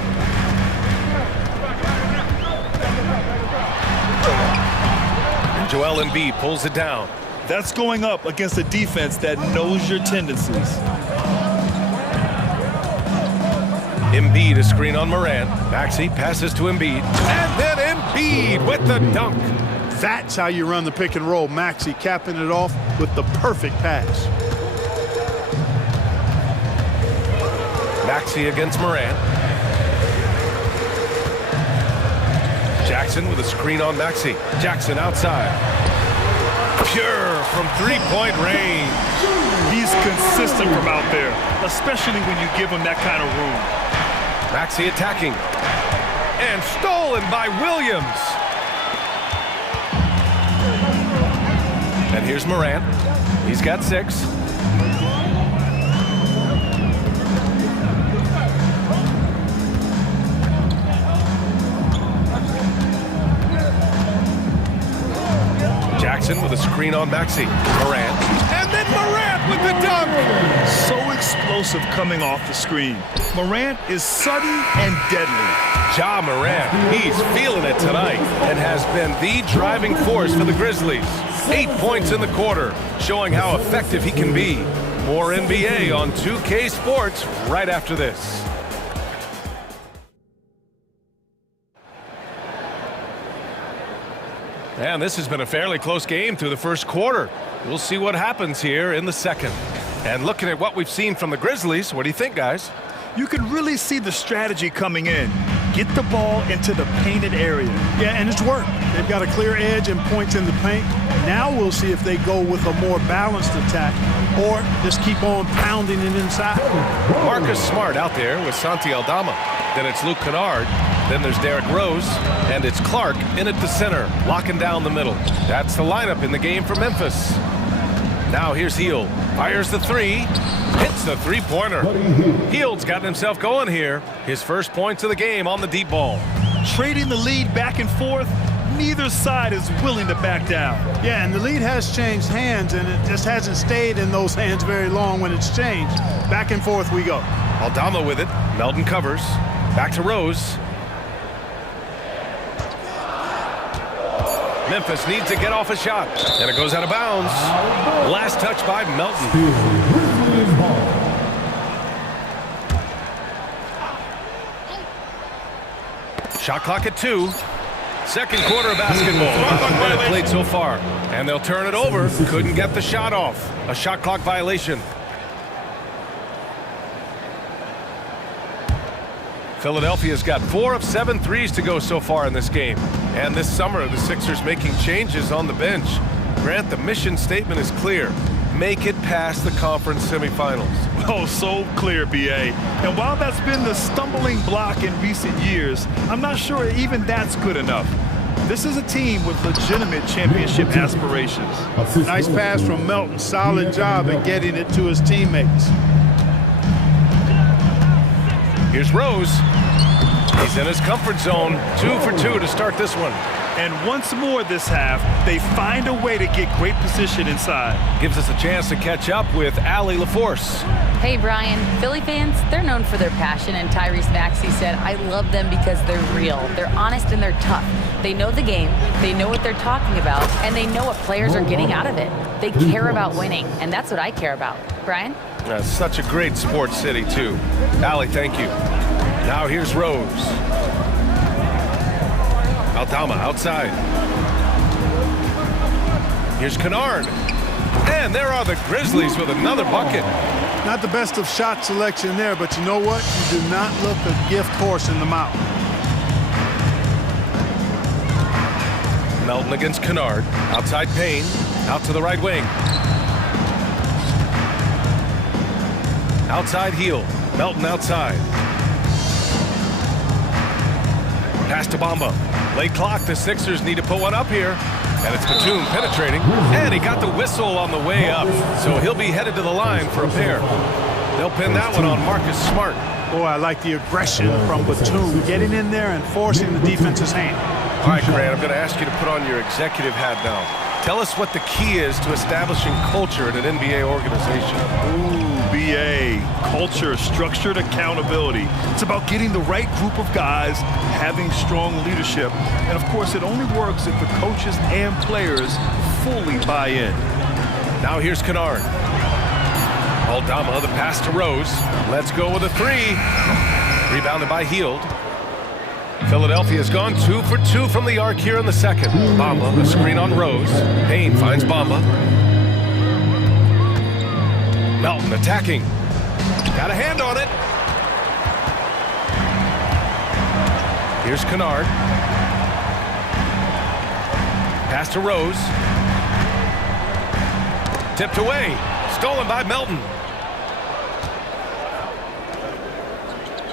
And Joel Embiid pulls it down. That's going up against a defense that knows your tendencies. Embiid, a screen on Morant. Maxey passes to Embiid. And then Embiid with the dunk. That's how you run the pick and roll. Maxey capping it off with the perfect pass. Maxey against Morant. Jackson with a screen on Maxey. Jackson outside. Pure from three-point range. He's consistent from out there, especially when you give him that kind of room. Maxey attacking. And stolen by Williams. And here's Morant. He's got 6. Jackson with a screen on Maxey. Morant. And then Morant with the dunk. So explosive coming off the screen. Morant is sudden and deadly. Ja Morant, he's feeling it tonight and has been the driving force for the Grizzlies. 8 points in the quarter, showing how effective he can be. More NBA on 2K Sports right after this. And this has been a fairly close game through the first quarter. We'll see what happens here in the second. And looking at what we've seen from the Grizzlies, what do you think, guys? You can really see the strategy coming in. Get the ball into the painted area. Yeah, and it's worked. They've got a clear edge and points in the paint. Now we'll see if they go with a more balanced attack or just keep on pounding it inside. Marcus Smart out there with Santi Aldama. Then it's Luke Kennard. Then there's Derrick Rose. And it's Clark in at the center, locking down the middle. That's the lineup in the game for Memphis. Now here's Hield. Fires the 3. Hits the three-pointer. Hield's gotten himself going here. His first points of the game on the deep ball. Trading the lead back and forth. Neither side is willing to back down. Yeah, and the lead has changed hands, and it just hasn't stayed in those hands very long when it's changed. Back and forth we go. Aldama with it. Melton covers. Back to Rose. Memphis needs to get off a shot. And it goes out of bounds. Last touch by Melton. Shot clock at 2. Second quarter of basketball. 1 minute played so far. And they'll turn it over. Couldn't get the shot off. A shot clock violation. Philadelphia's got 4 of 7 threes to go so far in this game. And this summer, the Sixers making changes on the bench. Grant, the mission statement is clear. Make it past the conference semifinals. Oh, so clear, BA. And while that's been the stumbling block in recent years, I'm not sure even that's good enough. This is a team with legitimate championship aspirations. Nice pass from Melton. Solid job at getting it to his teammates. Here's Rose. He's in his comfort zone. 2 for 2 to start this one. And once more this half, they find a way to get great position inside. Gives us a chance to catch up with Allie LaForce. Hey, Brian. Philly fans, they're known for their passion, and Tyrese Maxey said, I love them because they're real. They're honest and they're tough. They know the game, they know what they're talking about, and they know what players are getting out of it. They care about winning, and that's what I care about. Brian? That's such a great sports city, too. Allie, thank you. Now here's Rose. Aldama outside. Here's Kennard. And there are the Grizzlies with another bucket. Not the best of shot selection there, but you know what? You do not look a gift horse in the mouth. Melton against Kennard. Outside Payne. Out to the right wing. Outside Hield. Melton outside. Pass to Bamba. Late clock. The Sixers need to put one up here. And it's Batum penetrating. And he got the whistle on the way up. So he'll be headed to the line for a pair. They'll pin that one on Marcus Smart. Boy, I like the aggression from Batum. Getting in there and forcing the defense's hand. All right, Grant, I'm going to ask you to put on your executive hat now. Tell us what the key is to establishing culture in an NBA organization. Ooh, BA. Culture, structured accountability. It's about getting the right group of guys, having strong leadership. And, of course, it only works if the coaches and players fully buy in. Now here's Kennard. Aldama, the pass to Rose. Let's go with a 3. Rebounded by Hield. Philadelphia's gone 2 for 2 from the arc here in the second. Bamba, a screen on Rose. Payne finds Bamba. Melton attacking. Got a hand on it. Here's Kennard. Pass to Rose. Tipped away. Stolen by Melton.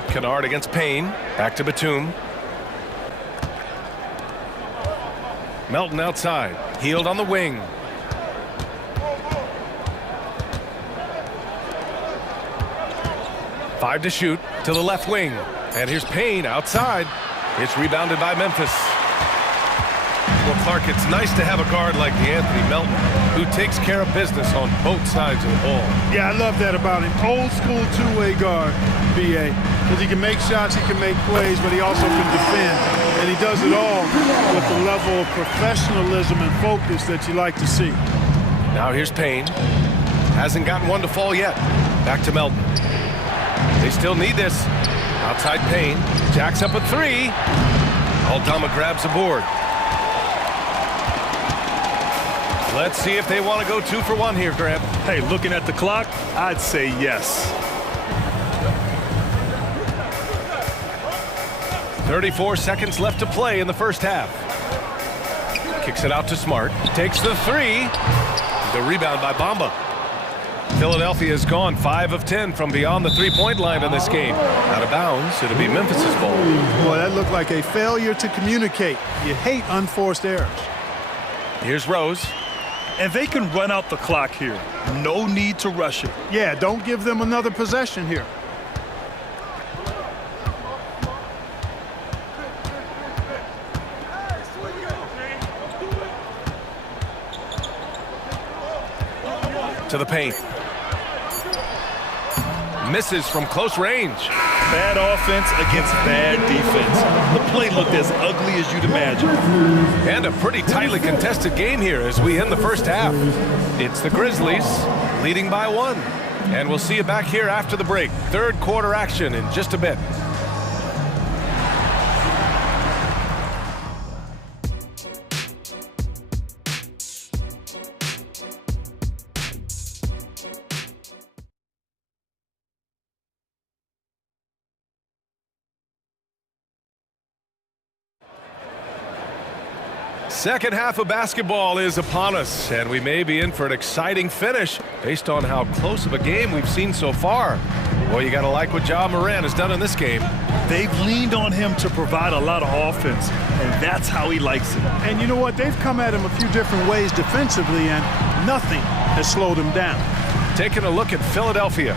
Kennard against Payne. Back to Batum. Melton outside. Healed on the wing. Five to shoot to the left wing. And here's Payne outside. It's rebounded by Memphis. Well, Clark, it's nice to have a guard like DeAnthony Melton who takes care of business on both sides of the ball. Yeah, I love that about him. Old school two-way guard, BA. Because he can make shots, he can make plays, but he also can defend. And he does it all with the level of professionalism and focus that you like to see. Now here's Payne. Hasn't gotten one to fall yet. Back to Melton. They still need this. Outside Payne. Jacks up a three. Aldama grabs a board. Let's see if they want to go 2 for 1 here, Grant. Hey, looking at the clock, I'd say yes. 34 seconds left to play in the first half. Kicks it out to Smart. Takes the three. The rebound by Bamba. Philadelphia has gone 5 of 10 from beyond the three-point line in this game. Out of bounds, it'll be Memphis's ball. Boy, that looked like a failure to communicate. You hate unforced errors. Here's Rose. And they can run out the clock here. No need to rush it. Yeah, don't give them another possession here. To the paint. Misses from close range. Bad offense against bad defense. The play looked as ugly as you'd imagine. And a pretty tightly contested game here as we end the first half. It's the Grizzlies leading by 1. And we'll see you back here after the break. Third quarter action in just a bit. Second half of basketball is upon us, and we may be in for an exciting finish based on how close of a game we've seen so far. Well, you got to like what Ja Morant has done in this game. They've leaned on him to provide a lot of offense, and that's how he likes it. And you know what? They've come at him a few different ways defensively, and nothing has slowed him down. Taking a look at Philadelphia.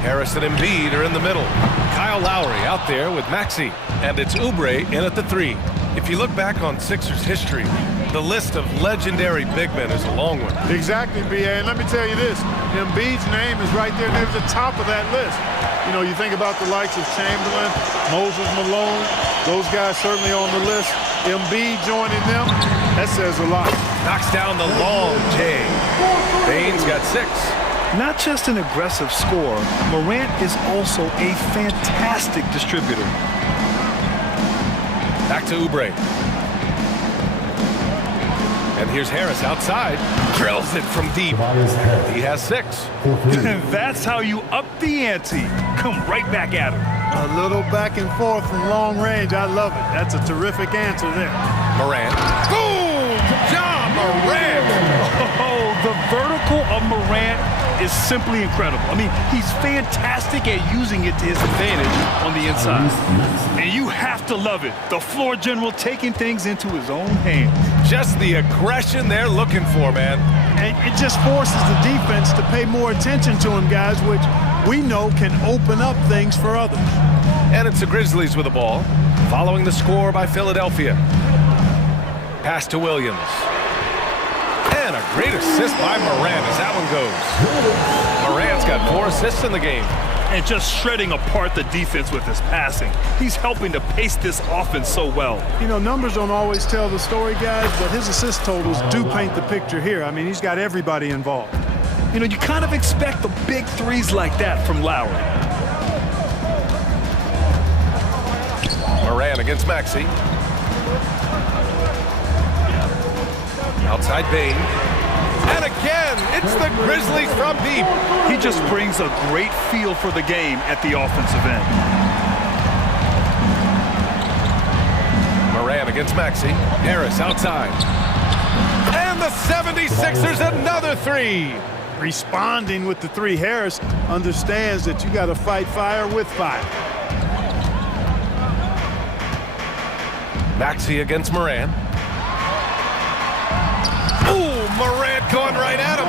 Harris and Embiid are in the middle. Kyle Lowry out there with Maxey, and it's Oubre in at the 3. If you look back on Sixers history, the list of legendary big men is a long one. Exactly, B.A. And let me tell you this, Embiid's name is right there near the top of that list. You know, you think about the likes of Chamberlain, Moses Malone, those guys certainly on the list. Embiid joining them, that says a lot. Knocks down the long J. Bane's got 6. Not just an aggressive scorer, Morant is also a fantastic distributor. Back to Oubre. And here's Harris outside. Drills it from deep. He has 6. That's how you up the ante. Come right back at him. A little back and forth from long range. I love it. That's a terrific answer there. Morant. Boom! Ja Morant! Oh, the vertical of Morant is simply incredible. I mean, he's fantastic at using it to his advantage on the inside. And you have to love it. The floor general taking things into his own hands. Just the aggression they're looking for, man. And it just forces the defense to pay more attention to him, guys, which we know can open up things for others. And it's the Grizzlies with the ball, following the score by Philadelphia. Pass to Williams. And a great assist by Morant as that one goes. Morant's got 4 assists in the game. And just shredding apart the defense with his passing. He's helping to pace this offense so well. You know, numbers don't always tell the story, guys, but his assist totals do paint the picture here. I mean, he's got everybody involved. You know, you kind of expect the big threes like that from Lowry. Morant against Maxey. Outside Bane. And again, it's the Grizzlies from deep. He just brings a great feel for the game at the offensive end. Morant against Maxey. Harris outside. And the 76ers another 3. Responding with the 3. Harris understands that you got to fight fire with fire. Maxey against Morant. Morant going right at him.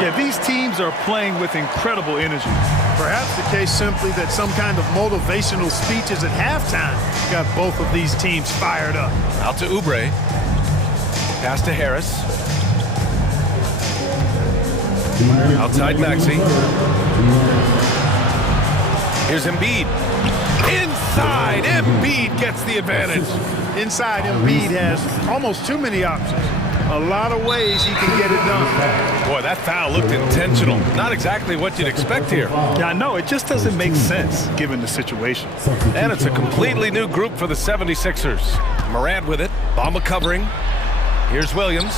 Yeah, these teams are playing with incredible energy. Perhaps the case simply that some kind of motivational speeches at halftime got both of these teams fired up. Out to Oubre. Pass to Harris. Outside Maxey. Here's Embiid. Inside, Embiid gets the advantage. Inside, Embiid has almost too many options. A lot of ways he can get it done. Boy, that foul looked intentional. Not exactly what you'd expect here. Yeah, I know. It just doesn't make sense given the situation. And it's a completely new group for the 76ers. Morant with it. Bamba covering. Here's Williams.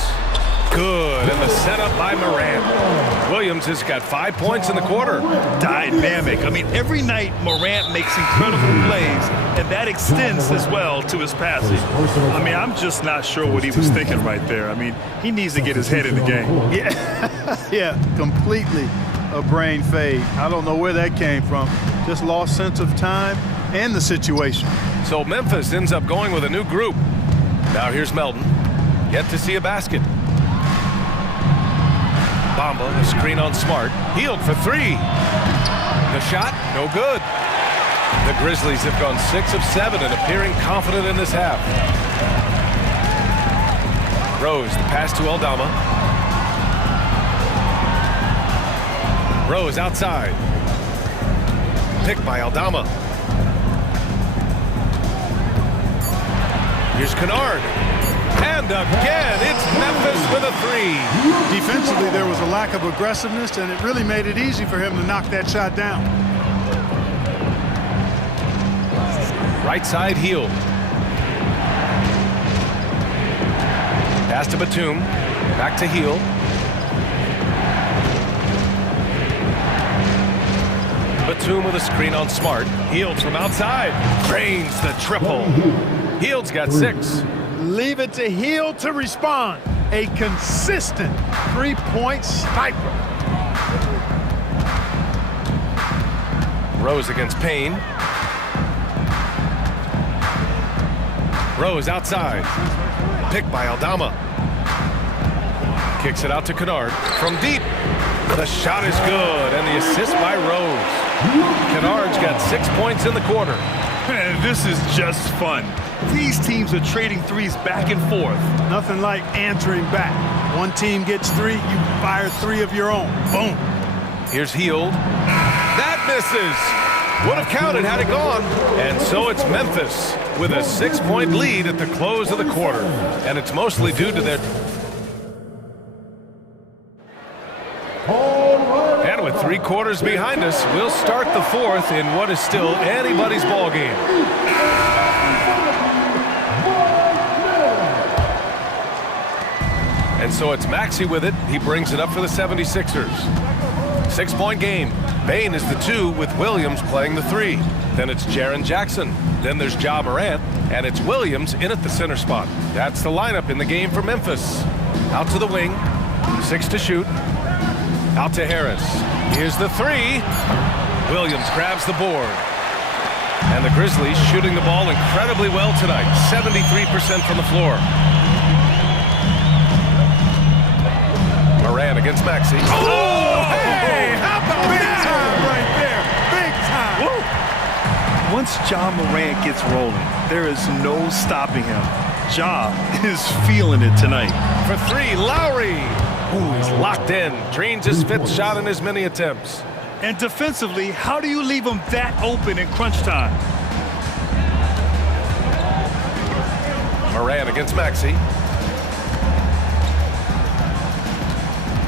Good, and the setup by Morant. Williams has got 5 points in the quarter. Dynamic. I mean, every night Morant makes incredible plays, and that extends as well to his passing. I mean, I'm just not sure what he was thinking right there. I mean, he needs to get his head in the game. Yeah, completely a brain fade. I don't know where that came from. Just lost sense of time and the situation. So Memphis ends up going with a new group. Now here's Melton. Yet to see a basket. Bamba, a screen on Smart. Healed for three. The shot, no good. The Grizzlies have gone 6 of 7 and appearing confident in this half. Rose, the pass to Aldama. Rose outside. Picked by Aldama. Here's Kennard. And again, it's Memphis with a three. Defensively, there was a lack of aggressiveness, and it really made it easy for him to knock that shot down. Right side heel. Pass to Batum. Back to heel. Batum with a screen on Smart. Hield from outside. Drains the triple. Hield's got 6. Leave it to Hield to respond. A consistent three-point sniper. Rose against Payne. Rose outside. Picked by Aldama. Kicks it out to Kennard. From deep. The shot is good, and the assist by Rose. Kennard's got 6 points in the quarter. Man, this is just fun. These teams are trading threes back and forth. Nothing like answering back. One team gets 3, you fire 3 of your own. Boom. Here's Hield. That misses. Would have counted had it gone. And so it's Memphis with a 6-point lead at the close of the quarter. And it's mostly due to their... And with 3 quarters behind us, we'll start the 4th in what is still anybody's ball game. And so it's Maxey with it. He brings it up for the 76ers. 6-point game. Bane is the 2 with Williams playing the 3. Then it's Jaren Jackson. Then there's Ja Morant. And it's Williams in at the center spot. That's the lineup in the game for Memphis. Out to the wing. 6 to shoot. Out to Harris. Here's the 3. Williams grabs the board. And the Grizzlies shooting the ball incredibly well tonight. 73% from the floor. Morant against Maxey. Oh, hey! How about that? Big time right there. Big time. Woo! Once Ja Morant gets rolling, there is no stopping him. Ja is feeling it tonight. For 3, Lowry. Ooh, he's locked in. Drains his 5th shot in as many attempts. And defensively, how do you leave him that open in crunch time? Morant against Maxey.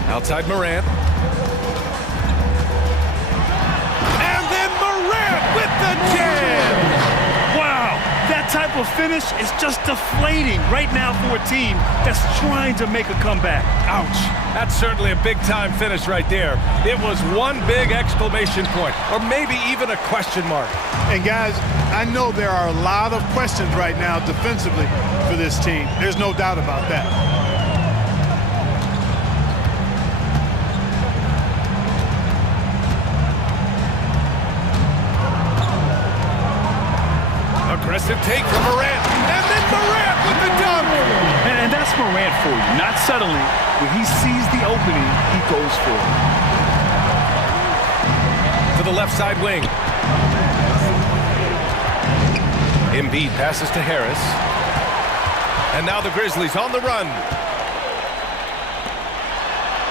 Outside Morant. And then Morant with the jam! Wow, that type of finish is just deflating right now for a team that's trying to make a comeback. Ouch. That's certainly a big-time finish right there. It was one big exclamation point, or maybe even a question mark. And guys, I know there are a lot of questions right now defensively for this team. There's no doubt about that. Aggressive take from Morant, and then Morant with the dunk. And that's Morant Durant for you. Not settling. When he sees the opening, he goes for it. To the left side wing. Embiid passes to Harris. And now the Grizzlies on the run.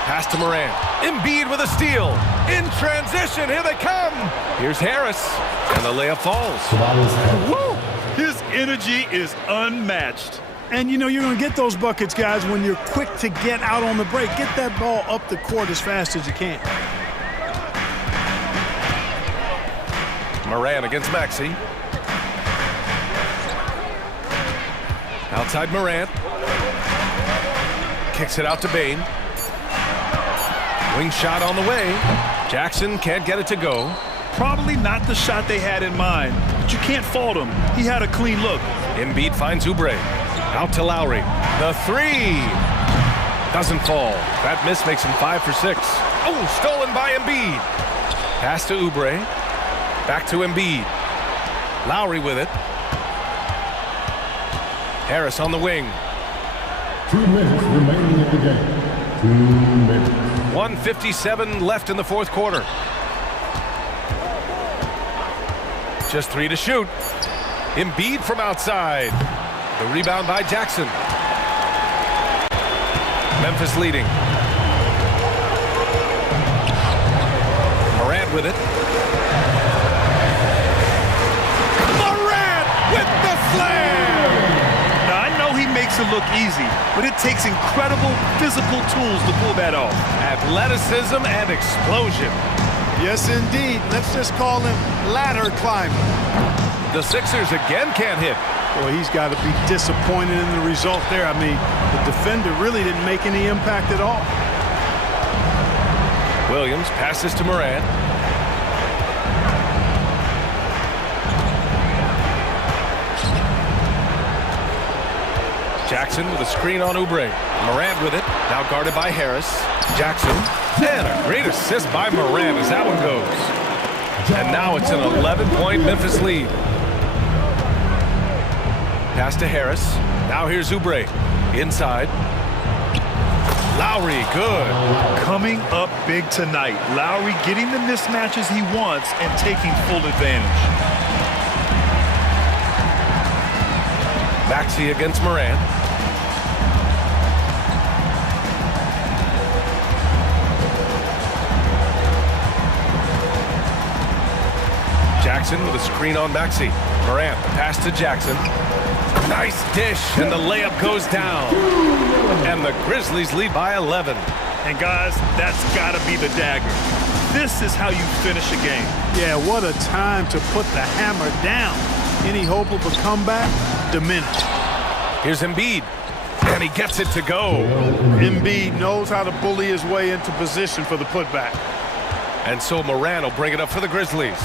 Pass to Morant. Embiid with a steal. In transition, here they come. Here's Harris, and the layup falls. Woo! His energy is unmatched. And, you know, you're going to get those buckets, guys, when you're quick to get out on the break. Get that ball up the court as fast as you can. Morant against Maxey. Outside Morant. Kicks it out to Bane. Wing shot on the way. Jackson can't get it to go. Probably not the shot they had in mind, but you can't fault him. He had a clean look. Embiid finds Oubre. Out to Lowry. The three. Doesn't fall. That miss makes him 5 for 6. Oh, stolen by Embiid. Pass to Oubre. Back to Embiid. Lowry with it. Harris on the wing. 2 minutes remaining in the game. 2 minutes. 1:57 left in the fourth quarter. Just 3 to shoot. Embiid from outside. The rebound by Jackson. Memphis leading. Morant with it. Morant with the slam! Now, I know he makes it look easy, but it takes incredible physical tools to pull that off. Athleticism and explosion. Yes, indeed. Let's just call him ladder climber. The Sixers again can't hit. Boy, he's got to be disappointed in the result there. I mean, the defender really didn't make any impact at all. Williams passes to Morant. Jackson with a screen on Oubre. Morant with it. Now guarded by Harris. Jackson. And a great assist by Morant as that one goes. And now it's an 11-point Memphis lead. Pass to Harris. Now here's Oubre. Inside. Lowry, good. Coming up big tonight. Lowry getting the mismatches he wants and taking full advantage. Maxey against Morant. Jackson with a screen on Maxey. Morant, the pass to Jackson. Nice dish, and the layup goes down. And the Grizzlies lead by 11. And guys, that's got to be the dagger. This is how you finish a game. Yeah, what a time to put the hammer down. Any hope of a comeback? Diminished. Here's Embiid, and he gets it to go. Embiid knows how to bully his way into position for the putback. And so Morant will bring it up for the Grizzlies.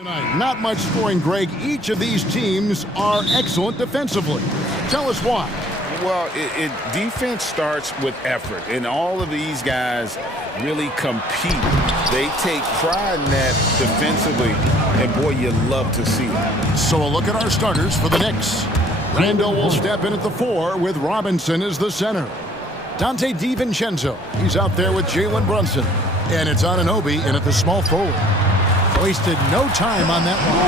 Tonight, not much scoring, Greg. Each of these teams are excellent defensively. Tell us why. Well, defense starts with effort, and all of these guys really compete. They take pride in that defensively, and boy, you love to see it. So a look at our starters for the Knicks. Randall will step in at the 4 with Robinson as the center. Donte DiVincenzo, he's out there with Jalen Brunson. And it's Anunoby in at the small forward. Wasted no time on that one.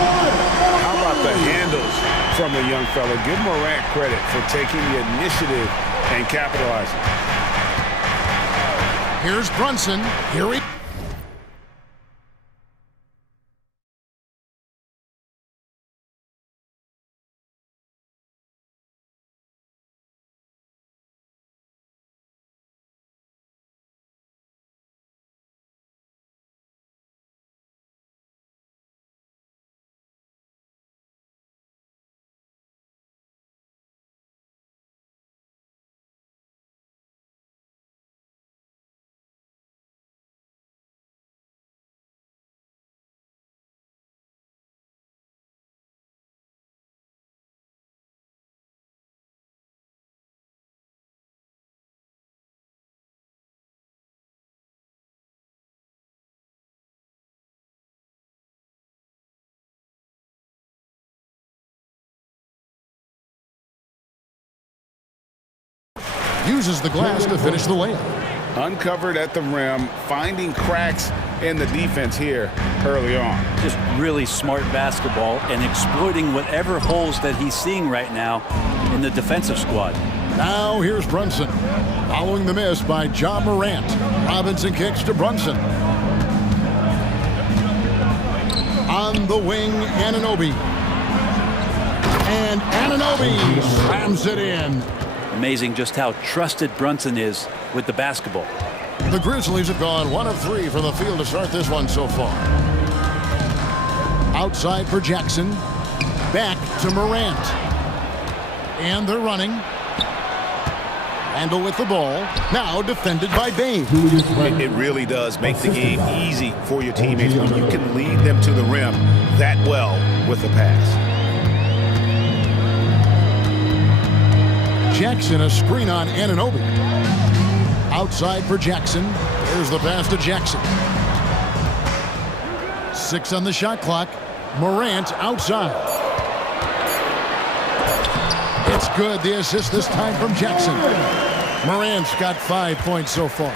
How about the handles from the young fella? Give Morant credit for taking the initiative and capitalizing. Here's Brunson. Here he... uses the glass to finish the layup. Uncovered at the rim, finding cracks in the defense here early on. Just really smart basketball and exploiting whatever holes that he's seeing right now in the defensive squad. Now here's Brunson. Following the miss by Ja Morant. Robinson kicks to Brunson. On the wing, Anunoby. And Anunoby slams it in. Amazing just how trusted Brunson is with the basketball. The Grizzlies have gone 1 of 3 from the field to start this one so far. Outside for Jackson. Back to Morant. And they're running. Randall with the ball. Now defended by Bain. It really does make the game easy for your teammates when you can lead them to the rim that well with the pass. Jackson, a screen on Anunoby. Outside for Jackson. There's the pass to Jackson. 6 on the shot clock. Morant outside. It's good. The assist this time from Jackson. Morant's got 5 points so far.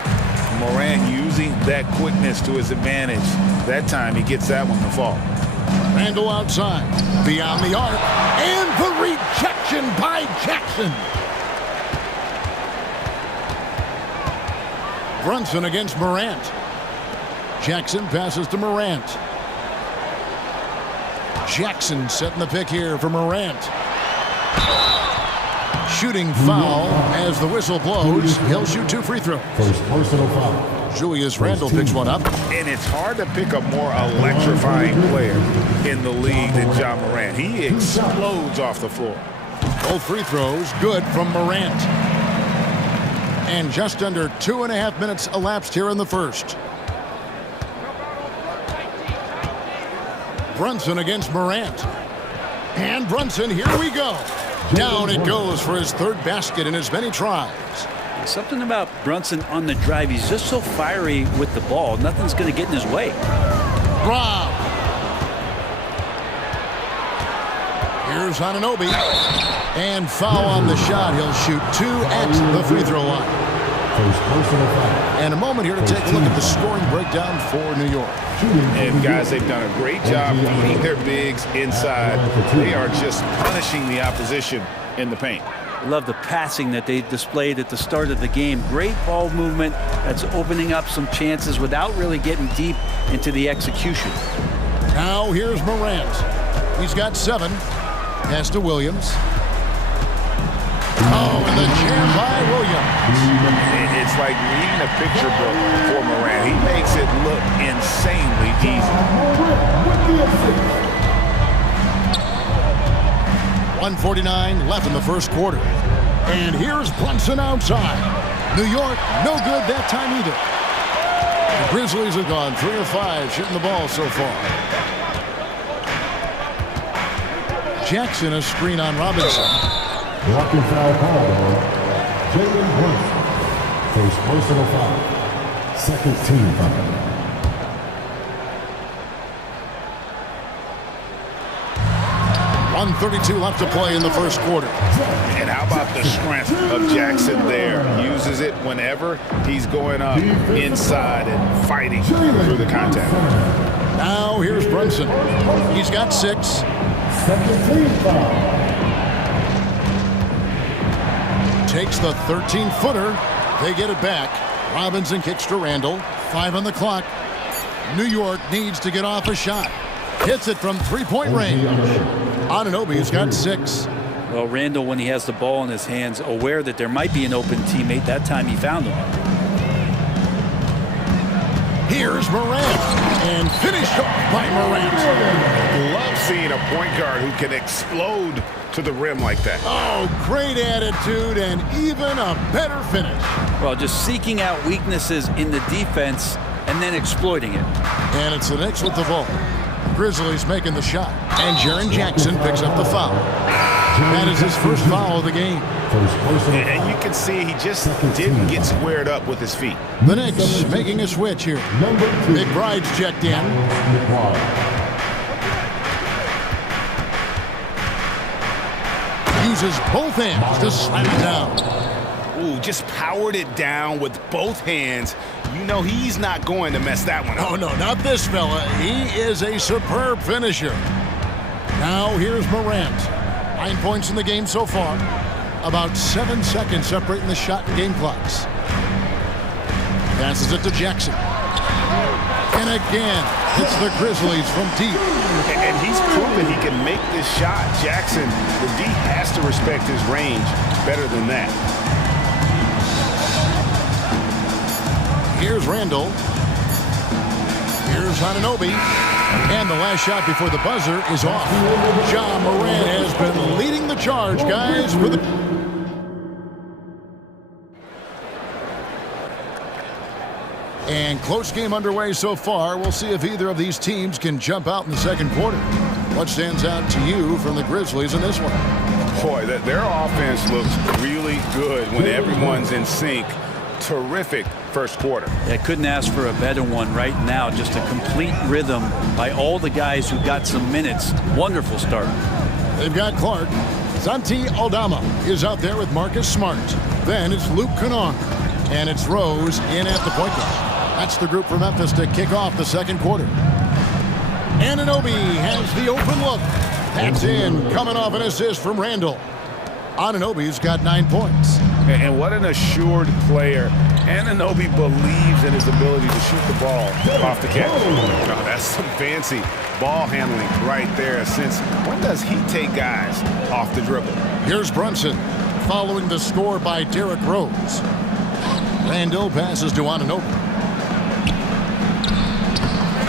Morant using that quickness to his advantage. That time he gets that one to fall. Randall outside. Beyond the arc. And the rejection by Jackson. Brunson against Morant. Jackson passes to Morant. Jackson setting the pick here for Morant. Shooting foul as the whistle blows. He'll shoot 2 free throws. First personal foul. Julius Randle picks one up. And it's hard to pick a more electrifying player in the league than Ja Morant. He explodes off the floor. Both free throws good from Morant. And just under 2.5 minutes elapsed here in the first. Brunson against Morant. And Brunson, here we go. Down it goes for his 3rd basket in as many tries. Something about Brunson on the drive. He's just so fiery with the ball. Nothing's going to get in his way. Rob. Here's Anunoby. And foul on the shot. He'll shoot 2 at the free throw line. First personal foul. And a moment here to take a look at the scoring breakdown for New York. And guys, they've done a great job feeding their bigs inside. They are just punishing the opposition in the paint. Love the passing that they displayed at the start of the game. Great ball movement that's opening up some chances without really getting deep into the execution. Now here's Morant. He's got 7. Pass to Williams. Oh, and the jam by Williams. It's like reading a picture book for Morant. He makes it look insanely easy. 1:49 left in the first quarter. And here's Brunson outside. New York, no good that time either. The Grizzlies have gone 3 of 5 shooting the ball so far. Jackson a screen on Robinson. Blocking foul called on Jalen Brunson. First personal foul. Second team foul. .132 left to play in the first quarter. And how about the strength of Jackson there? Uses it whenever he's going up inside and fighting through the contact. Now here's Brunson. He's got 6. Second team foul. Takes the 13-footer. They get it back. Robinson kicks to Randall. 5 on the clock. New York needs to get off a shot. Hits it from three-point range. Anunoby's got 6. Well, Randall, when he has the ball in his hands, aware that there might be an open teammate, that time he found him. Here's Morant, and finished off by Morant. Love seeing a point guard who can explode to the rim like that. Oh, great attitude and even a better finish. Well, just seeking out weaknesses in the defense and then exploiting it. And it's the Knicks with the ball. Grizzlies making the shot. And Jaren Jackson picks up the foul. That is his first foul of the game. And you can see he just didn't get squared up with his feet. The Knicks making a switch here. McBride's checked in. Uses both hands to slam it down. Ooh, just powered it down with both hands. You know he's not going to mess that one up. Oh, no, not this fella. He is a superb finisher. Now here's Morant. 9 points in the game so far. About 7 seconds separating the shot and game clocks. Passes it to Jackson. And again, it's the Grizzlies from deep. And he's proven he can make this shot. Jackson, the D has to respect his range better than that. Here's Randall. Here's Anunoby. And the last shot before the buzzer is off. Ja Morant has been leading the charge, guys, for the... And close game underway so far. We'll see if either of these teams can jump out in the second quarter. What stands out to you from the Grizzlies in this one? Boy, their offense looks really good when everyone's in sync. Terrific first quarter. I couldn't ask for a better one right now. Just a complete rhythm by all the guys who got some minutes. Wonderful start. They've got Clark. Santi Aldama is out there with Marcus Smart. Then it's Luke Kennard. And it's Rose in at the point guard. That's the group from Memphis to kick off the second quarter. Anunoby has the open look. That's in, coming off an assist from Randall. Anunoby's got 9 points. And what an assured player. Anunoby believes in his ability to shoot the ball off the catch. Oh, that's some fancy ball handling right there. Since when does he take guys off the dribble? Here's Brunson following the score by Derrick Rose. Randall passes to Anunoby.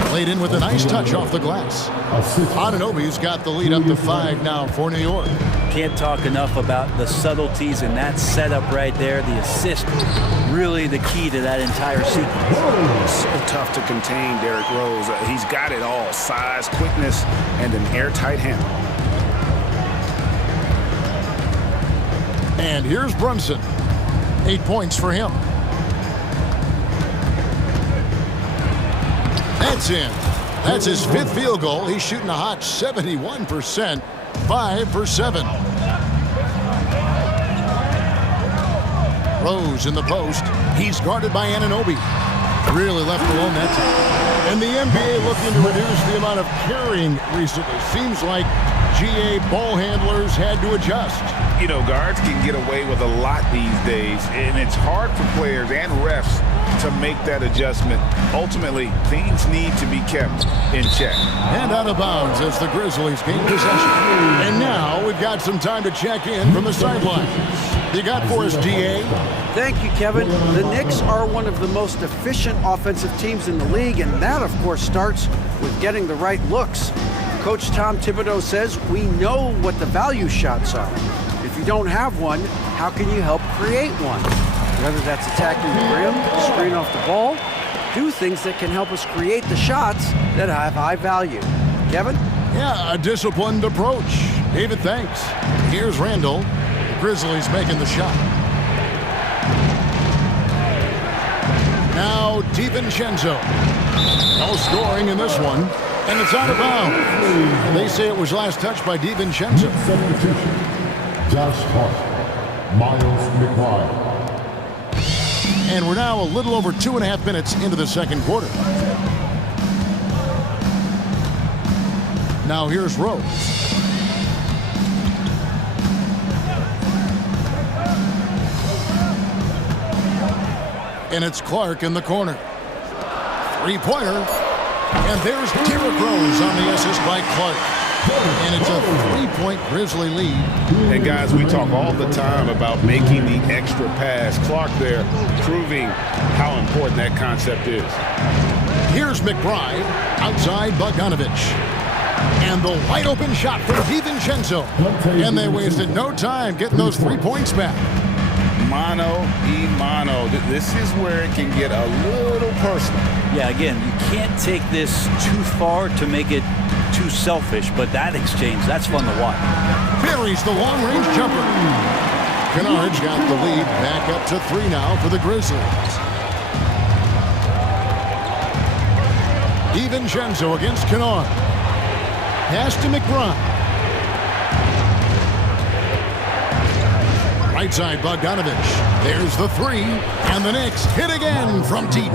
Played in with a nice touch off the glass. Anunoby's got the lead up to 5 now for New York. Can't talk enough about the subtleties in that setup right there. The assist, really the key to that entire sequence. So tough to contain Derrick Rose. He's got it all. Size, quickness, and an airtight handle. And here's Brunson. 8 points for him. That's in. That's his 5th field goal. He's shooting a hot 71%. 5 for 7. Rose in the post. He's guarded by Anunoby. Really left alone that time. And the NBA looking to reduce the amount of carrying recently. Seems like GA ball handlers had to adjust. You know, guards can get away with a lot these days, and it's hard for players and refs to make that adjustment. Ultimately, things need to be kept in check. And out of bounds as the Grizzlies gain possession. And now we've got some time to check in from the sidelines. You got for us, GA? Thank you, Kevin. The Knicks are one of the most efficient offensive teams in the league, and that, of course, starts with getting the right looks. Coach Tom Thibodeau says we know what the value shots are. If you don't have one, how can you help create one? Whether that's attacking the rim, screen off the ball, do things that can help us create the shots that have high value. Kevin? Yeah, a disciplined approach. David, thanks. Here's Randall. The Grizzlies making the shot. Now DiVincenzo. No scoring in this one. And it's out of bounds. And they say it was last touched by DiVincenzo. Substitution. Josh Hart. Miles McBride. And we're now a little over 2.5 minutes into the second quarter. Now here's Rose. And it's Clark in the corner. Three-pointer. And there's Derrick Rose on the assist by Clark. And it's a 3-point Grizzly lead. And guys, we talk all the time about making the extra pass. Clark there proving how important that concept is. Here's McBride outside Bogdanovich. And the wide open shot from DiVincenzo. And they wasted no time getting those 3 points back. Mano. This is where it can get a little personal. Yeah, again, you can't take this too far to make it too selfish, but that exchange, that's fun to watch. Buries the long-range jumper. Kennard's got the lead back up to 3 now for the Grizzlies. DiVincenzo against Kennard. Pass to McBride. Right side, Bogdanovich. There's the 3, and the Knicks hit again from deep.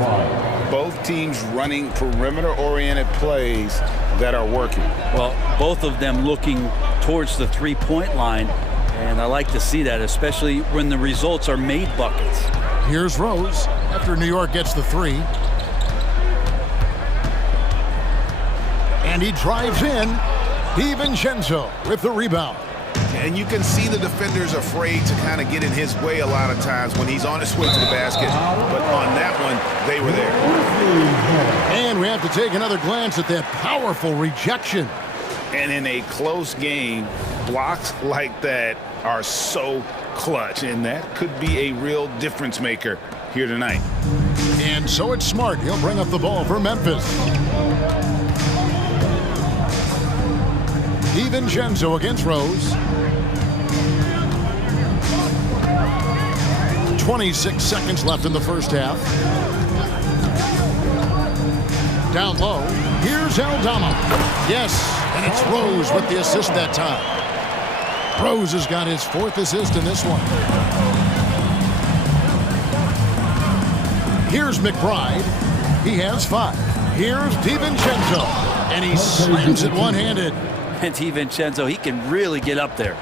Both teams running perimeter-oriented plays that are working. Well, both of them looking towards the three-point line, and I like to see that, especially when the results are made buckets. Here's Rose after New York gets the 3. And he drives in. DiVincenzo with the rebound. And you can see the defenders afraid to kind of get in his way a lot of times when he's on his way to the basket. But on that one, they were there. And we have to take another glance at that powerful rejection. And in a close game, blocks like that are so clutch. And that could be a real difference maker here tonight. And so it's Smart. He'll bring up the ball for Memphis. DiVincenzo against Rose. 26 seconds left in the first half. Down low. Here's Aldama. Yes, and it's Rose with the assist that time. Rose has got his 4th assist in this one. Here's McBride. He has 5. Here's DiVincenzo. And he slams it one-handed. And DiVincenzo, he can really get up there.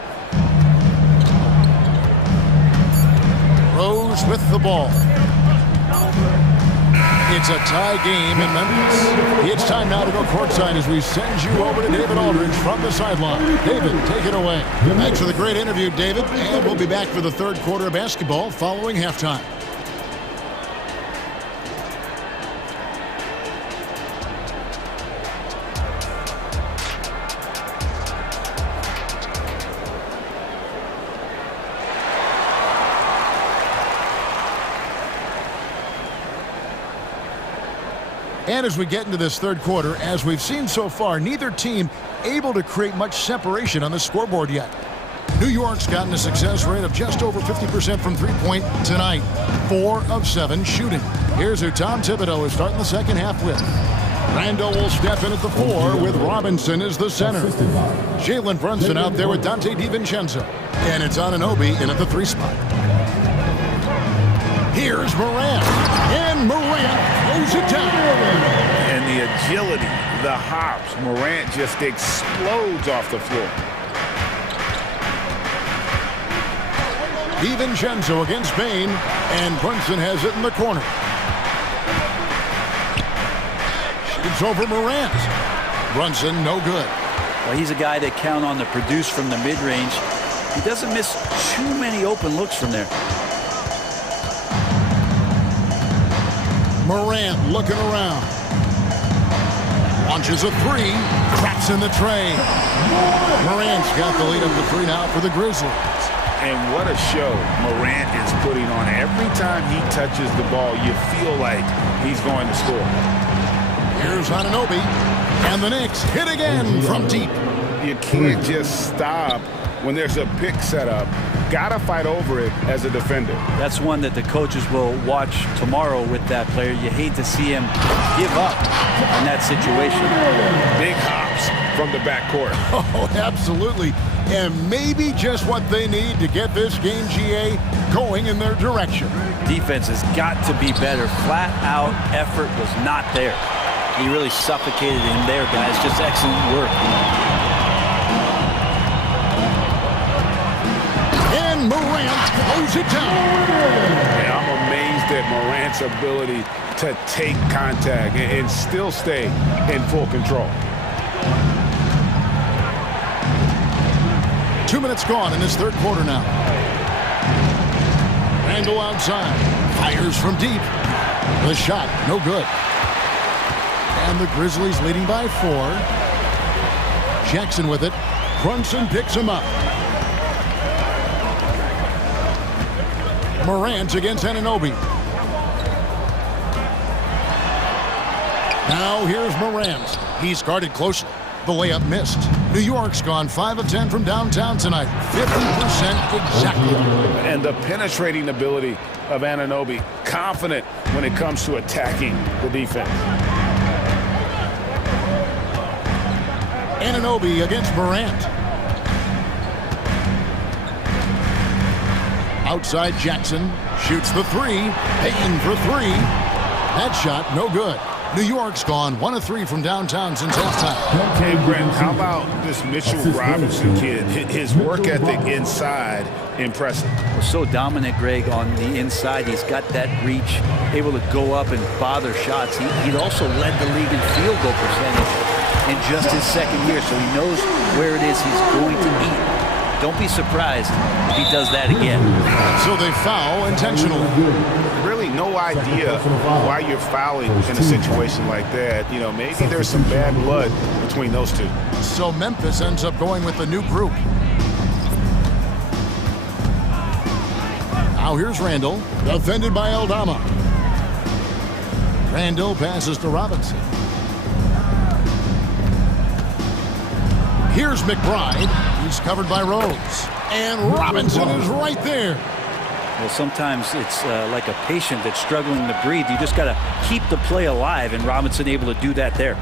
Rose with the ball. It's a tie game in Memphis. It's time now to go courtside as we send you over to David Aldridge from the sideline. David, take it away. Thanks for the great interview, David. And we'll be back for the third quarter of basketball following halftime. And as we get into this third quarter, as we've seen so far, neither team able to create much separation on the scoreboard yet. New York's gotten a success rate of just over 50% from three-point tonight. 4 of 7 shooting. Here's who Tom Thibodeau is starting the second half with. Randall will step in at the 4 with Robinson as the center. Jalen Brunson out there with Donte DiVincenzo. And it's Anunoby in at the 3 spot. Here's Morant. And Morant throws it down. And the agility, the hops. Morant just explodes off the floor. DiVincenzo against Bain. And Brunson has it in the corner. Shoots over Morant. Brunson, no good. Well, he's a guy that count on to produce from the mid-range. He doesn't miss too many open looks from there. Morant looking around. Launches a 3. Traps in the tray. Morant's got the lead up to 3 now for the Grizzlies. And what a show Morant is putting on. Every time he touches the ball, you feel like he's going to score. Here's Anunoby. And the Knicks hit again from deep. You can't just stop when there's a pick set up. Gotta fight over it as a defender. That's one that the coaches will watch tomorrow with that player. You hate to see him give up in that situation. Big hops from the backcourt. Oh, absolutely. And maybe just what they need to get this game, GA, going in their direction. Defense has got to be better. Flat out effort was not there. He really suffocated him there, guys. Just excellent work. And Morant throws it down. Yeah, I'm amazed at Morant's ability to take contact and still stay in full control. 2 minutes gone in this third quarter now. Randall outside. Fires from deep. The shot, no good. And the Grizzlies leading by 4. Jackson with it. Brunson picks him up. Morant against Anunoby. Now here's Morant. He's guarded closely. The layup missed. New York's gone 5 of 10 from downtown tonight. 50% exactly. And the penetrating ability of Anunoby. Confident when it comes to attacking the defense. Anunoby against Morant. Outside Jackson. Shoots the 3. Payton for 3. That shot, no good. New York's gone 1 of 3 from downtown since halftime. Hey, Brent, how about this Mitchell Robinson kid? His work ethic inside, impressive. So dominant, Greg, on the inside. He's got that reach, able to go up and bother shots. He'd also led the league in field goal percentage in just his second year, so he knows where it is he's going to eat. Don't be surprised if he does that again. So they foul intentionally. Really no idea why you're fouling in a situation like that. You know, maybe there's some bad blood between those two. So Memphis ends up going with the new group. Now here's Randall, defended by Aldama. Randall passes to Robinson. Here's McBride. He's covered by Rose. And Robinson is right there. Well, sometimes it's like a patient that's struggling to breathe. You just got to keep the play alive, and Robinson able to do that there.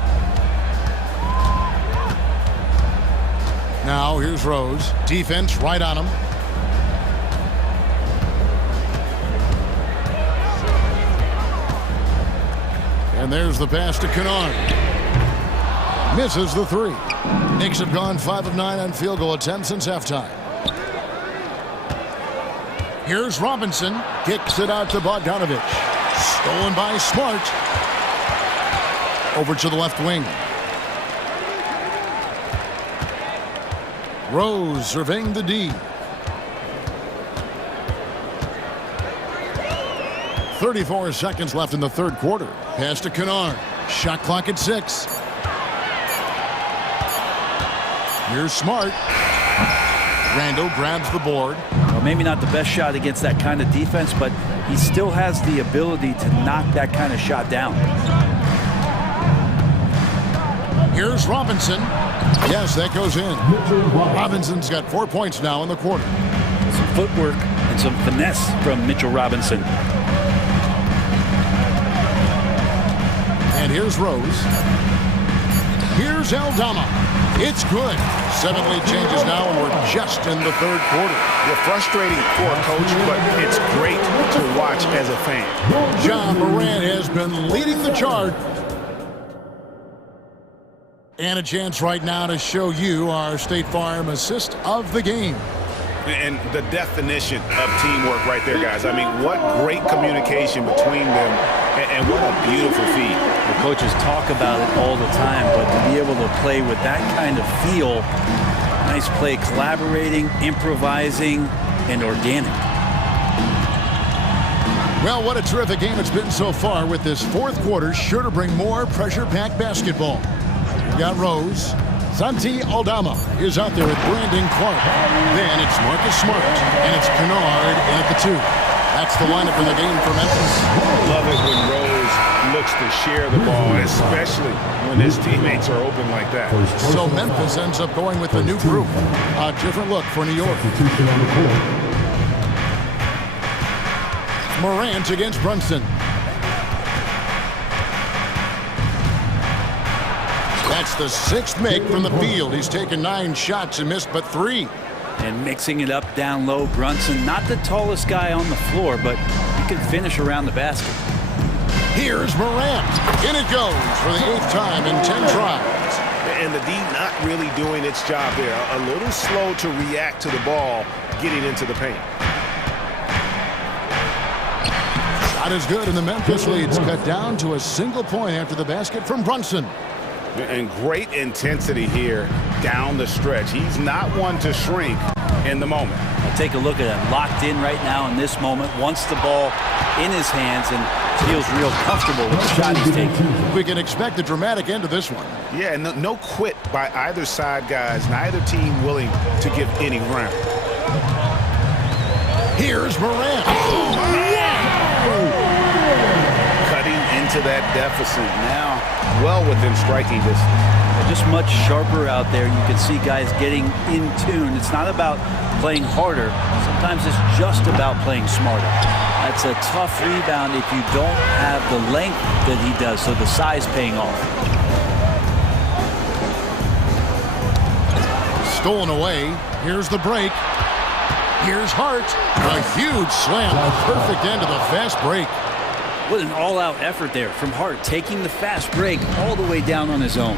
Now here's Rose. Defense right on him. And there's the pass to Kennard. Misses the 3. Knicks have gone 5 of 9 on field goal attempts since halftime. Here's Robinson. Kicks it out to Bogdanovich. Stolen by Smart. Over to the left wing. Rose surveying the D. 34 seconds left in the third quarter. Pass to Kennard. Shot clock at 6. Here's Smart. Randall grabs the board. Well, maybe not the best shot against that kind of defense, but he still has the ability to knock that kind of shot down. Here's Robinson. Yes, that goes in. Robinson's got 4 points now in the quarter. Some footwork and some finesse from Mitchell Robinson. And here's Rose. Here's Aldama. It's good. 7 lead changes now, and we're just in the third quarter. You're frustrating for a coach, but it's great to watch as a fan. John Morant has been leading the charge. And a chance right now to show you our State Farm assist of the game. And the definition of teamwork right there, guys. I mean, what great communication between them, and what a beautiful feed. The coaches talk about it all the time, but to be able to play with that kind of feel, nice play, collaborating, improvising, and organic. Well, what a terrific game it's been so far, with this fourth quarter sure to bring more pressure-packed basketball. We got Rose. Santi Aldama is out there with Brandon Clark. Then it's Marcus Smart, and it's Kennard at the 2. That's the lineup in the game for Memphis. Love it when Rose looks to share the ball, especially when his teammates are open like that. So Memphis ends up going with a new group. A different look for New York. Morant against Brunson. That's the 6th make from the field. He's taken 9 shots and missed but 3. And mixing it up down low, Brunson, not the tallest guy on the floor, but he can finish around the basket. Here's Morant. In it goes for the 8th time in 10 tries. And the D not really doing its job there. A little slow to react to the ball getting into the paint. Shot is good, and the Memphis lead's cut down to a single point after the basket from Brunson. And great intensity here down the stretch. He's not one to shrink in the moment. I'll take a look at him. Locked in right now in this moment. Wants the ball in his hands and feels real comfortable with the shot he's taking. We can expect a dramatic end to this one. Yeah, no quit by either side, guys. Neither team willing to give any ground. Here's Morant. Cutting into that deficit now, well within striking distance. Just much sharper out there. You can see guys getting in tune. It's not about playing harder. Sometimes it's just about playing smarter. That's a tough rebound if you don't have the length that he does, so the size paying off. Stolen away. Here's the break. Here's Hart. A huge slam. A perfect end to the fast break. What an all-out effort there from Hart, taking the fast break all the way down on his own.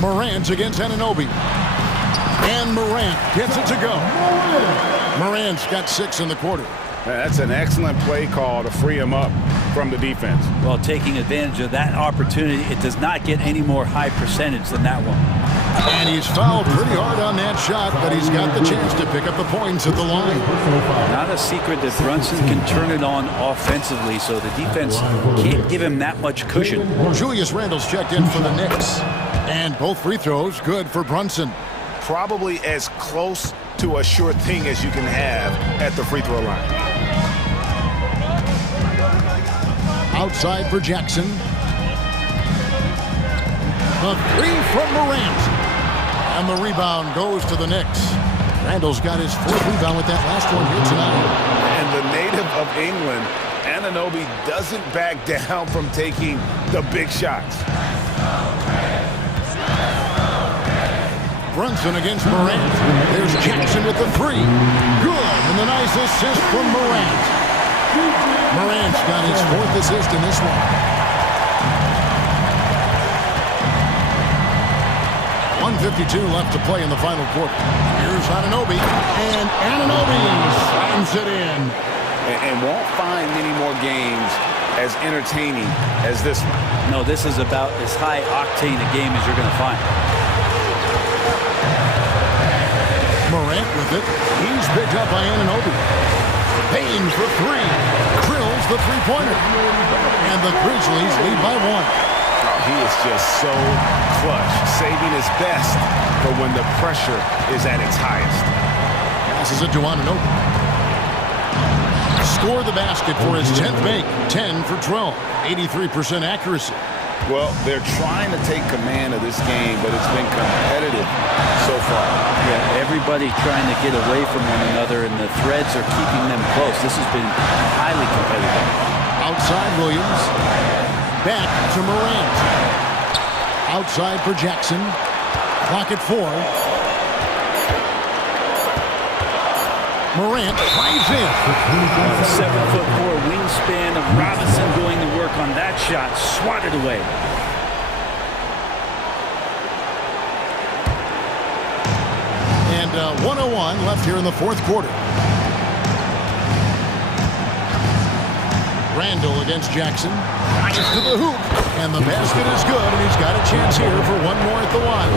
Morant against Anunoby. And Morant gets it to go. Morant's got 6 in the quarter. That's an excellent play call to free him up from the defense. Well, taking advantage of that opportunity, it does not get any more high percentage than that one. And he's fouled pretty hard on that shot, but he's got the chance to pick up the points at the line. Not a secret that Brunson can turn it on offensively, so the defense can't give him that much cushion. Julius Randle's checked in for the Knicks. And both free throws good for Brunson. Probably as close to a sure thing as you can have at the free throw line. Outside for Jackson. A 3 from Morant. And the rebound goes to the Knicks. Randle's got his 4th rebound with that last one here tonight. And the native of England, Anunoby, doesn't back down from taking the big shots. Brunson against Morant. There's Jackson with the 3. Good, and the nice assist from Morant. Morant's got his 4th assist in this one. 1:52 left to play in the final quarter. Here's Anunoby, and Anunoby slams it in. And won't find many more games as entertaining as this one. No, this is about as high octane a game as you're going to find. Morant with it. He's picked up by Anunoby. Payne for 3. Drills the 3-pointer. And the Grizzlies lead by 1. Oh, he is just so clutch, saving his best for when the pressure is at its highest. Passes it to Anunoby. Score the basket for his 10th make. 10 for 12. 83% accuracy. Well, they're trying to take command of this game, but it's been competitive so far. Yeah, everybody trying to get away from one another, and the threads are keeping them close. This has been highly competitive. Outside Williams. Back to Morant. Outside for Jackson. Clock at 4. Morant drives in. 7'4" wingspan of Robinson doing the work on that shot. Swatted away. And 1:01 left here in the 4th quarter. Randle against Jackson. Drives to the hoop. And the basket is good, and he's got a chance here for one more at the line.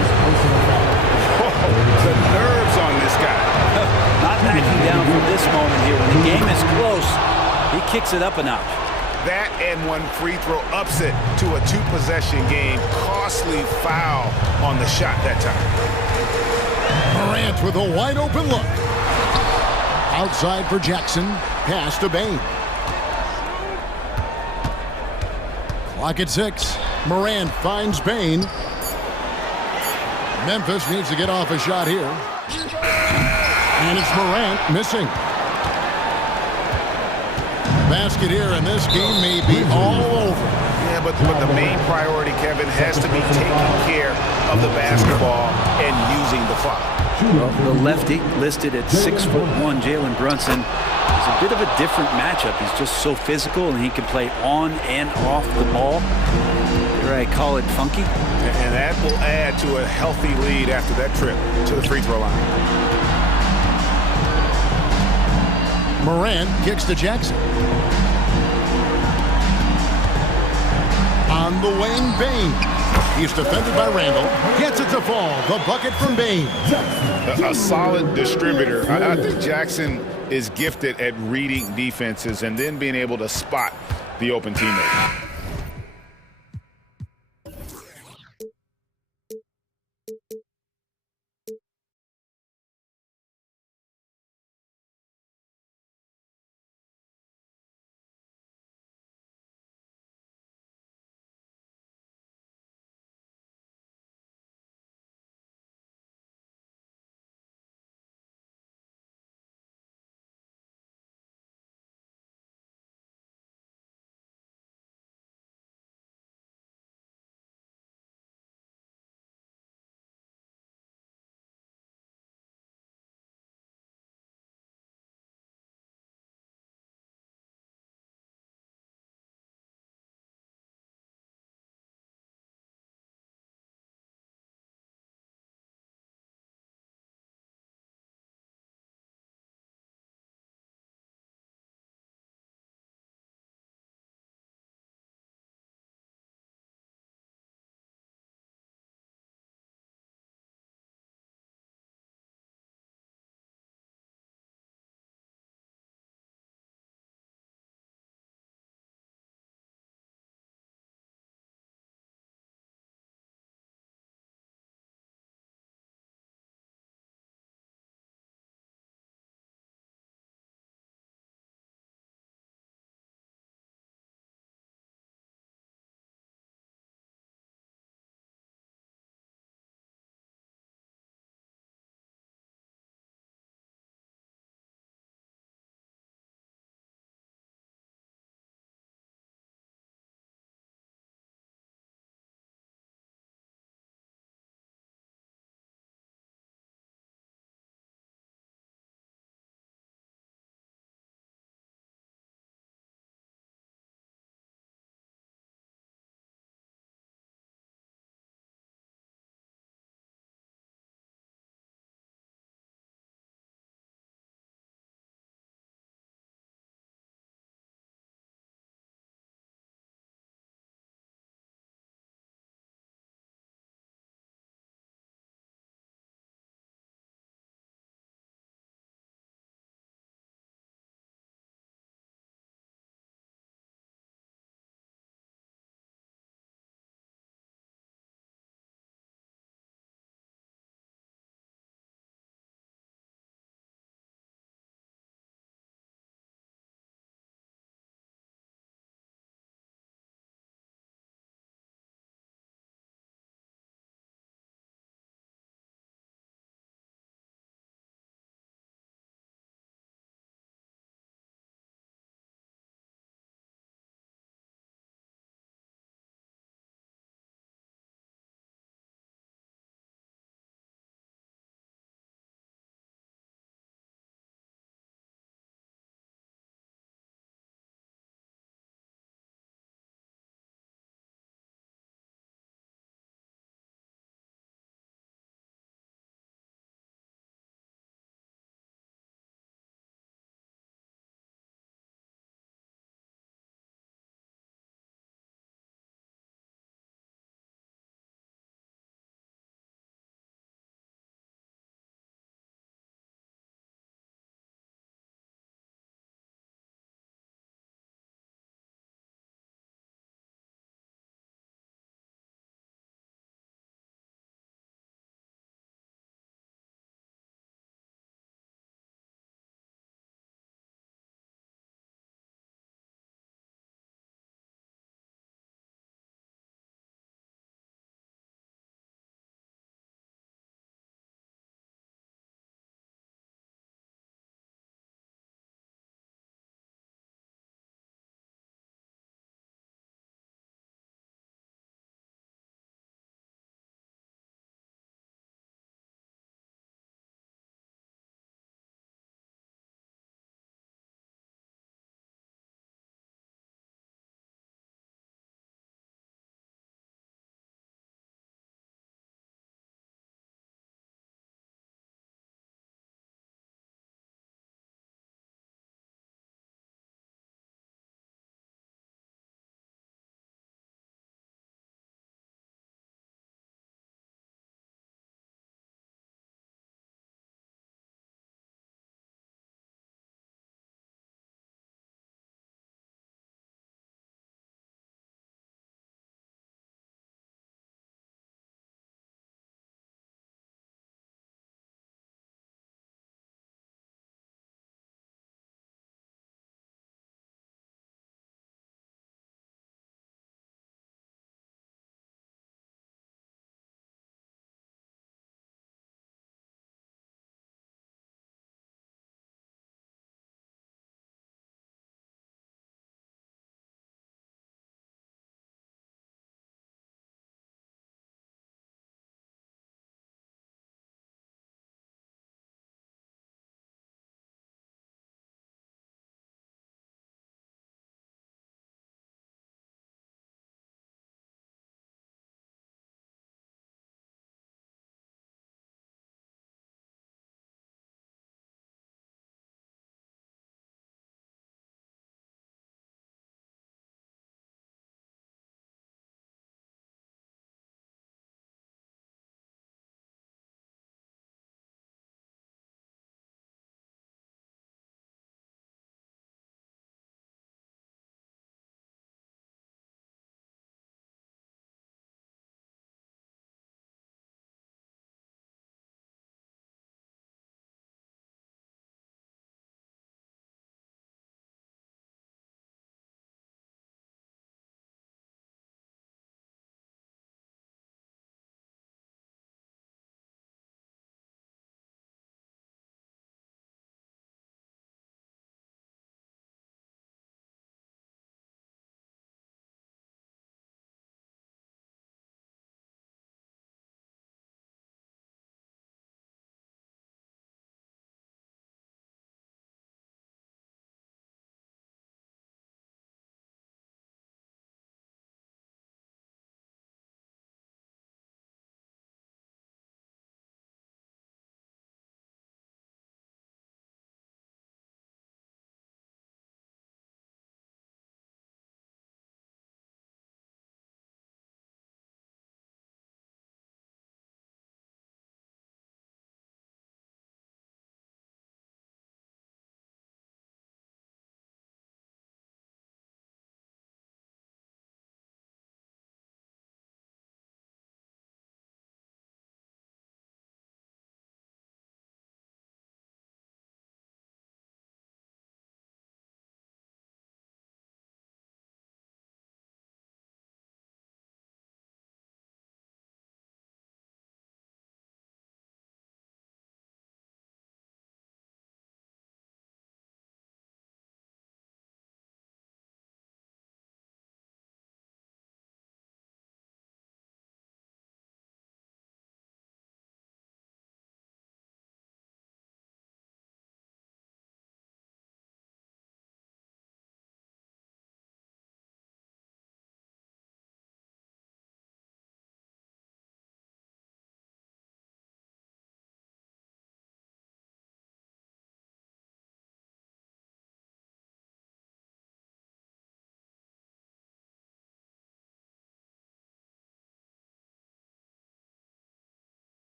The nerves on this guy. Not backing down from this moment here. When the game is close, he kicks it up a notch. That and one free throw ups it to a 2-possession game. Costly foul on the shot that time. Morant with a wide open look. Outside for Jackson. Pass to Bain. Clock at 6. Morant finds Bain. Memphis needs to get off a shot here. And it's Morant missing. Basket here, and this game may be all over. Yeah, but the main priority, Kevin, has to be taking care of the basketball and using the clock. Well, the lefty listed at 6'1", Jalen Brunson, is a bit of a different matchup. He's just so physical, and he can play on and off the ball. Here I call it funky. And that will add to a healthy lead after that trip to the free throw line. Morant kicks to Jackson. On the wing, Bain. He's defended by Randall. Gets it to fall. The bucket from Bain. A solid distributor. I think Jackson is gifted at reading defenses and then being able to spot the open teammate.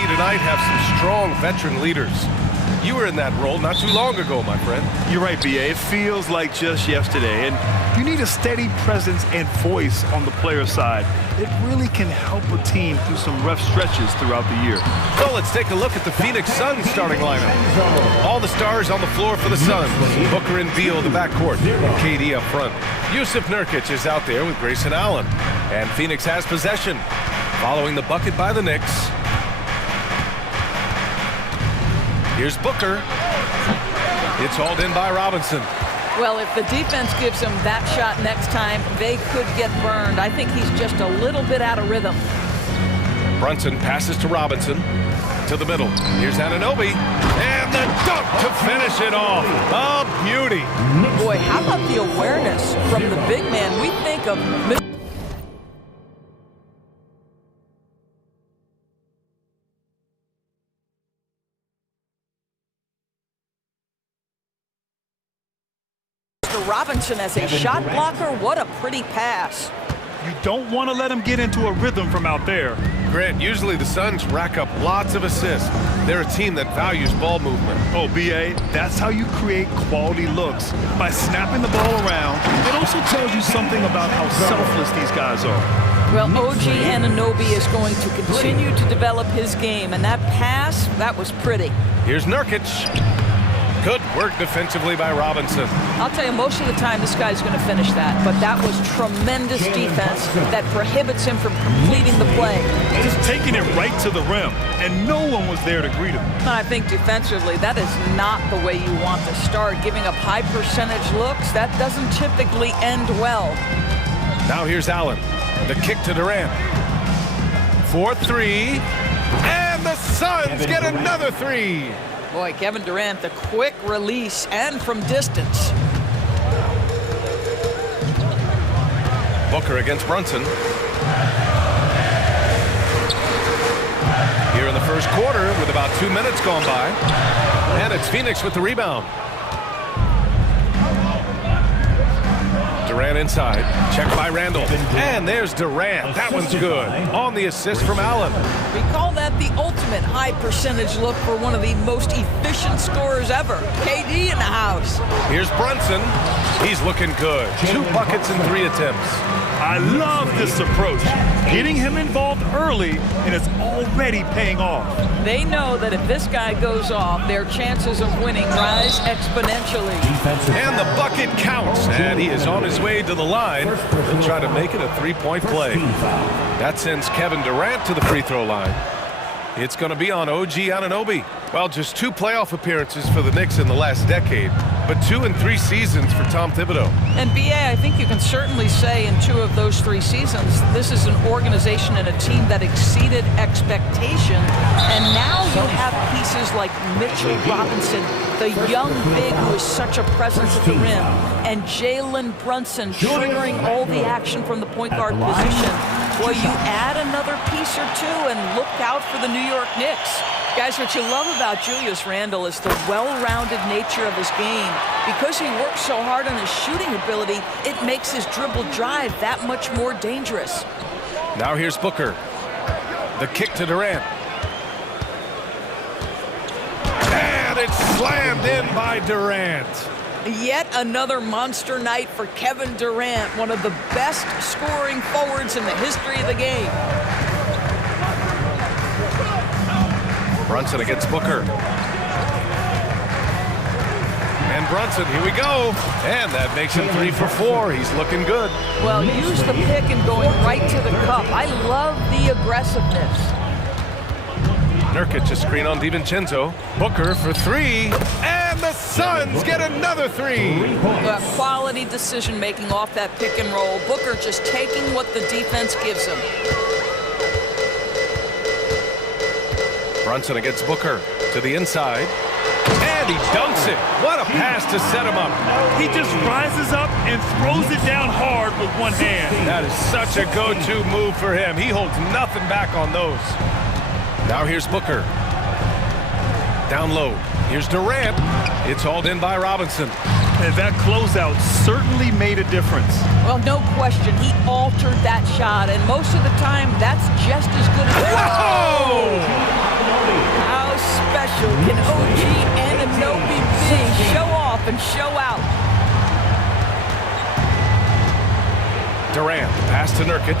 see tonight have some strong veteran leaders. You were in that role not too long ago, my friend. You're right, B.A. It feels like just yesterday. And you need a steady presence and voice on the player side. It really can help a team through some rough stretches throughout the year. So let's take a look at the Phoenix Suns starting lineup. All the stars on the floor for the Suns. Booker and Beal in the backcourt. And KD up front. Yusuf Nurkic is out there with Grayson Allen. And Phoenix has possession. Following the bucket by the Knicks. Here's Booker. It's hauled in by Robinson. Well, if the defense gives him that shot next time, they could get burned. I think he's just a little bit out of rhythm. Brunson passes to Robinson. To the middle. Here's Anunoby. And the dunk to finish it off. A beauty. Boy, how about the awareness from the big man? We think of Mr. Robinson as a shot blocker. What a pretty pass. You don't want to let him get into a rhythm from out there. Grant, usually the Suns rack up lots of assists. They're a team that values ball movement. Oh, B.A., that's how you create quality looks. By snapping the ball around, it also tells you something about how selfless these guys are. Well, OG Anunoby is going to continue to develop his game, and that pass, that was pretty. Here's Nurkic. Good work defensively by Robinson. I'll tell you, most of the time this guy's going to finish that, but that was tremendous defense that prohibits him from completing the play. Just taking it right to the rim, and no one was there to greet him. I think defensively, that is not the way you want to start. Giving up high percentage looks, that doesn't typically end well. Now here's Allen. The kick to Durant. 4-3, and the Suns get another three. Boy, Kevin Durant, the quick release and from distance. Booker against Brunson. Here in the first quarter with about 2 minutes gone by. And it's Phoenix with the rebound. Durant inside. Checked by Randall. And there's Durant. That one's good. On the assist from Allen. We call that the ultimate high percentage look for one of the most efficient scorers ever. KD in the house. Here's Brunson. He's looking good. 2 buckets in 3 attempts. I love this approach. Getting him involved early, and it's already paying off. They know that if this guy goes off, their chances of winning rise exponentially. And the bucket counts. And he is on his way to the line. He'll try to make it a 3-point play. That sends Kevin Durant to the free throw line. It's going to be on OG Anunoby. Well, just 2 playoff appearances for the Knicks in the last decade, but 2 in 3 seasons for Tom Thibodeau. And B.A., I think you can certainly say in 2 of those 3 seasons, this is an organization and a team that exceeded expectation. And now you have pieces like Mitchell Robinson, the young big who is such a presence at the rim, and Jalen Brunson triggering all the action from the point guard position. Well, you add another piece or 2 and look out for the New York Knicks. Guys, what you love about Julius Randle is the well-rounded nature of his game. Because he works so hard on his shooting ability, it makes his dribble drive that much more dangerous. Now here's Booker. The kick to Durant. And it's slammed in by Durant. Yet another monster night for Kevin Durant, one of the best scoring forwards in the history of the game. Brunson against Booker. And Brunson, here we go. And that makes him 3 for 4. He's looking good. Well, use the pick and going right to the cup. I love the aggressiveness. Nurkic, a screen on DiVincenzo. Booker for 3. And the Suns get another 3. Quality decision-making off that pick and roll. Booker just taking what the defense gives him. Brunson against Booker to the inside. And he dunks it. What a pass to set him up. He just rises up and throws it down hard with one hand. That is such a go-to move for him. He holds nothing back on those. Now here's Booker. Down low. Here's Durant. It's hauled in by Robinson. And that closeout certainly made a difference. Well, no question. He altered that shot, and most of the time, that's just as good as... Whoa! special can OG Anunoby be? Show off and show out. Durant, pass to Nurkic.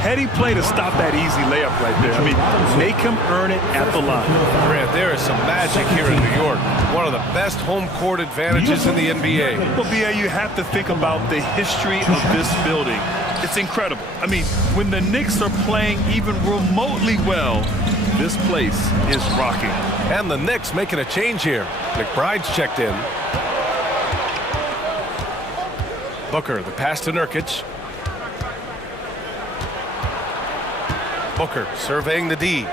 Heady play to stop that easy layup right there. I mean, make him earn it at the line. Durant, there is some magic here in New York. One of the best home court advantages in the NBA. Well, B.A., you have to think about the history of this building. It's incredible. I mean, when the Knicks are playing even remotely well, this place is rocking. And the Knicks making a change here. McBride's checked in. Booker, the pass to Nurkic. Booker surveying the D.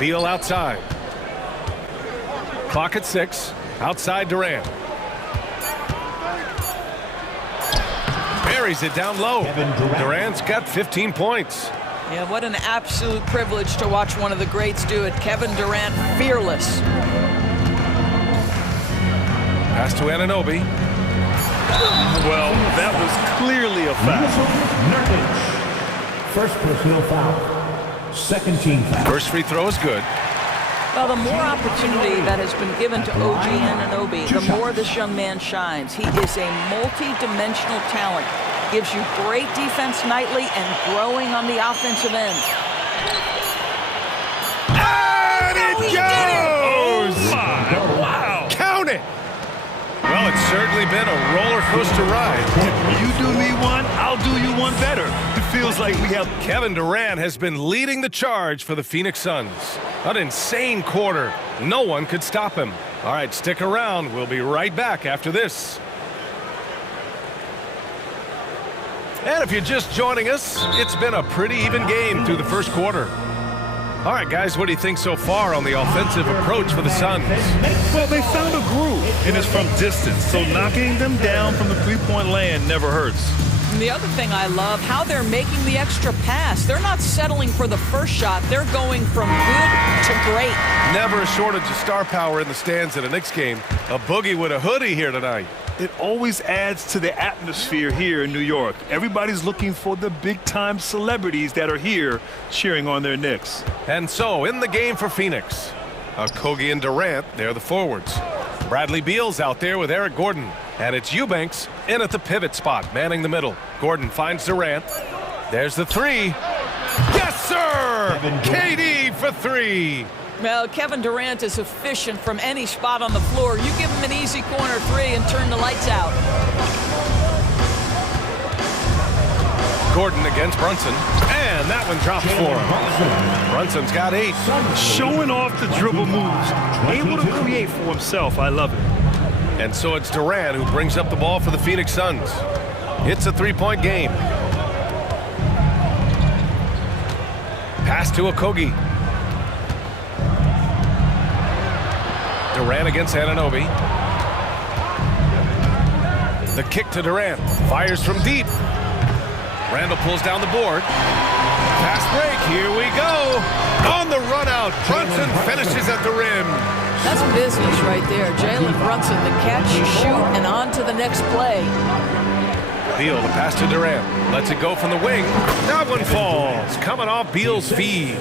Beal outside. Clock at 6. Outside Durant. Buries it down low. Durant's got 15 points. Yeah, what an absolute privilege to watch one of the greats do it. Kevin Durant, fearless. Pass to Anunoby. Well, that was clearly a foul. Nurkic. First personal foul. Second team foul. First free throw is good. Well, the more opportunity that has been given to OG Anunoby, the more this young man shines. He is a multi-dimensional talent. Gives you great defense nightly and growing on the offensive end. And it goes! Oh, my. Wow. Count it! Well, it's certainly been a roller coaster ride. You do me one, I'll do you one better. It feels like we have... Kevin Durant has been leading the charge for the Phoenix Suns. An insane quarter. No one could stop him. All right, stick around. We'll be right back after this. And if you're just joining us, it's been a pretty even game through the first quarter. All right, guys, what do you think so far on the offensive approach for the Suns? Well, they found a groove, and it's from distance, so knocking them down from the three-point land never hurts. And the other thing I love, how they're making the extra pass. They're not settling for the first shot. They're going from good to great. Never a shortage of star power in the stands at a Knicks game. A boogie with a hoodie here tonight. It always adds to the atmosphere here in New York. Everybody's looking for the big-time celebrities that are here cheering on their Knicks. And so, in the game for Phoenix, Kogi and Durant, they're the forwards. Bradley Beal's out there with Eric Gordon. And it's Eubanks in at the pivot spot, manning the middle. Gordon finds Durant. There's the three. Yes, sir! KD for three. Well, Kevin Durant is efficient from any spot on the floor. You give him an easy corner three and turn the lights out. Gordon against Brunson. And that one drops for him. Brunson's got 8. Showing off the dribble moves. Able to create for himself. I love it. And so it's Durant who brings up the ball for the Phoenix Suns. It's a three-point game. Pass to Okogie. Durant against Anunoby. The kick to Durant. Fires from deep. Randall pulls down the board. Fast break. Here we go. On the run out. Brunson finishes at the rim. That's business right there. Jalen Brunson, the catch, shoot, and on to the next play. Beal, the pass to Durant. Lets it go from the wing. That one falls. Coming off Beal's feed.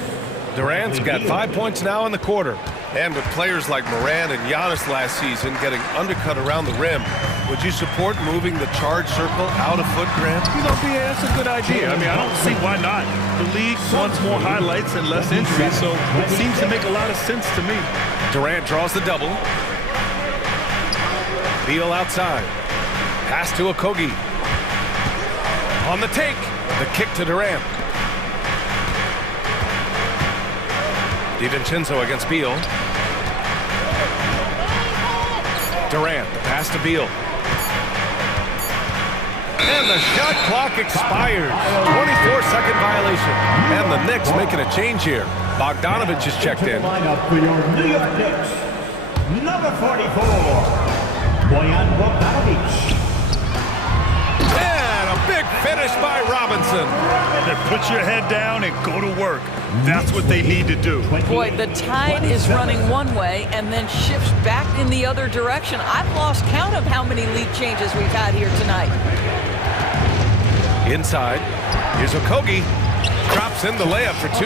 Durant's got 5 points now in the quarter. And with players like Morant and Giannis last season getting undercut around the rim, would you support moving the charge circle out a foot, Grant? You know, yeah, that's a good idea. I mean, I don't see why not. The league wants more highlights and less injuries, so it seems to make a lot of sense to me. Durant draws the double. Beal outside. Pass to Okogie. On the take. The kick to Durant. DiVincenzo against Beal. Durant, the pass to Beal. And the shot clock expires. 24-second violation. And the Knicks making a change here. Bogdanovich is checked in. Lineup for your New York Knicks. Number 44, Bojan Bogdanović. And a big finish by Robinson. Put your head down and go to work. That's what they need to do. Boy, the tide is running one way and then shifts back in the other direction. I've lost count of how many lead changes we've had here tonight. Inside. Here's Okogie. drops in the layup for 2.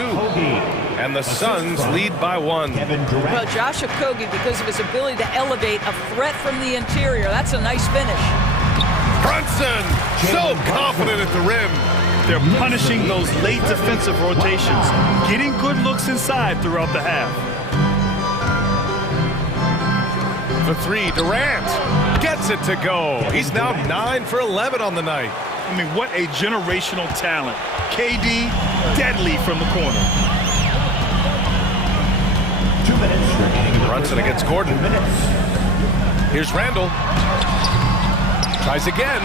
And the Suns lead by 1. Well, Josh Okogie, because of his ability to elevate a threat from the interior, that's a nice finish. Brunson, so confident at the rim. They're punishing those late defensive rotations, getting good looks inside throughout the half. For 3, Durant gets it to go. He's now 9 for 11 on the night. I mean, what a generational talent. KD, deadly from the corner. 2 minutes remaining. Brunson against Gordon. Here's Randall. Tries again.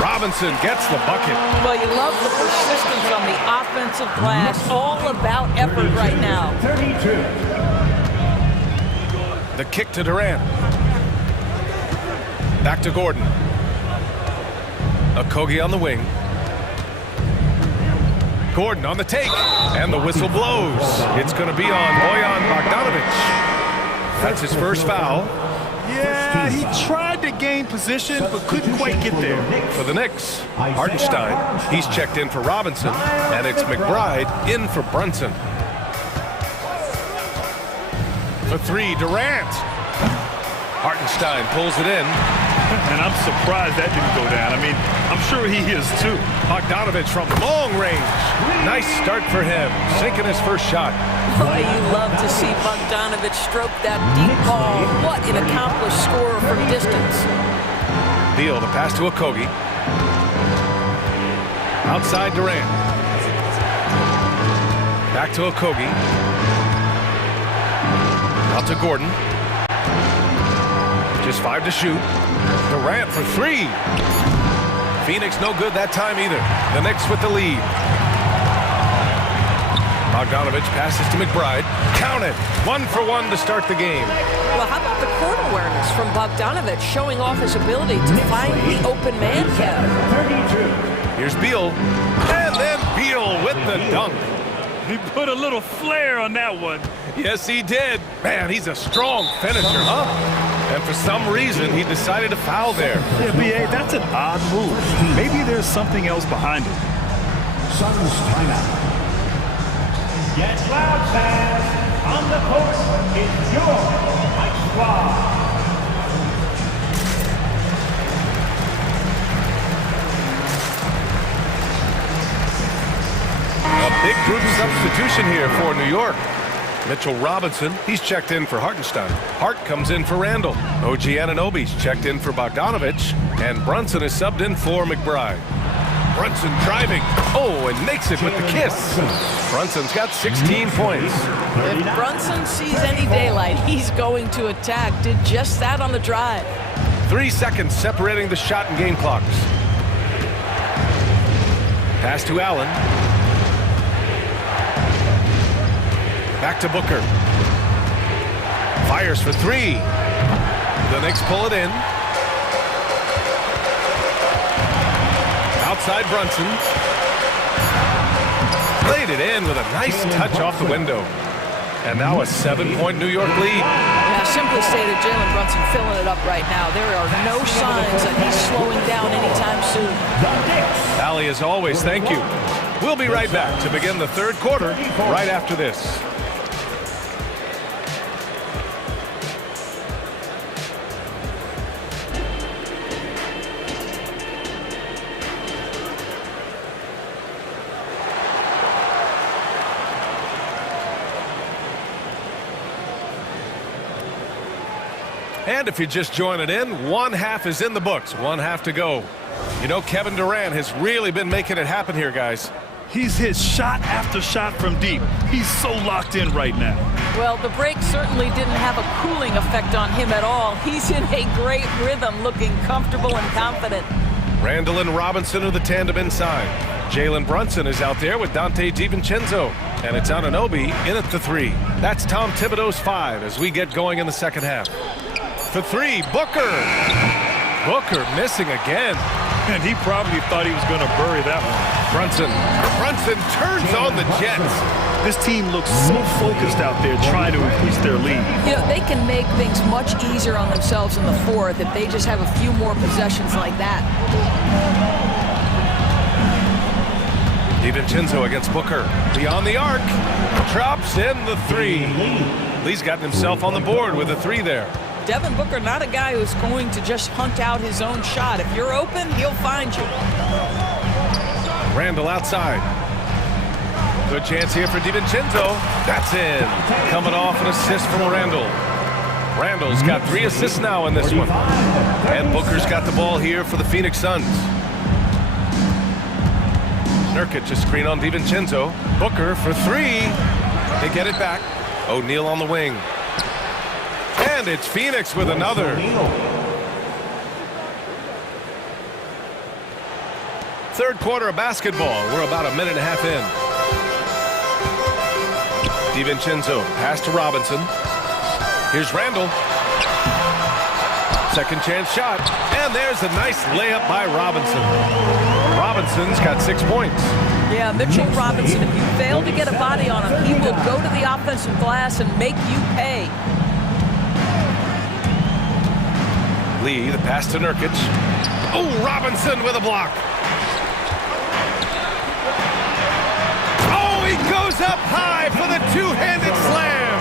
Robinson gets the bucket. Well, you love the persistence on the offensive glass. All about effort right now. 32. The kick to Durant. Back to Gordon. Okogie on the wing. Gordon on the take. And the whistle blows. It's going to be on Bojan Bogdanovic. That's his first foul. Yeah, he tried to gain position, but couldn't quite get there. For the Knicks, Hartenstein, he's checked in for Robinson, and it's McBride in for Brunson. For 3, Durant. Hartenstein pulls it in. And I'm surprised that didn't go down. I mean, I'm sure he is too. Bogdanovic from long range. Nice start for him, sinking his first shot. Boy, you love to see Bogdanovic stroke that deep ball. What an accomplished scorer from distance. Beal, the pass to Okogie. Outside Durant. Back to Okogie. Out to Gordon. Just 5 to shoot. Durant for 3. Phoenix no good that time either. The Knicks with the lead. Bogdanovic passes to McBride. Count it. 1 for 1 to start the game. Well, how about the court awareness from Bogdanovic, showing off his ability to find the open man, Kevin? 32. Here's Beal. And then Beal with the dunk. He put a little flair on that one. Yes, he did. Man, he's a strong finisher, huh? And for some reason, he decided to foul there. Yeah, B.A., that's an odd move. Maybe there's something else behind it. Suns timeout. Get loud, fans. On the court, it's your Mike Squad. A big group substitution here for New York. Mitchell Robinson, he's checked in for Hartenstein. Hart comes in for Randall. OG Anunoby's checked in for Bogdanovic. And Brunson is subbed in for McBride. Brunson driving. Oh, and makes it with the kiss. Brunson's got 16 points. If Brunson sees any daylight, he's going to attack. Did just that on the drive. 3 seconds separating the shot and game clocks. Pass to Allen. Back to Booker. Fires for 3. The Knicks pull it in. Outside Brunson. Laid it in with a nice touch off the window. And now a 7-point New York lead. Yeah, simply stated, Jalen Brunson filling it up right now. There are no signs that he's slowing down anytime soon. Allie, as always, thank you. We'll be right back to begin the third quarter right after this. And if you're just joining in, one half is in the books, one half to go. You know, Kevin Durant has really been making it happen here, guys. He's hit shot after shot from deep. He's so locked in right now. Well, the break certainly didn't have a cooling effect on him at all. He's in a great rhythm, looking comfortable and confident. Randall and Robinson are the tandem inside. Jalen Brunson is out there with Donte DiVincenzo. And it's Anunoby in at the 3. That's Tom Thibodeau's 5 as we get going in the second half. For 3, Booker. Booker missing again. And he probably thought he was going to bury that one. Brunson turns on the Jets. This team looks so focused out there trying to increase their lead. You know, they can make things much easier on themselves in the fourth if they just have a few more possessions like that. DiVincenzo against Booker. Beyond the arc. Drops in the three. Lee's gotten himself on the board with a three there. Devin Booker, not a guy who's going to just hunt out his own shot. If you're open, he'll find you. Randall outside. Good chance here for DiVincenzo. That's in. Coming off an assist from Randall. Randall's got 3 assists now in this one. And Booker's got the ball here for the Phoenix Suns. Nurkic a screen on DiVincenzo. Booker for 3. They get it back. O'Neal on the wing. And it's Phoenix with another. Third quarter of basketball. We're about a minute and a half in. DiVincenzo pass to Robinson. Here's Randall. Second chance shot. And there's a nice layup by Robinson. Robinson's got 6 points. Yeah, Mitchell Robinson, if you fail to get a body on him, he will go to the offensive glass and make you pay. Lee, the pass to Nurkic. Oh, Robinson with a block. Oh, he goes up high for the two-handed slam.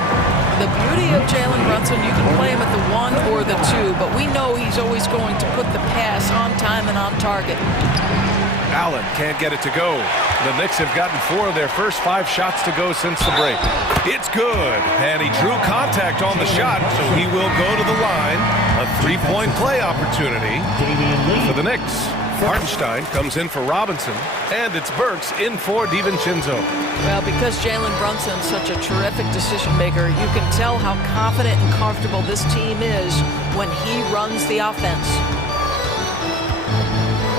The beauty of Jalen Brunson, you can play him at the 1 or the 2, but we know he's always going to put the pass on time and on target. Allen can't get it to go. The Knicks have gotten 4 of their first 5 shots to go since the break. It's good, and he drew contact on the shot, so he will go to the line. A 3-point play opportunity for the Knicks. Hartenstein comes in for Robinson, and it's Burks in for DiVincenzo. Well, because Jalen Brunson's such a terrific decision maker, you can tell how confident and comfortable this team is when he runs the offense.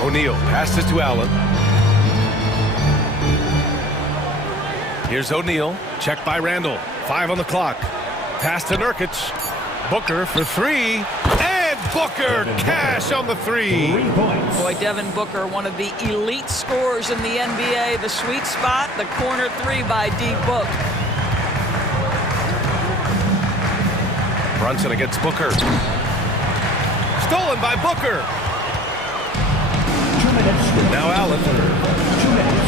O'Neal passes to Allen. Here's O'Neal. Checked by Randall. 5 on the clock. Pass to Nurkic. Booker for 3. And Booker cash on the 3. Boy, Devin Booker, one of the elite scorers in the NBA. The sweet spot, the corner 3 by D-Book. Brunson against Booker. Stolen by Booker. Now Allen.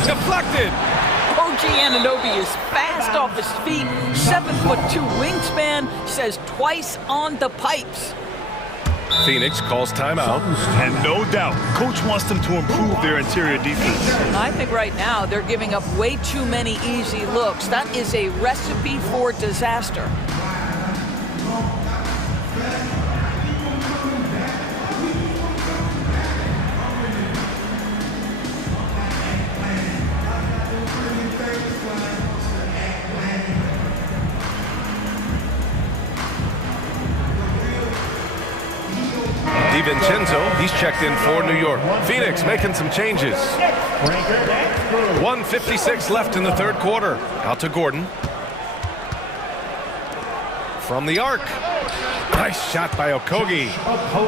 Deflected. OG Anunoby is fast off his feet. 7'2" wingspan, says twice on the pipes. Phoenix calls timeout. And no doubt, coach wants them to improve their interior defense. I think right now they're giving up way too many easy looks. That is a recipe for disaster. DiVincenzo, he's checked in for New York. Phoenix making some changes. 1:56 left in the third quarter. Out to Gordon. From the arc. Nice shot by Okogie.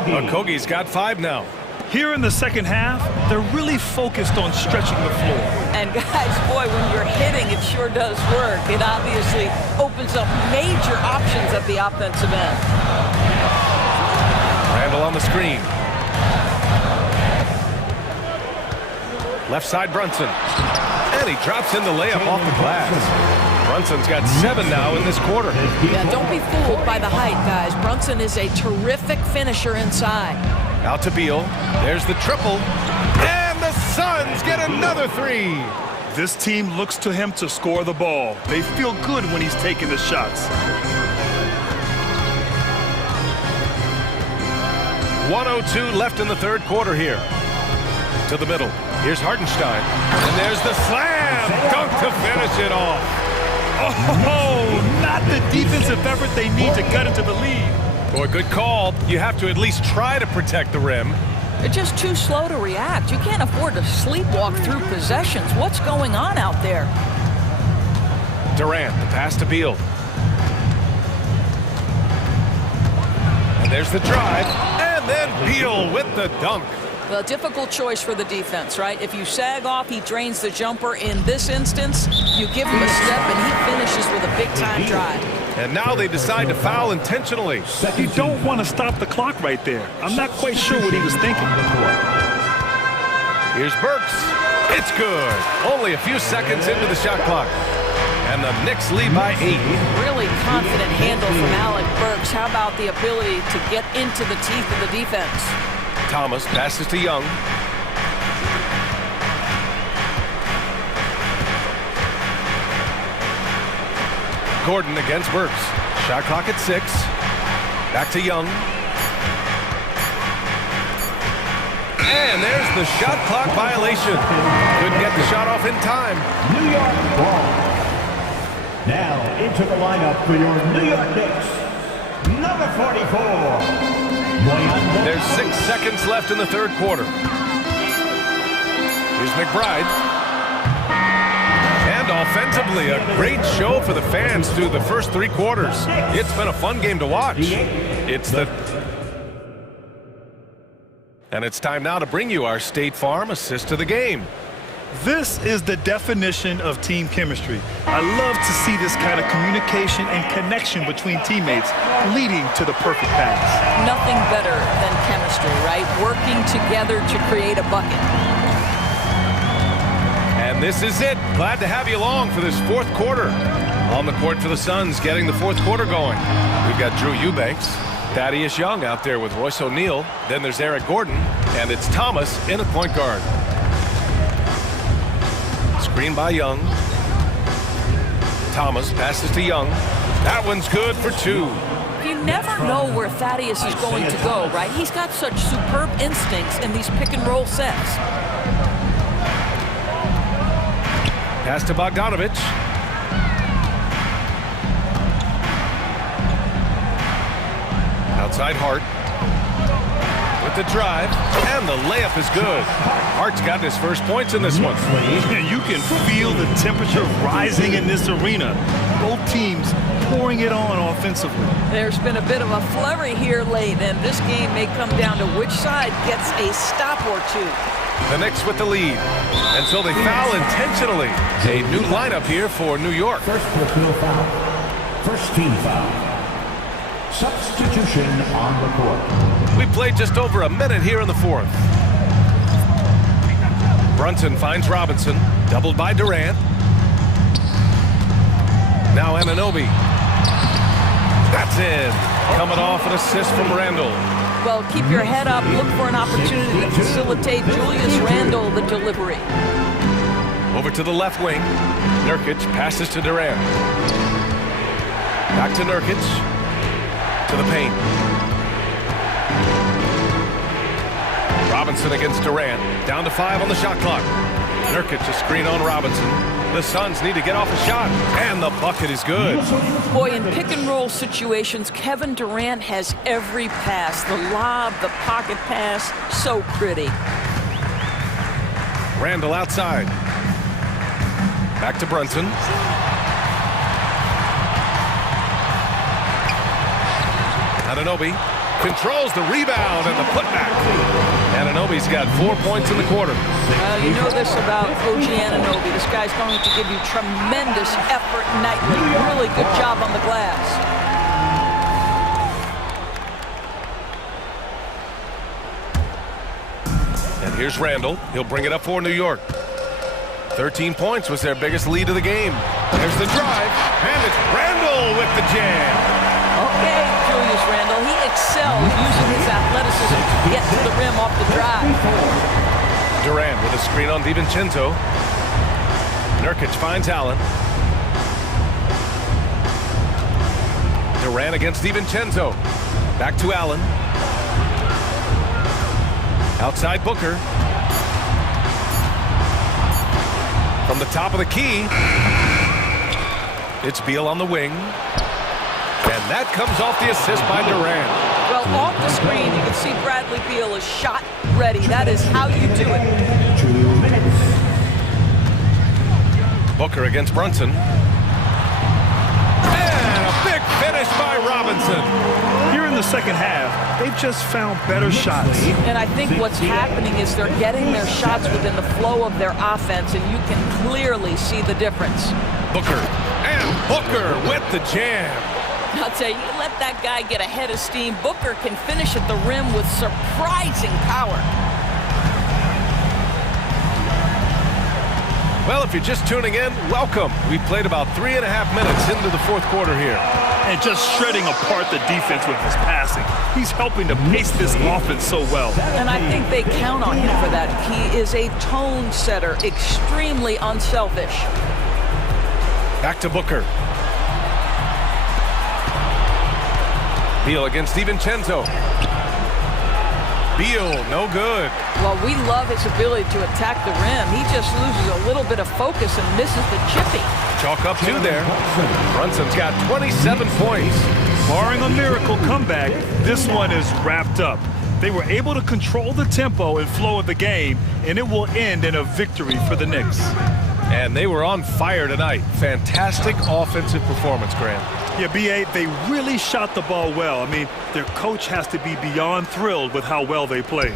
Okogie's got 5 now. Here in the second half, they're really focused on stretching the floor. And guys, boy, when you're hitting, it sure does work. It obviously opens up major options at the offensive end. Randall on the screen. Left side Brunson. And he drops in the layup off the glass. Brunson's got 7 now in this quarter. Yeah, don't be fooled by the height, guys. Brunson is a terrific finisher inside. Out to Beal. There's the triple. And the Suns get another 3. This team looks to him to score the ball. They feel good when he's taking the shots. 1:02 left in the third quarter here. To the middle. Here's Hartenstein. And there's the slam. Dunk to finish it off. Oh, not the defensive effort they need to cut into the lead. Boy, good call. You have to at least try to protect the rim. They're just too slow to react. You can't afford to sleepwalk through possessions. What's going on out there? Durant, the pass to Beal. And there's the drive. And then Beal with the dunk. Well, difficult choice for the defense, right? If you sag off, he drains the jumper. In this instance, you give him a step, and he finishes with a big-time drive. And now they decide to foul intentionally. You don't want to stop the clock right there. I'm not quite sure what he was thinking. Here's Burks. It's good. Only a few seconds into the shot clock. And the Knicks lead by 8. Really confident handle from Alec Burks. How about the ability to get into the teeth of the defense? Thomas passes to Young. Gordon against Burks. Shot clock at 6. Back to Young. And there's the shot clock violation. Couldn't get the shot off in time. New York ball. Now into the lineup for your New York Knicks, number 44. There's 6 seconds left in the third quarter. Here's McBride. And offensively, a great show for the fans through the first 3 quarters. It's been a fun game to watch. And it's time now to bring you our State Farm assist to the game. This is the definition of team chemistry. I love to see this kind of communication and connection between teammates leading to the perfect pass. Nothing better than chemistry, right? Working together to create a bucket. And this is it. Glad to have you along for this fourth quarter. On the court for the Suns, getting the fourth quarter going. We've got Drew Eubanks, Thaddeus Young out there with Royce O'Neal. Then there's Eric Gordon, and it's Thomas in at point guard. Screen by Young. Thomas passes to Young. That one's good for 2. You never know where Thaddeus is going to go, right? He's got such superb instincts in these pick-and-roll sets. Pass to Bogdanovich. Outside Hart. With the drive, and the layup is good. Hart's got his first points in this one. You can feel the temperature rising in this arena. Both teams pouring it on offensively. There's been a bit of a flurry here late, and this game may come down to which side gets a stop or 2. The Knicks with the lead. And so they foul intentionally. A new lineup here for New York. First personal foul. First team foul. Substitution on the court. We played just over a minute here in the fourth. Brunson finds Robinson. Doubled by Durant. Now Anunoby. That's in. Coming off an assist from Randall. Well, keep your head up. Look for an opportunity to facilitate Julius Randle the delivery. Over to the left wing. Nurkic passes to Durant. Back to Nurkic. To the paint. Robinson against Durant. Down to 5 on the shot clock. Nurkic a screen on Robinson. The Suns need to get off a shot, and the bucket is good. Boy, in pick-and-roll situations, Kevin Durant has every pass. The lob, the pocket pass, so pretty. Randall outside. Back to Brunson. Anunoby controls the rebound and the putback. Anunoby's got 4 points in the quarter. You know this about OG Anunoby. This guy's going to give you tremendous effort nightly. Really good job on the glass. And here's Randall. He'll bring it up for New York. 13 points was their biggest lead of the game. There's the drive, and it's Randall with the jam. Okay, Julius Randle, he excels using his athleticism to get to the rim off the drive. Durant with a screen on DiVincenzo. Nurkic finds Allen. Durant against DiVincenzo. Back to Allen. Outside Booker. From the top of the key. It's Beal on the wing. And that comes off the assist by Durant. Well, off the screen, you can see Bradley Beal is shot ready. That is how you do it. 2 minutes. Booker against Brunson. And a big finish by Robinson. Here in the second half, they've just found better shots. And I think what's happening is they're getting their shots within the flow of their offense, and you can clearly see the difference. Booker. And Booker with the jam. I'll tell you, let that guy get a head of steam. Booker can finish at the rim with surprising power. Well, if you're just tuning in, welcome. We've played about 3.5 minutes into the fourth quarter here. And just shredding apart the defense with his passing. He's helping to pace this offense so well. And I think they count on him for that. He is a tone setter, extremely unselfish. Back to Booker. Beal against DiVincenzo. Beal, no good. Well, we love his ability to attack the rim. He just loses a little bit of focus and misses the chippy. Chalk up 2 there. Brunson's got 27 points. Barring a miracle comeback, this one is wrapped up. They were able to control the tempo and flow of the game, and it will end in a victory for the Knicks. And they were on fire tonight. Fantastic offensive performance, Grant. Yeah, B.A., they really shot the ball well. I mean, their coach has to be beyond thrilled with how well they played.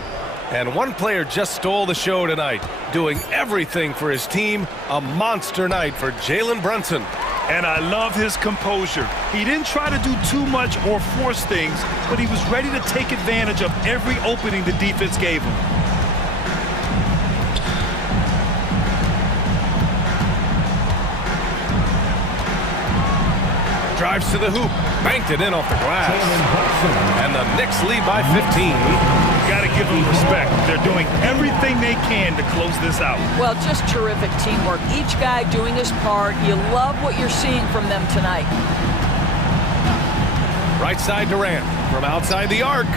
And one player just stole the show tonight, doing everything for his team. A monster night for Jalen Brunson. And I love his composure. He didn't try to do too much or force things, but he was ready to take advantage of every opening the defense gave him. Drives to the hoop, banked it in off the glass. And the Knicks lead by 15. Got to give them respect. They're doing everything they can to close this out. Well, just terrific teamwork. Each guy doing his part. You love what you're seeing from them tonight. Right side Durant from outside the arc.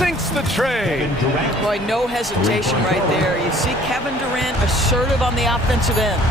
Sinks the tray. Boy, no hesitation right there. You see Kevin Durant assertive on the offensive end.